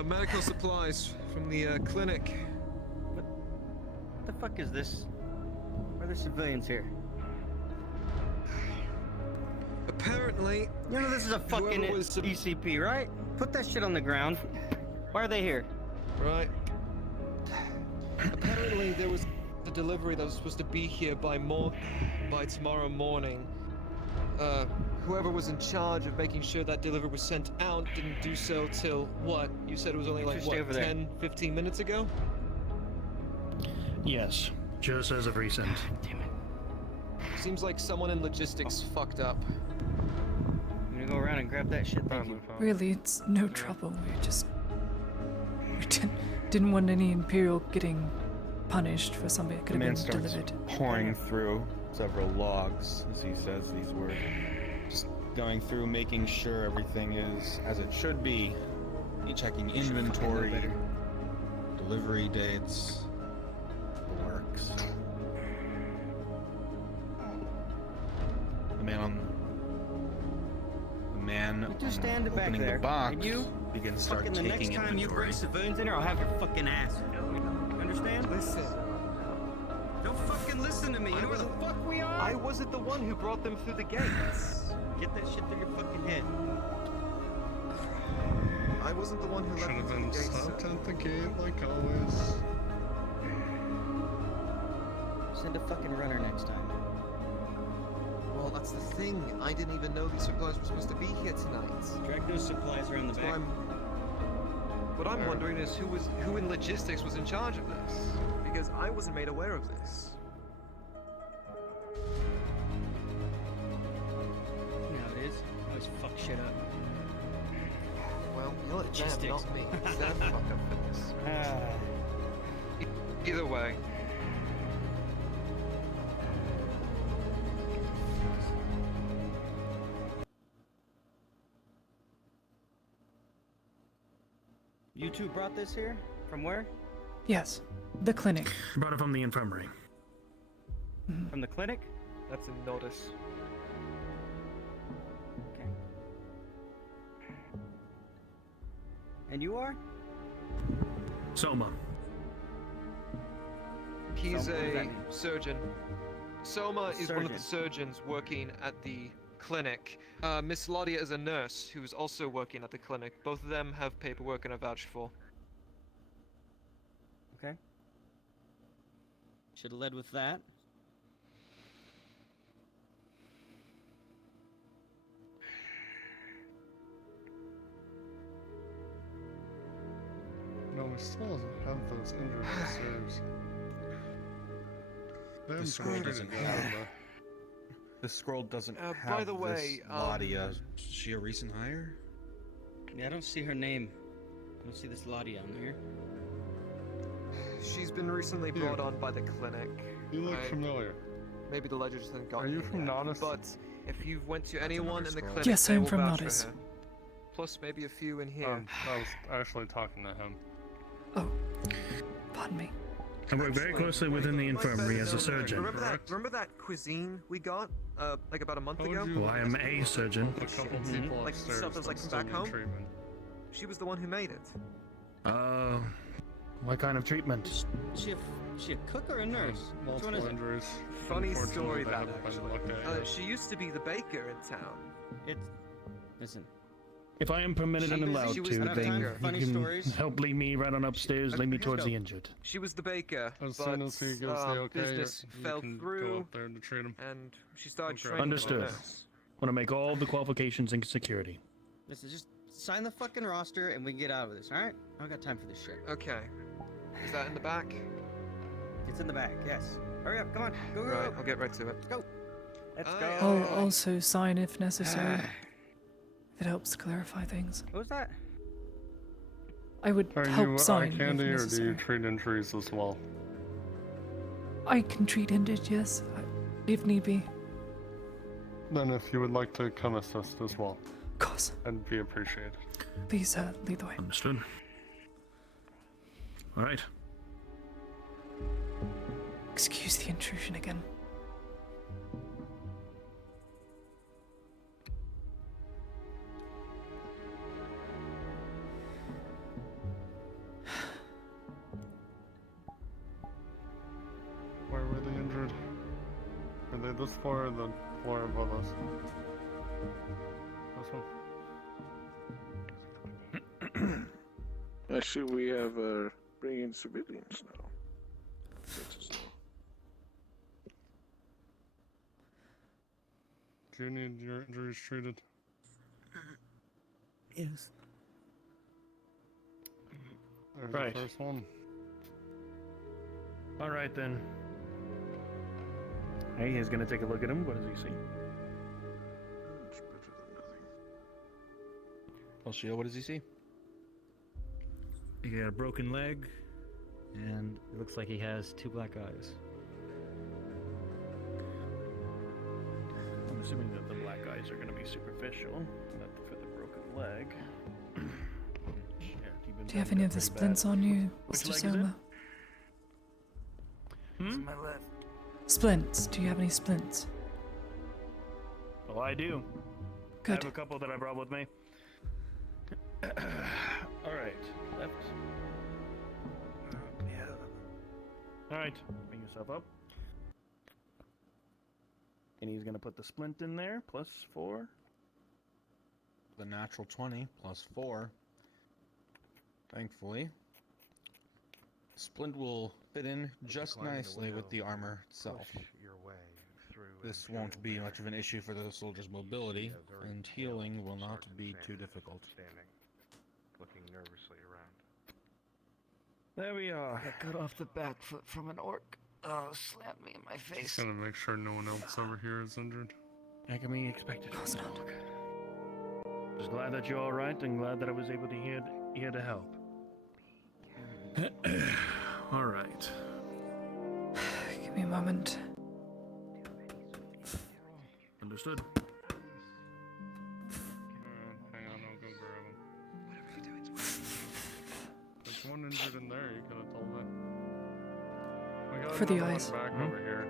Medical supplies from the clinic. What the fuck is this? Why are there civilians here? Apparently, you know this is a fucking ECP, right? Put that shit on the ground. Why are they here? Right. Apparently, there was a delivery that was supposed to be here by tomorrow morning. Whoever was in charge of making sure that delivery was sent out didn't do so till what? You said it was only like Stay over what, there. 10, 15 minutes ago? Yes, just as of recent. Damn it. Seems like someone in logistics fucked up. I'm gonna go around and grab that shit. Thank you. Really, it's no trouble. We didn't want any Imperial getting punished for something that The could man have been starts delivered. pouring through several logs as he says these words. Just going through, making sure everything is as it should be. Checking inventory, delivery dates, the works. The man You just stand back opening there. the box And you begins to start fucking the taking next time you inventory. bring civilians in here, I'll have your fucking ass. You understand? Listen. Don't fucking listen to me. You know where the fuck we are? I wasn't the one who brought them through the gates. Get that shit through your fucking head. I wasn't the one who let them through the gates. stopped at the gate like always. Send a fucking runner next time. Well, that's the thing. I didn't even know these supplies were supposed to be here tonight. Drag those supplies around the back. What I'm wondering is who in logistics was in charge of this, because I wasn't made aware of this. You know how it is. Always fuck shit up. Well, you let them, Logistics. not me. Them fuck up for this. Either way. You two brought this here? From where? Yes, the clinic. Brought it from the infirmary. From the clinic? That's a notice. Okay. And you are? Soma. He's Soma, what does that a mean? surgeon. Soma A is one of the surgeon. surgeons working at the clinic. Miss Laudia is a nurse who is also working at the clinic. Both of them have paperwork and are vouched for. Okay. Should have led with that. No, we still have those injured reserves. The scroll doesn't have. The scroll doesn't have by the way, this Ladia. Is she a recent hire? Yeah, I don't see her name. I don't see this Lottie on there. She's been recently brought on by the clinic. You look familiar. Maybe the ledger just hasn't gotten Are you here from yet, Nodus? But if you've went to anyone in the clinic, Yes, they I'm will from vouch for Nodus. her. Plus maybe a few in here. I was actually talking to him. Oh, pardon me. I work very closely within the infirmary as a surgeon. Remember that cuisine we got, like about a month ago? Well, I am a surgeon. A couple people Like upstairs stuff that's like from still back need home? treatment. She was the one who made it. What kind of treatment? She a cook or a nurse? Which one is it? Injuries. Funny Unfortunately, story they that haven't been actually. looked at yet. She used to be the baker in town. Listen. If I am permitted and allowed to, then you can help lead me right on upstairs, lead me towards the injured. She was the baker, As but soon as he gives the okay, business you fell can through, go up there to treat him. and she started training Understood. as a nurse. Want to make all the qualifications in security. Listen, just sign the fucking roster and we can get out of this, alright? I don't got time for this shit. Okay. Is that in the back? It's in the back, yes. Hurry up, come on. Go, go, Right, go. I'll get right to it. Go. Let's I'll also sign if necessary. If it helps to clarify things. What was that? I would Are help you sign eye if candy or do you necessary. treat injuries as well? I can treat injured, yes, if need be. Then if you would like to come assist as well. Of course. That'd be appreciated. Please lead the way. Understood. All right. Excuse the intrusion again. Where were they injured? Were they this floor or the floor above us? This one? Actually, we have bringing civilians now. Do you need your injuries treated? Yes. There's Right. the first one. All right then. Hey, he's gonna take a look at him. What does he see? Well, Shio, what does he see? He got a broken leg, and it looks like he has 2 black eyes. I'm assuming that the black eyes are gonna be superficial, not for the broken leg. Do you have any of the splints on you, Which Mr. leg is Soma? My left. Splints. Do you have any splints? Oh, I do. Good. I have a couple that I brought with me. All right, left. Yeah. All right, bring yourself up. And he's gonna put the splint in there, +4. The natural 20 +4. Thankfully. Splint will fit in just nicely with the armor itself. This won't be much of an issue for the soldier's mobility, and healing will not be too difficult. Looking nervously around. There we are. I cut off the back foot from an orc. Slapped me in my face. Just gonna make sure no one else over here is injured. That can be expected. Of course not. Just glad that you're all right, and glad that I was able to here to help. All right. Give me a moment. Understood. Hang on, I'll go grab him. There's one injured in there, you could have told me. We got For the another one eyes. back over here.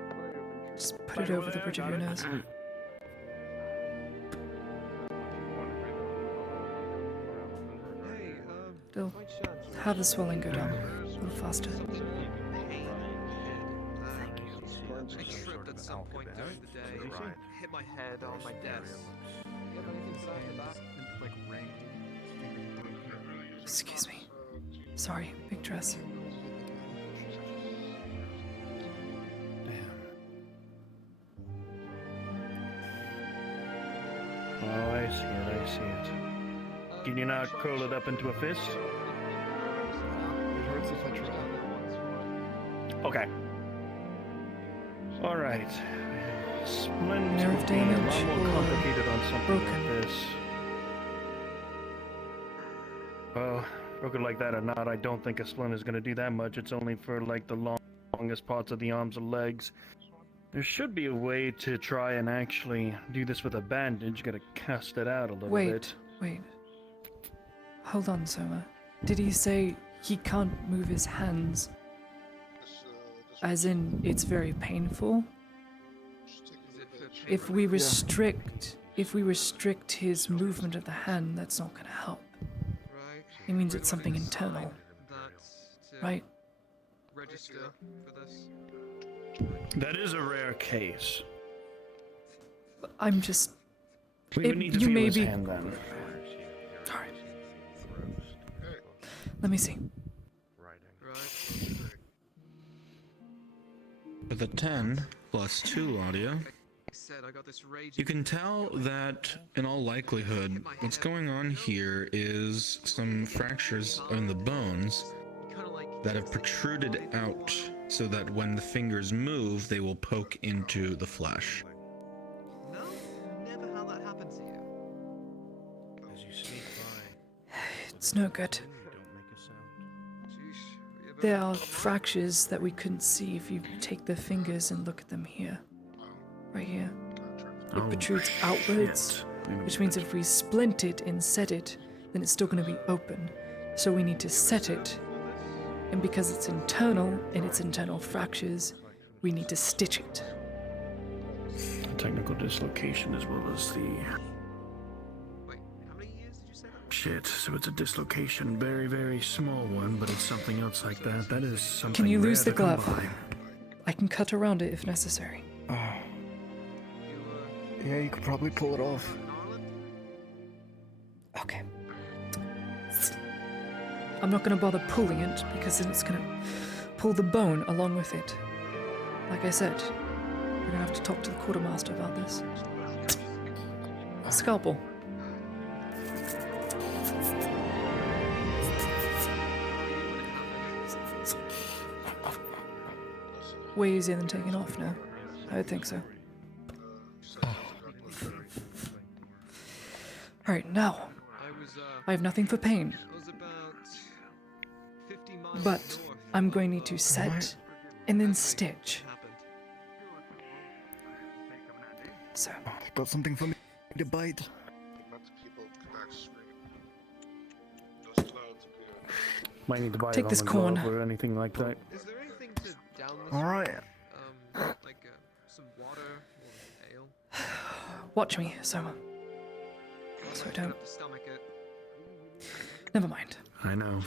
Just put it over the bridge of your nose. It'll have the swelling go down a little faster. I tripped at some point during the day. Hit my head on my desk. You have anything to say about Excuse me. Sorry, big dress. Oh, I see it, I see it. Can you not curl it up into a fist? It hurts if I try. Okay. All right. Splint Nerve would be a damage lot more or complicated on something broken? like this. Well, broken like that or not, I don't think a splint is going to do that much. It's only for like the longest parts of the arms and legs. There should be a way to try and actually do this with a bandage. Gotta cast it out a little bit. Wait. Hold on, Soma. Did he say he can't move his hands? As in, it's very painful? If we restrict his movement of the hand, that's not gonna help. It means it's something internal. Right? Register for this. That is a rare case. I'm just... We would need to feel his hand then. Alright. Let me see. With a 10 plus 2 audio, you can tell that in all likelihood what's going on here is some fractures in the bones that have protruded out so that when the fingers move they will poke into the flesh. No, never how that happened to you. As you sneak by, It's no good. There are fractures that we couldn't see if you take the fingers and look at them here. Right here. It protrudes outwards, which means if we splint it and set it, then it's still going to be open. So we need to set it. And because it's internal, and it's internal fractures, we need to stitch it. Technical dislocation as well as the... Wait, how many years did you say that? Shit, so it's a dislocation. Very, very small one, but it's something else like that. That is something Can you rare lose the to come glove? by. I can cut around it if necessary. Yeah, you could probably pull it off. Okay. I'm not going to bother pulling it, because then it's going to pull the bone along with it. Like I said, we're going to have to talk to the quartermaster about this. Scalpel. Way easier than taking off now. I would think so. Alright, now. I have nothing for pain. But I'm going to need to set and then stitch. So. Got something for me to bite. Might need to buy Take it on this the corn. glove or anything like that. Is there anything to down this? All right. Like some water or ale? Watch me, Soma. So I don't. Have to stomach it. Never mind. I know.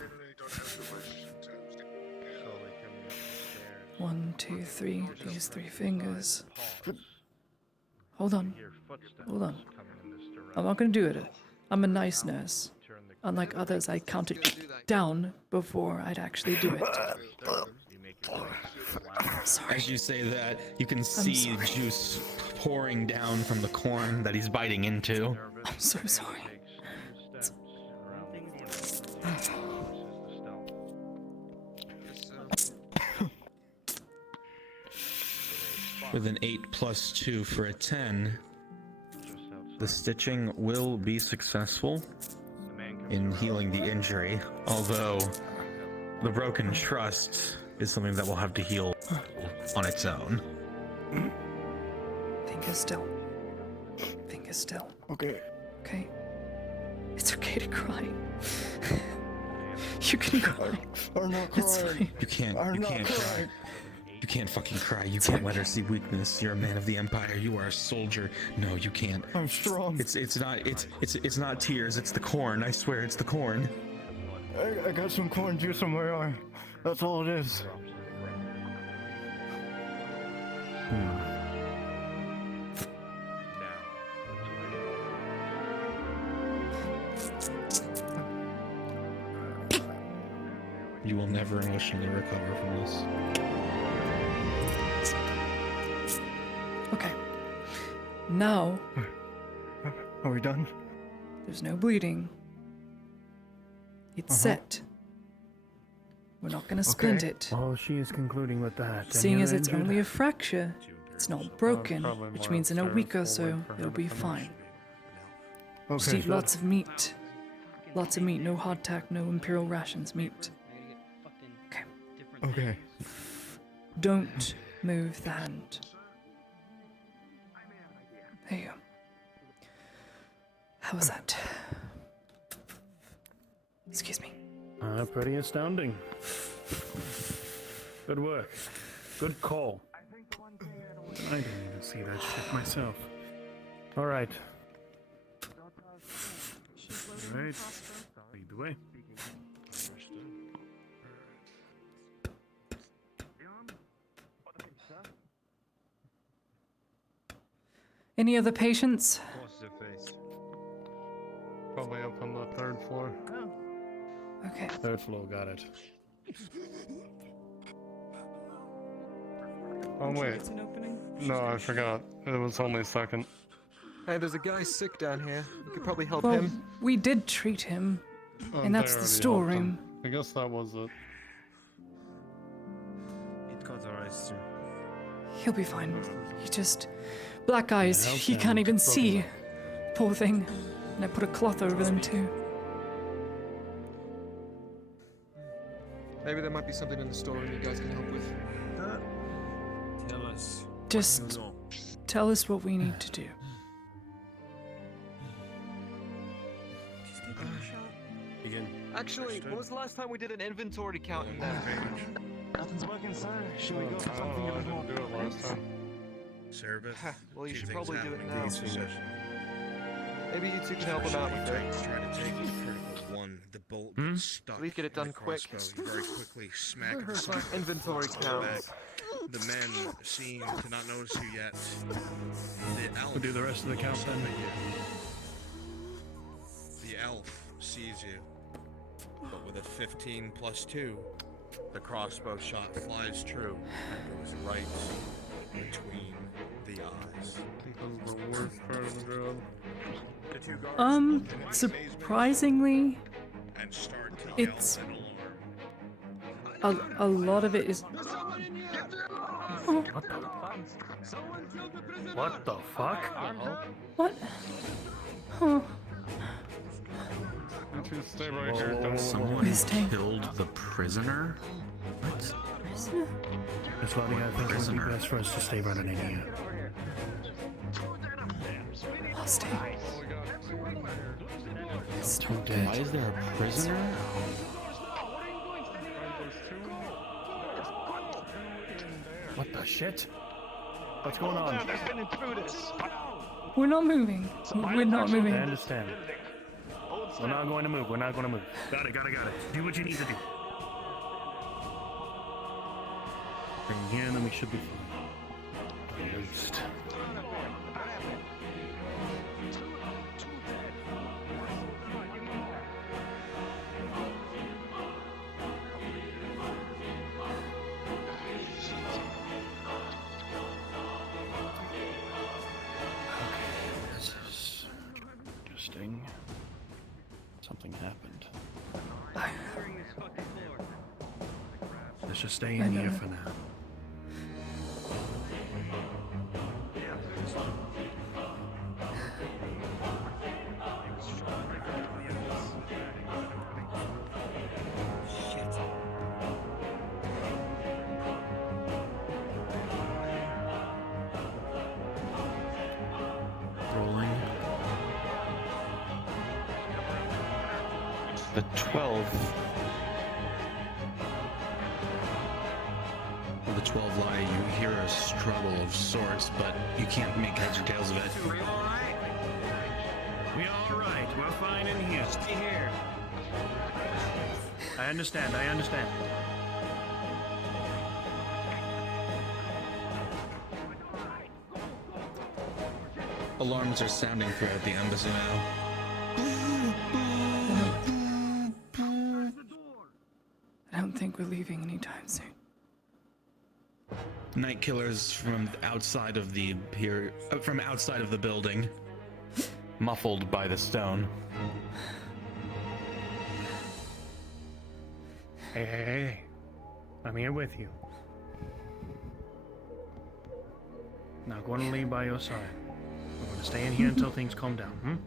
1, 2, 3. These 3 fingers. Hold on. Hold on. I'm not gonna do it. I'm a nice nurse. Unlike others, I counted down before I'd actually do it. Sorry. As you say that, you can see juice pouring down from the corn that he's biting into. I'm so sorry. With an 8 plus 2 for a 10, the stitching will be successful in healing the injury, although the broken trust is something that will have to heal on its own. Finger still. Finger still. Okay. Okay? It's okay to cry. You can cry. Or not It's cry. fine. You can't not cry. You can't fucking cry. You can't let her see weakness. You're a man of the Empire. You are a soldier. No, you can't. I'm strong. It's not tears. It's the corn. I swear, it's the corn. I got some corn juice in my eye. That's all it is. You will never emotionally recover from this. Okay. Now, Are we done? there's no bleeding. It's set. We're not gonna splint it. Oh, she is concluding with that. Seeing as it's only a fracture, it's not broken, which means in a week or so, it'll be fine. Just eat lots of meat. Lots of meat, no hardtack, no imperial rations, meat. Okay. Okay. Don't move the hand. There you go. How was that? Excuse me. Pretty astounding. Good work. Good call. I didn't even see that shit myself. All right. Alright. Lead the way. Any other patients? What's the face? Probably up on the 3rd floor. Okay. 3rd floor, got it. Oh wait. No, I forgot. It was only 2nd. Hey, there's a guy sick down here. You could probably help Well, him. we did treat him, and They that's the already storeroom. helped him. I guess that was it. It caught our eyes too. He'll be fine. He just... Black eyes, help he him. can't even Broken see. Poor thing. And I put a cloth over them too. Maybe there might be something in the storeroom you guys can help with. Tell us. Just tell us what we need to do. Begin. Actually, when was the last time we did an inventory count in there? Nothing's working, sir. Should we go for something a bit more? Do it last time. Service. Well, you Few should things probably do it happened now. in this session. Maybe you two can help him out with it. Try to take the critical one. The bolt gets stuck. Please get it done in the quick. crossbow. You very quickly smack at the side. Inventory counts. The men seem to not notice you yet. The elf. We'll do the rest of the count then. The elf sees you, but with a 15 plus 2, the crossbow shot flies true and goes right between the eyes. This is the worst part of the job. Surprisingly, And start to it's yell an alarm. a lot of it is. Oh, What the fuck? what? Oh, You two stay right here. Don't Someone Wisdom. killed the prisoner? What? prisoner? That's why I think it would be best for us to stay running in here. I'll stay. It's not dead. Why is there a prisoner? What the shit? What's going on? There's been intruders. We're not moving. We're not moving. I understand. We're not going to move. We're not going to move. Got it. Do what you need to do. Bring it here, and then we should be fine. At least. This is interesting. Something happened. Let's just stay in here for now. Rolling. The 12. With the 12 lie, you hear a struggle of sorts, but you can't make heads or tails of it. We all right. We're fine in here. Stay here. I understand. Alarms are sounding throughout the embassy now. I don't think we're leaving anytime soon. Night killers from outside of the building. Muffled by the stone. Hey. I'm here with you. Not going to leave by your side. We're going to stay in here until things calm down,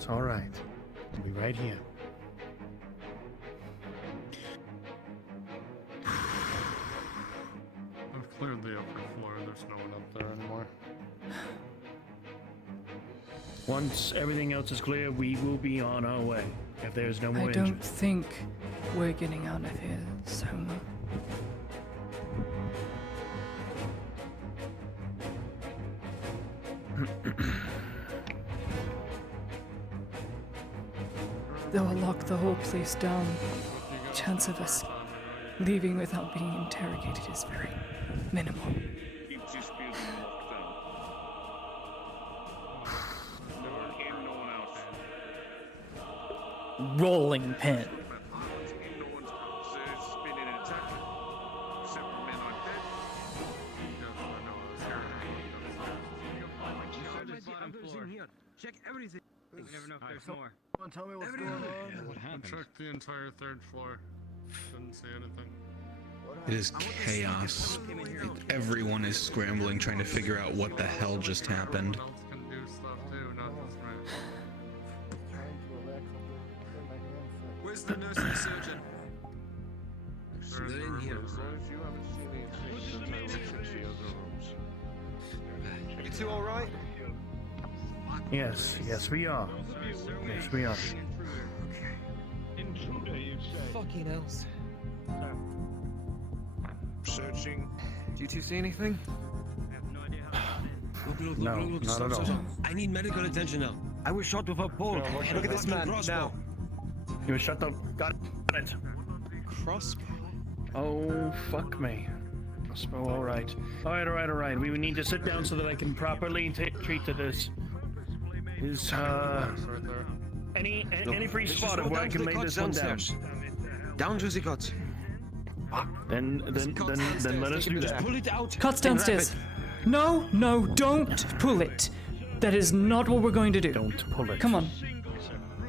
It's all right. I'll be right here. I've cleared the upper floor. There's no one up there anymore. Once everything else is clear, we will be on our way. If there's no more I don't injuries. think we're getting out of here, Soma. They'll lock the whole place down. Chance of us leaving without being interrogated is very minimal. Keep this building locked down. No one else. Rolling pin. Check everything. You never know if there's more. Tell me what's going on. What happened? I checked the entire 3rd floor. Didn't see anything. It is chaos. Everyone is scrambling, trying to figure out what the hell just happened. Everyone else can do stuff too, not just me. Where's the nurse and surgeon? They're in here. You two all right? Yes, we are. Yes, we are. Intruder, you say? Fucking else. Searching. Do you two see anything? No, not at all. I need medical attention now. I was shot with a pole. Look at this man now. You shut up. Got it. Crossbow. Oh, fuck me. Crossbow, all right. All right. We need to sit down so that I can properly treat to this. Is, any free spot of where I can lay this one down? Down to the cots. Then let us do that. Pull it out. Cots downstairs. No, don't pull it. That is not what we're going to do. Don't pull it. Come on.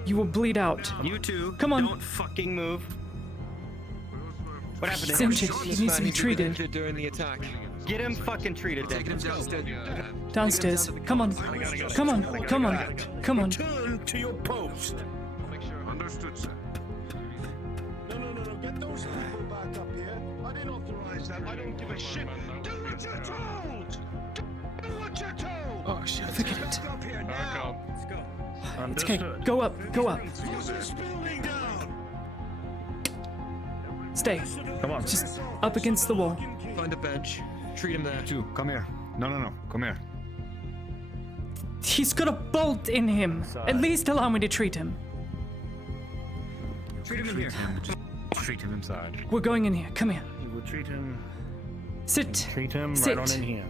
You will bleed out. You two. Come on. Don't fucking move. What happened to him? Singe it. He needs to be treated. During the attack. Get him fucking treated then. Taking him downstairs. Downstairs. Come on. Come on. Return to your post. Understood, sir. No. Get those people back up here. I didn't authorize that. I don't give a shit. Do what you're told. Do what you're told. Oh shit. Forget it. Back up here now. Let's go. It's okay. Go up. Close this building down. Stay. Come on. Just up against the wall. Find a bench. Treat him there. Two, come here. No. Come here. He's got a bolt in him. At least allow me to treat him. Treat him in here. Treat him inside. We're going in here. Come here. We will treat him. Sit. Treat him Sit. right on in here.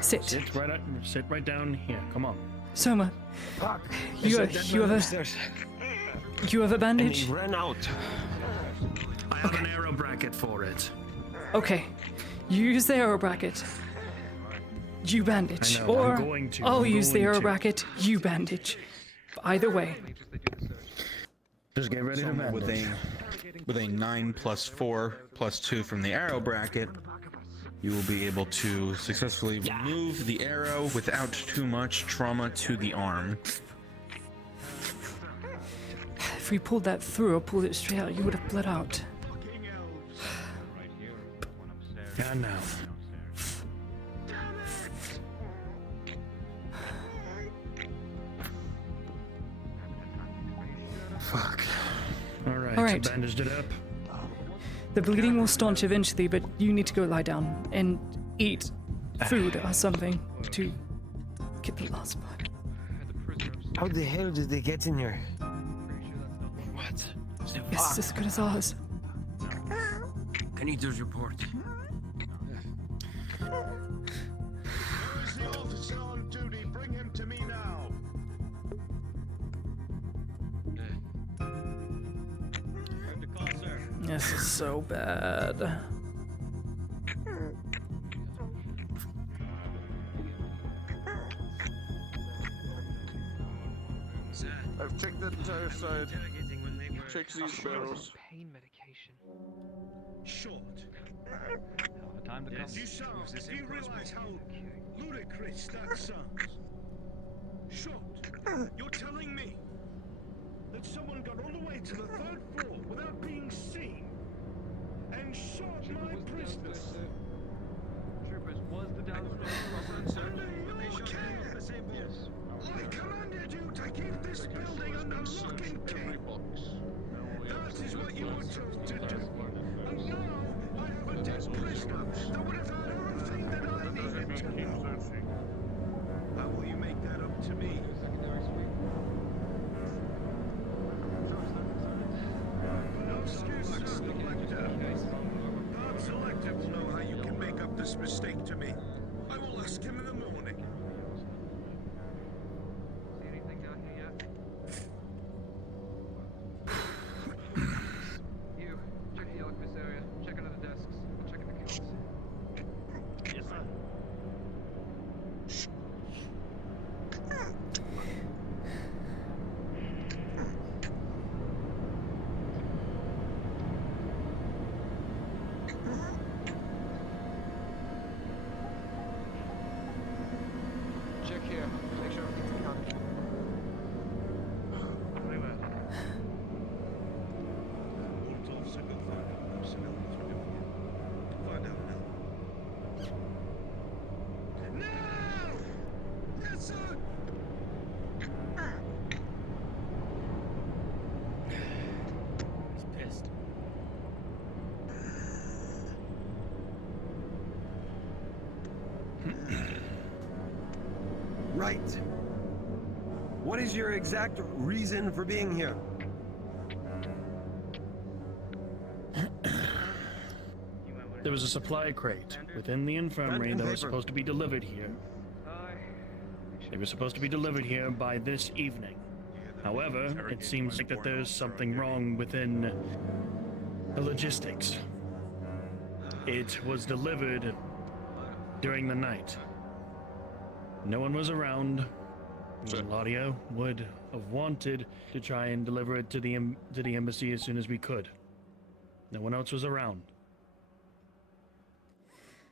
Sit. Sit right down here. Come on. Soma. You have a bandage? And he ran out. I have an arrow bracket for it. Okay. Use the arrow bracket. You bandage. I know, Or I'm going to. I'll I'm use the going arrow to. bracket. You bandage. Either way. Just get ready to bandage. With a 9 plus 4 plus 2 from the arrow bracket, you will be able to successfully remove the arrow without too much trauma to the arm. If we pulled that through or pulled it straight out, you would have bled out. And now. Fuck. All right. All right. Bandaged it up. The bleeding will staunch eventually, but you need to go lie down and eat food or something to get the last blood. How the hell did they get in here? What? It's as good as ours. Canita's report. Who's the officer on duty? Bring him to me now. This is so bad. I've checked that entire side. Check these barrels. Pain medication. Short. Time to come. Do you realize how ludicrous that sounds? Short. You're telling me that someone got all the way to the 3rd floor without being seen and shot my prisoners? Troopers, was the downstairs Under your care! Yes. I commanded you to keep this building under lock and key. That is what you were told to do. And now I have a dead prisoner that would have had everything that I needed to know. How will you make that up to me? No excuses, the Black Death. Bob Selective will know how you can make up this mistake to me. I will ask him in the morning. See anything down here yet? You, check the office area. Check under the desks. I'll check in the kills. Yes, sir. Check here. Make sure everything's accounted for. Very well. Ward officer, go find out. Civilians are doing it. Find out now. Now! Yes, sir! He's pissed. Right. What is your exact reason for being here? There was a supply crate within the infirmary that was supposed to be delivered here. They were supposed to be delivered here by this evening. However, it seems like that there's something wrong within the logistics. It was delivered during the night. No one was around. Claudia would have wanted to try and deliver it to the embassy as soon as we could. No one else was around.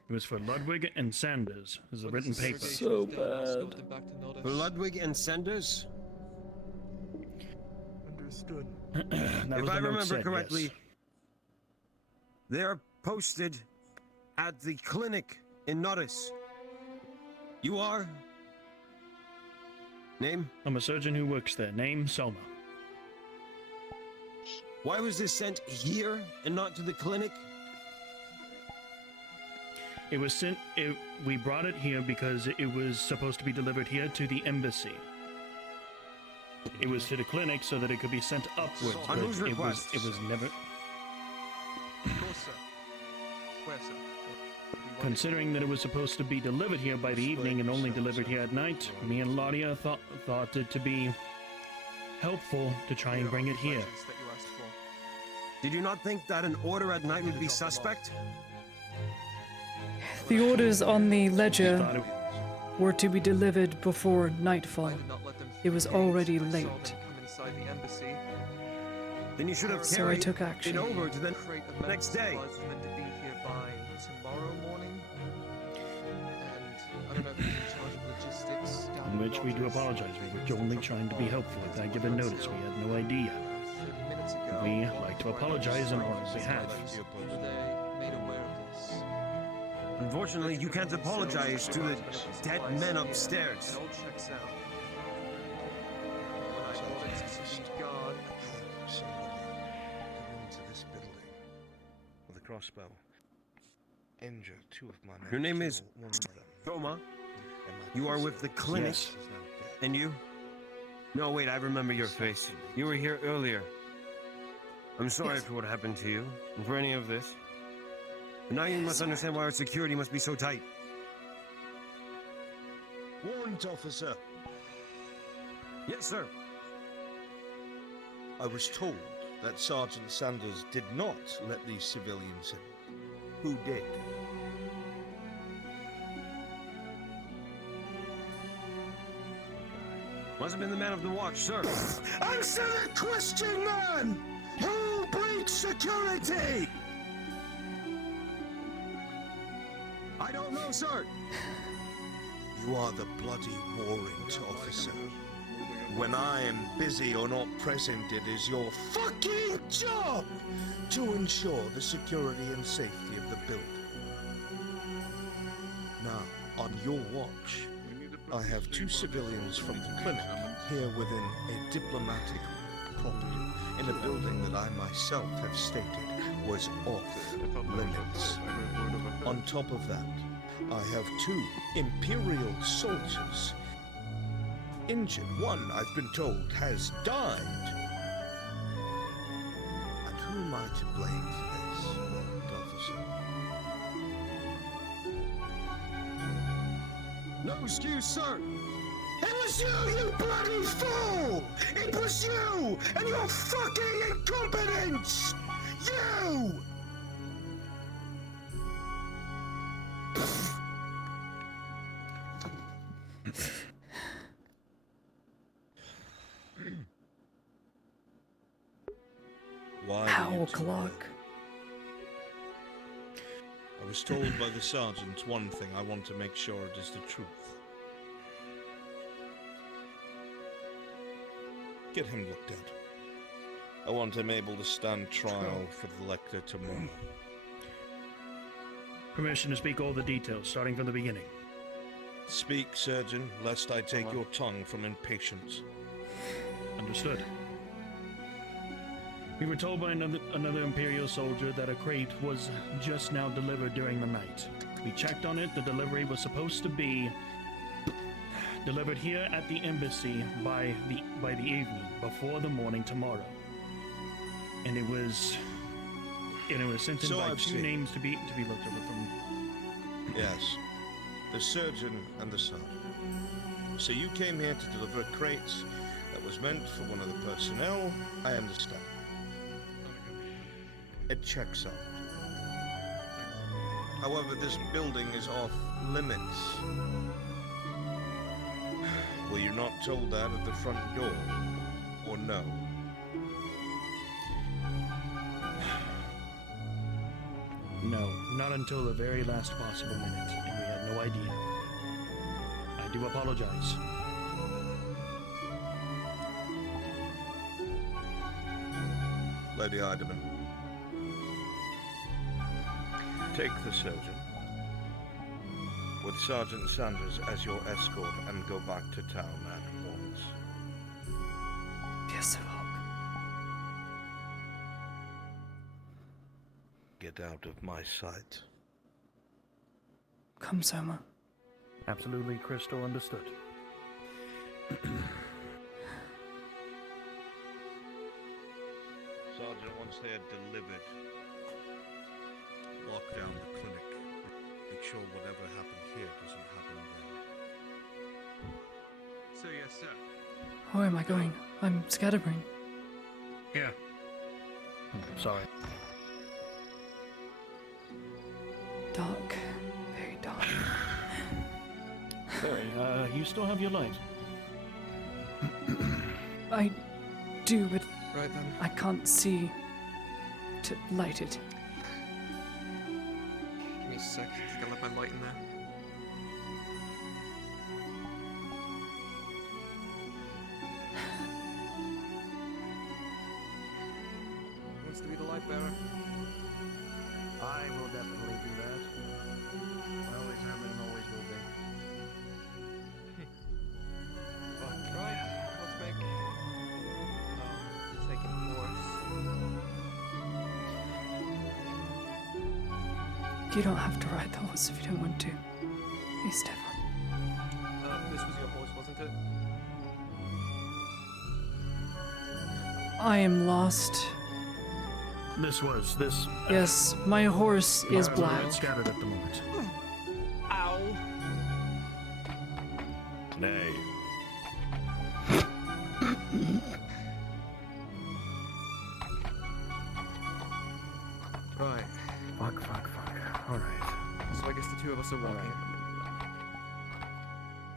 It was for Ludwig and Sanders, is the written paper. So bad. For Ludwig and Sanders? Understood. If I remember correctly, yes. they are posted at the clinic in Norris. You are? Name? I'm a surgeon who works there. Name, Soma. Why was this sent here and not to the clinic? It was sent. We brought it here because it was supposed to be delivered here to the embassy. It was to the clinic so that it could be sent upwards. On whose but request? It was never. Of course, sir. Where, sir? Considering that it was supposed to be delivered here by the evening and only delivered here at night, me and Laudia thought it to be helpful to try and bring it here. Did you not think that an order at night would be suspect? The orders on the ledger were to be delivered before nightfall. It was already late. Then you should have So I carried took action. it over to the next day. Was meant to be here by tomorrow morning. And I don't know if he's in charge of logistics. In which we do apologize. We were only trying to be helpful at that given notice. We had no idea. 30 minutes ago. We like to apologize on our behalf. Were they made aware of this? Unfortunately, you can't apologize to the dead men upstairs. It all checks out. When I brought it to the guard, Somebody come into this building with a crossbow. Injure 2 of my men. Your name is kill 1 of them. Roma. You are with the clinic. Yes. And you? No, wait, I remember your face. You were here earlier. I'm sorry for what happened to you, and for any of this. But now you must understand why our security must be so tight. Warrant officer. Yes, sir. I was told that Sergeant Sanders did not let these civilians in. Who did? Must have been the man of the watch, sir. Answer the question, man! Who breached security? I don't know, sir. You are the bloody warrant officer. When I'm busy or not present, it is your fucking job to ensure the security and safety of the building. Now, on your watch, I have 2 civilians from the clinic here within a diplomatic property in a building that I myself have stated was off limits. On top of that, I have 2 Imperial soldiers injured. One, I've been told, has died. And who am I to blame for this, warrant officer? No excuse, sir. It was you, you bloody fool! It was you and your fucking incompetence! You! Why were you Ow, two clock. there? I was told by the sergeant one thing. I want to make sure it is the truth. Get him looked at. I want him able to stand trial for the lector tomorrow. Permission to speak all the details, starting from the beginning. Speak, surgeon, lest I take your tongue from impatience. Understood. We were told by another Imperial soldier that a crate was just now delivered during the night. We checked on it. The delivery was supposed to be delivered here at the embassy by the evening, before the morning tomorrow. And it was sent in So by I've 2 seen. names to be looked over from. Yes, the surgeon and the sergeant. So you came here to deliver a crate that was meant for one of the personnel. I understand. It checks out. However, this building is off limits. Were you not told that at the front door? Or no? No, not until the very last possible minute, and we had no idea. I do apologize. Lady Eiderman. Take the surgeon, with Sergeant Sanders as your escort, and go back to town at once. Yes, sir. Get out of my sight. Come, Soma. Absolutely, Crystal, understood. Sergeant, once they are delivered, lock down the clinic. Make sure whatever happened here doesn't happen there. So yes, sir. Where am I going? I'm scattering. Here. Sorry. Dark. Very dark. Sorry, you still have your light. I do, but Right then. I can't see to light it. Give me a sec. I think I left my light in there. Who wants to be the light bearer? I will definitely do that. I always have been and always will be. Right. Let's make. Second course. You don't have to ride the horse if you don't want to. Hey, Stefan. This was your horse, wasn't it? I am lost. This. Yes, my horse is my black. light's scattered at the moment. Ow! Nay. Right. Fuck. Alright. So I guess the 2 of us are walking.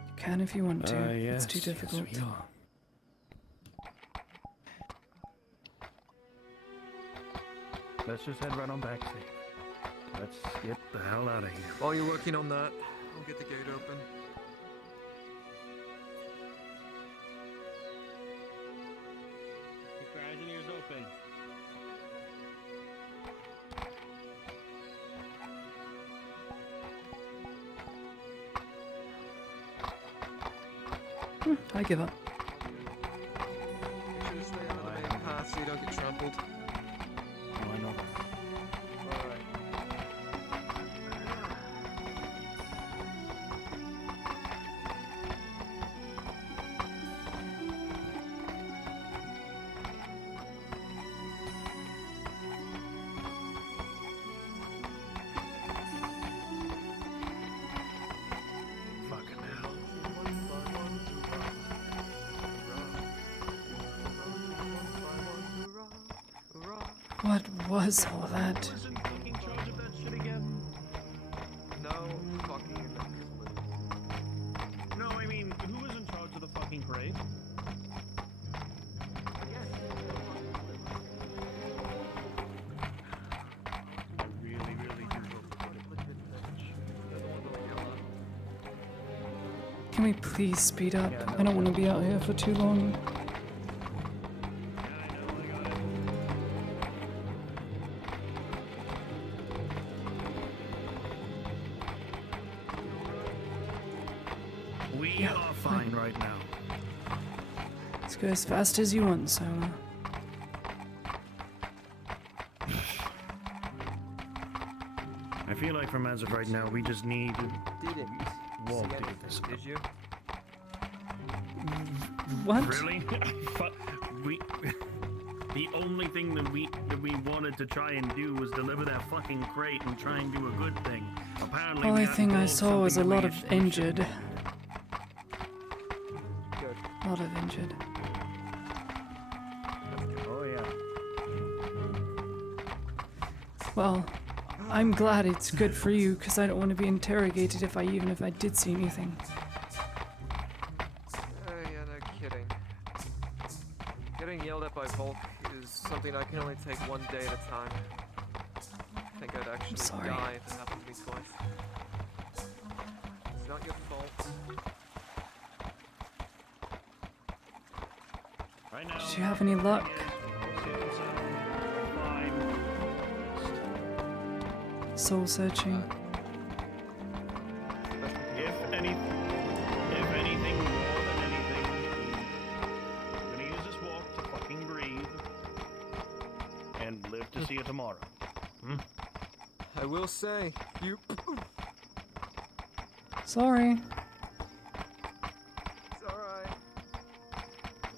You can if you want to. Yes, It's too difficult. Yes, we are. Let's just head right on back. Let's get the hell out of here. While you're working on that, I'll get the gate open. I give up. Make sure to stay out of the main path so you don't get trampled. Oh, I know that. Alright. Fucking hell. What was all that? Who's in fucking charge of that shit again? No fucking No, I mean, who was in charge of the fucking parade? I really, really do hope that Can we please speed up? I don't want to be out here for too long. We are fine right now. Let's go as fast as you want, Solo. I feel like from as of right now, we just need didn't Walt see to get this. anything, did you? What? Really? we. The only thing that we wanted to try and do was deliver that fucking crate and try and do a good thing. Apparently, Only we got thing I involved saw was a something lot that of we should- injured. Good. A lot of injured. Oh yeah. Well, I'm glad it's good for you, because I don't want to be interrogated even if I did see anything. Yeah, no kidding. Getting yelled at by Volk is something I can only take one day at a time. I think I'd actually sorry. die if it happened to me twice. It's not your fault. Right now. Did you have any luck? Soul searching. If anything more than anything, I'm gonna use this walk to fucking breathe and live to see it tomorrow. Hmm? I will say, you. Sorry. It's alright.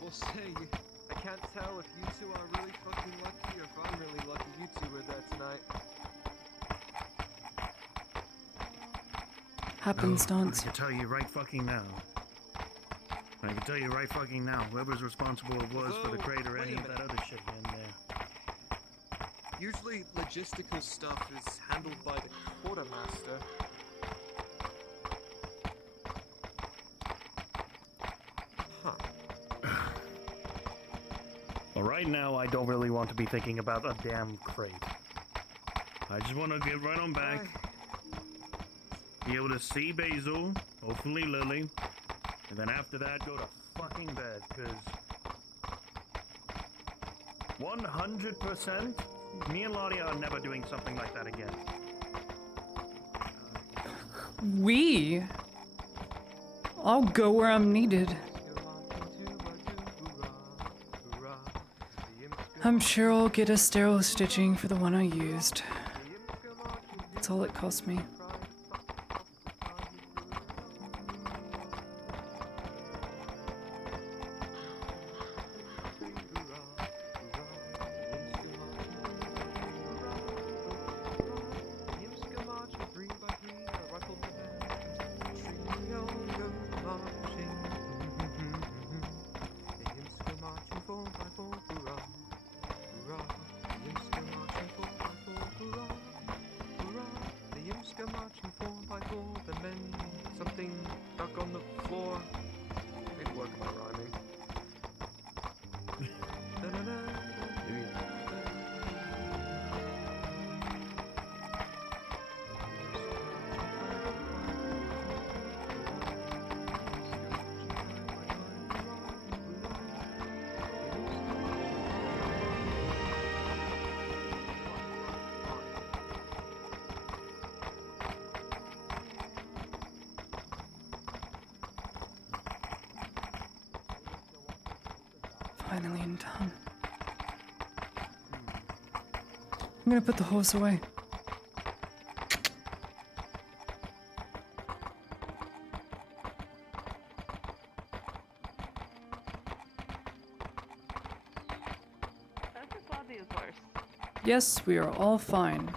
We'll say, I can't tell if you two are really fucking lucky or if I'm really lucky you two were there tonight. Happenstance. I can tell you right fucking now. I can tell you right fucking now, whoever's responsible was for the crate or any of that other shit in there. Usually logistical stuff is handled by the quartermaster. Huh. But right now, I don't really want to be thinking about a damn crate. I just want to get right on back, be able to see Basil, hopefully Lily, and then after that, go to fucking bed, because 100%, me and Lottie are never doing something like that again. I'll go where I'm needed. I'm sure I'll get a sterile stitching for the one I used. That's all it cost me. Marching 4x4, the men, something stuck on the floor. Maybe work on my rhyming. finally in town. I'm gonna put the horse away. Yes, we are all fine.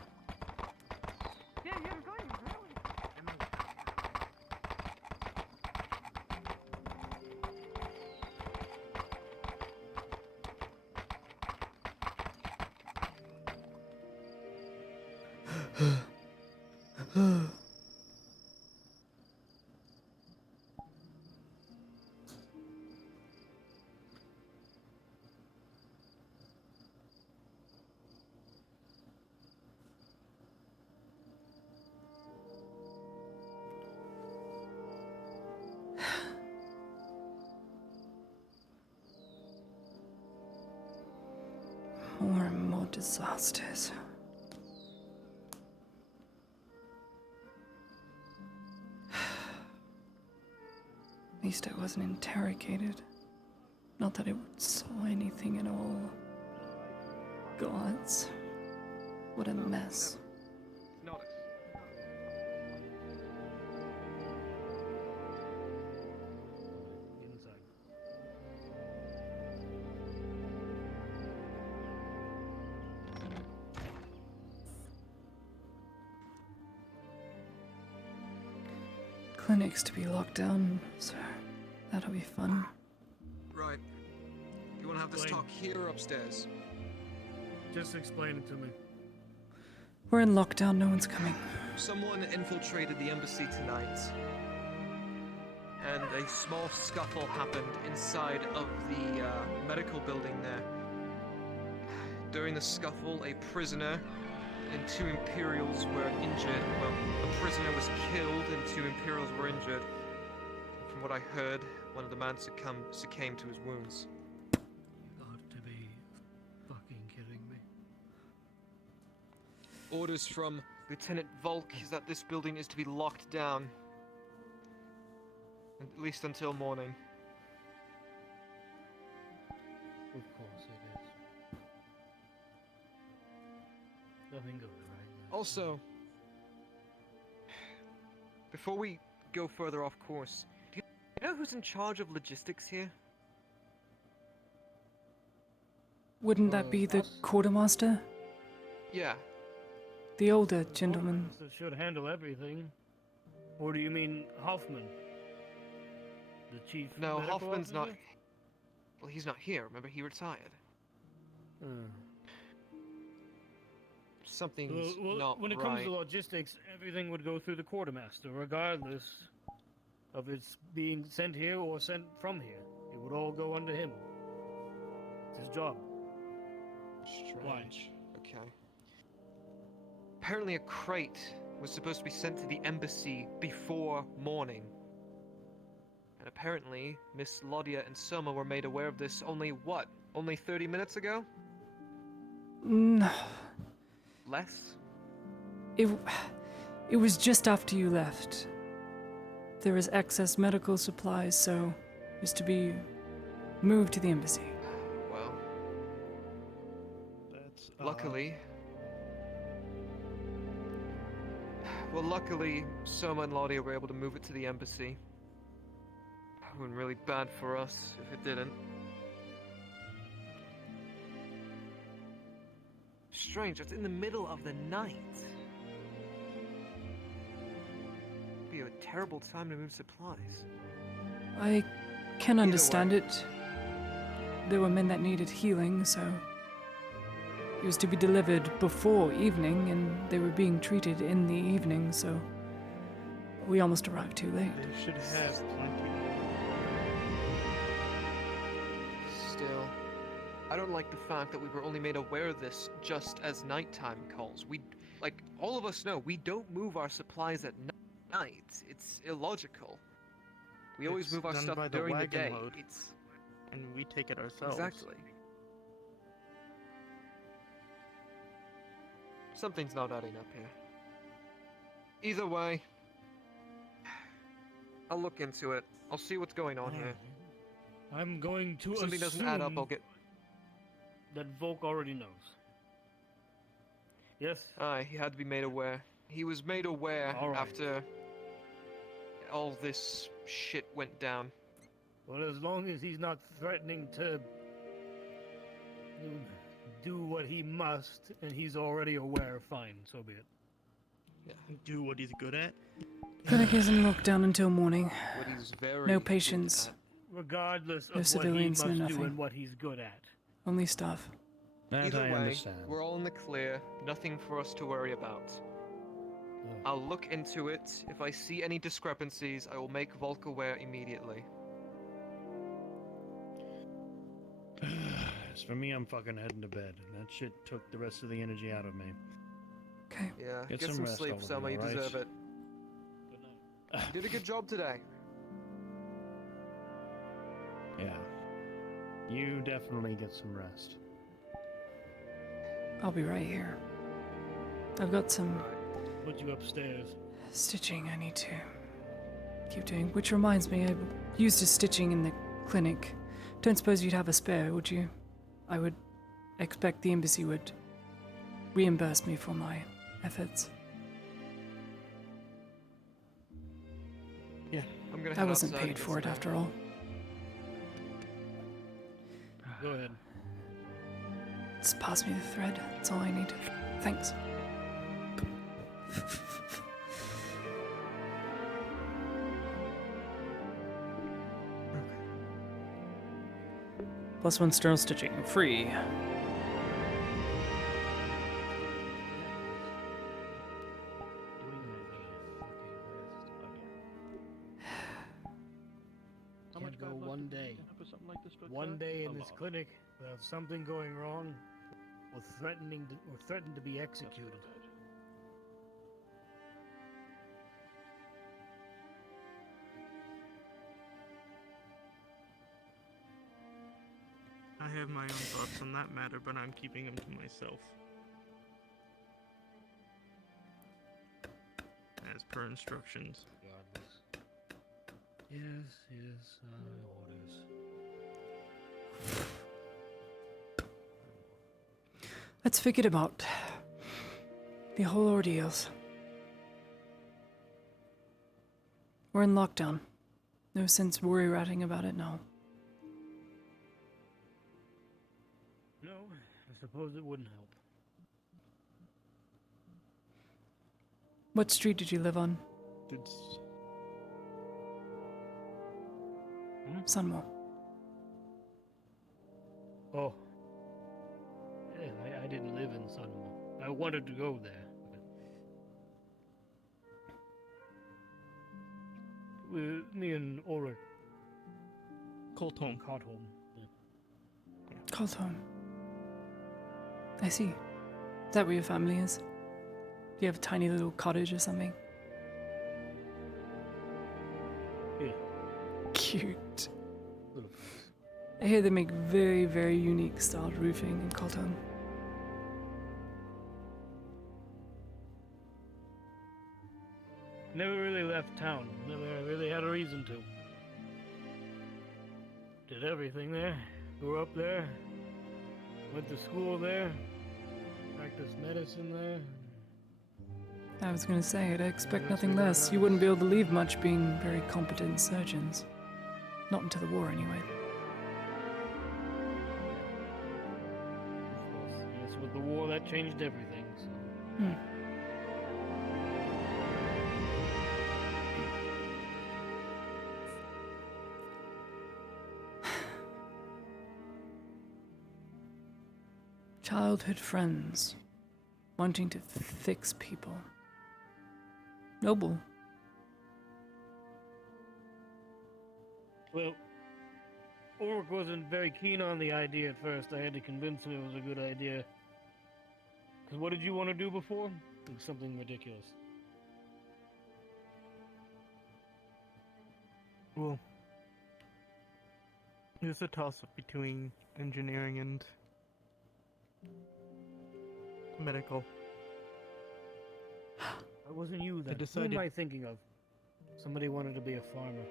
More and more disasters. At least I wasn't interrogated. Not that I saw anything at all. Gods. What a mess. Clinics to be locked down, so that'll be fun. Right. You want to have this talk here or upstairs? Just explain it to me. We're in lockdown, no one's coming. Someone infiltrated the embassy tonight, and a small scuffle happened inside of the medical building there. During the scuffle, a prisoner and 2 Imperials were injured. Well, a prisoner was killed and 2 Imperials were injured. From what I heard, one of the men succumbed to his wounds. You got to be fucking kidding me. Orders from Lieutenant Volk is that this building is to be locked down. At least until morning. Of course it is. Nothing goes right now. Also, before we go further off course, do you know who's in charge of logistics here? Wouldn't that be the quartermaster? Yeah. The older gentleman. That should handle everything. Or do you mean Hoffman? The chief No, medical Hoffman's not. officer? Well, he's not here. Remember, he retired. Something's Well, not when it right. comes to logistics, everything would go through the quartermaster, regardless of it's being sent here or sent from here. It would all go under him. It's his job. Strange. Okay. Apparently, a crate was supposed to be sent to the embassy before morning. And apparently, Miss Lodia and Soma were made aware of this only 30 minutes ago? No. Less? It was just after you left. There was excess medical supplies, so it was to be moved to the embassy. Well, that's luckily, Soma and Lodia were able to move it to the embassy. It would have been really bad for us if it didn't. Strange, it's in the middle of the night. It'd be a terrible time to move supplies. I can understand it. There were men that needed healing, so it was to be delivered before evening, and they were being treated in the evening, so we almost arrived too late. They should have plenty. Still, I don't like the fact that we were only made aware of this just as nighttime calls. All of us know, we don't move our supplies at night. It's illogical. We always move our done stuff by the during the wagon day. load, and we take it ourselves. Exactly. Something's not adding up here. Either way, I'll look into it. I'll see what's going on here. I'm going to If something doesn't add up, assume I'll get that Volk already knows. Yes? Aye, he had to be made aware. He was made aware All right. after all this shit went down. Well, as long as he's not threatening to do what he must, and he's already aware, fine, so be it. Do what he's good at. Clinic isn't locked down until morning. What he's very No good patients. at. Regardless No of what he civilians, must no do nothing. and what he's good at. Only staff. That Either I way, understand. we're all in the clear. Nothing for us to worry about. I'll look into it. If I see any discrepancies, I will make Volk aware immediately. As for me, I'm fucking heading to bed. That shit took the rest of the energy out of me. Okay. Yeah, Get get some some rest, sleep, all of you, Selma. You alright? deserve it. You did a good job today. Yeah. You definitely get some rest. I'll be right here. I've got some Put you upstairs. stitching I need to keep doing. Which reminds me, I used a stitching in the clinic. Don't suppose you'd have a spare, would you? I would expect the embassy would reimburse me for my efforts. Yeah. I'm gonna I head wasn't outside and paid get for it some after all. Go ahead. Just pass me the thread. That's all I need. Thanks. +1 sterile stitching. Free. How much go one day? One day in this clinic without something going wrong, or threatened to be executed. I have my own thoughts on that matter, but I'm keeping them to myself. As per instructions. Yes, orders. Let's forget about the whole ordeals. We're in lockdown. No sense worry-ratting about it now. No, I suppose it wouldn't help. What street did you live on? Sunwell. Oh. Yeah, I didn't live in Sunwell. I wanted to go there. Me and Ulrich. Colt home. Yeah. Called home. I see. Is that where your family is? Do you have a tiny little cottage or something? Yeah. Cute. I hear they make very, very unique styled roofing in Colton. Never really left town. Never really had a reason to. Did everything there. Grew up there. Went to school there. Practiced medicine there. I was gonna say, I'd expect nothing less. You wouldn't be able to leave much being very competent surgeons. Not into the war, anyway. Yes, with the war that changed everything. So. Childhood friends. Wanting to fix people. Noble. Well, Ulrich wasn't very keen on the idea at first. I had to convince him it was a good idea. Because what did you want to do before? Something ridiculous. Well, it's a toss-up between engineering and medical. That wasn't you then. Who decided- am I thinking of? Somebody wanted to be a farmer.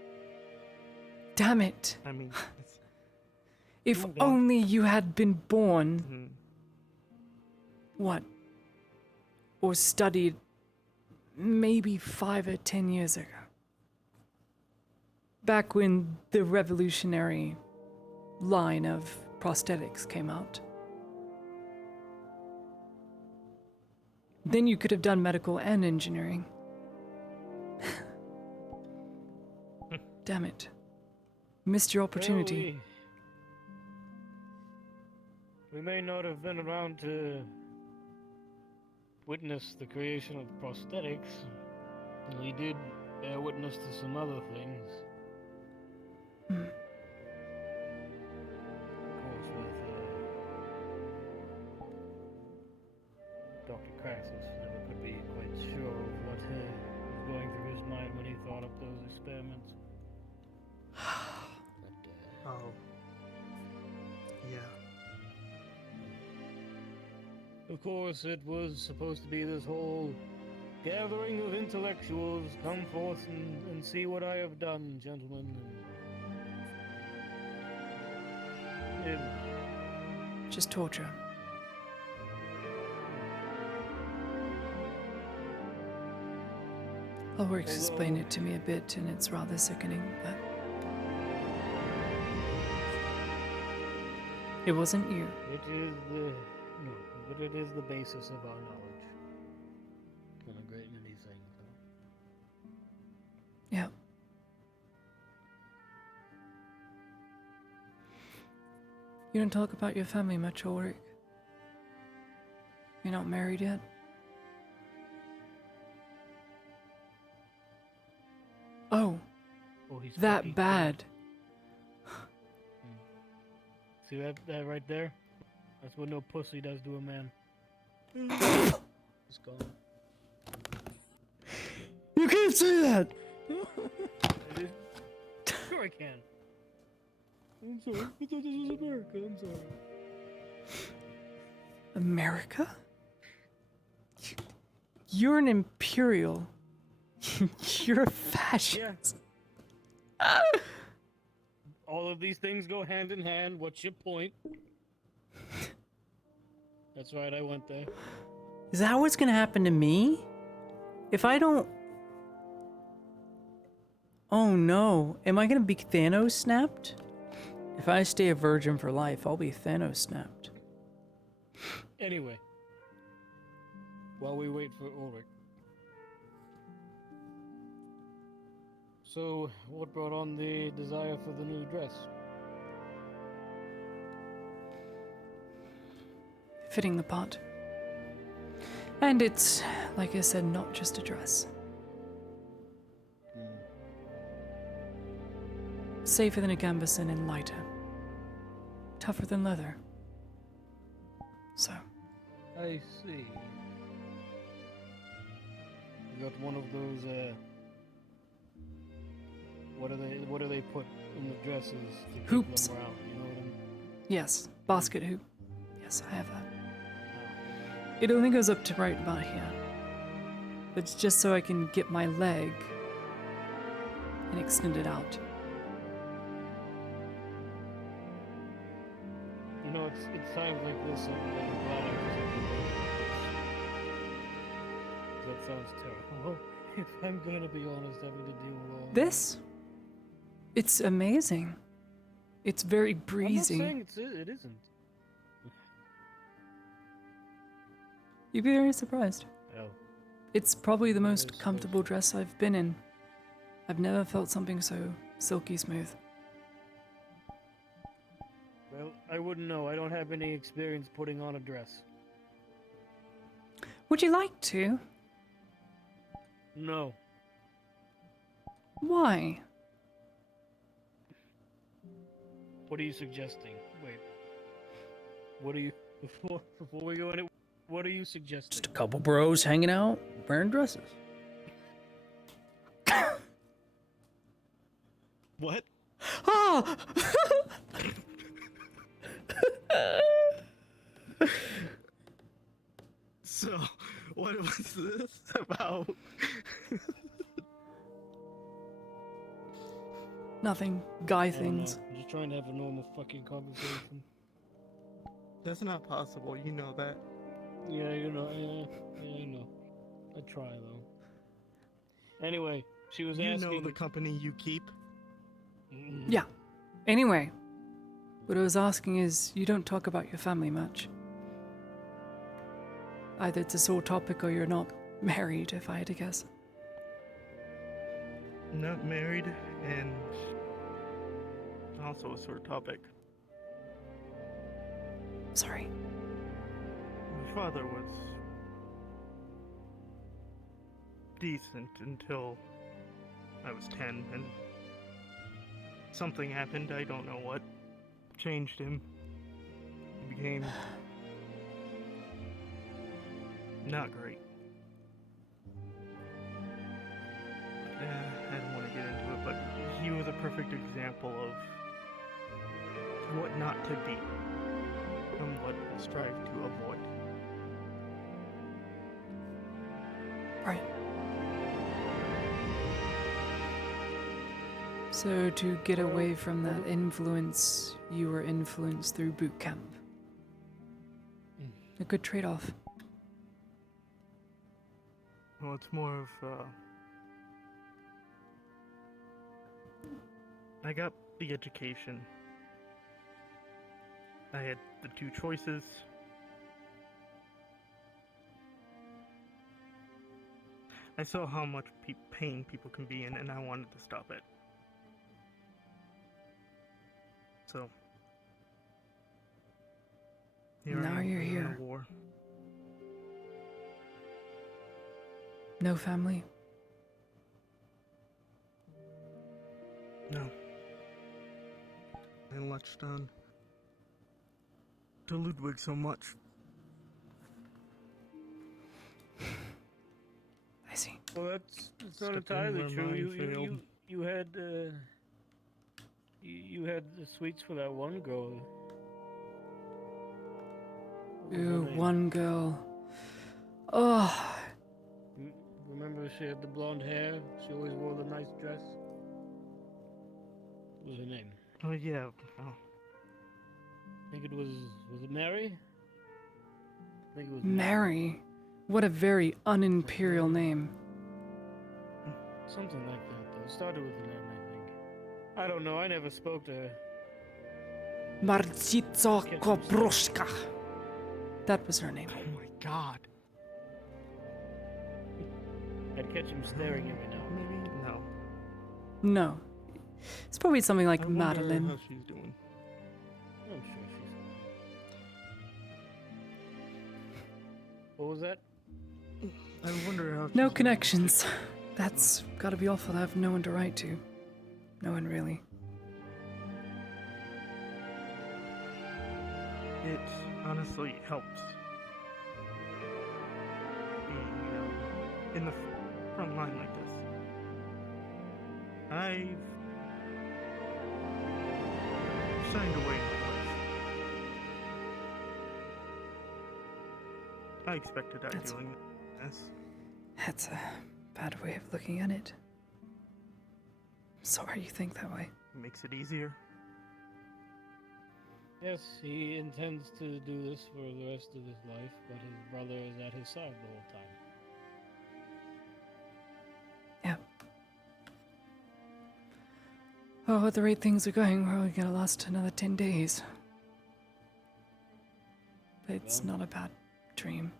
Damn it! I mean, If only you had been born. What? Or studied maybe 5 or 10 years ago. Back when the revolutionary line of prosthetics came out. Then you could have done medical and engineering. Damn it. Missed your opportunity. Well, we may not have been around to witness the creation of prosthetics. We did bear witness to some other things. Of course, with Dr. Crassus, never could be quite sure of what was going through his mind when he thought up those experiments. Oh. Yeah. Of course, it was supposed to be this whole gathering of intellectuals. Come forth and see what I have done, gentlemen. Just torture. Ulrich explained it to me a bit, and it's rather sickening, but... It wasn't you. It is the... No, but it is the basis of our knowledge. On a great many things, though. Yeah. You don't talk about your family much, Ulrich. You're not married yet? Oh. Oh, he's that fucking bad. See that right there? That's what no pussy does to a man. He's gone. You can't say that! Sure I can. I'm sorry. I thought this was America. I'm sorry. America? You're an imperial. You're a fascist. Yeah. All of these things go hand in hand. What's your point? That's right, I went there. Is that what's gonna happen to me? If I don't... Oh no, am I gonna be Thanos snapped? If I stay a virgin for life, I'll be Thanos snapped. Anyway. While we wait for Ulrich. So, what brought on the desire for the new dress? Fitting the part. And it's, like I said, not just a dress. Safer than a gambeson and lighter. Tougher than leather. So. I see. You got one of those, what do they put in the dresses to keep Hoops. them around? You know what I mean? Yes, basket hoop. Yes, I have that. It only goes up to right about here. But it's just so I can get my leg and extend it out. You know, it's times like this that I'm glad I was That sounds terrible. If I'm gonna be honest, having to deal with all This? It's amazing. It's very breezy. I'm not saying it isn't. You'd be very surprised. Oh. It's probably the most comfortable dress I've been in. I've never felt something so silky smooth. Well, I wouldn't know. I don't have any experience putting on a dress. Would you like to? No. Why? What are you suggesting? Wait. What are you... Before we go in, what are you suggesting? Just a couple bros hanging out, wearing dresses. What? Ah! So, what was this about? Nothing guy I don't know. things. I'm just trying to have a normal fucking conversation. That's not possible. You know that. Yeah, you know, yeah, I know. I try though. Anyway, she was You asking. know the company you keep. Yeah. Anyway, what I was asking is, you don't talk about your family much. Either it's a sore topic or you're not married, if I had to guess. Not married, and also a sore topic. Sorry. My father was decent until I was 10, and something happened, I don't know what, changed him. He became not great. I don't want to get into it, but he was a perfect example of what not to be and what I strive to avoid. Right. So to get away from that influence, you were influenced through boot camp. A good trade-off. Well, it's more of, I got the education. I had the two choices. I saw how much pain people can be in, and I wanted to stop it. So, Now I am you're in here. a war. No family? No. I latched on to Ludwig so much. I see. Well, that's not Stepped in entirely where true. mine failed. You had you had the sweets for that one girl. What was her Ooh, name? one girl. Oh, Remember she had the blonde hair? She always wore the nice dress. What was her name? Oh, yeah. Oh. I think it was it Mary? I think it was Mary. What a very un-imperial name. Something like that, though. It started with an M, I think. I don't know. I never spoke to her. Marcitzo Kobruszka. That was her name. Oh my god. I'd catch him staring at me now. Maybe? No. No. It's probably something like I wonder Madeline. how she's doing. I'm sure she's. What was that? I wonder how No she's connections. That's gotta be awful to have no one to write to. No one really. It honestly helps being in the front line like this. I've signed away my life. I expect to die doing this. That's a bad way of looking at it. Sorry you think that way. Makes it easier. Yes, he intends to do this for the rest of his life, but his brother is at his side the whole time. Yeah. Oh, at the rate things are going, we're only gonna last another 10 days. It's not a bad dream.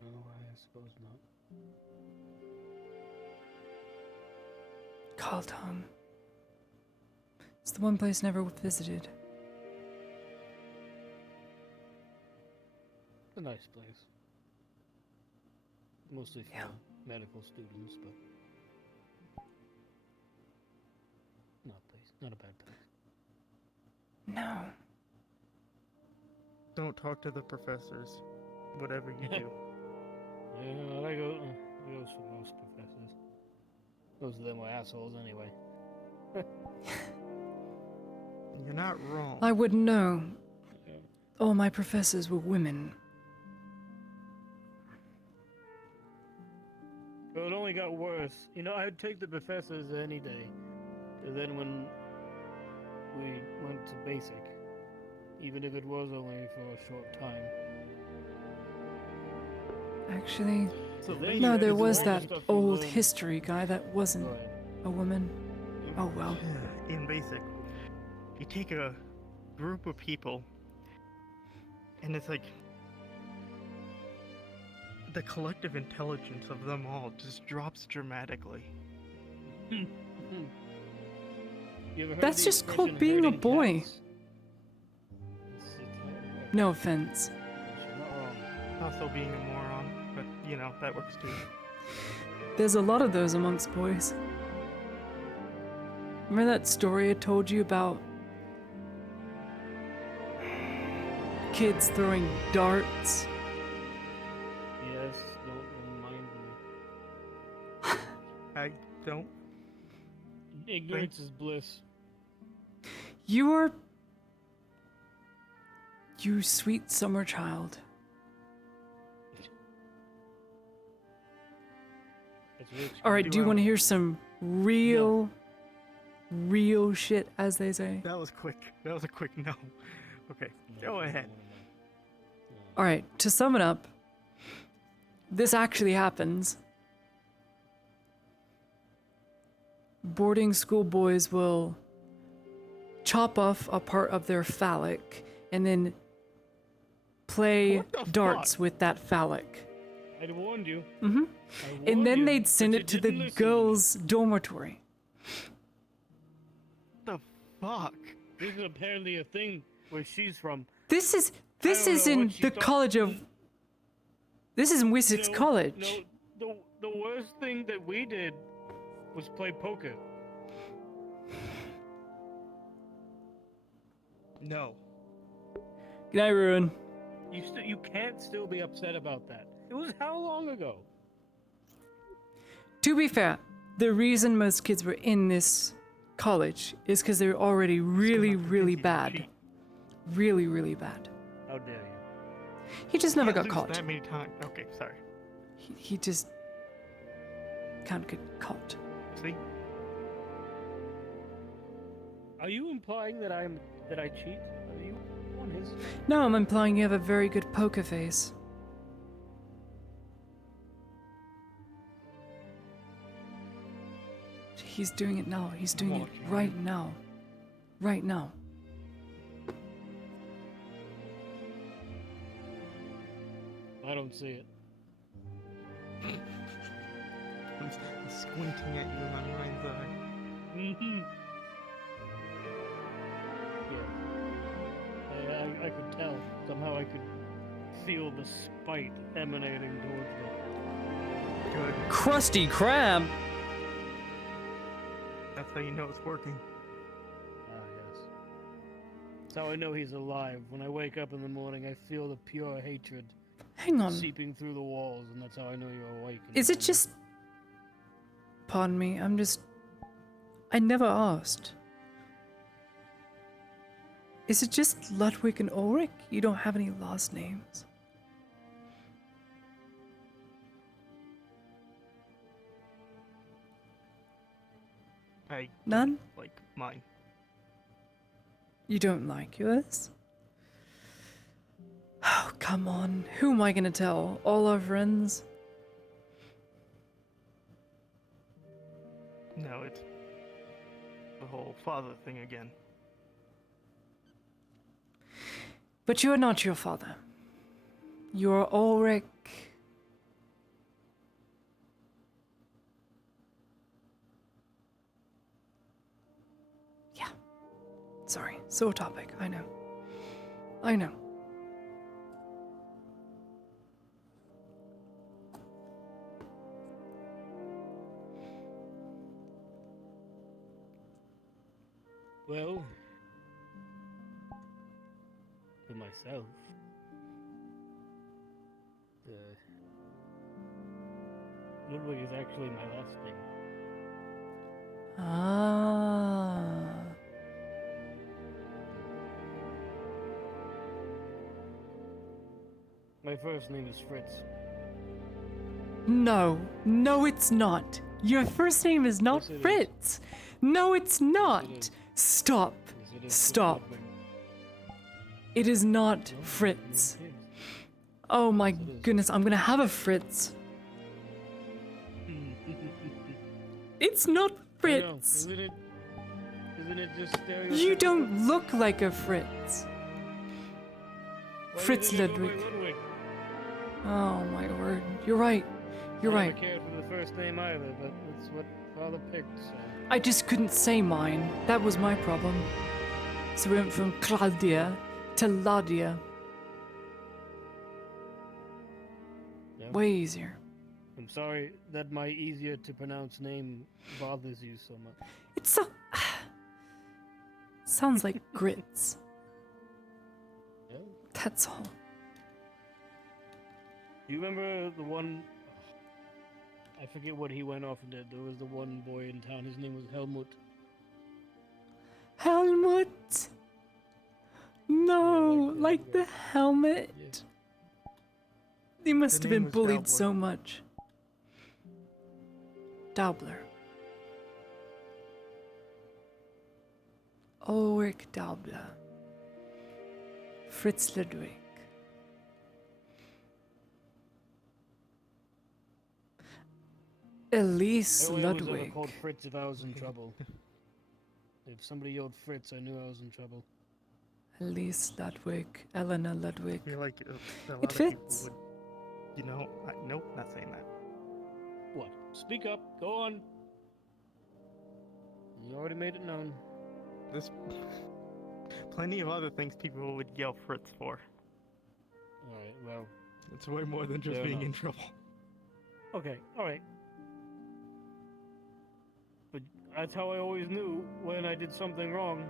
No, I suppose not. Carlton. It's the one place never visited. It's a nice place. Mostly for medical students, but not a bad place. No. Don't talk to the professors, whatever you do. Yeah, that goes for most professors. Most of them were assholes anyway. You're not wrong. I wouldn't know. All my professors were women. Well, it only got worse. You know, I'd take the professors any day. And then when we went to basic, even if it was only for a short time. Actually, So then no, you there had was all the that stuff you old learned. history guy that wasn't a woman. Oh well. In basic, you take a group of people, and it's like the collective intelligence of them all just drops dramatically. You ever heard That's the just called expression being a herding boy. cats? No offense. Not wrong. Also being a moron, but you know, that works too. There's a lot of those amongst boys. Remember that story I told you about kids throwing darts? Yes, don't remind me. I don't. Ignorance is bliss. You sweet summer child. Alright, do you want to hear some real shit, as they say? That was quick. That was a quick no. Okay, go ahead. Alright, to sum it up, this actually happens. Boarding school boys will chop off a part of their phallic and then play darts with that phallic. I'd warned you. Mm-hmm. I And warned then you, they'd send but it to you the didn't listen. girls' dormitory. The fuck? This is apparently a thing where she's from. This is don't know in what she the thought- college of. This is in Wessex College. No, the worst thing that we did was play poker. No. Good night, Ruin. You can't still be upset about that. It was how long ago? To be fair, the reason most kids were in this college is because they were already really bad. Really bad. How dare you? He just never Can't got lose caught. That many times. Okay, sorry. He just can't get caught. See? Are you implying that I cheat? Are you on his? No, I'm implying you have a very good poker face. He's doing it now. He's doing it right now. Right now. I don't see it. I'm squinting at you in my mind's eye. Mm-hmm. Yeah. I could tell. Somehow I could feel the spite emanating towards me. Good. Krusty Krab? That's how you know it's working. Ah, yes. That's how I know he's alive. When I wake up in the morning, I feel the pure hatred Hang on. seeping through the walls, and that's how I know you're awake. Is it just... Pardon me, I never asked. Is it just Ludwig and Ulrich? You don't have any last names? None? Like mine. You don't like yours? Oh, come on. Who am I gonna tell? All our friends? No, it's the whole father thing again. But you are not your father. You are Ulrich. Yeah. Sorry, sore topic. I know. I know. Well, for myself, Ludwig is actually my last name. Ah. My first name is Fritz. No, no, it's not. Your first name is not Fritz. No, it's not. Stop. Stop. It is not Fritz. Oh my goodness, I'm gonna have a Fritz. It's not Fritz. Isn't it just stereotypical? You don't look like a Fritz. Fritz Ludwig. Oh my word. You're right. You're I right. never cared for the first name either, but that's what Father picked, so... I just couldn't say mine. That was my problem. So we went from Claudia to Ladia. Yeah. Way easier. I'm sorry that my easier to pronounce name bothers you so much. It's so... Sounds like grits. Yeah. That's all. You remember the one... I forget what he went off and did. There was the one boy in town, his name was Helmut. Helmut! No, like the helmet. Yeah. They must The have been name was bullied Daubler. so much. Daubler. Ulrich Daubler. Fritz Ludwig. Elise I only was ever Ludwig. called Fritz if I was in trouble. If somebody yelled Fritz, I knew I was in trouble. Elise Ludwig. Elena Ludwig. I feel like a lot It of people fits. would, you know, nope, not saying that. What? Speak up. Go on. You already made it known. There's plenty of other things people would yell Fritz for. Alright, well... It's way more than just Fair being enough. in trouble. Okay, alright. But that's how I always knew when I did something wrong.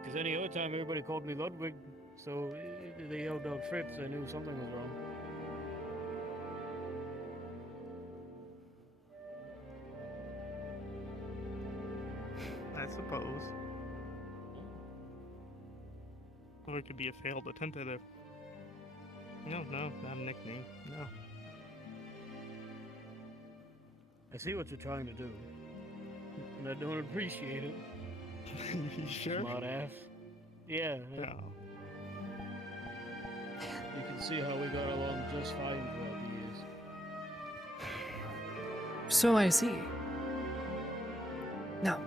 Because any other time everybody called me Ludwig, so if they yelled out Fritz, I knew something was wrong. I suppose. Or it could be a failed tentative. No, not a nickname. No. I see what you're trying to do. And I don't appreciate it. You sure? Smart ass. Yeah. No. You can see how we got along just fine throughout the years. So I see. Now,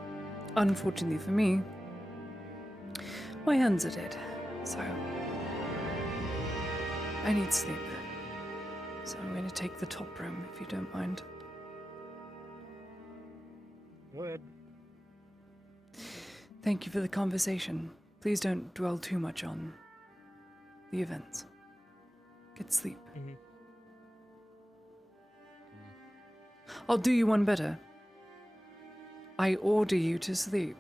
unfortunately for me, my hands are dead, so I need sleep. So I'm going to take the top room, if you don't mind. Go ahead. Thank you for the conversation. Please don't dwell too much on the events. Get sleep. Mm-hmm. I'll do you one better. I order you to sleep.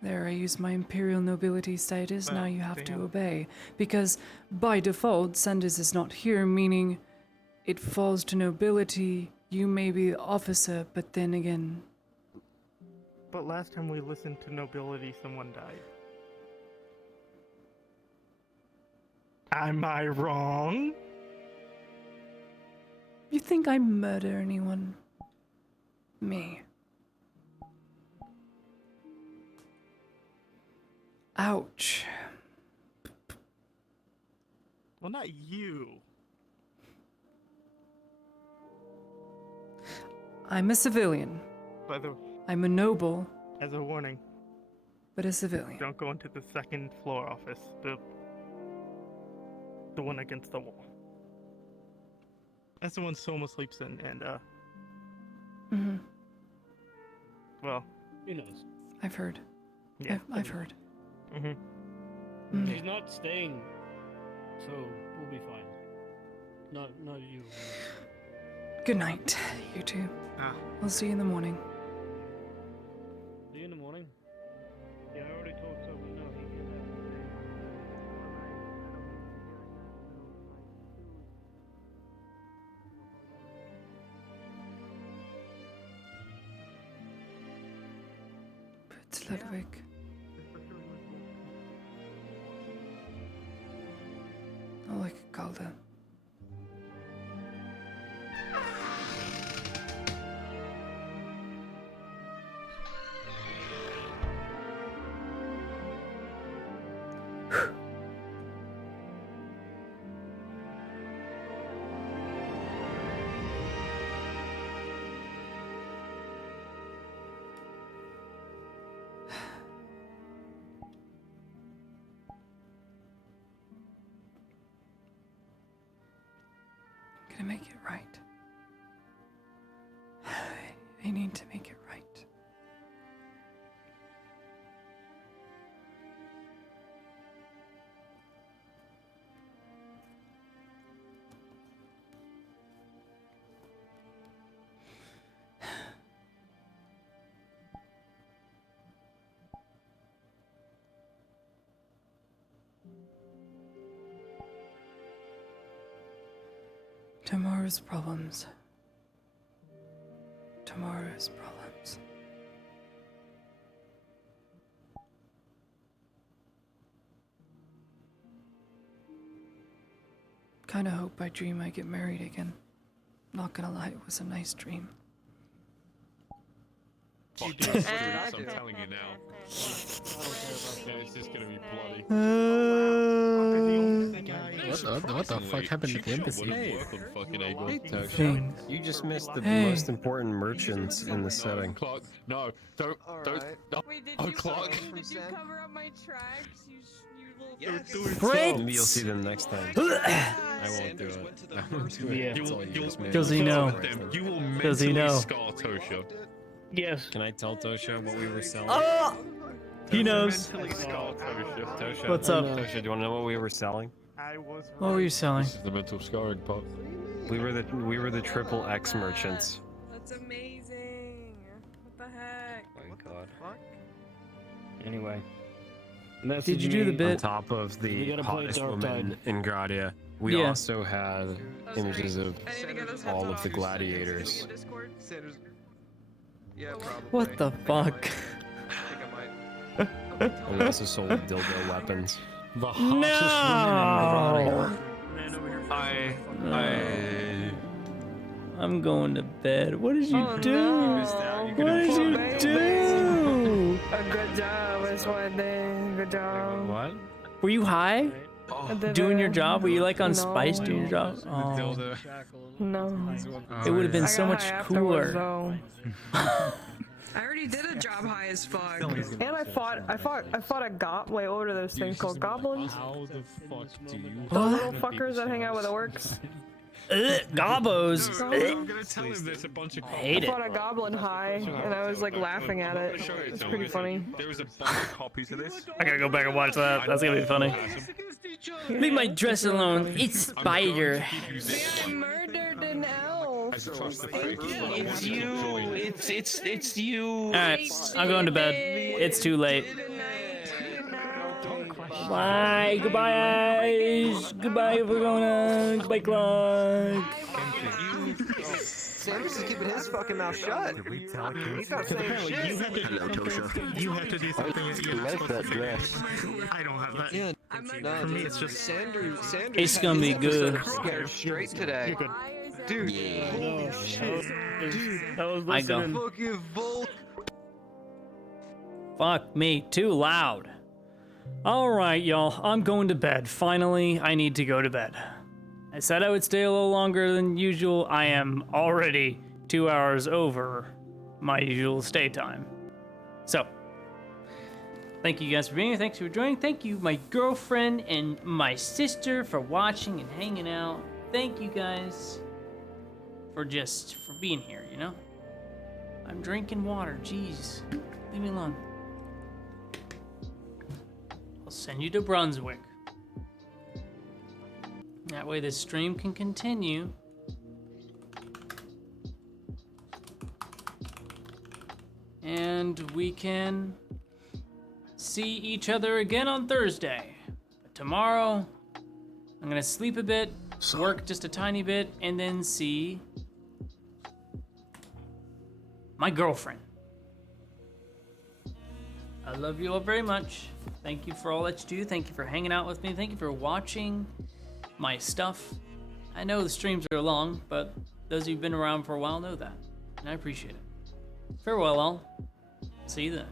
There, I use my imperial nobility status, now you have to damn. obey. Because, by default, Sanders is not here, meaning it falls to nobility, you may be the officer, but then again... But last time we listened to nobility, someone died. Am I wrong? You think I murder anyone? Me. Ouch. Well, not you. I'm a civilian. By the I'm a noble, as a warning, but a civilian. don't go into the second floor office. The one against the wall. That's the one Soma sleeps in, and Mm-hmm. well, He knows. I've heard. yeah. I've heard. Mm-hmm. Mm. He's not staying, so we'll be fine. Not you. Good night, you two. Ah. I'll see you in the morning. See you in the morning. Yeah, I already told someone no, he can't have Fritz Ludwig. Ulrich Calder. to make it right. I need to make it right. Tomorrow's problems. Tomorrow's problems. Kinda hope I dream I get married again. Not gonna lie, it was a nice dream. I'm telling you now. It's just gonna be bloody. What the fuck happened at the embassy? You just missed the Hey. most important merchants in the setting. Clark, no, don't. Wait, did Oh, you Clark. Did you cover up my tracks? You Fritz! Maybe you'll see them next time. I won't do it. I won't do it. Does he know? You will Does he mentally know? scar Tosha. Yes. Can I tell Tosha what we were selling? Oh! He knows. Tosha. What's up? Tosha, do you want to know what we were selling? What were you selling? This is the mental scarring part. We were the triple X merchants. That's amazing. What the heck? My God. Anyway. Did you do the bit? On top of We the gotta play hottest Dark woman Tide. in Gradia, we Yeah. also had images of all of the gladiators. Sanders. Yeah, probably. What the fuck? I think I might. And we also sold dildo weapons. The No! I'm going to bed. What did you do? What did you do? A good job, it's one day. Good job. What? Were you high? Doing your job? Were you like on No. Spice doing your job? Oh, No. it would have been I so got much high afterwards, cooler. though. I already did a job high as fuck. And I fought a wait, what are those things called? Goblins? How the fuck do you? The little fuckers that hang out with the orcs. Gobos. I'm gonna tell him there's a bunch of. I hate I it. fought a goblin high, and I was like laughing at it. It's pretty funny. There was a bunch of copies of this. I gotta go back and watch that. That's gonna be funny. Leave my dress alone. It's Spider. I murdered an elf. It's you. It's you. Alright, I'm going to bed. It's too late. Bye. Goodbye, guys. Goodbye, everyone. Goodbye, Clark. Sanders is keeping his fucking mouth shut. He's not saying shit. Hello, Tosha. You have to do something. You like that dress. I don't have that. Yeah, For me, it's just Sanders. It's gonna be good. Scared straight today. Dude. No, shit. Dude, I was I go. listening. Fucking Volk. Fuck me, too loud. Alright, y'all. I'm going to bed. Finally, I need to go to bed. I said I would stay a little longer than usual. I am already 2 hours over my usual stay time. So, thank you guys for being here. Thanks for joining. Thank you, my girlfriend and my sister, for watching and hanging out. Thank you guys for being here, you know? I'm drinking water. Jeez. Leave me alone. I'll send you to Brunswick. That way this stream can continue. And we can see each other again on Thursday. But tomorrow, I'm gonna sleep a bit, work just a tiny bit, and then see my girlfriend. I love you all very much. Thank you for all that you do. Thank you for hanging out with me. Thank you for watching my stuff. I know the streams are long, but those who've been around for a while know that, and I appreciate it. Farewell all. See you then.